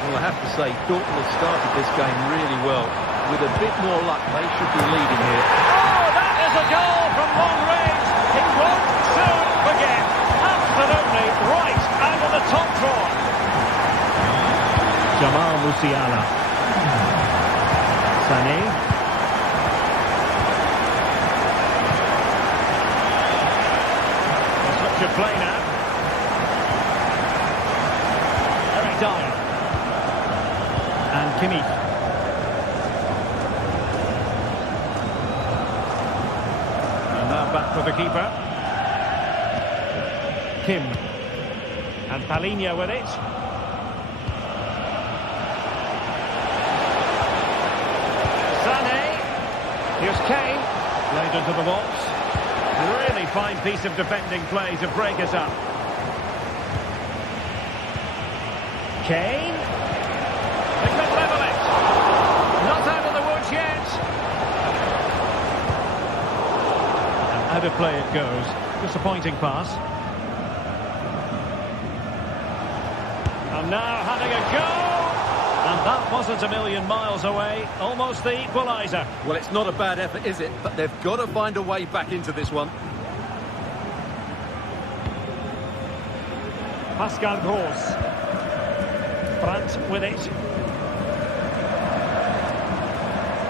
Well, I have to say, Dortmund have started this game really well. With a bit more luck, they should be leading here. Oh, that is a goal from long range. It won't soon begin. Absolutely right out of the top drawer. Jamal Musiala. Sané. Should play now. Eric Dyer. And Kimmich. And now back for the keeper. Kim. And Palinha with it. Sané. Here's Kane. Played into the box. Really fine piece of defending play to break us up. Kane. They could level it. Not out of the woods yet. And out of play it goes. Disappointing pass. And now having a go. And that wasn't a million miles away. Almost the equaliser. Well, it's not a bad effort, is it? But they've got to find a way back into this one. Pascal Gross. Brandt with it.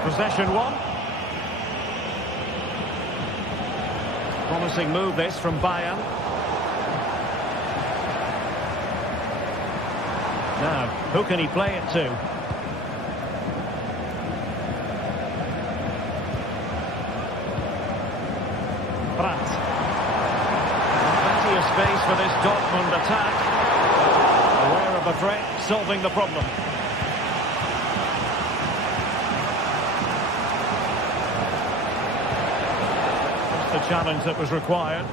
Possession one. Promising move this from Bayern. Now, who can he play it to? Brandt. Plenty of space for this Dortmund attack. Aware of the threat, solving the problem. Just the challenge that was required.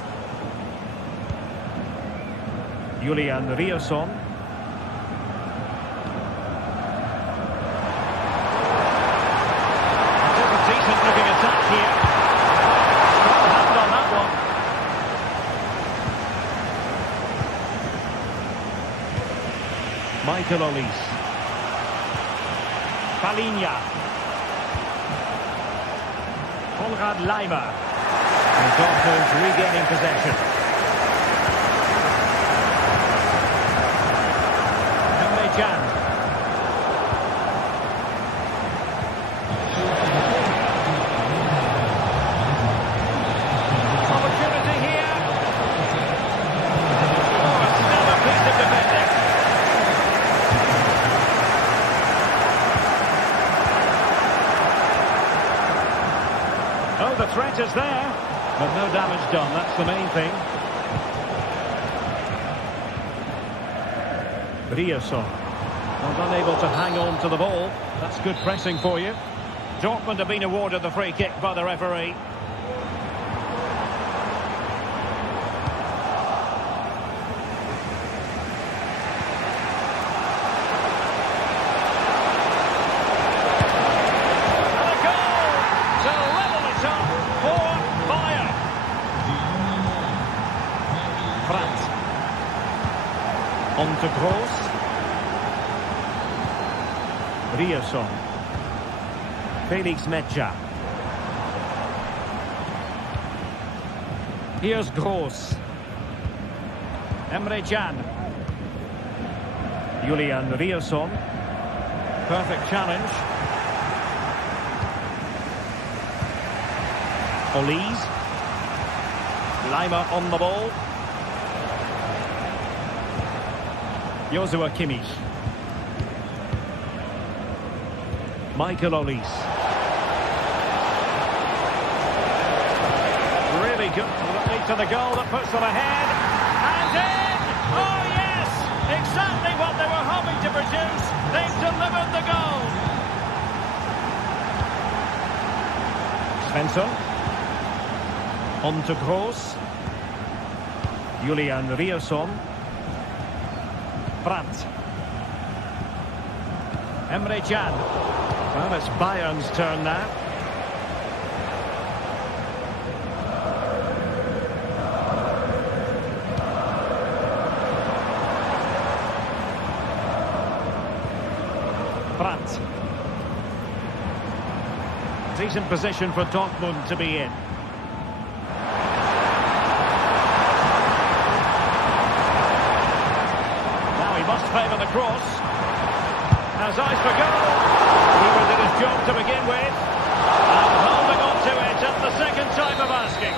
Julian Riasson. Decent-looking attack here. Strong hand on that one. Michael Olise. Palinha. Konrad Laimer. And Dortmund regaining possession. Emre Can. Opportunity here. Oh, a stellar piece of defending. Oh, the threat is there, but no damage done. That's the main thing. Riasson was unable to hang on to the ball. That's good pressing for you. Dortmund have been awarded the free kick by the referee. And a goal to level it up for Bayern. Brandt. On to Gross. Riasson. Felix Metscher. Here's Gross. Emre Can. Julian Riasson. Perfect challenge. Olise. Laimer on the ball. Joshua Kimmich. Michael Olise. Really good lead to the goal that puts them ahead. And in! Oh yes! Exactly what they were hoping to produce. They've delivered the goal. Svensson. On to Gross. Julian Riasson. Brandt. Emre Can. Well, it's Bayern's turn now. Brandt. Decent position for Dortmund to be in. Now he must favour the cross. Has eyes for goal. He was in his job to begin with. And holding on to it at the second time of asking.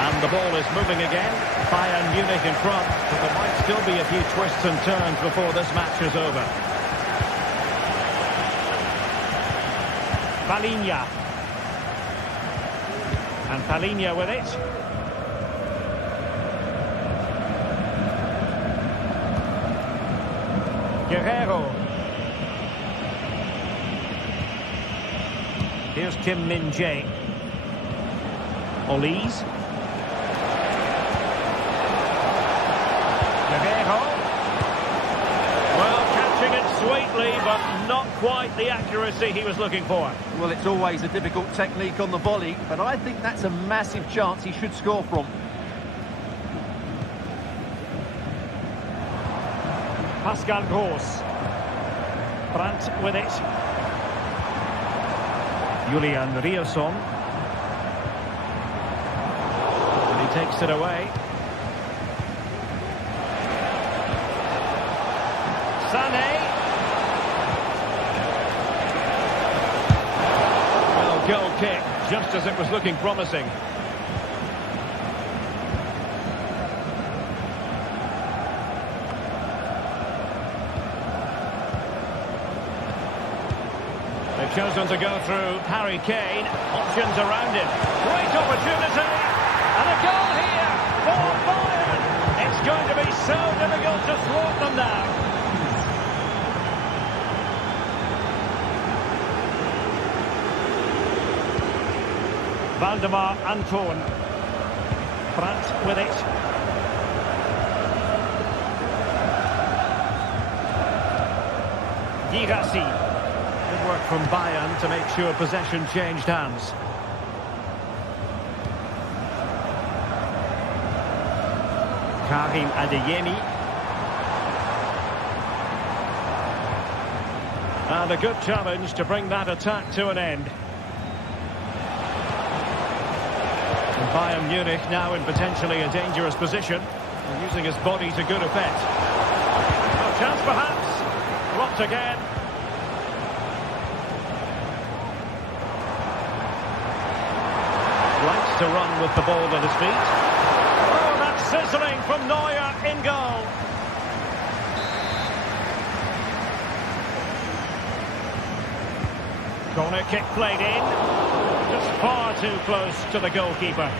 And the ball is moving again. Bayern Munich in front, but there might still be a few twists and turns before this match is over. Palinha. And Palinha with it. Guerrero. Here's Kim Min-jae. Olise. Guerrero. Well, catching it sweetly, but not quite the accuracy he was looking for. Well, it's always a difficult technique on the volley, but I think that's a massive chance he should score from. Pascal Gross. Brandt with it. Julian Riasson. And he takes it away. Sané. Well, goal kick, just as it was looking promising. They've chosen to go through Harry Kane. Options around him. Great opportunity. And a goal here for Bayern. It's going to be so difficult to thwart them now. Valdemar Anton. Brandt with it. Girassi. Good work from Bayern to make sure possession changed hands. Karim Adeyemi. And a good challenge to bring that attack to an end. And Bayern Munich now in potentially a dangerous position, and using his body to good effect. A chance perhaps. Blocked again. Likes to run with the ball at his feet. Oh, that's sizzling from Neuer in goal. Corner kick played in. Just far too close to the goalkeeper.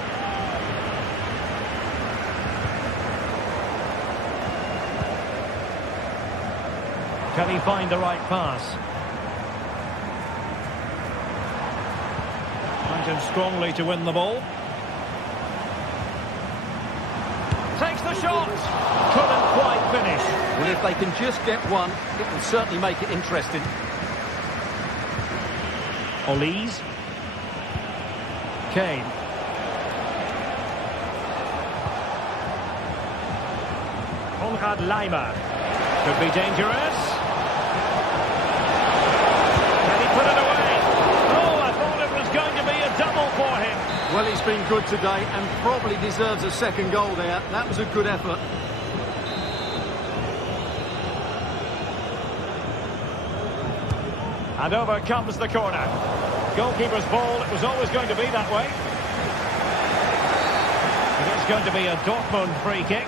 Can he find the right pass? Finds him strongly to win the ball. Takes the shot. Couldn't quite finish. Well, if they can just get one, it will certainly make it interesting. Olise. Kane. Konrad Laimer. Could be dangerous. Can he put it away? Oh, I thought it was going to be a double for him. Well, he's been good today and probably deserves a second goal there. That was a good effort. And over comes the corner. Goalkeeper's ball, it was always going to be that way. It is going to be a Dortmund free kick.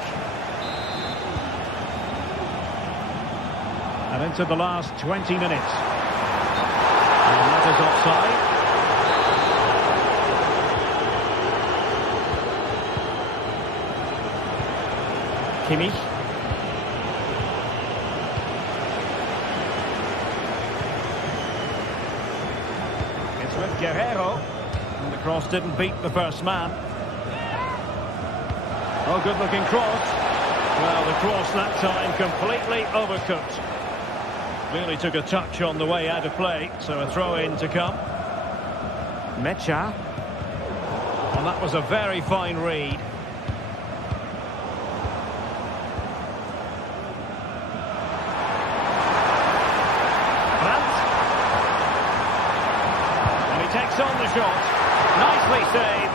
And into the last 20 minutes. And that is offside. Kimmich. It's with Guerrero. And the cross didn't beat the first man. Oh, good-looking cross. Well, the cross that time completely overcooked. Really took a touch on the way out of play, so a throw-in to come. Mecha. And that was a very fine read. And he takes on the shot. Nicely saved.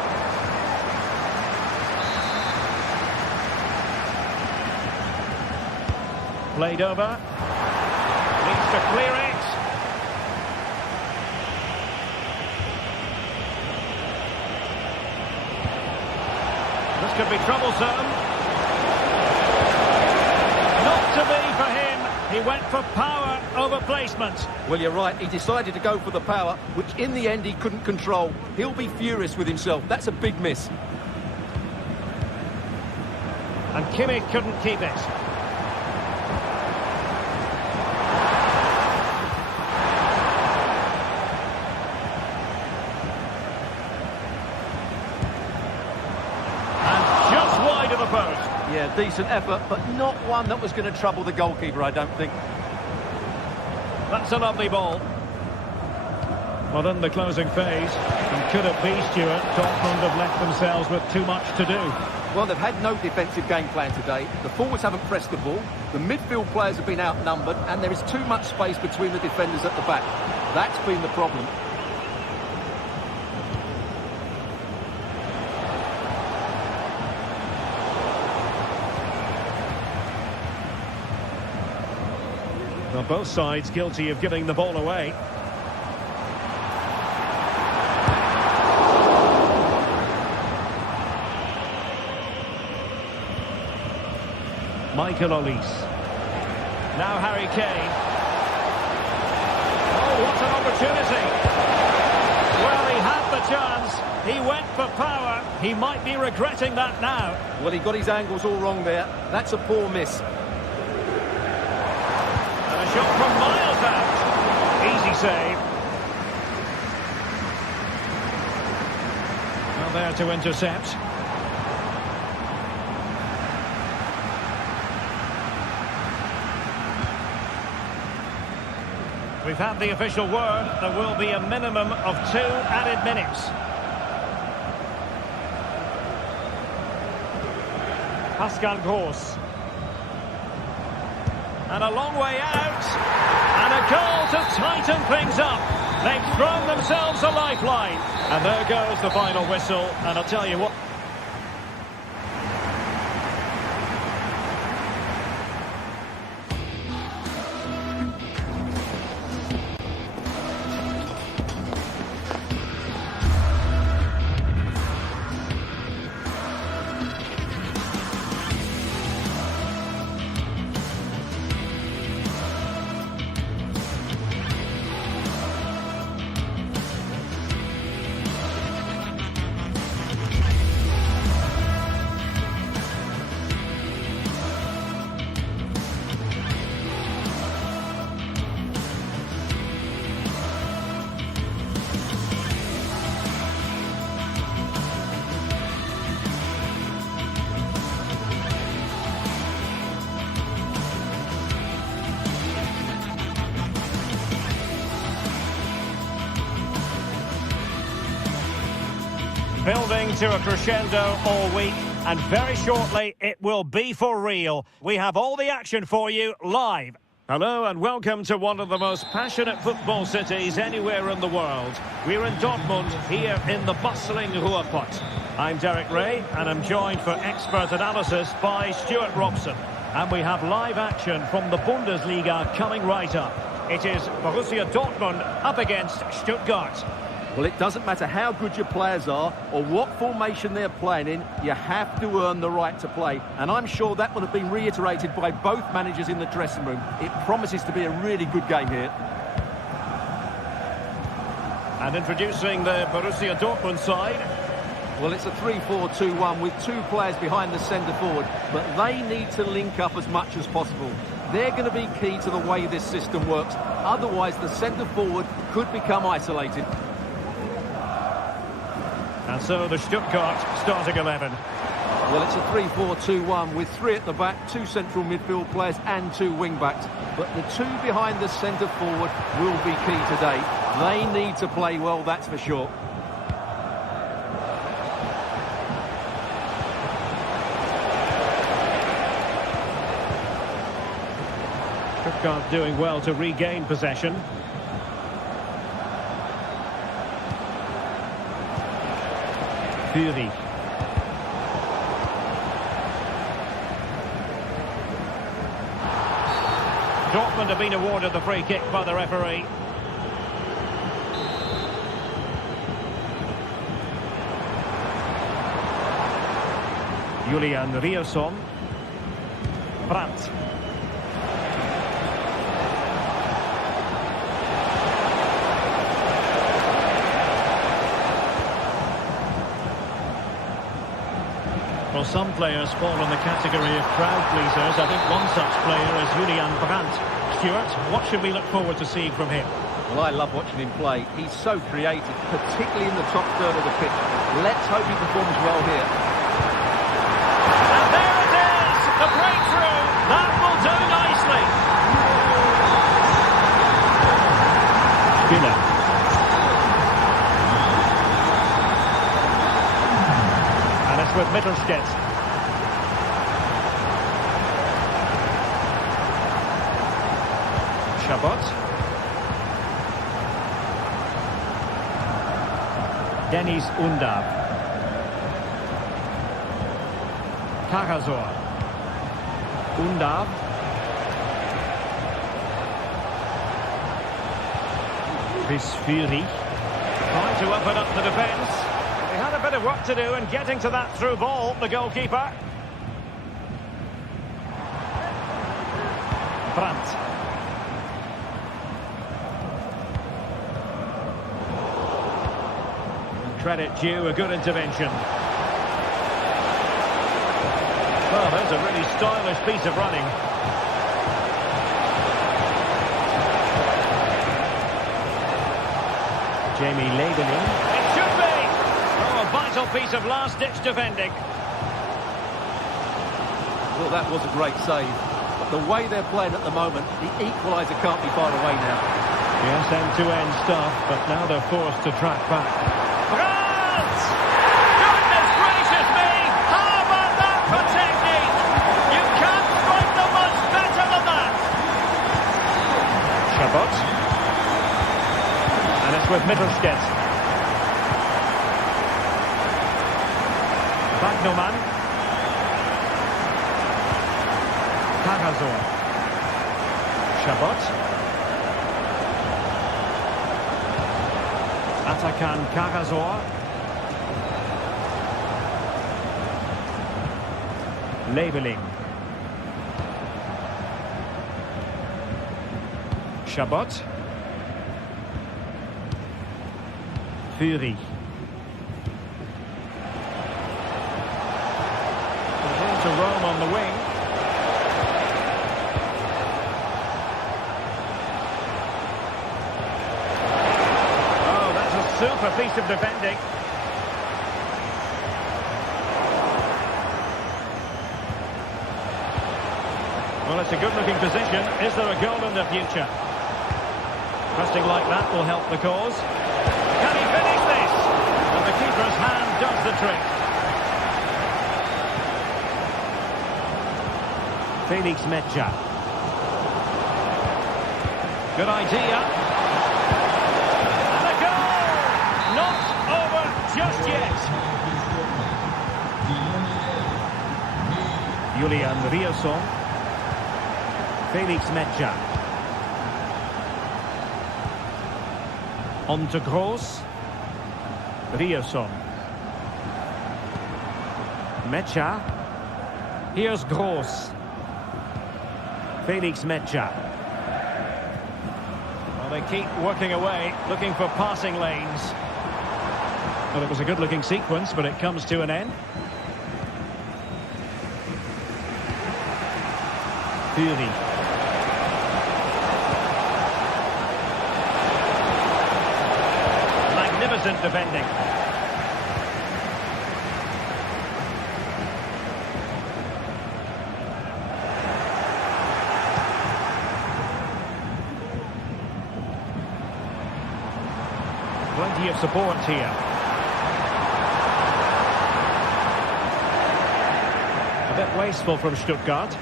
Played over. Needs to clear it. This could be troublesome. Not to be for him. He went for power over placement. Well, you're right. He decided to go for the power, which in the end he couldn't control. He'll be furious with himself. That's a big miss. And Kimmich couldn't keep it. Yeah, decent effort, but not one that was going to trouble the goalkeeper, I don't think. That's a lovely ball. Well, in the closing phase, and could it be, Stuart, Dortmund have left themselves with too much to do? Well, they've had no defensive game plan today. The forwards haven't pressed the ball. The midfield players have been outnumbered, and there is too much space between the defenders at the back. That's been the problem. Well, both sides guilty of giving the ball away. Michael Olise. Now Harry Kane. Oh, what an opportunity. Well, he had the chance. He went for power. He might be regretting that now. Well, he got his angles all wrong there. That's a poor miss. A shot from miles out. Easy save. Well, there to intercept. We've had the official word. There will be a minimum of 2 added minutes. Pascal Gross. And a long way out. And a goal to tighten things up. They've thrown themselves a lifeline. And there goes the final whistle. And I'll tell you what. Building to a crescendo all week, and very shortly it will be for real. We have all the action for you live. Hello and welcome to one of the most passionate football cities anywhere in the world. We're in Dortmund, here in the bustling Ruhrpott. I'm Derek Ray, and I'm joined for expert analysis by Stuart Robson. And we have live action from the Bundesliga coming right up. It is Borussia Dortmund up against Stuttgart. Well, it doesn't matter how good your players are or what formation they're playing in, you have to earn the right to play. And I'm sure that would have been reiterated by both managers in the dressing room. It promises to be a really good game here. And introducing the Borussia Dortmund side. Well, it's a 3-4-2-1 with two players behind the centre forward, but they need to link up as much as possible. They're going to be key to the way this system works. Otherwise, the centre forward could become isolated. And so the Stuttgart starting 11. Well, it's a 3-4-2-1 with three at the back, two central midfield players and two wing-backs. But the two behind the centre forward will be key today. They need to play well, that's for sure. Stuttgart doing well to regain possession. Fury. Dortmund have been awarded the free kick by the referee. Julian Riosson. Brandt. Well, some players fall in the category of crowd pleasers. I think one such player is Julian Brandt. Stuart, what should we look forward to seeing from him? Well, I love watching him play. He's so creative, particularly in the top third of the pitch. Let's hope he performs well here. And there it is! The breakthrough! That will do nicely! Spinner. With Mittelstädt. Chabot. Dennis Undav. Karasor. Undav. Chris Fury. Trying to open up the defence. He had a bit of work to do in getting to that through ball, the goalkeeper. Brandt. Credit due, a good intervention. Well, there's a really stylish piece of running. Jamie Leveling. It should be! Oh, a vital piece of last-ditch defending. Well, that was a great save. But the way they're playing at the moment, the equaliser can't be far away now. Yes, end-to-end stuff, but now they're forced to track back. Brandt! Goodness gracious me! How about that for technique? You can't strike them much better than that! Chabot. And it's with Mittelstädt. Wagnermann. Karasor. Chabot. Atakan Karasor. Leveling. Chabot. Fury. To roam on the wing. Oh, that's a super piece of defending. Well, it's a good-looking position. Is there a goal in the future? Pressing like that will help the cause. Can he finish this? And the keeper's hand does the trick. Felix Medja. Good idea. And a goal! Not over just yet. Julian Riosson. Felix Medja. On to Gross. Rierson. Mecha. Here's Gross. Felix Mecha. Well, they keep working away, looking for passing lanes. Well, it was a good-looking sequence, but it comes to an end. Fury. Magnificent defending. Plenty of support here. A bit wasteful from Stuttgart.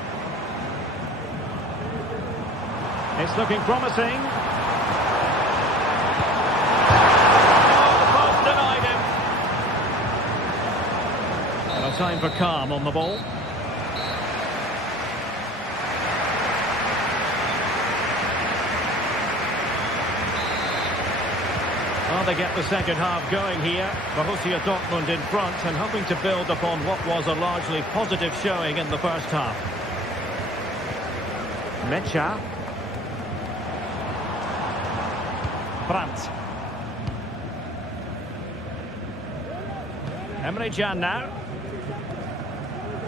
It's looking promising. Oh, the post denied him. Well, time for calm on the ball. Well, they get the second half going here. Borussia Dortmund in front and hoping to build upon what was a largely positive showing in the first half. Mecha. Brandt. Emre Can now.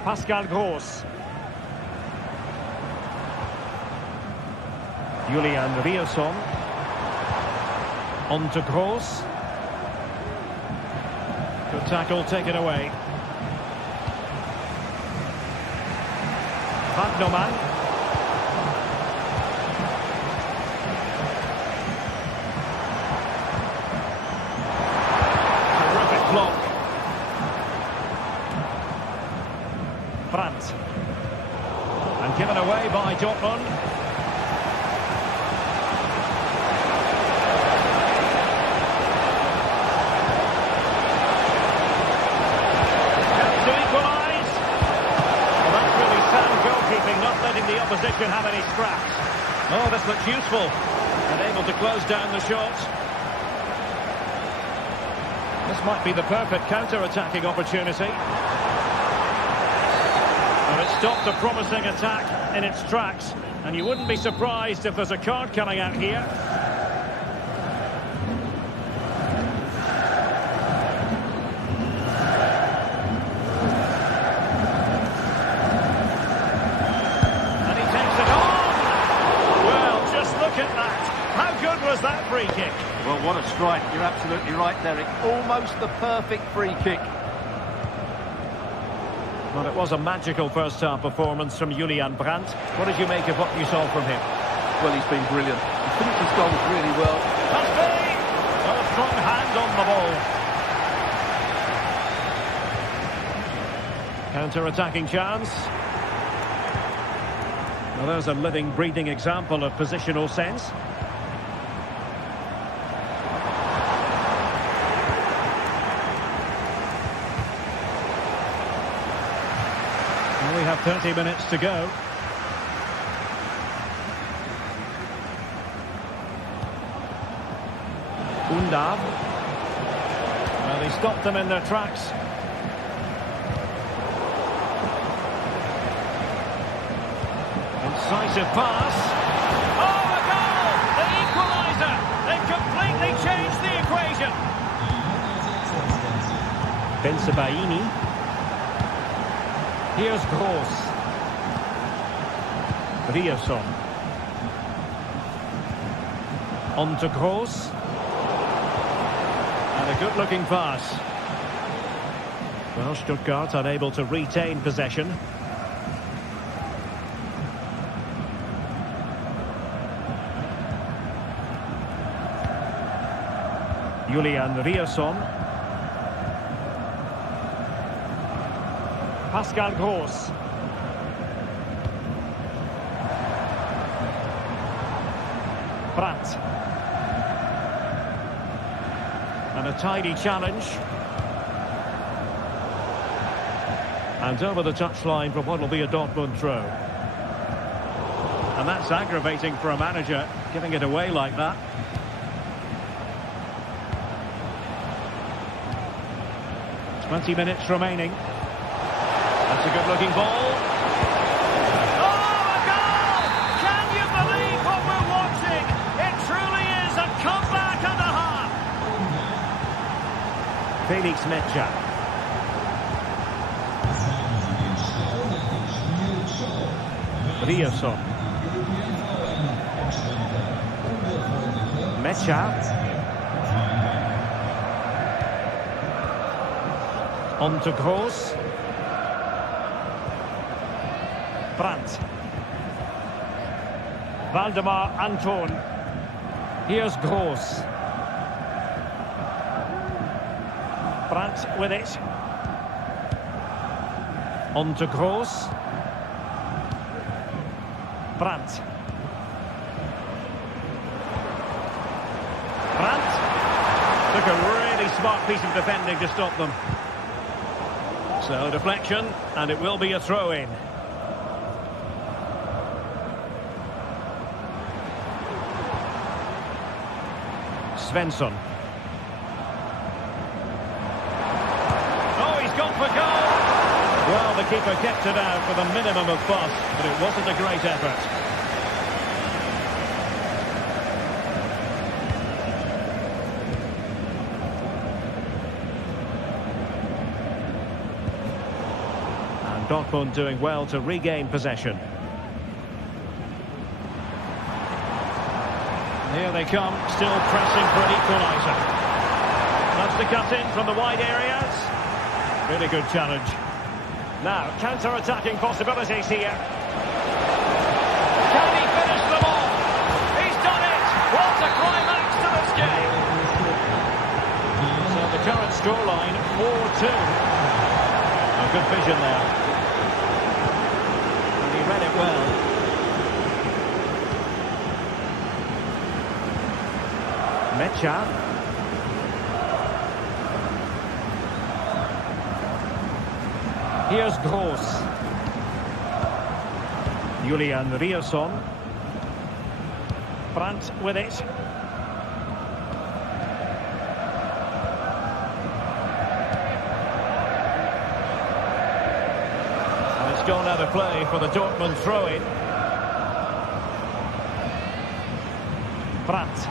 Pascal Gross. Julian Rierson. On to Gross. Good tackle taken away. Wagnerman. Terrific block. Brandt. And given away by Dortmund. Not letting the opposition have any scraps. Oh, this looks useful. And able to close down the shot. This might be the perfect counter-attacking opportunity. And it stopped a promising attack in its tracks. And you wouldn't be surprised if there's a card coming out here. Was that free kick? Well, what a strike. You're absolutely right, Derek. Almost the perfect free kick. Well, it was a magical first-half performance from Julian Brandt. What did you make of what you saw from him? Well, he's been brilliant. He finished his goals really well. Must be! Well, a strong hand on the ball. Counter-attacking chance. Well, there's a living, breathing example of positional sense. We have 30 minutes to go. Undav. Well, he stopped them in their tracks. Incisive pass. Oh, a goal! The equaliser! They've completely changed the equation. Bensebaini. Here's Gross. Rierson. On to Gross. And a good-looking pass. Well, Stuttgart unable to retain possession. Julian Rierson. Pascal Gross. Brandt. And a tidy challenge. And over the touchline for what will be a Dortmund throw. And that's aggravating for a manager, giving it away like that. 20 minutes remaining. That's a good-looking ball. Oh, a goal! Can you believe what we're watching? It truly is a comeback and a half. Felix Mecha. Rierson. Mecha. On to Gross. Brandt. Valdemar Anton. Here's Gross. Brandt with it. On to Gross. Brandt. Brandt. Took a really smart piece of defending to stop them. So deflection, and it will be a throw-in. Svensson. Oh, he's gone for goal! Well, the keeper kept it out with a minimum of fuss, but it wasn't a great effort. And Dortmund doing well to regain possession. Here they come, still pressing for an equaliser. That's the cut in from the wide areas. Really good challenge. Now, counter-attacking possibilities here. Can he finish them off? He's done it! What a climax to this game! So the current scoreline, 4-2. A good vision there. And he read it well. Mecha. Here's Gross. Julian Rierson. Brandt with it. And it's gone out of play for the Dortmund throw-in. Brandt.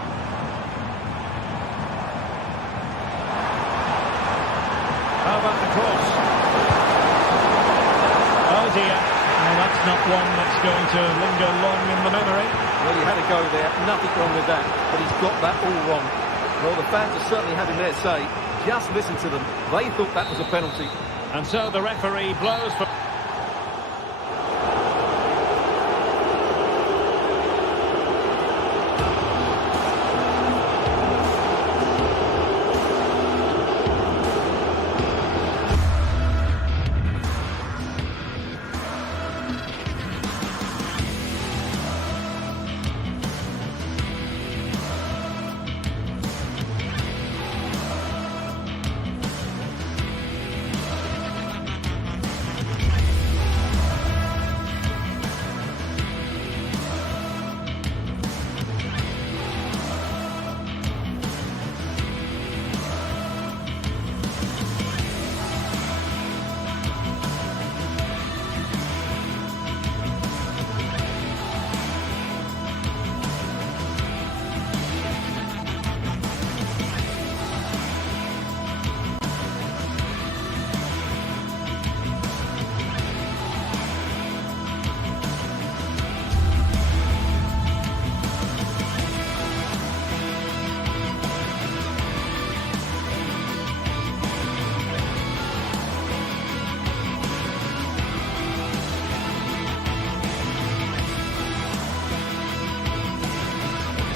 How about the cross? Oh dear. Well, that's not one that's going to linger long in the memory. Well, he had a go there. Nothing wrong with that. But he's got that all wrong. Well, the fans are certainly having their say. Just listen to them. They thought that was a penalty. And so the referee blows for...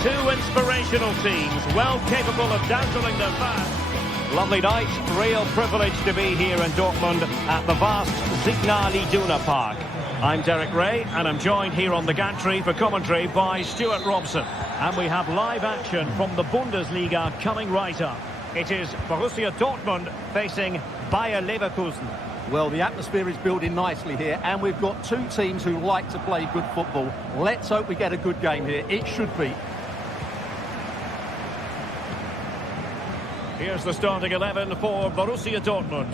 Two inspirational teams, well capable of dazzling their fans. Lovely night, real privilege to be here in Dortmund at the vast Signal Iduna Park. I'm Derek Ray, and I'm joined here on the gantry for commentary by Stuart Robson. And we have live action from the Bundesliga coming right up. It is Borussia Dortmund facing Bayer Leverkusen. Well, the atmosphere is building nicely here, and we've got two teams who like to play good football. Let's hope we get a good game here. It should be. Here's the starting 11 for Borussia Dortmund.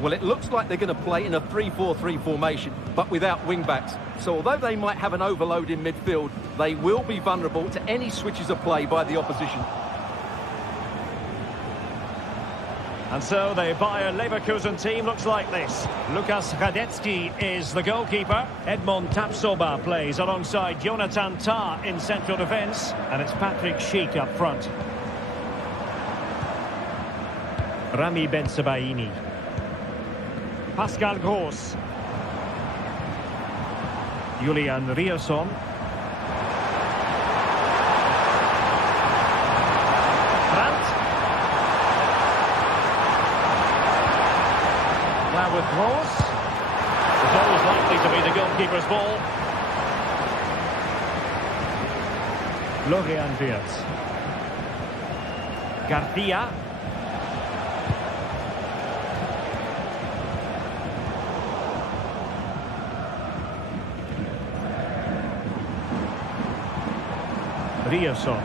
Well, it looks like they're going to play in a 3-4-3 formation, but without wing-backs. So although they might have an overload in midfield, they will be vulnerable to any switches of play by the opposition. And so the Bayer Leverkusen team looks like this. Lukas Radetzky is the goalkeeper. Edmond Tapsoba plays alongside Jonathan Tah in central defence. And it's Patrick Schick up front. Rami Bensebaini. Pascal Gross. Julian Rierson. Brandt. Now with Gross. It's always likely to be the goalkeeper's ball. Florian Wirtz. Garcia. Rierson.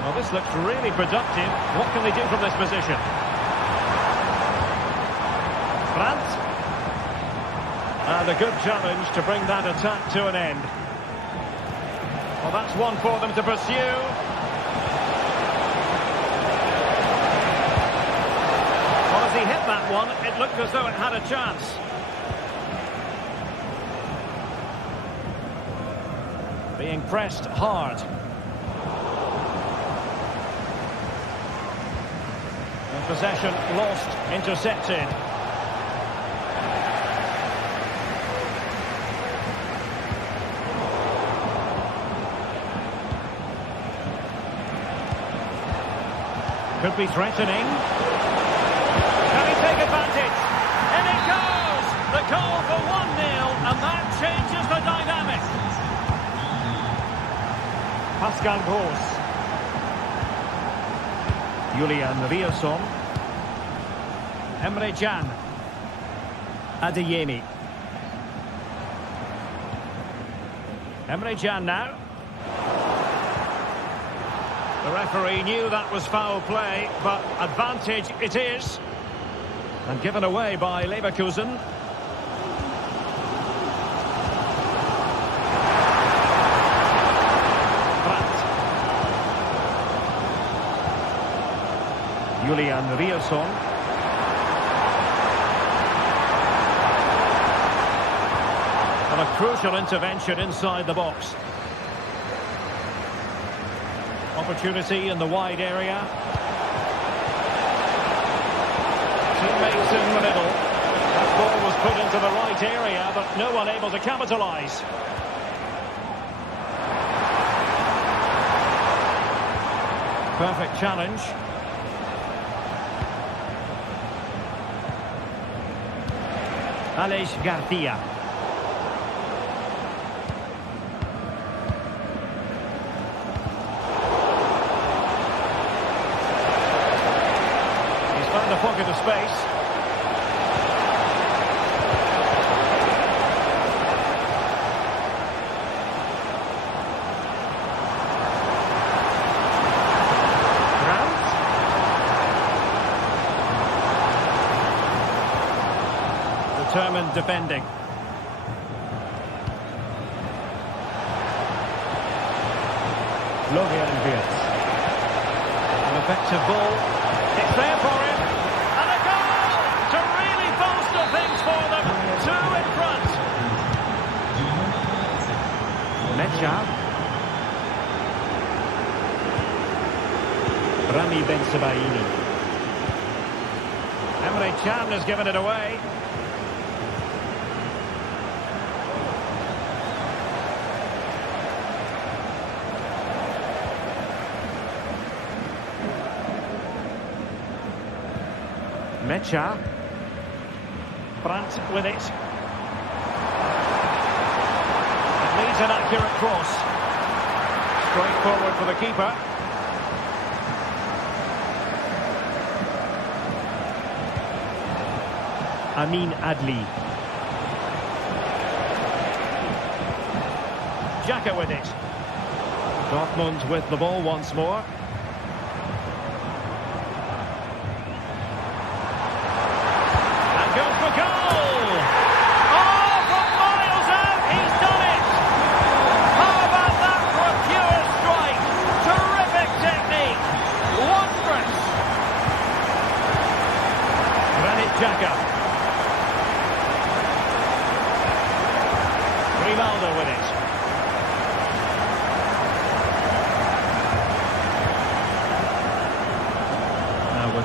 Well, this looks really productive. What can they do from this position? Brandt. And a good challenge to bring that attack to an end. Well, that's one for them to pursue. Well, as he hit that one, it looked as though it had a chance. Being pressed hard. Possession lost, intercepted. Could be threatening. Can he take advantage? In it goes! The goal for 1-0, and that changes the dynamic. Pascal Gross. Julian Rierson. Emre Can. Adeyemi. Emre Can now. The referee knew that was foul play, but advantage it is. And given away by Leverkusen. Julian Rierson. And a crucial intervention inside the box. Opportunity in the wide area. Teammates in the middle. That ball was put into the right area, but no one able to capitalise. Perfect challenge. Aleix Garcia. He's found a pocket of space. Determined defending. Florian Wirtz. An effective ball. It's there for him. And a goal to really bolster things for them. Two in front. Mecha. Rami Bensebaini. Emre Can has given it away. Mecha. Brandt with it. It needs an accurate cross. Straight forward for the keeper. Amin Adli. Xhaka with it. Dortmund with the ball once more.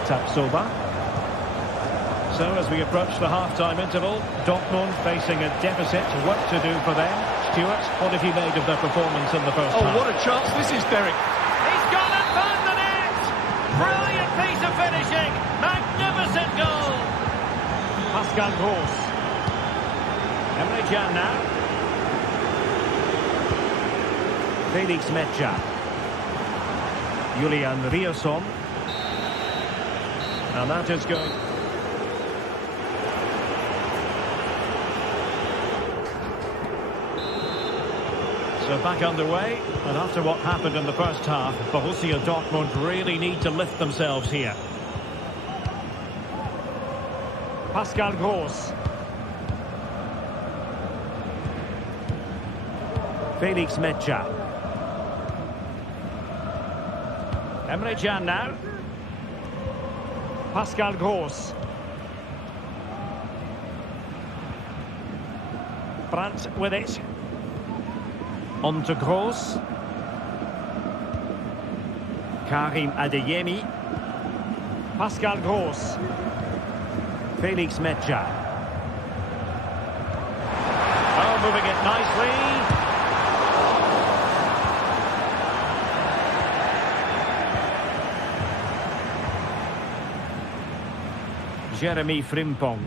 Tapsoba. So as we approach the half-time interval, Dortmund facing a deficit, work to do for them. Stuart, what have you made of their performance in the first half? Oh, what a chance this is, Derek. He's gone and found the net! Brilliant piece of finishing! Magnificent goal! Pascal Gross. Emre Can now. Felix Mecha. Julian Rierson. And that is going. So back underway, and after what happened in the first half, Borussia Dortmund really need to lift themselves here. Pascal Gross. Felix Mecha. Emre Can now. Pascal Gross. Brandt with it. On to Gross. Karim Adeyemi. Pascal Gross. Felix Mecha. Oh, moving it nicely. Jeremy Frimpong.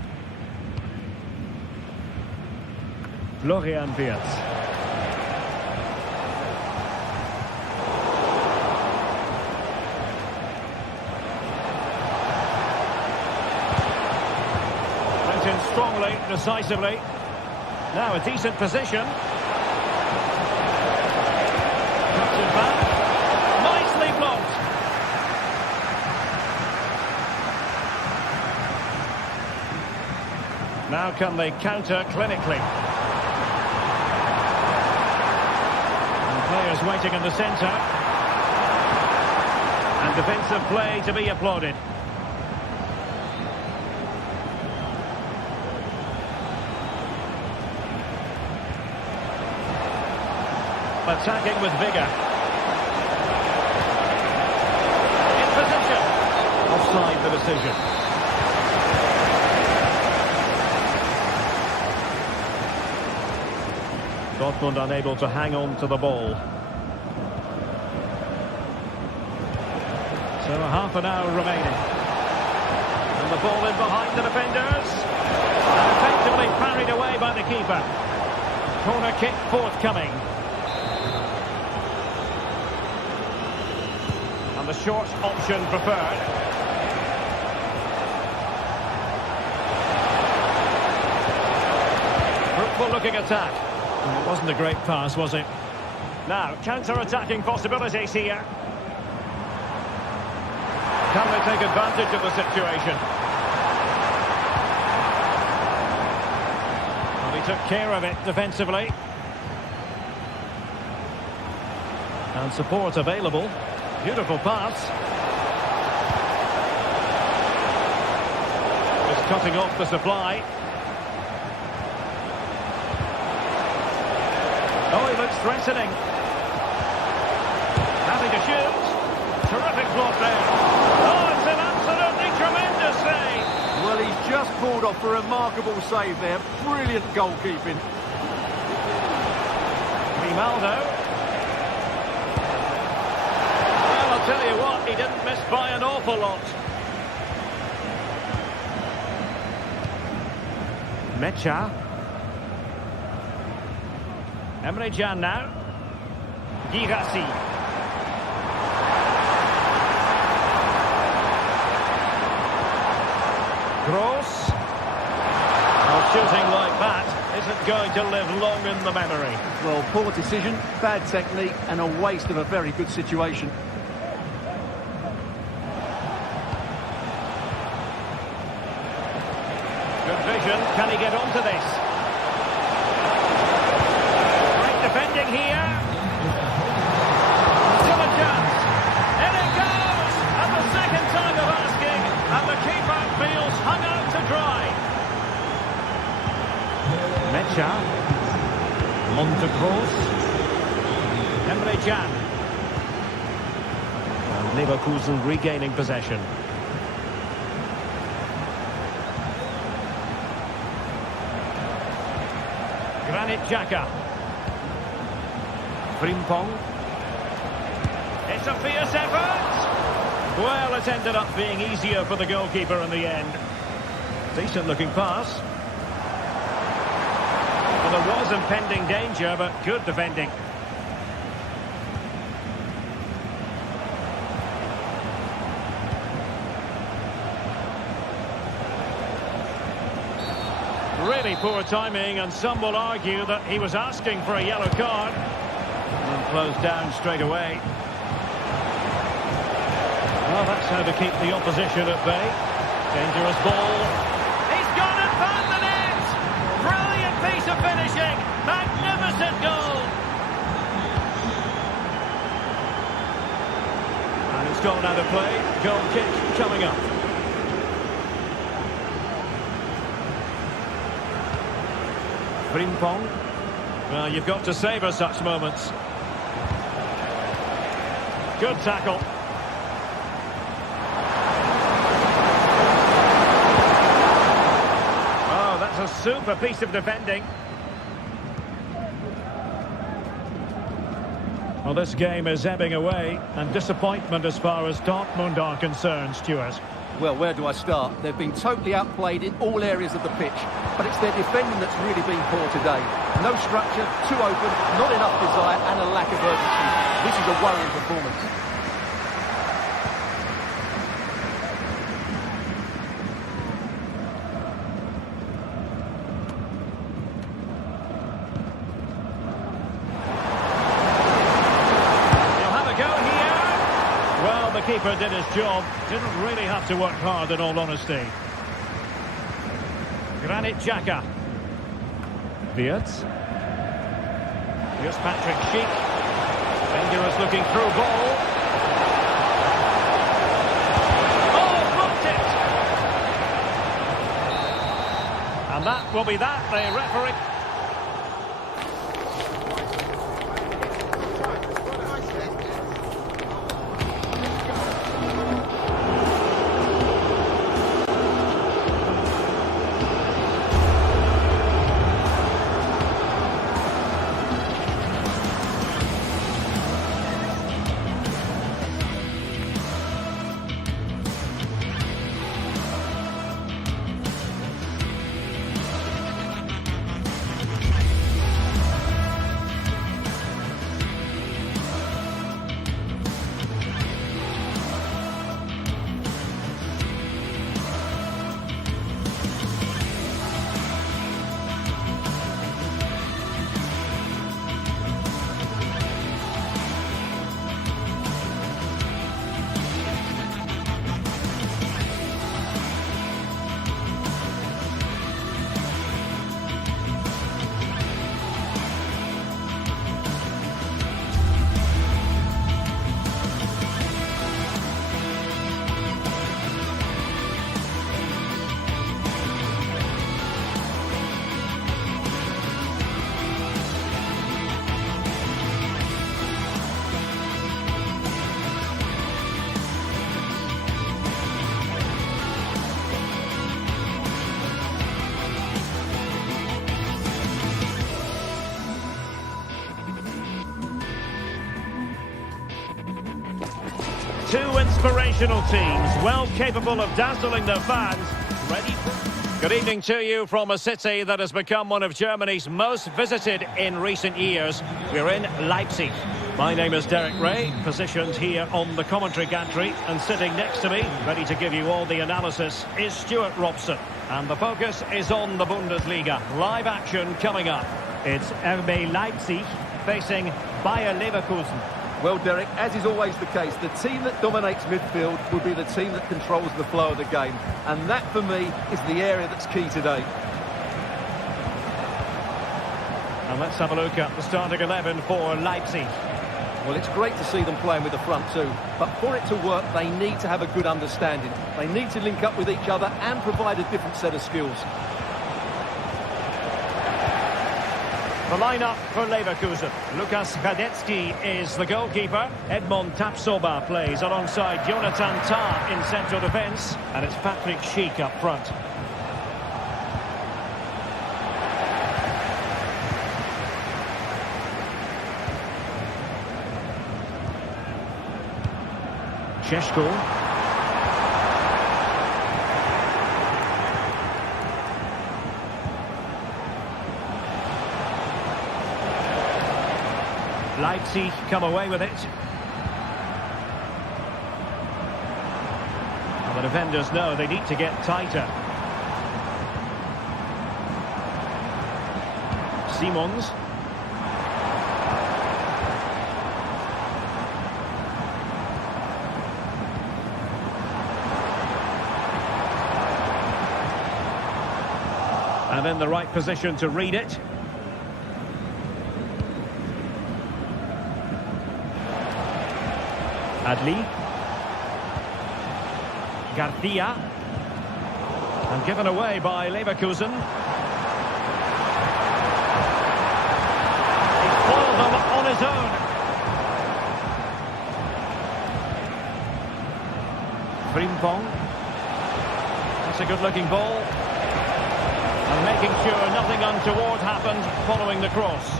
Florian Wirtz. Went in strongly, decisively. Now a decent position. Cuts it back. Nicely blocked. Now can they counter clinically? And players waiting in the centre. And defensive play to be applauded. Attacking with vigour. In position. Offside the decision. Dortmund unable to hang on to the ball. So half an hour remaining. And the ball in behind the defenders. And effectively parried away by the keeper. Corner kick forthcoming. And the short option preferred. Fruitful looking attack. It wasn't a great pass, was it? Now, counter-attacking possibilities here. Can they take advantage of the situation? Well, he took care of it defensively. And support available. Beautiful pass. Just cutting off the supply. Oh, he looks threatening. Having a shoot. Terrific block there. Oh, it's an absolutely tremendous save. Well, he's just pulled off a remarkable save there. Brilliant goalkeeping. Grimaldo. Well, I'll tell you what, he didn't miss by an awful lot. Mecha. Emre Can now. Girassi. Gross. Well, shooting like that isn't going to live long in the memory. Well, poor decision, bad technique, and a waste of a very good situation. Good vision. Can he get onto this? Defending here. Still a chance. In it goes. And the second time of asking. And the keeper feels hung out to dry. Mecha. Monte-Kroos. Emre Can. And Leverkusen regaining possession. Granit Xhaka. Frimpong. It's a fierce effort. Well, it ended up being easier for the goalkeeper in the end. Decent looking pass. Well, there was impending danger, but good defending. Really poor timing, and some will argue that he was asking for a yellow card. And closed down straight away. Well, that's how to keep the opposition at bay. Dangerous ball. He's gone and found the net! Brilliant piece of finishing! Magnificent goal! And it's gone out of play. Goal kick coming up. Frimpong. Well, you've got to savour such moments. Good tackle. Oh, that's a super piece of defending. Well, this game is ebbing away, and disappointment as far as Dortmund are concerned, Stuart. Well, where do I start? They've been totally outplayed in all areas of the pitch, but it's their defending that's really been poor today. No structure, too open, not enough desire, and a lack of urgency. This is a worrying performance. The keeper did his job, didn't really have to work hard in all honesty. Granit Xhaka. Wirtz. Here's Patrick Schick. Dangerous looking through ball. Oh, blocked it! And that will be that, the referee. Two inspirational teams, well capable of dazzling their fans. Ready for... Good evening to you from a city that has become one of Germany's most visited in recent years. We're in Leipzig. My name is Derek Ray, positioned here on the commentary gantry, and sitting next to me, ready to give you all the analysis, is Stuart Robson. And the focus is on the Bundesliga. Live action coming up. It's RB Leipzig facing Bayer Leverkusen. Well, Derek, as is always the case, the team that dominates midfield will be the team that controls the flow of the game. And that, for me, is the area that's key today. And let's have a look at the starting 11 for Leipzig. Well, it's great to see them playing with the front two, but for it to work, they need to have a good understanding. They need to link up with each other and provide a different set of skills. The lineup for Leverkusen. Lukas Radetzky is the goalkeeper. Edmond Tapsoba plays alongside Jonathan Tah in central defence. And it's Patrick Schick up front. Šeško. Leipzig come away with it. Well, the defenders know they need to get tighter. Simons. And in the right position to read it. Adli. Garcia. And given away by Leverkusen. He's foiled them on his own. Frimpong. That's a good-looking ball. And making sure nothing untoward happened following the cross.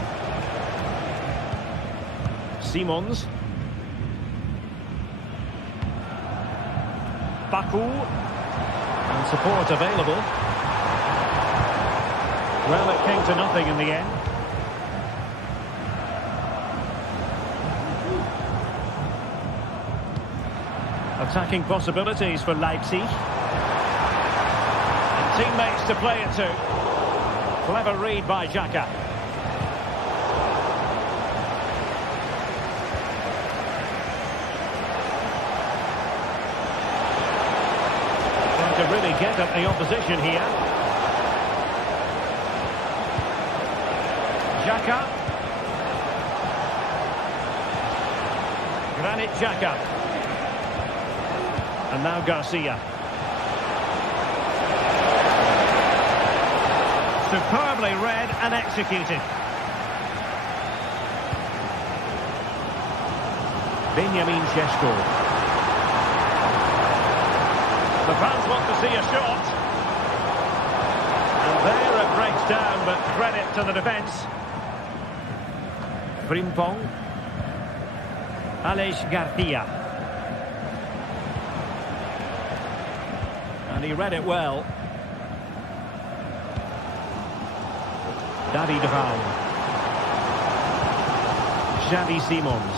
Simons. Baku. And support available. Well, it came to nothing in the end. Attacking possibilities for Leipzig. And teammates to play it to. Clever read by Xhaka. Trying to really get at the opposition here. Xhaka. Granit Xhaka. And now Garcia. Superbly read and executed. Benjamin Šeško. The fans want to see a shot. And there it breaks down, but credit to the defence. Frimpong. Alex Garcia. And he read it well. David Raum. Xavi Simons.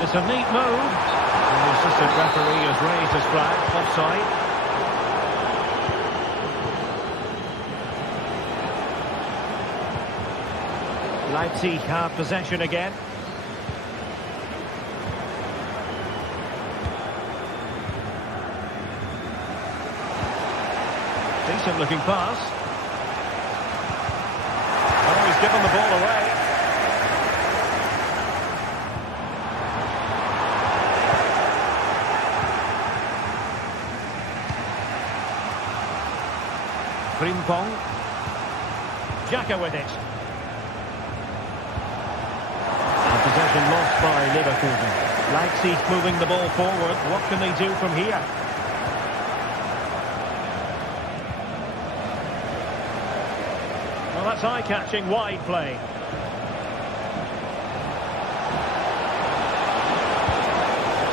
It's a neat move. And the assistant referee has raised his flag. Offside. Leipzig have possession again. Decent looking pass. Oh, he's given the ball away. Frimpong. Xhaka with it. And possession lost by Leverkusen. Leipzig moving the ball forward. What can they do from here? Well, that's eye-catching wide play.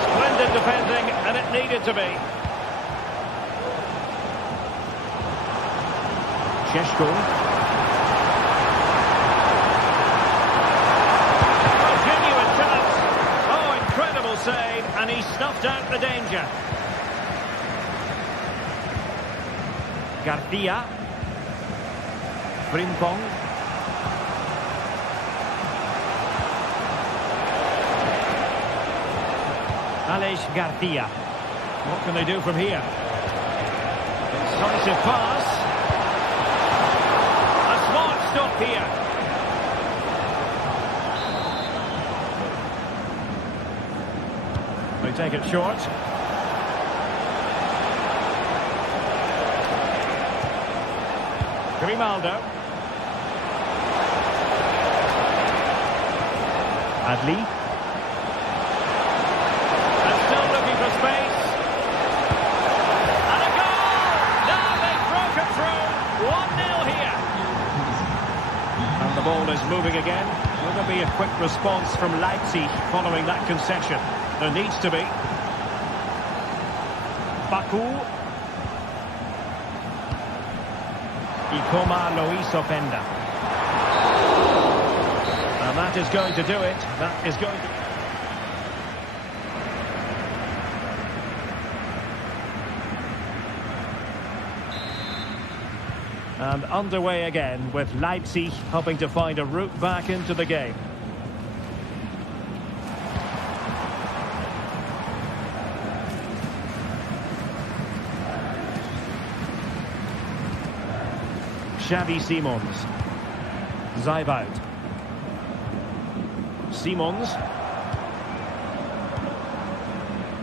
Splendid defending, and it needed to be. Šeško. A genuine chance. Oh, incredible save, and he snuffed out the danger. Garcia. Frimpong. Alex Garcia. What can they do from here? Decisive pass. A smart stop here. They take it short. Grimaldo. Adli. And still looking for space. And a goal! Now they've broken through. 1-0 here. And the ball is moving again. Will there be a quick response from Leipzig following that concession. There needs to be. Baku. Ikoma Luis Openda. And that is going to do it. That is going to... And underway again with Leipzig hoping to find a route back into the game. Xavi Simons. Zaibout. Simons.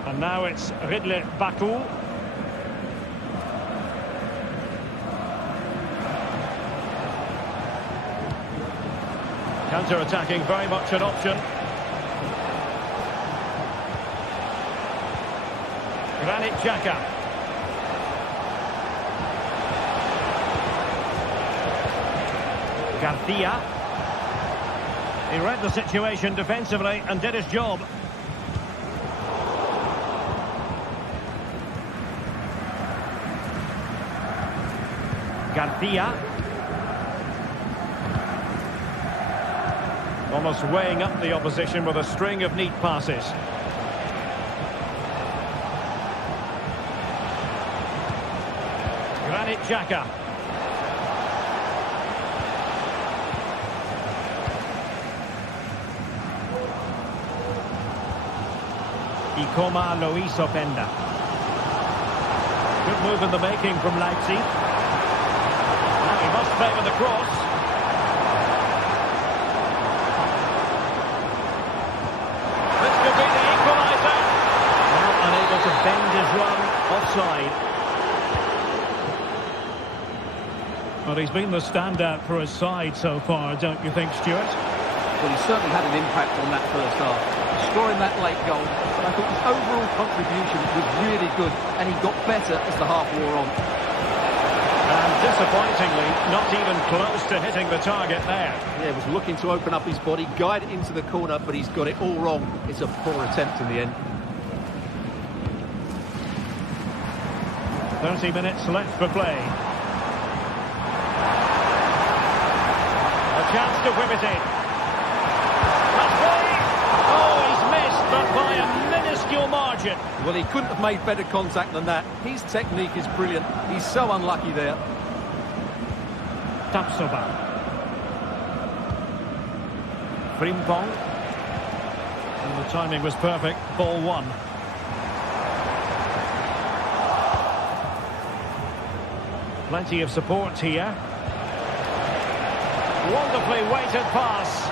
And now it's Ridley Baku. Counter-attacking, very much an option. Granit Xhaka. Garcia. He read the situation defensively and did his job. Garcia. Almost weighing up the opposition with a string of neat passes. Granit Xhaka. Ikoma Luis Openda. Good move in the making from Leipzig. Now he must favour the cross. Bend his run offside. Well, he's been the standout for his side so far, don't you think, Stuart? Well, he certainly had an impact on that first half, scoring that late goal. But I thought his overall contribution was really good, and he got better as the half wore on. And disappointingly, not even close to hitting the target there. Yeah, was looking to open up his body, guide it into the corner, but he's got it all wrong. It's a poor attempt in the end. 30 minutes left for play. A chance to whip it in. Oh, he's missed, but by a minuscule margin. Well, he couldn't have made better contact than that. His technique is brilliant. He's so unlucky there. Tapsoba. Frimpong. And the timing was perfect. Ball one. Plenty of support here. Wonderfully weighted pass.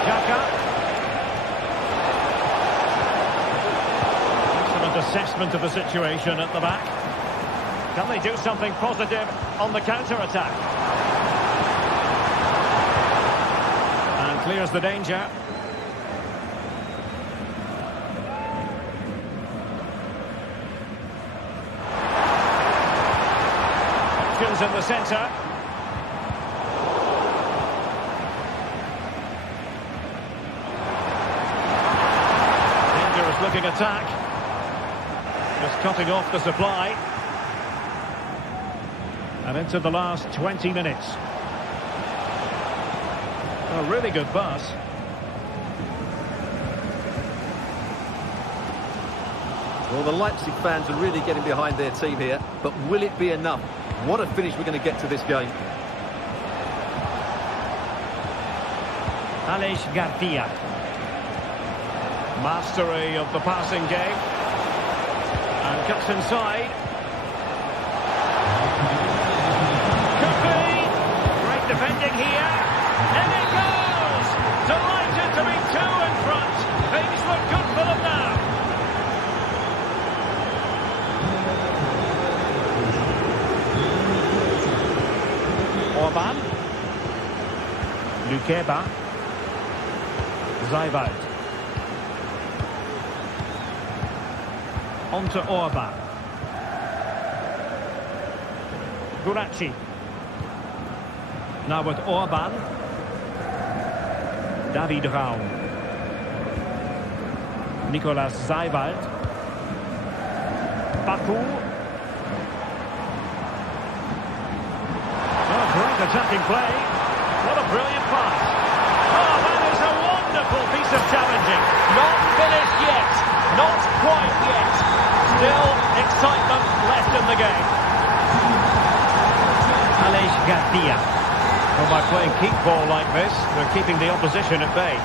Xhaka. Excellent assessment of the situation at the back. Can they do something positive on the counter-attack? And clears the danger. In the centre. Dangerous looking attack. Just cutting off the supply. And into the last 20 minutes. A really good pass. Well, the Leipzig fans are really getting behind their team here, but will it be enough? What a finish we're going to get to this game. Aleix Garcia. Mastery of the passing game. And cuts inside. Could be. Great defending here. And it goes! Delighted to be two in front. Things look good for them now. Orban. Lukeba. Zaibout. On to Orban. Guracci. Now with Orban. David Raum. Nicolas Seiwald. Baku. Oh, great attacking play. What a brilliant pass. Oh, that is a wonderful piece of challenging. Not finished yet. Not quite yet. Still excitement left in the game. Aleix Garcia. Well, by playing keep ball like this, they're keeping the opposition at bay.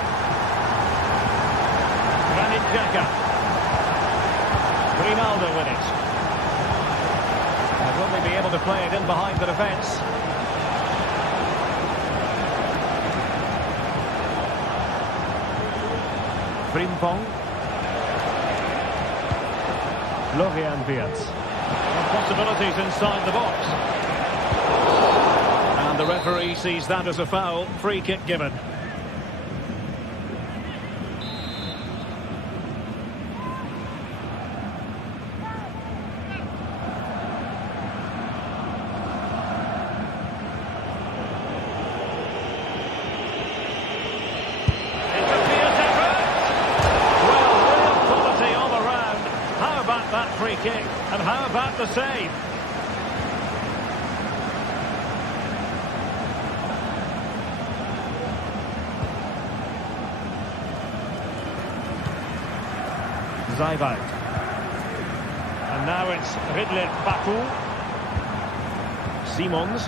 Granit Xhaka. Ronaldo with it. Will they be able to play it in behind the defence? Frimpong. Florian Wirtz. Possibilities inside the box. And the referee sees that as a foul. Free kick given. That free kick, and how about the save? Seiwald. And now it's Ridley Baku. Simons.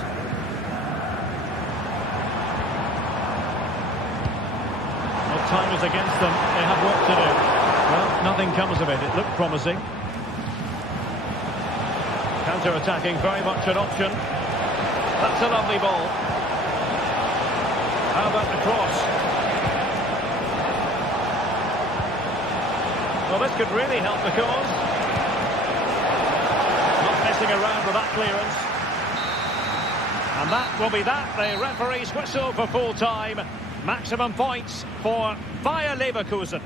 Well, time is against them. They have work to do. Well, nothing comes of it. It looked promising. Counter-attacking, very much an option. That's a lovely ball. How about the cross? Well, this could really help the cause. Not messing around with that clearance. And that will be that. The referee's whistle for full time. Maximum points for Bayer Leverkusen.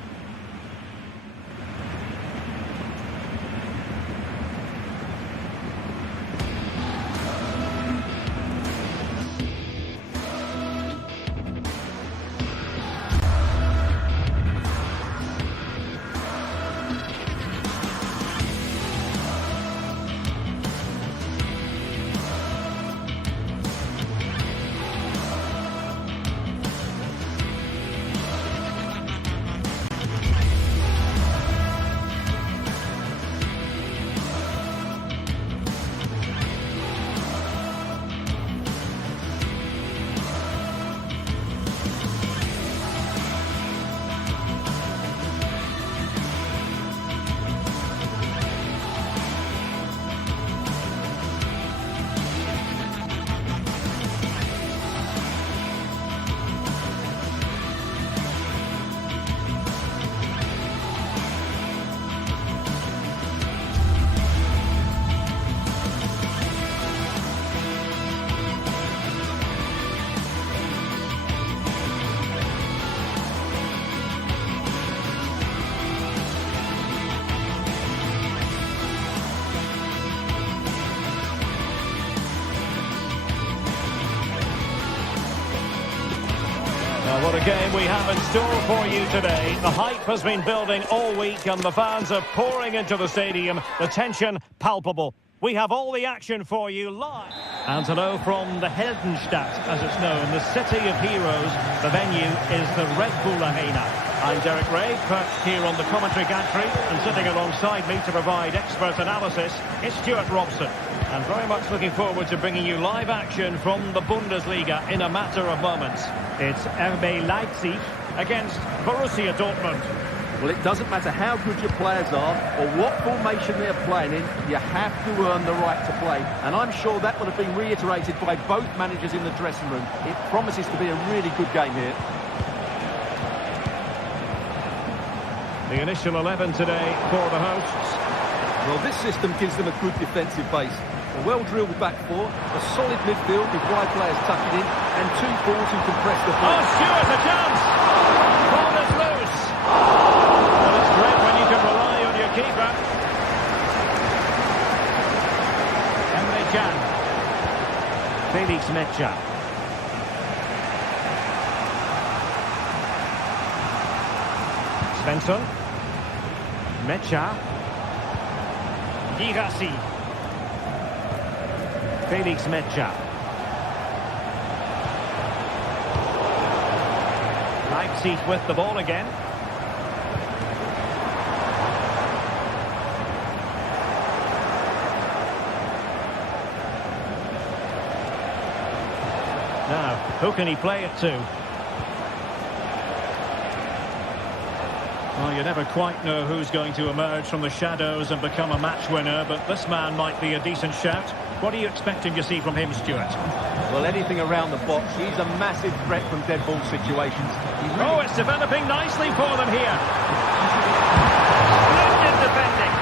What a game we have in store for you today. The hype has been building all week and the fans are pouring into the stadium. The tension palpable. We have all the action for you live. And hello from the Heldenstadt, as it's known, the city of heroes. The venue is the Red Bull Arena. I'm Derek Ray, perched here on the commentary gantry, and sitting alongside me to provide expert analysis is Stuart Robson. And very much looking forward to bringing you live action from the Bundesliga in a matter of moments. It's RB Leipzig against Borussia Dortmund. Well, it doesn't matter how good your players are or what formation they're playing in, you have to earn the right to play. And I'm sure that would have been reiterated by both managers in the dressing room. It promises to be a really good game here. The initial 11 today for the hosts. Well, this system gives them a good defensive base. A well-drilled back four, a solid midfield with wide players tucking in, and two forwards who can press the ball. Oh, Stuart, a chance! Ball is loose! Well, it's great when you can rely on your keeper. Emre Can. Felix Mecha. Svensson. Mecha. Girassi. Felix Mecha. Leipzig with the ball again. Now, who can he play it to? Well, you never quite know who's going to emerge from the shadows and become a match winner, but this man might be a decent shout. What are you expecting to see from him, Stuart? Well, anything around the box. He's a massive threat from dead ball situations. Oh, it's developing nicely for them here. Splendid defending.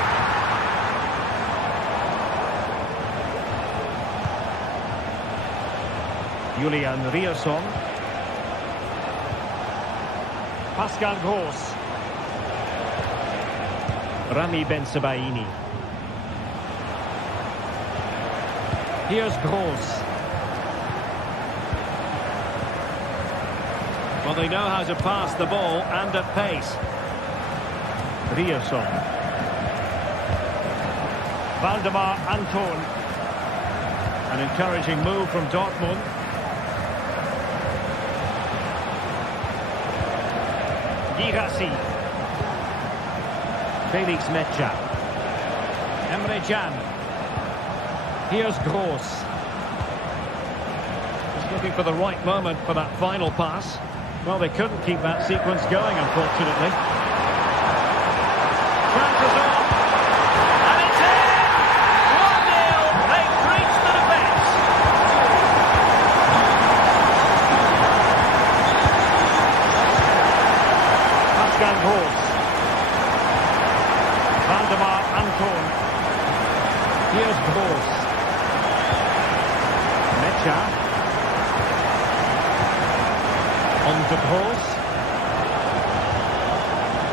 Julian Riasson. Pascal Gross. Rami Bensebaini. Here's Gross. Well, they know how to pass the ball and at pace. Riasson. Valdemar Anton. An encouraging move from Dortmund. Girassi. Felix Mecha. Emre Can. Here's Gross. Just looking for the right moment for that final pass. Well, they couldn't keep that sequence going, unfortunately. Chances on. And it's in! 1-0. They've breached the defence. Pascal Gross. Valdemar Anton. Here's Gross. Mecha. On to Gross.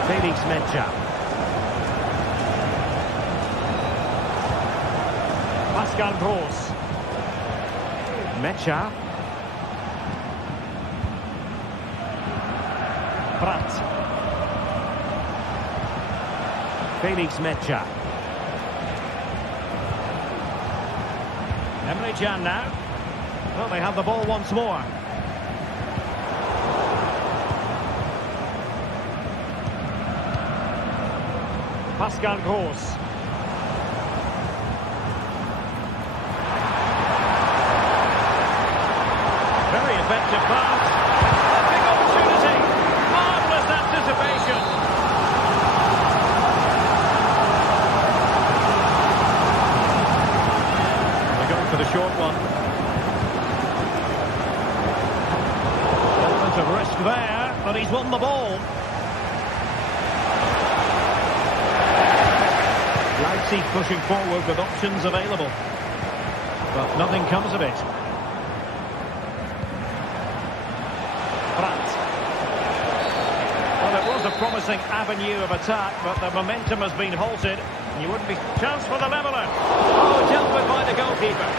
Felix Mecha. Pascal Gross. Mecha. Pratt. Felix Mecha. Emre Can now. Well, they have the ball once more. Pascal Gross. Very effective pass. A big opportunity. Marvellous anticipation. They're going for the short one. Element of risk there, but he's won the ball. Leipzig pushing forward with options available, but nothing comes of it. Pratt. Well, it was a promising avenue of attack, but the momentum has been halted. And you wouldn't be... Chance for the leveller. Oh, dealt with by the goalkeeper.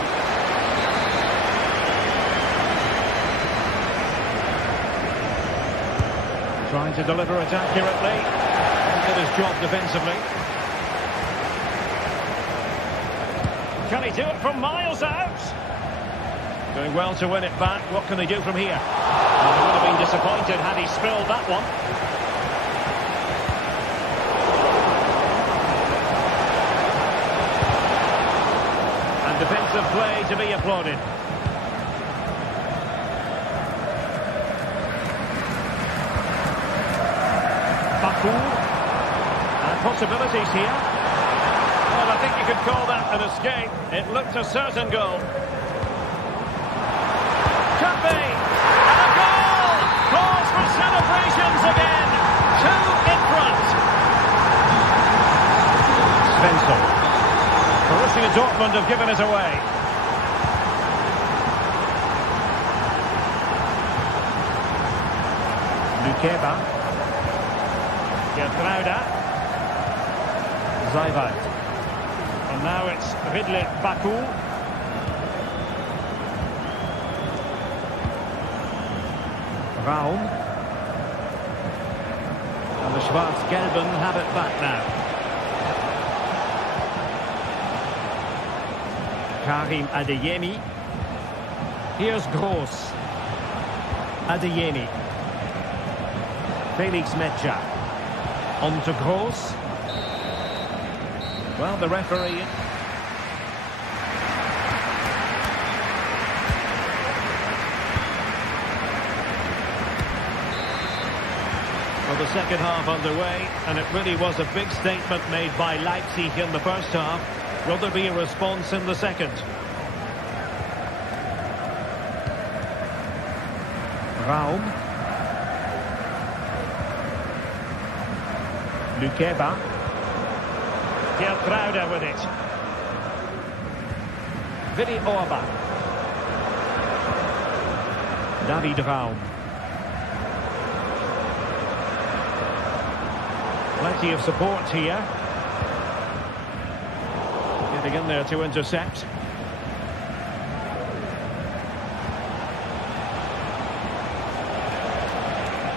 Trying to deliver it accurately. Did his job defensively. Can he do it from miles out? Doing well to win it back. What can they do from here? Well, they would have been disappointed had he spilled that one. And defensive play to be applauded. Baku. And possibilities here. Well, I think you could call that an escape. It looked a certain goal. Could be. And a goal! Cause for celebrations again. 2 in front. Svensson. Borussia Dortmund have given it away. Lukeba. Gertruida. Zayvat. And now it's Ridley Baku. Raum. And the Schwarz-Gelben have it back now. Karim Adeyemi. Here's Gross. Adeyemi. Felix Metscher. On to Gross. Well, the referee... Well, the second half underway, and it really was a big statement made by Leipzig in the first half. Will there be a response in the second? Raum. Lukeba. Gertruida with it. Willi Orban. David Raum. Plenty of support here. Getting in there to intercept.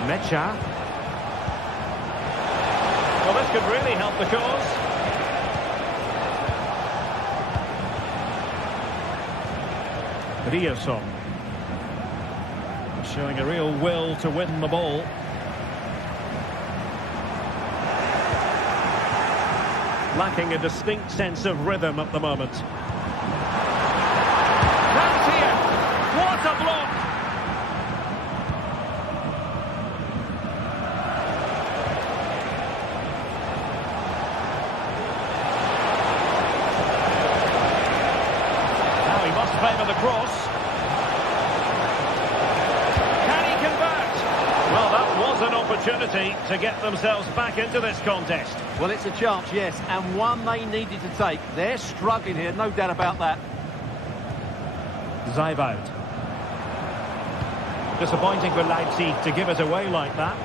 Metscher. Well, this could really help the cause. Rierson. Showing a real will to win the ball. Lacking a distinct sense of rhythm at the moment. Chance here. What a block! Now he must favour the cross. Can he convert? Well, that was an opportunity to get themselves back into this contest. Well, it's a chance, yes, and one they needed to take. They're struggling here, no doubt about that. Zeibold. Disappointing for Leipzig to give it away like that.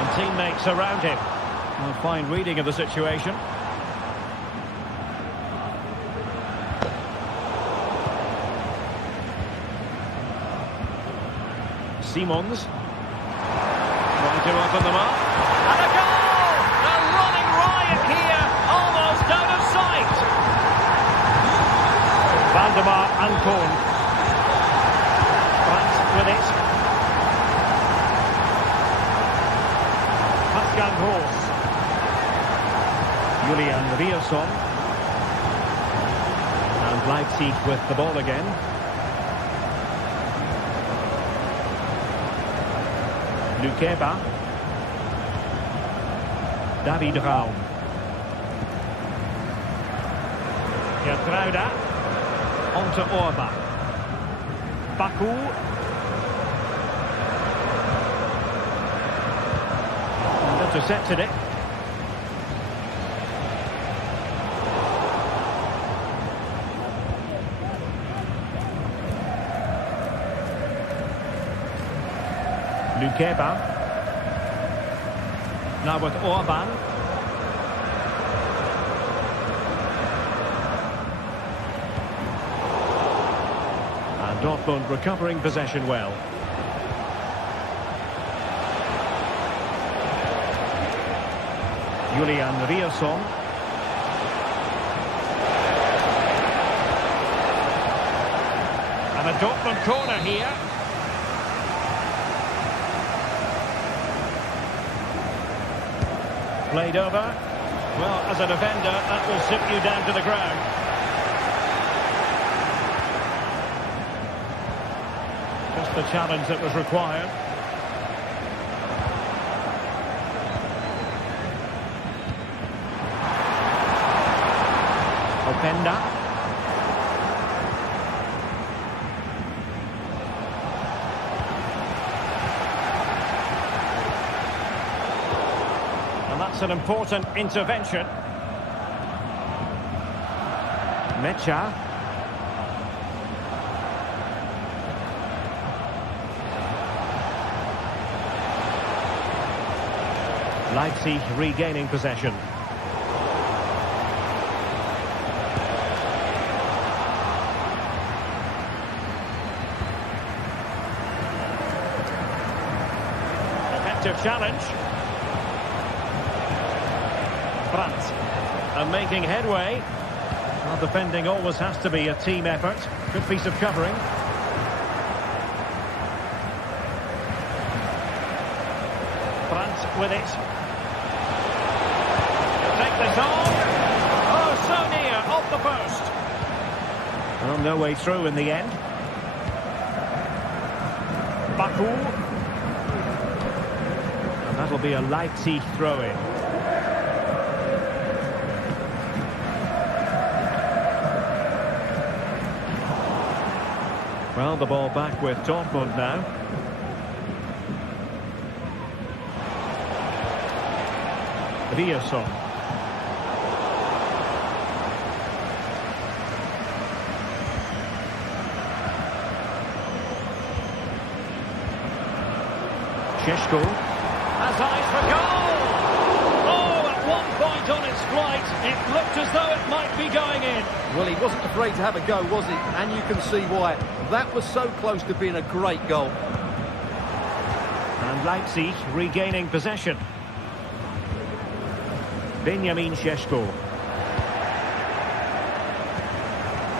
And teammates around him. A fine reading of the situation. Simons trying to open them up, and a goal! A running riot here, almost out of sight. Van der Mar and Korn. France with it. Pascal Gross. Julian Rierson. And Leipzig with the ball again. Lukeba. David Raum. Gertruida. On to Orban. Baku. And intercepted it. Lukeba. Now with Orban. And Dortmund recovering possession well. Julian Rierson. And a Dortmund corner here. Played over. Well, as a defender, that will sit you down to the ground. Just the challenge that was required. Openda. That's an important intervention. Metscher. Leipzig regaining possession. effective challenge. Brandt. And making headway. Well, defending always has to be a team effort. Good piece of covering. Brandt with it. He'll take this on. Oh, so near, off the post. Well, no way through in the end. Baku. And that'll be a Leipzig throw-in. Well, the ball back with Dortmund now. Riasson. Šeško has eyes for goal! Oh, at one point on its flight, it looked as though it might be going in. Well, he wasn't afraid to have a go, was he? And you can see why. That was so close to being a great goal. And Leipzig regaining possession. Benjamin Šeško.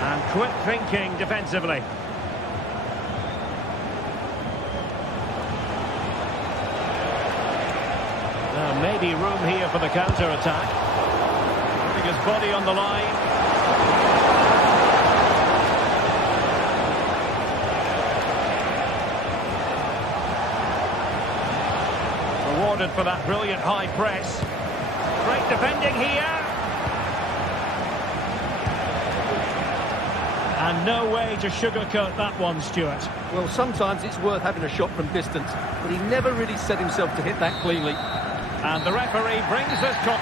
And quick thinking defensively. Maybe room here for the counter-attack. Putting his body on the line. Rewarded for that brilliant high press. Great defending here. And no way to sugarcoat that one, Stuart. Well, sometimes it's worth having a shot from distance, but he never really set himself to hit that cleanly. And the referee brings this to...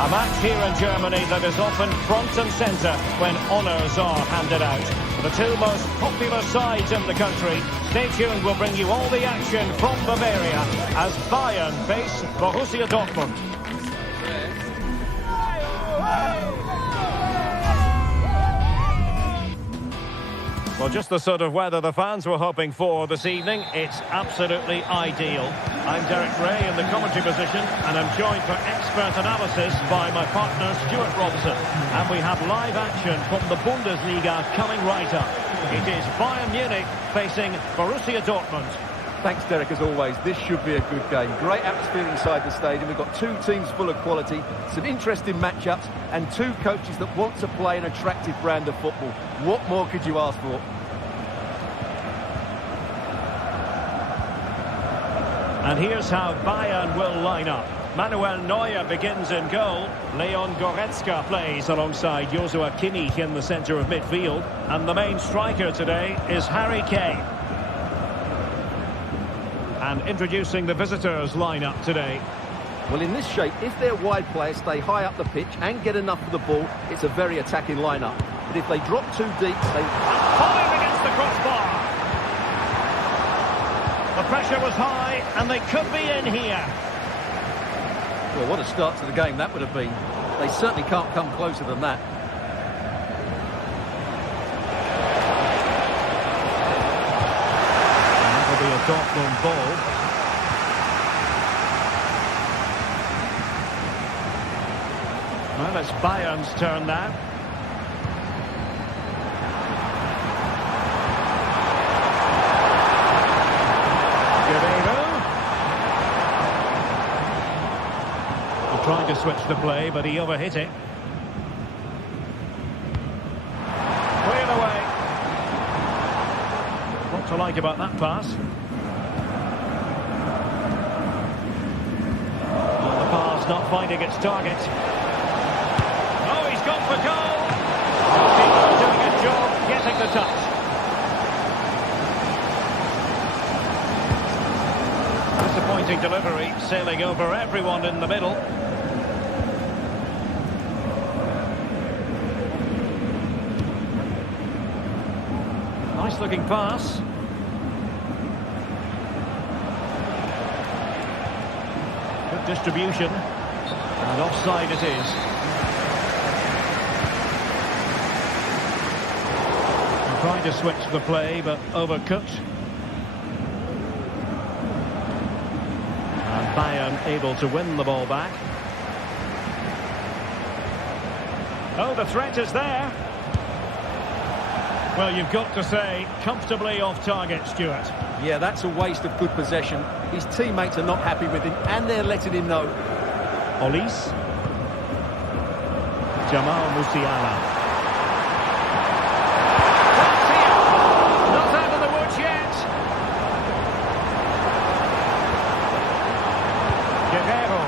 A match here in Germany that is often front and centre when honours are handed out. For the two most popular sides in the country, stay tuned, we'll bring you all the action from Bavaria as Bayern face Borussia Dortmund. Well, just the sort of weather the fans were hoping for this evening. It's absolutely ideal. I'm Derek Ray in the commentary position, and I'm joined for expert analysis by my partner, Stuart Robson. And we have live action from the Bundesliga coming right up. It is Bayern Munich facing Borussia Dortmund. Thanks, Derek, as always. This should be a good game. Great atmosphere inside the stadium. We've got two teams full of quality, some interesting matchups, and two coaches that want to play an attractive brand of football. What more could you ask for? And here's how Bayern will line up. Manuel Neuer begins in goal. Leon Goretzka plays alongside Joshua Kimmich in the centre of midfield. And the main striker today is Harry Kane. And introducing the visitors' lineup today. Well, in this shape, if their wide players stay high up the pitch and get enough of the ball, it's a very attacking lineup. But if they drop too deep, they... Falling against the crossbar. The pressure was high, and they could be in here. Well, what a start to the game that would have been. They certainly can't come closer than that. Dortmund ball. Well, it's Bayern's turn now. Trying to switch the play, but he overhit it. Cleared away. What to like about that pass? Well, the pass not finding its target. Oh, he's gone for goal. Keeper doing his job, getting the touch. Disappointing delivery, sailing over everyone in the middle. Nice looking pass. Good distribution. And offside it is. They're trying to switch the play, but overcooked. And Bayern able to win the ball back. Oh, the threat is there. Well, you've got to say, comfortably off target, Stuart. Yeah, that's a waste of good possession. His teammates are not happy with him, and they're letting him know. Olise. Jamal Musiala. Not out of the woods yet. Guerrero.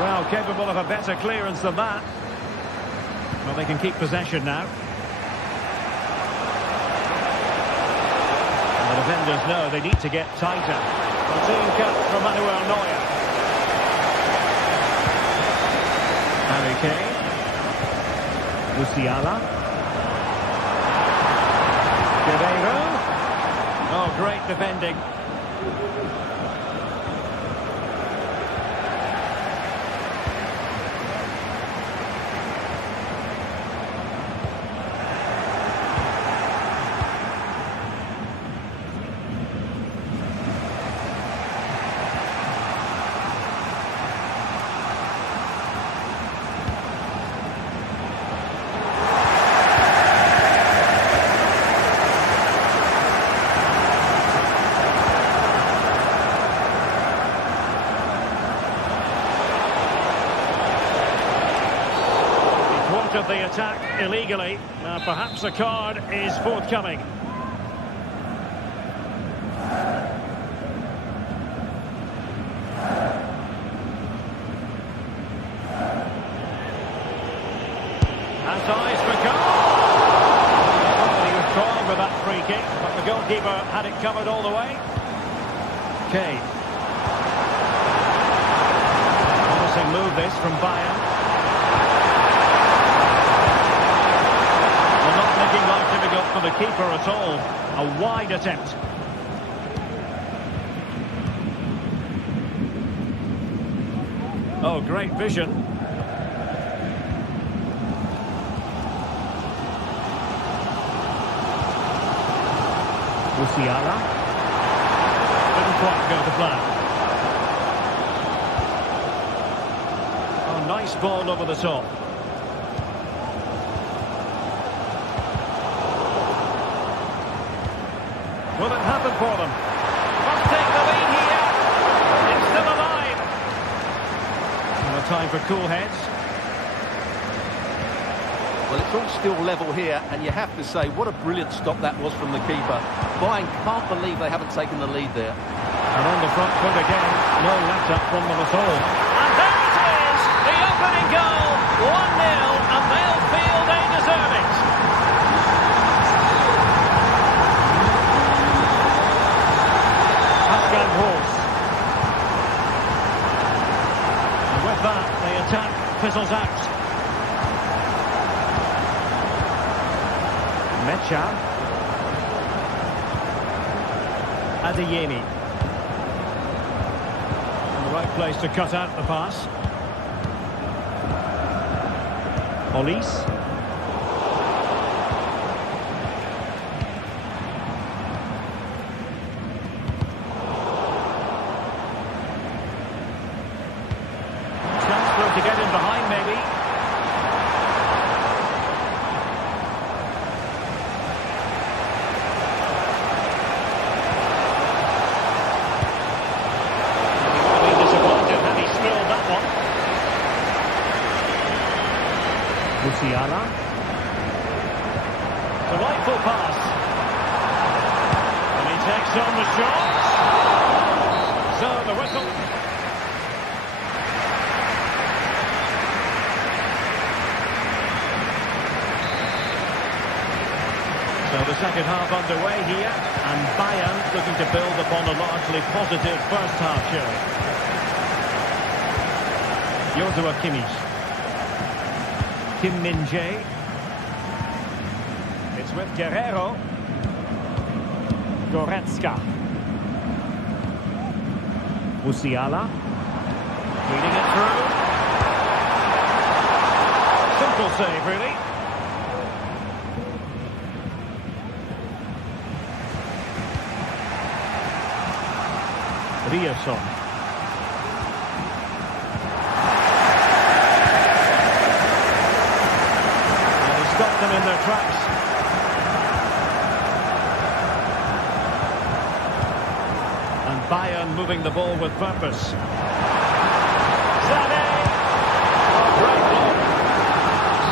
Well, capable of a better clearance than that. Well, they can keep possession now. The defenders know they need to get tighter. The team cut from Manuel Neuer. Harry Kane. Musiala. Guerrero. Oh, great defending. Of the attack illegally. Perhaps a card is forthcoming. Has eyes for goal. Oh, he was trying with that free kick, but the goalkeeper had it covered all the way. Kane. Promising move this from Bayern. Looking like difficult for the keeper at all. A wide attempt. Oh, great vision. Musiala. Didn't quite go to plan. Oh, nice ball over the top. Will it happen for them? Must take the lead here. It's still alive. And a time for cool heads. Well, it's all still level here, and you have to say, what a brilliant stop that was from the keeper. Bayern can't believe they haven't taken the lead there. And on the front foot again, no let-up from them at all. And there it is, the opening goal. 1-0, and they'll feel they deserve it. And with that, the attack fizzles out. Mecha. Adeyemi. The right place to cut out the pass. Olise. going to get in behind, maybe. He'll be disappointed had he spilled that one. Musiala. Delightful pass. And he takes on the shot. So the whistle. So the second half underway here, and Bayern looking to build upon a largely positive first half showing. Joshua Kimmich. Kim Min-jae. It's with Guerrero. Goretzka. Musiala. Feeding it through. Simple save, really. Rierson. And he stopped them in their tracks. And Bayern moving the ball with purpose. Sané! Oh, great block.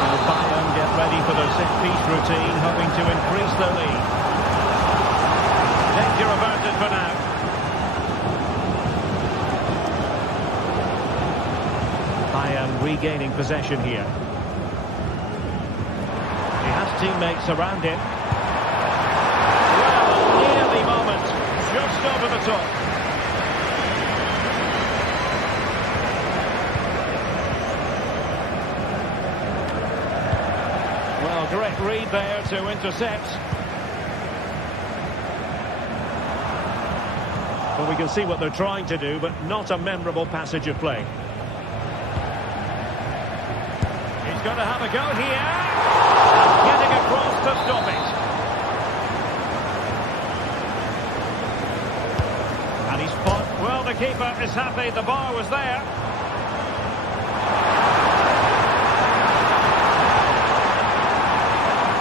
So Bayern get ready for their set-piece routine, hoping to increase their lead. Danger averted for now. Bayern regaining possession here. He has teammates around him. Well, nearly moment. Just over the top. Well, great read there to intercept. Well, we can see what they're trying to do, but not a memorable passage of play. He's going to have a go here. Getting across to stop it. And he's fought. Well, the keeper is happy the bar was there.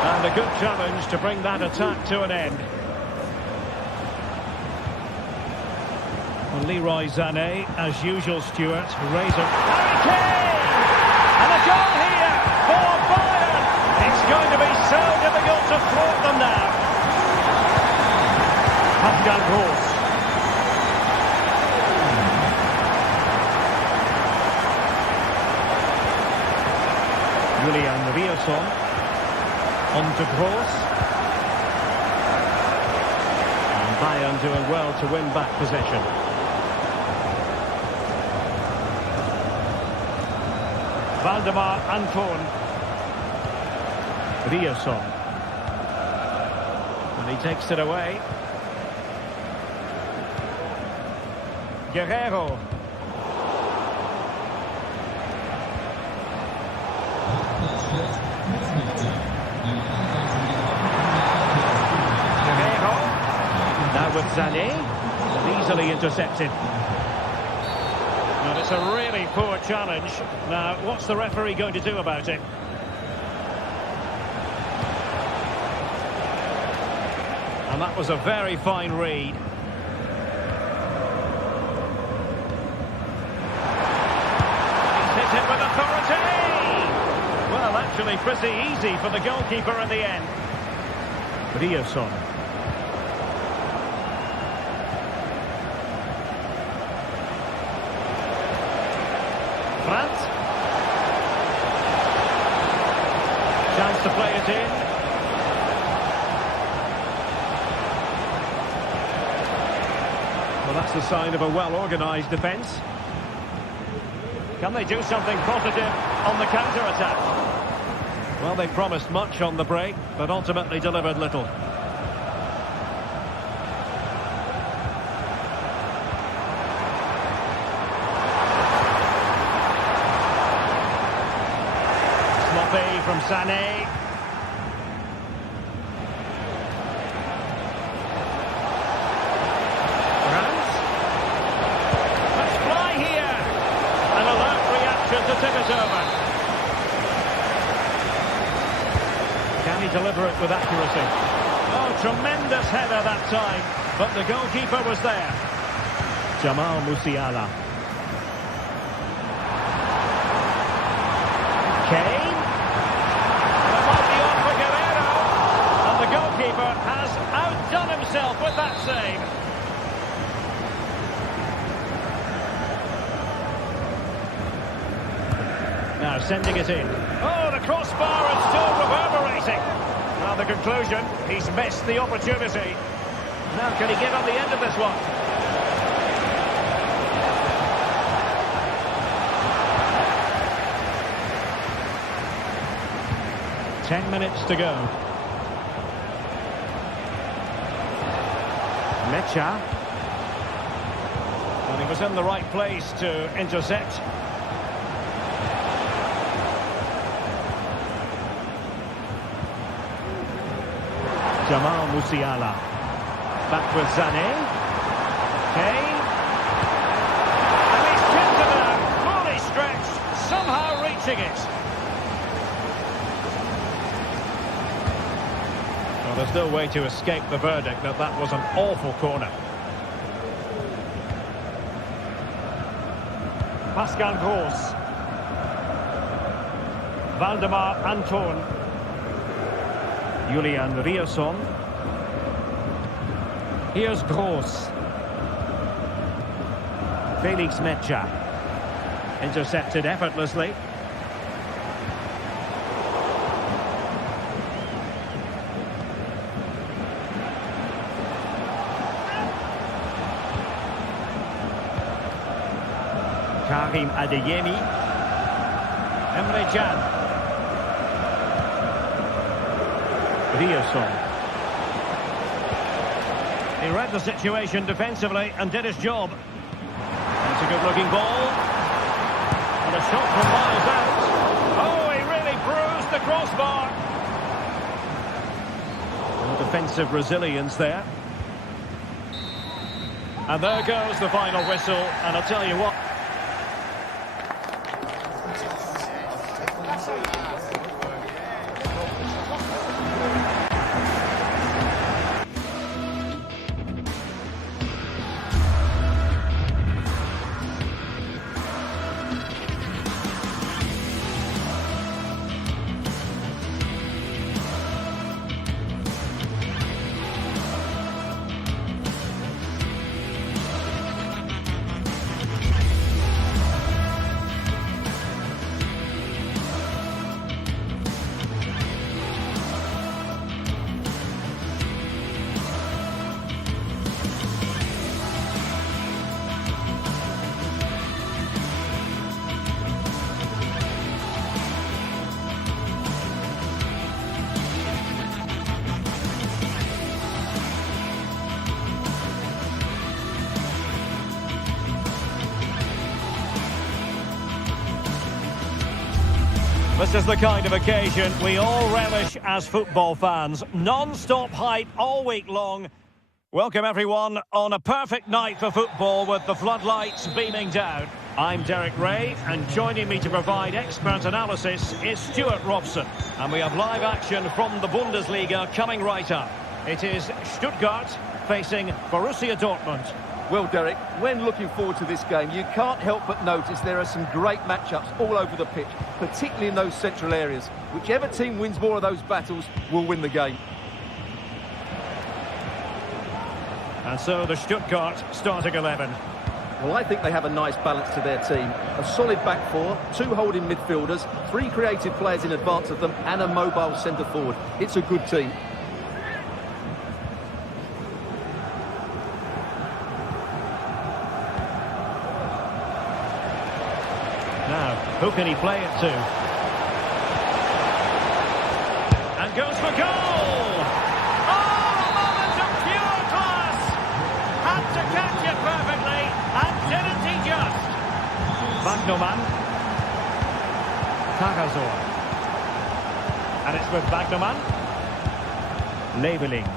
And a good challenge to bring that attack to an end. Well, Leroy Sané, as usual, Stuart. Razor. Harry Kane! And a goal here for Bayern. It's going to be so difficult to thwart them now. Pascal Gross. Julian Rierson. On to Gross. And Bayern doing well to win back possession. Valdemar Anton. Rierson. And he takes it away. Guerrero. Guerrero. Now with Sané. Easily intercepted. And it's a really poor challenge. Now, what's the referee going to do about it? And that was a very fine read. He's hit it with authority! Well, actually pretty easy for the goalkeeper in the end. Rierson. Brandt. Chance to play it in. Well, that's the sign of a well-organised defence. Can they do something positive on the counter-attack? Well, they promised much on the break, but ultimately delivered little. From Sané. Brandt. Let's fly here. An alert reaction to tip it over. Can he deliver it with accuracy? Oh, tremendous header that time, but the goalkeeper was there. Jamal Musiala. Kane. That might be on for Guerrero. And the goalkeeper has outdone himself with that save. Now sending it in. Oh, the crossbar is still reverberating. Now the conclusion, he's missed the opportunity. Now can he get on the end of this one? Ten minutes to go. Mecha. And he was in the right place to intercept. Jamal Musiala. Back with Sané. Kane. And he's kept it out. Fully stretched. Somehow reaching it. Well, there's no way to escape the verdict that that was an awful corner. Pascal Gross. Valdemar Anton. Julian Rierson. Here's Gross. Felix Mecha. Intercepted effortlessly. Karim Adeyemi. Emre Can. Rierson. He read the situation defensively and did his job. It's a good-looking ball. And a shot from miles out. Oh, he really bruised the crossbar. And defensive resilience there. And there goes the final whistle. And I'll tell you what. This is the kind of occasion we all relish as football fans. Non-stop hype all week long. Welcome everyone on a perfect night for football with the floodlights beaming down. I'm Derek Ray, and joining me to provide expert analysis is Stuart Robson. And we have live action from the Bundesliga coming right up. It is Stuttgart facing Borussia Dortmund. Well, Derek, when looking forward to this game, you can't help but notice there are some great matchups all over the pitch, particularly in those central areas. Whichever team wins more of those battles will win the game. And so the Stuttgart starting 11. Well, I think they have a nice balance to their team. A solid back four, two holding midfielders, three creative players in advance of them, and a mobile centre forward. It's a good team. Now, who can he play it to? And goes for goal! Oh, a moment of pure class! Had to catch it perfectly, and didn't he just? Bagnoman. Tagazor. And it's with Bagnoman. Leveling.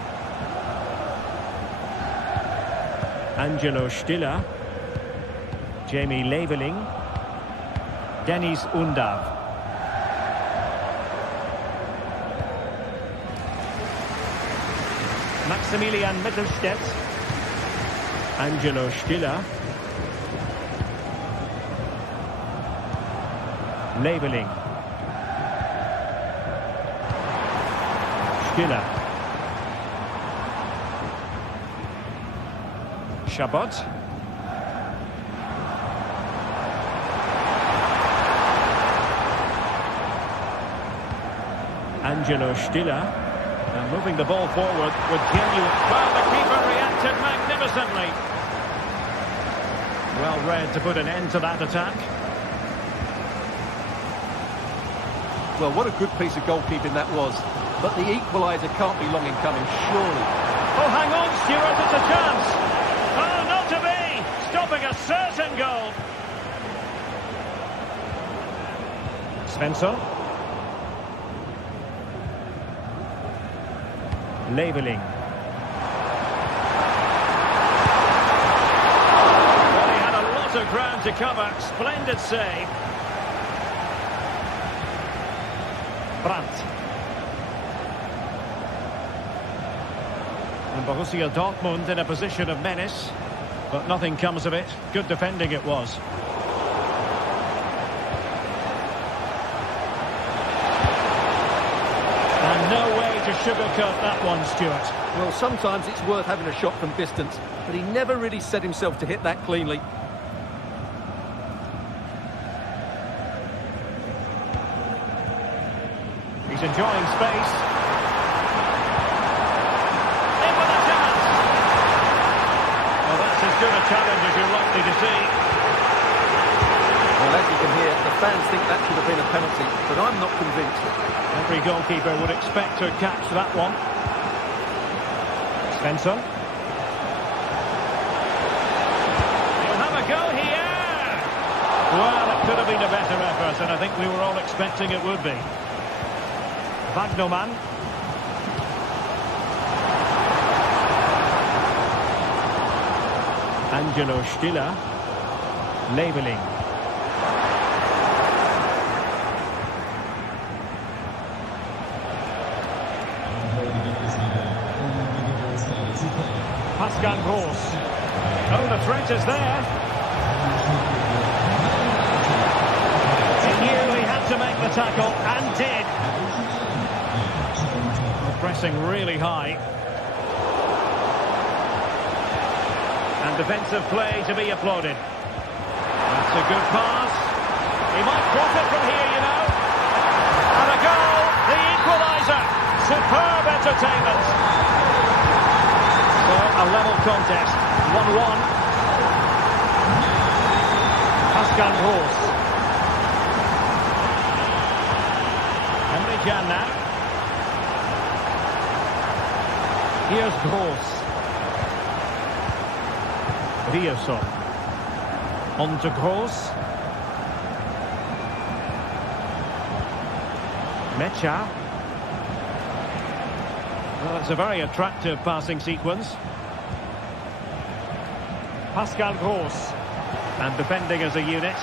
Angelo Stiller. Jamie Leveling. Dennis Undav. Maximilian Mittelstädt. Angelo Stiller. Leveling. Stiller. Chabot. Angelo Stiller. And moving the ball forward with genuine... Well, the keeper reacted magnificently. Well read to put an end to that attack. Well, what a good piece of goalkeeping that was. But the equaliser can't be long in coming, surely. Oh, hang on, Stuart, it's a chance. Oh, not to be. Stopping a certain goal. Svensson. Leveling. Well, he had a lot of ground to cover. Splendid save. Brandt. And Borussia Dortmund in a position of menace, but nothing comes of it. Good defending it was. And no way to sugarcoat that one, Stuart. Well, sometimes it's worth having a shot from distance, but he never really set himself to hit that cleanly. He's enjoying space. In with a chance. Well, that's as good a challenge as you're likely to see. Well, as you can hear, the fans think that should have been a penalty, but I'm not convinced. Every goalkeeper would expect to catch that one. Svensson. He'll have a go here. Well, it could have been a better effort, and I think we were all expecting it would be. Wagnerman. Angelo Stiller. Leveling. Pascal Gross. Oh, the threat is there. He knew he had to make the tackle, and did. Pressing really high. And defensive play to be applauded. That's a good pass. He might profit from here, you know. And a goal, the equaliser. Superb entertainment. So, a level contest. 1-1. Pascal Gross. Henry Can now. Here's Gross. Rierson. On to Gross. Mecha. Well, it's a very attractive passing sequence. Pascal Gross. And defending as a unit.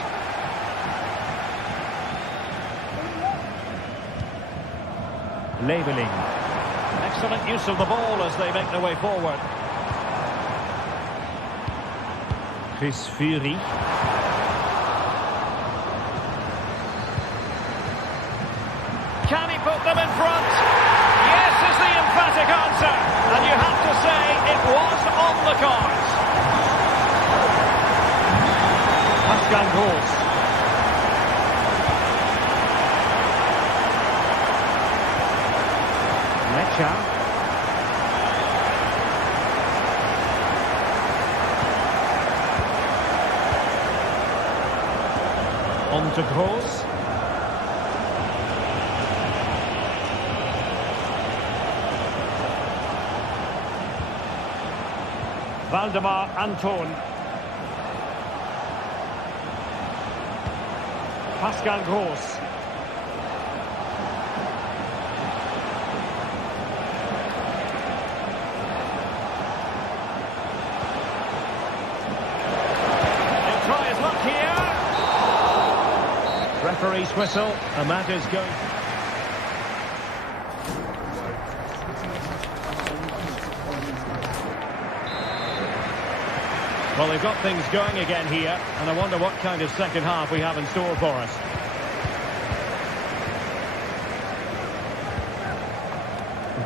Leveling. Excellent use of the ball as they make their way forward. Chris Fury. Can he put them in front? Yes is the emphatic answer. And you have to say it was on the cards. Pascal Gross. Mecha. On to Gross. Valdemar Anton. Pascal Gross. He'll try his luck here. Referee's whistle, and that is going. Well, they've got things going again here, and I wonder what kind of second half we have in store for us.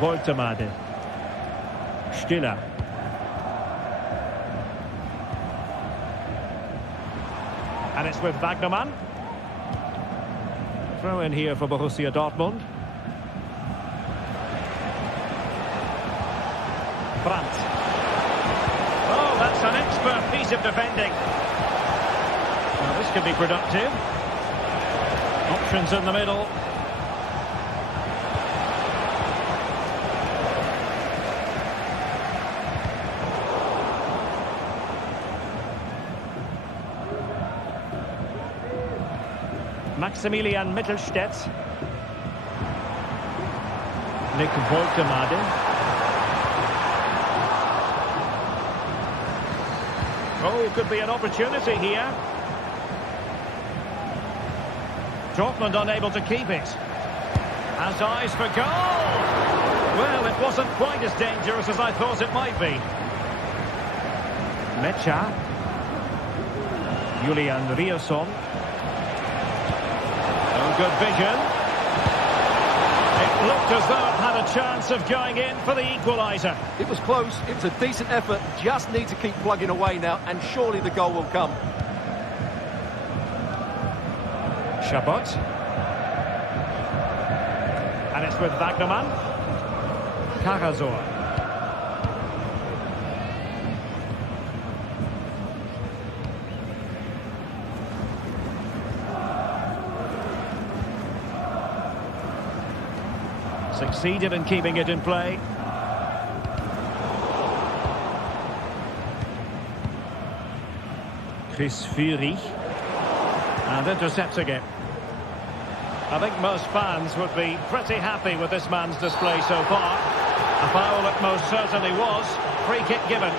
Woltemade. Stiller. And it's with Wagnermann. Throw in here for Borussia Dortmund. Brandt. Oh, that's an expert piece of defending. Now this could be productive. Options in the middle. Maximilian Mittelstädt. Nick Woltemade. Oh, could be an opportunity here. Dortmund unable to keep it. Has eyes for goal. Well, it wasn't quite as dangerous as I thought it might be. Mecha. Julian Rierson. Good vision. It looked as though it had a chance of going in for the equaliser. It was close. It was a decent effort. Just need to keep plugging away now, and surely the goal will come. Chabot. And it's with Wagnermann. Karasor. Succeeded in keeping it in play. Chris Fury. And intercepting it. I think most fans would be pretty happy with this man's display so far. A foul it most certainly was. Free kick given.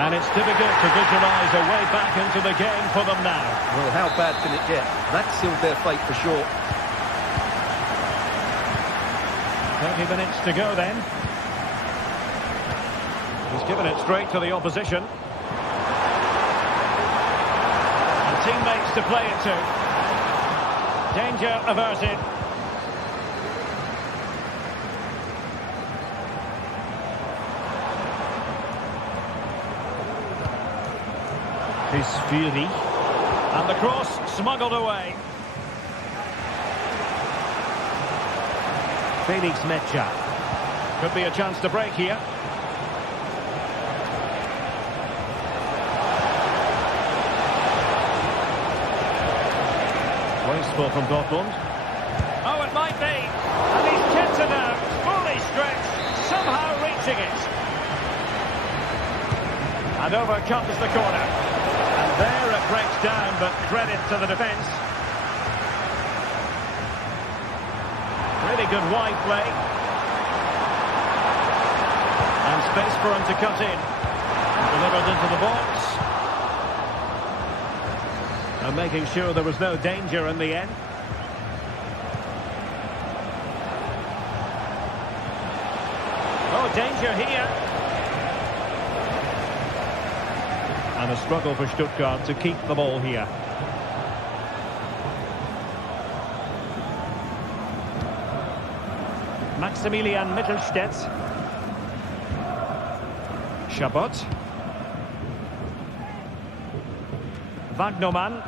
And it's difficult to visualise a way back into the game for them now. Well, how bad can it get? That sealed their fate for sure. 30 minutes to go then. He's given it straight to the opposition. And teammates to play it to. Danger averted. Chris Fury. And the cross smuggled away. Felix Mecha. Could be a chance to break here. Wasteful from Dortmund. Oh, it might be. And he's kept it out. Fully stretched. Somehow reaching it. And over comes the corner. And there it breaks down, but credit to the defence. Really good wide play. And space for him to cut in. Delivered into the box. And making sure there was no danger in the end. Oh, danger here. And a struggle for Stuttgart to keep the ball here. Maximilian Mittelstädt. Chabot. Wagnermann.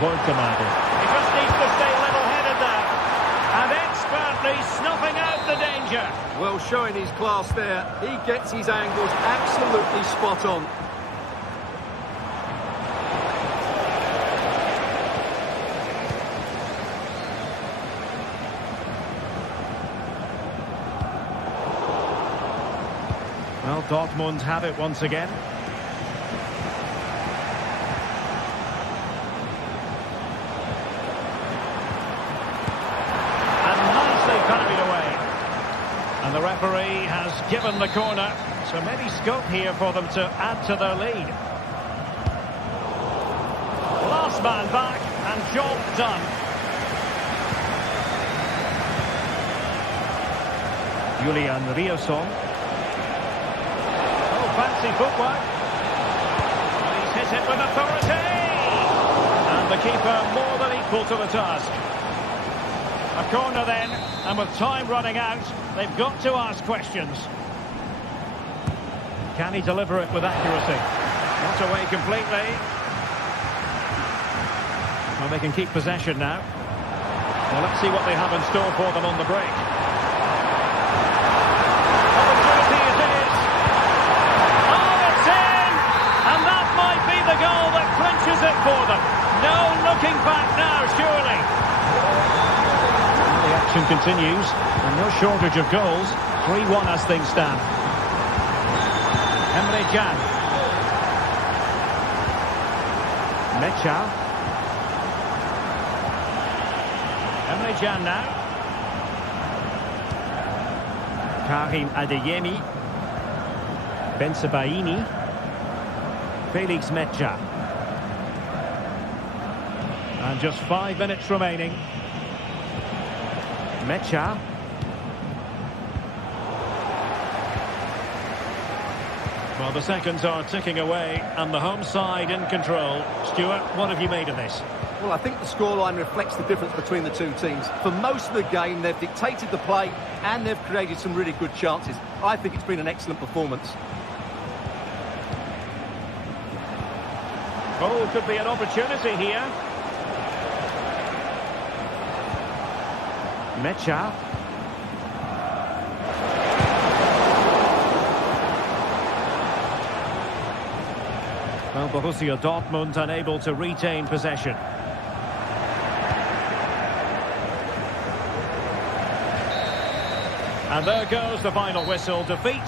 Woltemade. He just needs to stay level-headed there. And expertly snuffing out the danger. Well, showing his class there. He gets his angles absolutely spot on. Well, Dortmund have it once again. And nicely parried away. And the referee has given the corner, so maybe scope here for them to add to their lead. Last man back, and job done. Julian Rioson. Oh, fancy footwork. He's hit it with authority. And the keeper more than equal to the task. A corner then, and with time running out, they've got to ask questions. Can he deliver it with accuracy? Not away completely. Well, they can keep possession now. Well, let's see what they have in store for them on the break. Opportunity it is. Oh, it's in! And that might be the goal that clinches it for them. No looking back now, surely. The action continues, and no shortage of goals. 3-1 as things stand. Emre Can. Mecha. Emre Can now. Karim Adeyemi. Bensebaini. Felix Mecha. And just 5 minutes remaining. Mecha. Well, the seconds are ticking away, and the home side in control. Stuart, what have you made of this? Well, I think the scoreline reflects the difference between the two teams. For most of the game, they've dictated the play, and they've created some really good chances. I think it's been an excellent performance. Oh, could be an opportunity here. Mecha. Well, Borussia Dortmund unable to retain possession. And there goes the final whistle. Defeat.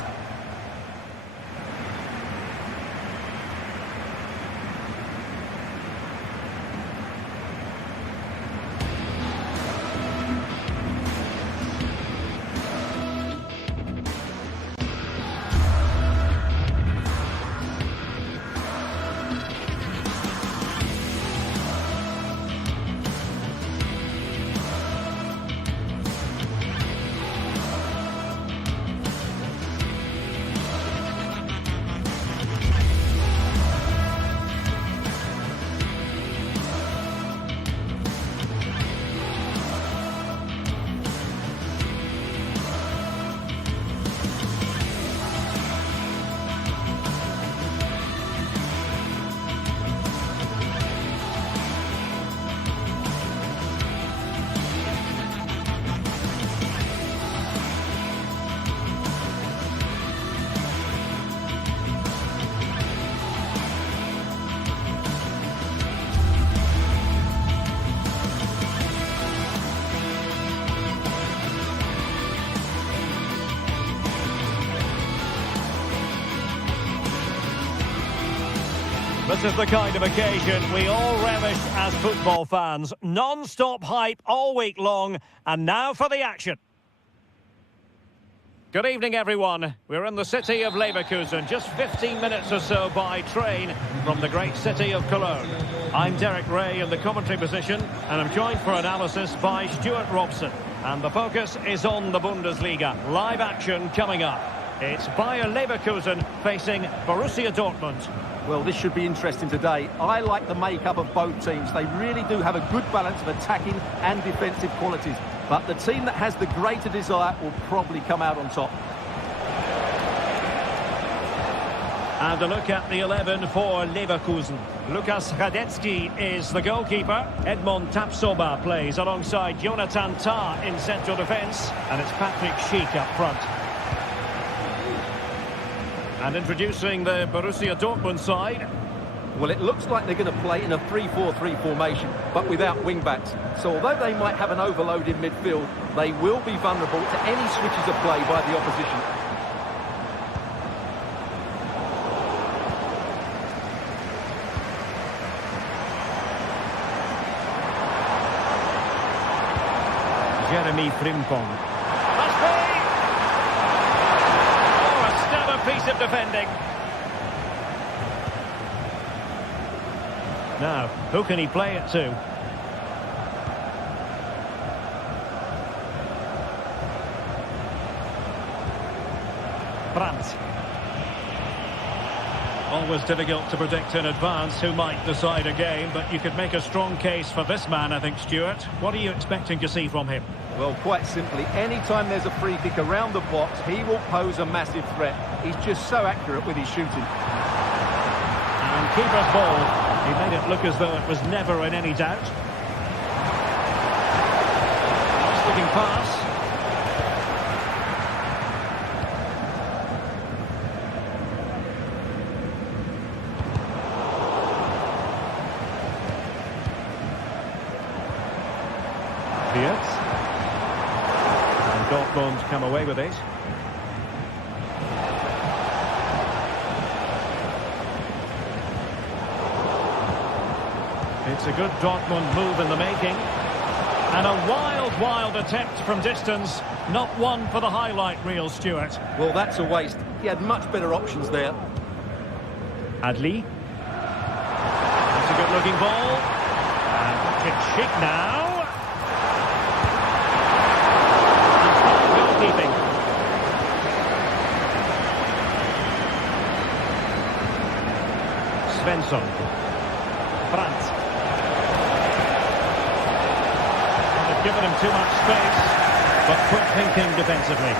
This is the kind of occasion we all relish as football fans. Non-stop hype all week long, and now for the action. Good evening, everyone. We're in the city of Leverkusen, just 15 minutes or so by train from the great city of Cologne. I'm Derek Ray in the commentary position, and I'm joined for analysis by Stuart Robson. And the focus is on the Bundesliga. Live action coming up. It's Bayer Leverkusen facing Borussia Dortmund. Well, this should be interesting today. I like the makeup of both teams. They really do have a good balance of attacking and defensive qualities. But the team that has the greater desire will probably come out on top. And a look at the 11 for Leverkusen. Lukas Radetzky is the goalkeeper. Edmond Tapsoba plays alongside Jonathan Tah in central defence. And it's Patrick Schick up front. And introducing the Borussia Dortmund side. Well, it looks like they're going to play in a 3-4-3 formation, but without wing-backs. So although they might have an overload in midfield, they will be vulnerable to any switches of play by the opposition. Jeremy Frimpong. piece of defending. Now, who can he play it to? Brandt. Always difficult to predict in advance who might decide a game, but you could make a strong case for this man, I think, Stuart. What are you expecting to see from him? Well, quite simply, anytime there's a free kick around the box, he will pose a massive threat. He's just so accurate with his shooting. And keeper's ball. He made it look as though it was never in any doubt. Nice looking pass. And Dortmund come away with it. It's a good Dortmund move in the making. And a wild attempt from distance. Not one for the highlight reel, Stuart. Well, that's a waste. He had much better options there. Adli. That's a good-looking ball. And it's Schick now. Goalkeeping. Svensson. Brandt. They've given him too much space, but quick thinking defensively.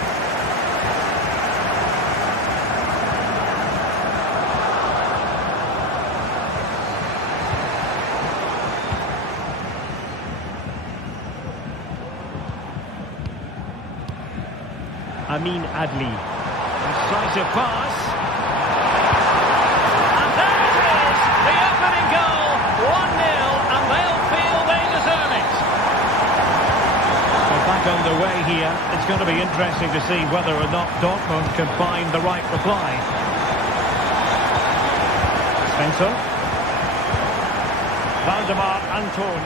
Amin Adli. Decisive pass. And there it is! The opening goal! 1-0, and they'll feel they deserve it. Well, back underway here. It's going to be interesting to see whether or not Dortmund can find the right reply. Spencer. Valdemar Anton.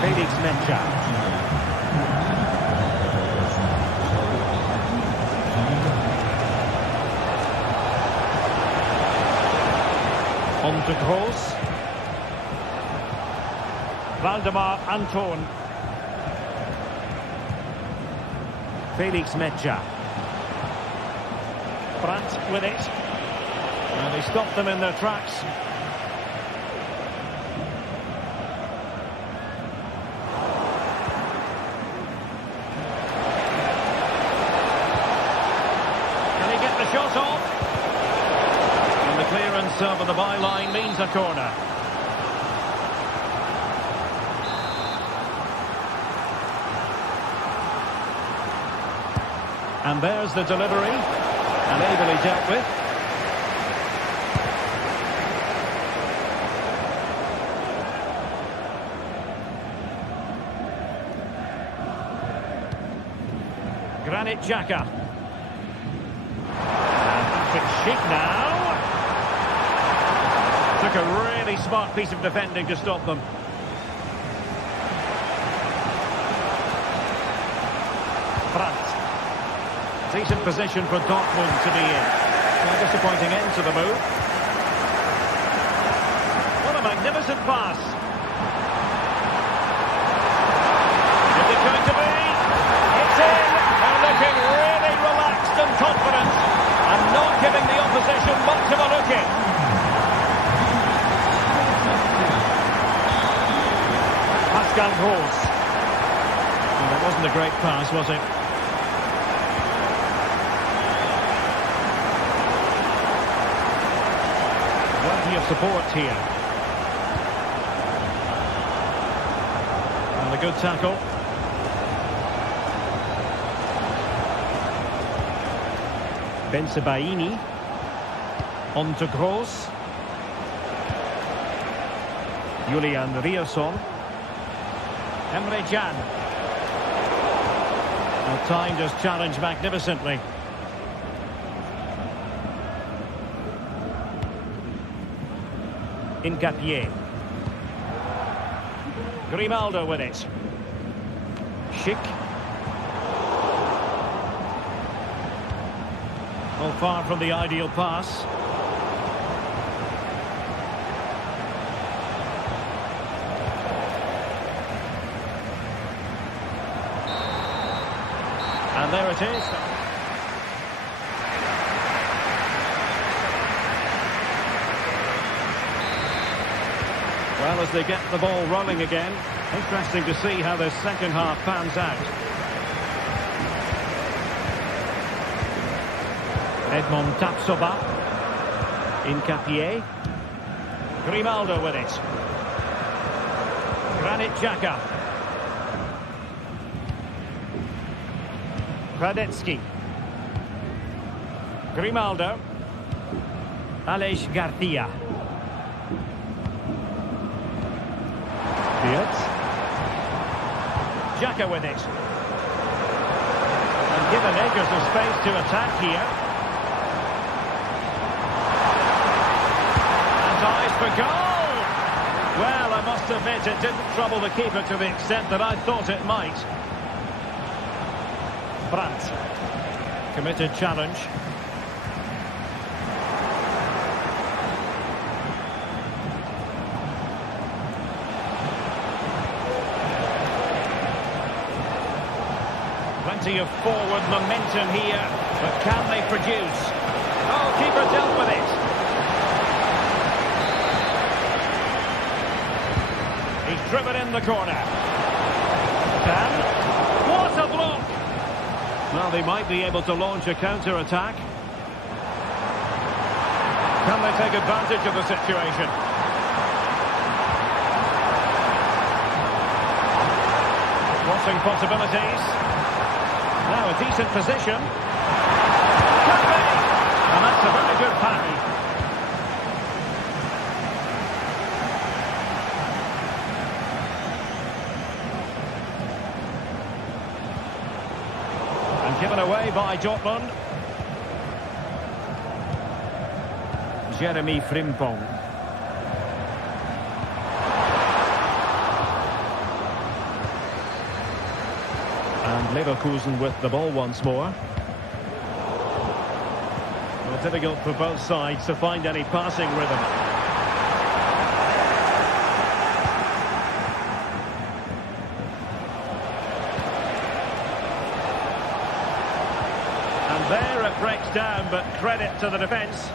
Felix Mencha. On to Kroos. Valdemar Anton. Felix Mencha. Brandt with it. And they stopped them in their tracks. Can he get the shot off? The clearance over the byline means a corner. And there's the delivery. And ably dealt with. Granit Xhaka. And Patrick Schick now. Took a really smart piece of defending to stop them. Brandt. Decent position for Dortmund to be in. A disappointing end to the move. What a magnificent pass. Is it going to be? It's in. They're looking really relaxed and confident and not giving the opposition much of a look in. Gross. Well, that wasn't a great pass, was it? Plenty of support here. And a good tackle. Bensebaini. On to Gross. Julian Rierson. Emre Can. Well, timed his challenge magnificently. Incapié. Grimaldo with it. Schick. Well, far from the ideal pass. And there it is. Well, as they get the ball rolling again, interesting to see how this second half pans out. Edmond Tapsoba. Incapié. Grimaldo with it. Granit Xhaka. Radetsky. Grimaldo. Aleix Garcia. Diaz. Xhaka with it. And given acres of space to attack here. And eyes for goal! Well, I must admit it didn't trouble the keeper to the extent that I thought it might. Brandt. Committed challenge. Plenty of forward momentum here, but can they produce? Oh, keeper dealt with it. He's driven in the corner. Dan, what a block! Well, they might be able to launch a counter-attack. Can they take advantage of the situation? Crossing possibilities. Now a decent position. Could be! And that's a very good parry. And given away by Dortmund. Jeremy Frimpong. And Leverkusen with the ball once more. Well, difficult for both sides to find any passing rhythm. And there it breaks down, but credit to the defence.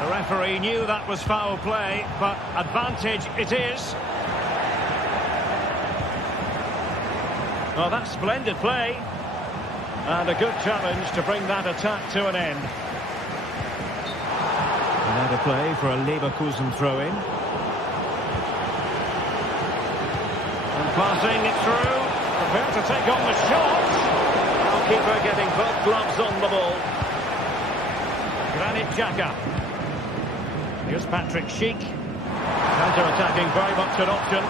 The referee knew that was foul play, but advantage it is. Oh, that's splendid play. And a good challenge to bring that attack to an end. Another play for a Leverkusen throw-in. And passing it through. Prepared to take on the shot. Goalkeeper getting both gloves on the ball. Granit Xhaka. Here's Patrick Schick. Counter-attacking, very much an option.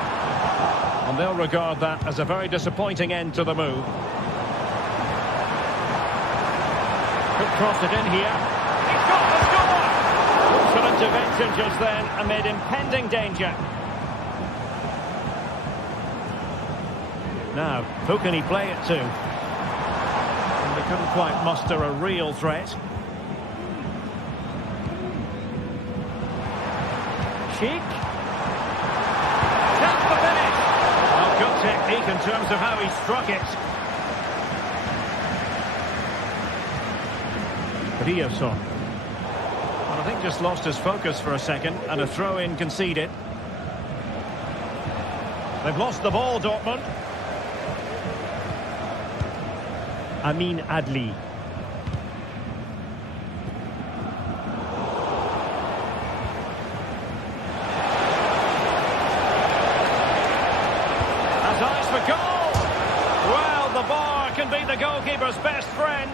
And they'll regard that as a very disappointing end to the move. Could cross it in here. He's got the score! Crucial intervention just then amid impending danger. Now, who can he play it to? And they couldn't quite muster a real threat. Schick. That's the finish! Good technique in terms of how he struck it. Riosson. Well, I think just lost his focus for a second, and a throw-in conceded. They've lost the ball, Dortmund. Amin Adli. For goal! Well, the bar can be the goalkeeper's best friend.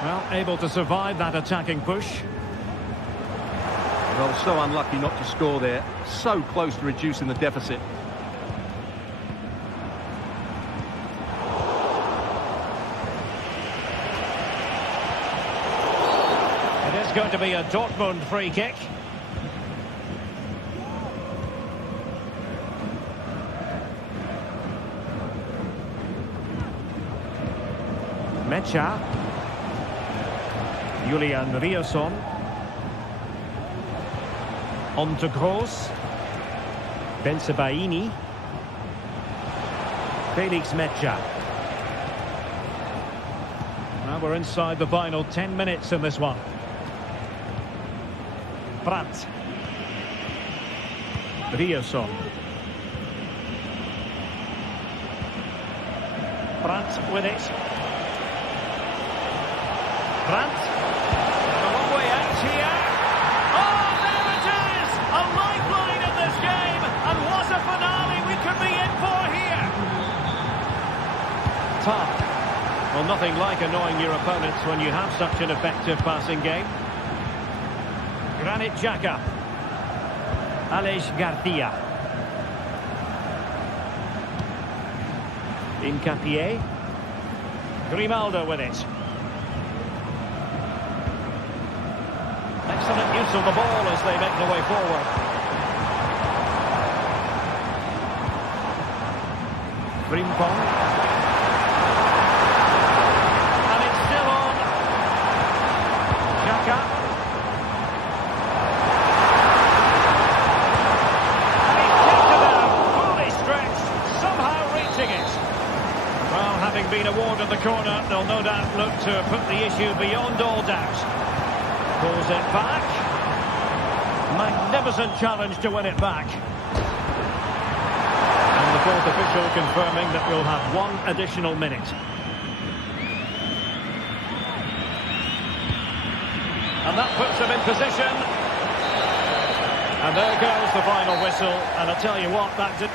Well, able to survive that attacking push. Well, so unlucky not to score there. So close to reducing the deficit. It is going to be a Dortmund free kick. Mecha. Julian Riosson. On to Gross. Bensebaini. Felix Mecha. Now we're inside the final 10 minutes in this one. Brandt. Riosson. Brandt with it. Brandt. A long way out here. Oh, there it is! A lifeline in this game. And what a finale we could be in for here. Tough. Well, nothing like annoying your opponents when you have such an effective passing game. Granit Xhaka. Aleix Garcia. Hincapié. Grimaldo with it. Excellent use of the ball as they make their way forward. Frimpong. And it's still on. Xhaka. And he's kicked it out, fully stretched, somehow reaching it. Well, having been awarded the corner, they'll no doubt look to put the issue beyond all doubt. Pulls it back. Magnificent challenge to win it back. And the fourth official confirming that we'll have one additional minute. And that puts them in position. And there goes the final whistle. And I tell you what, that did...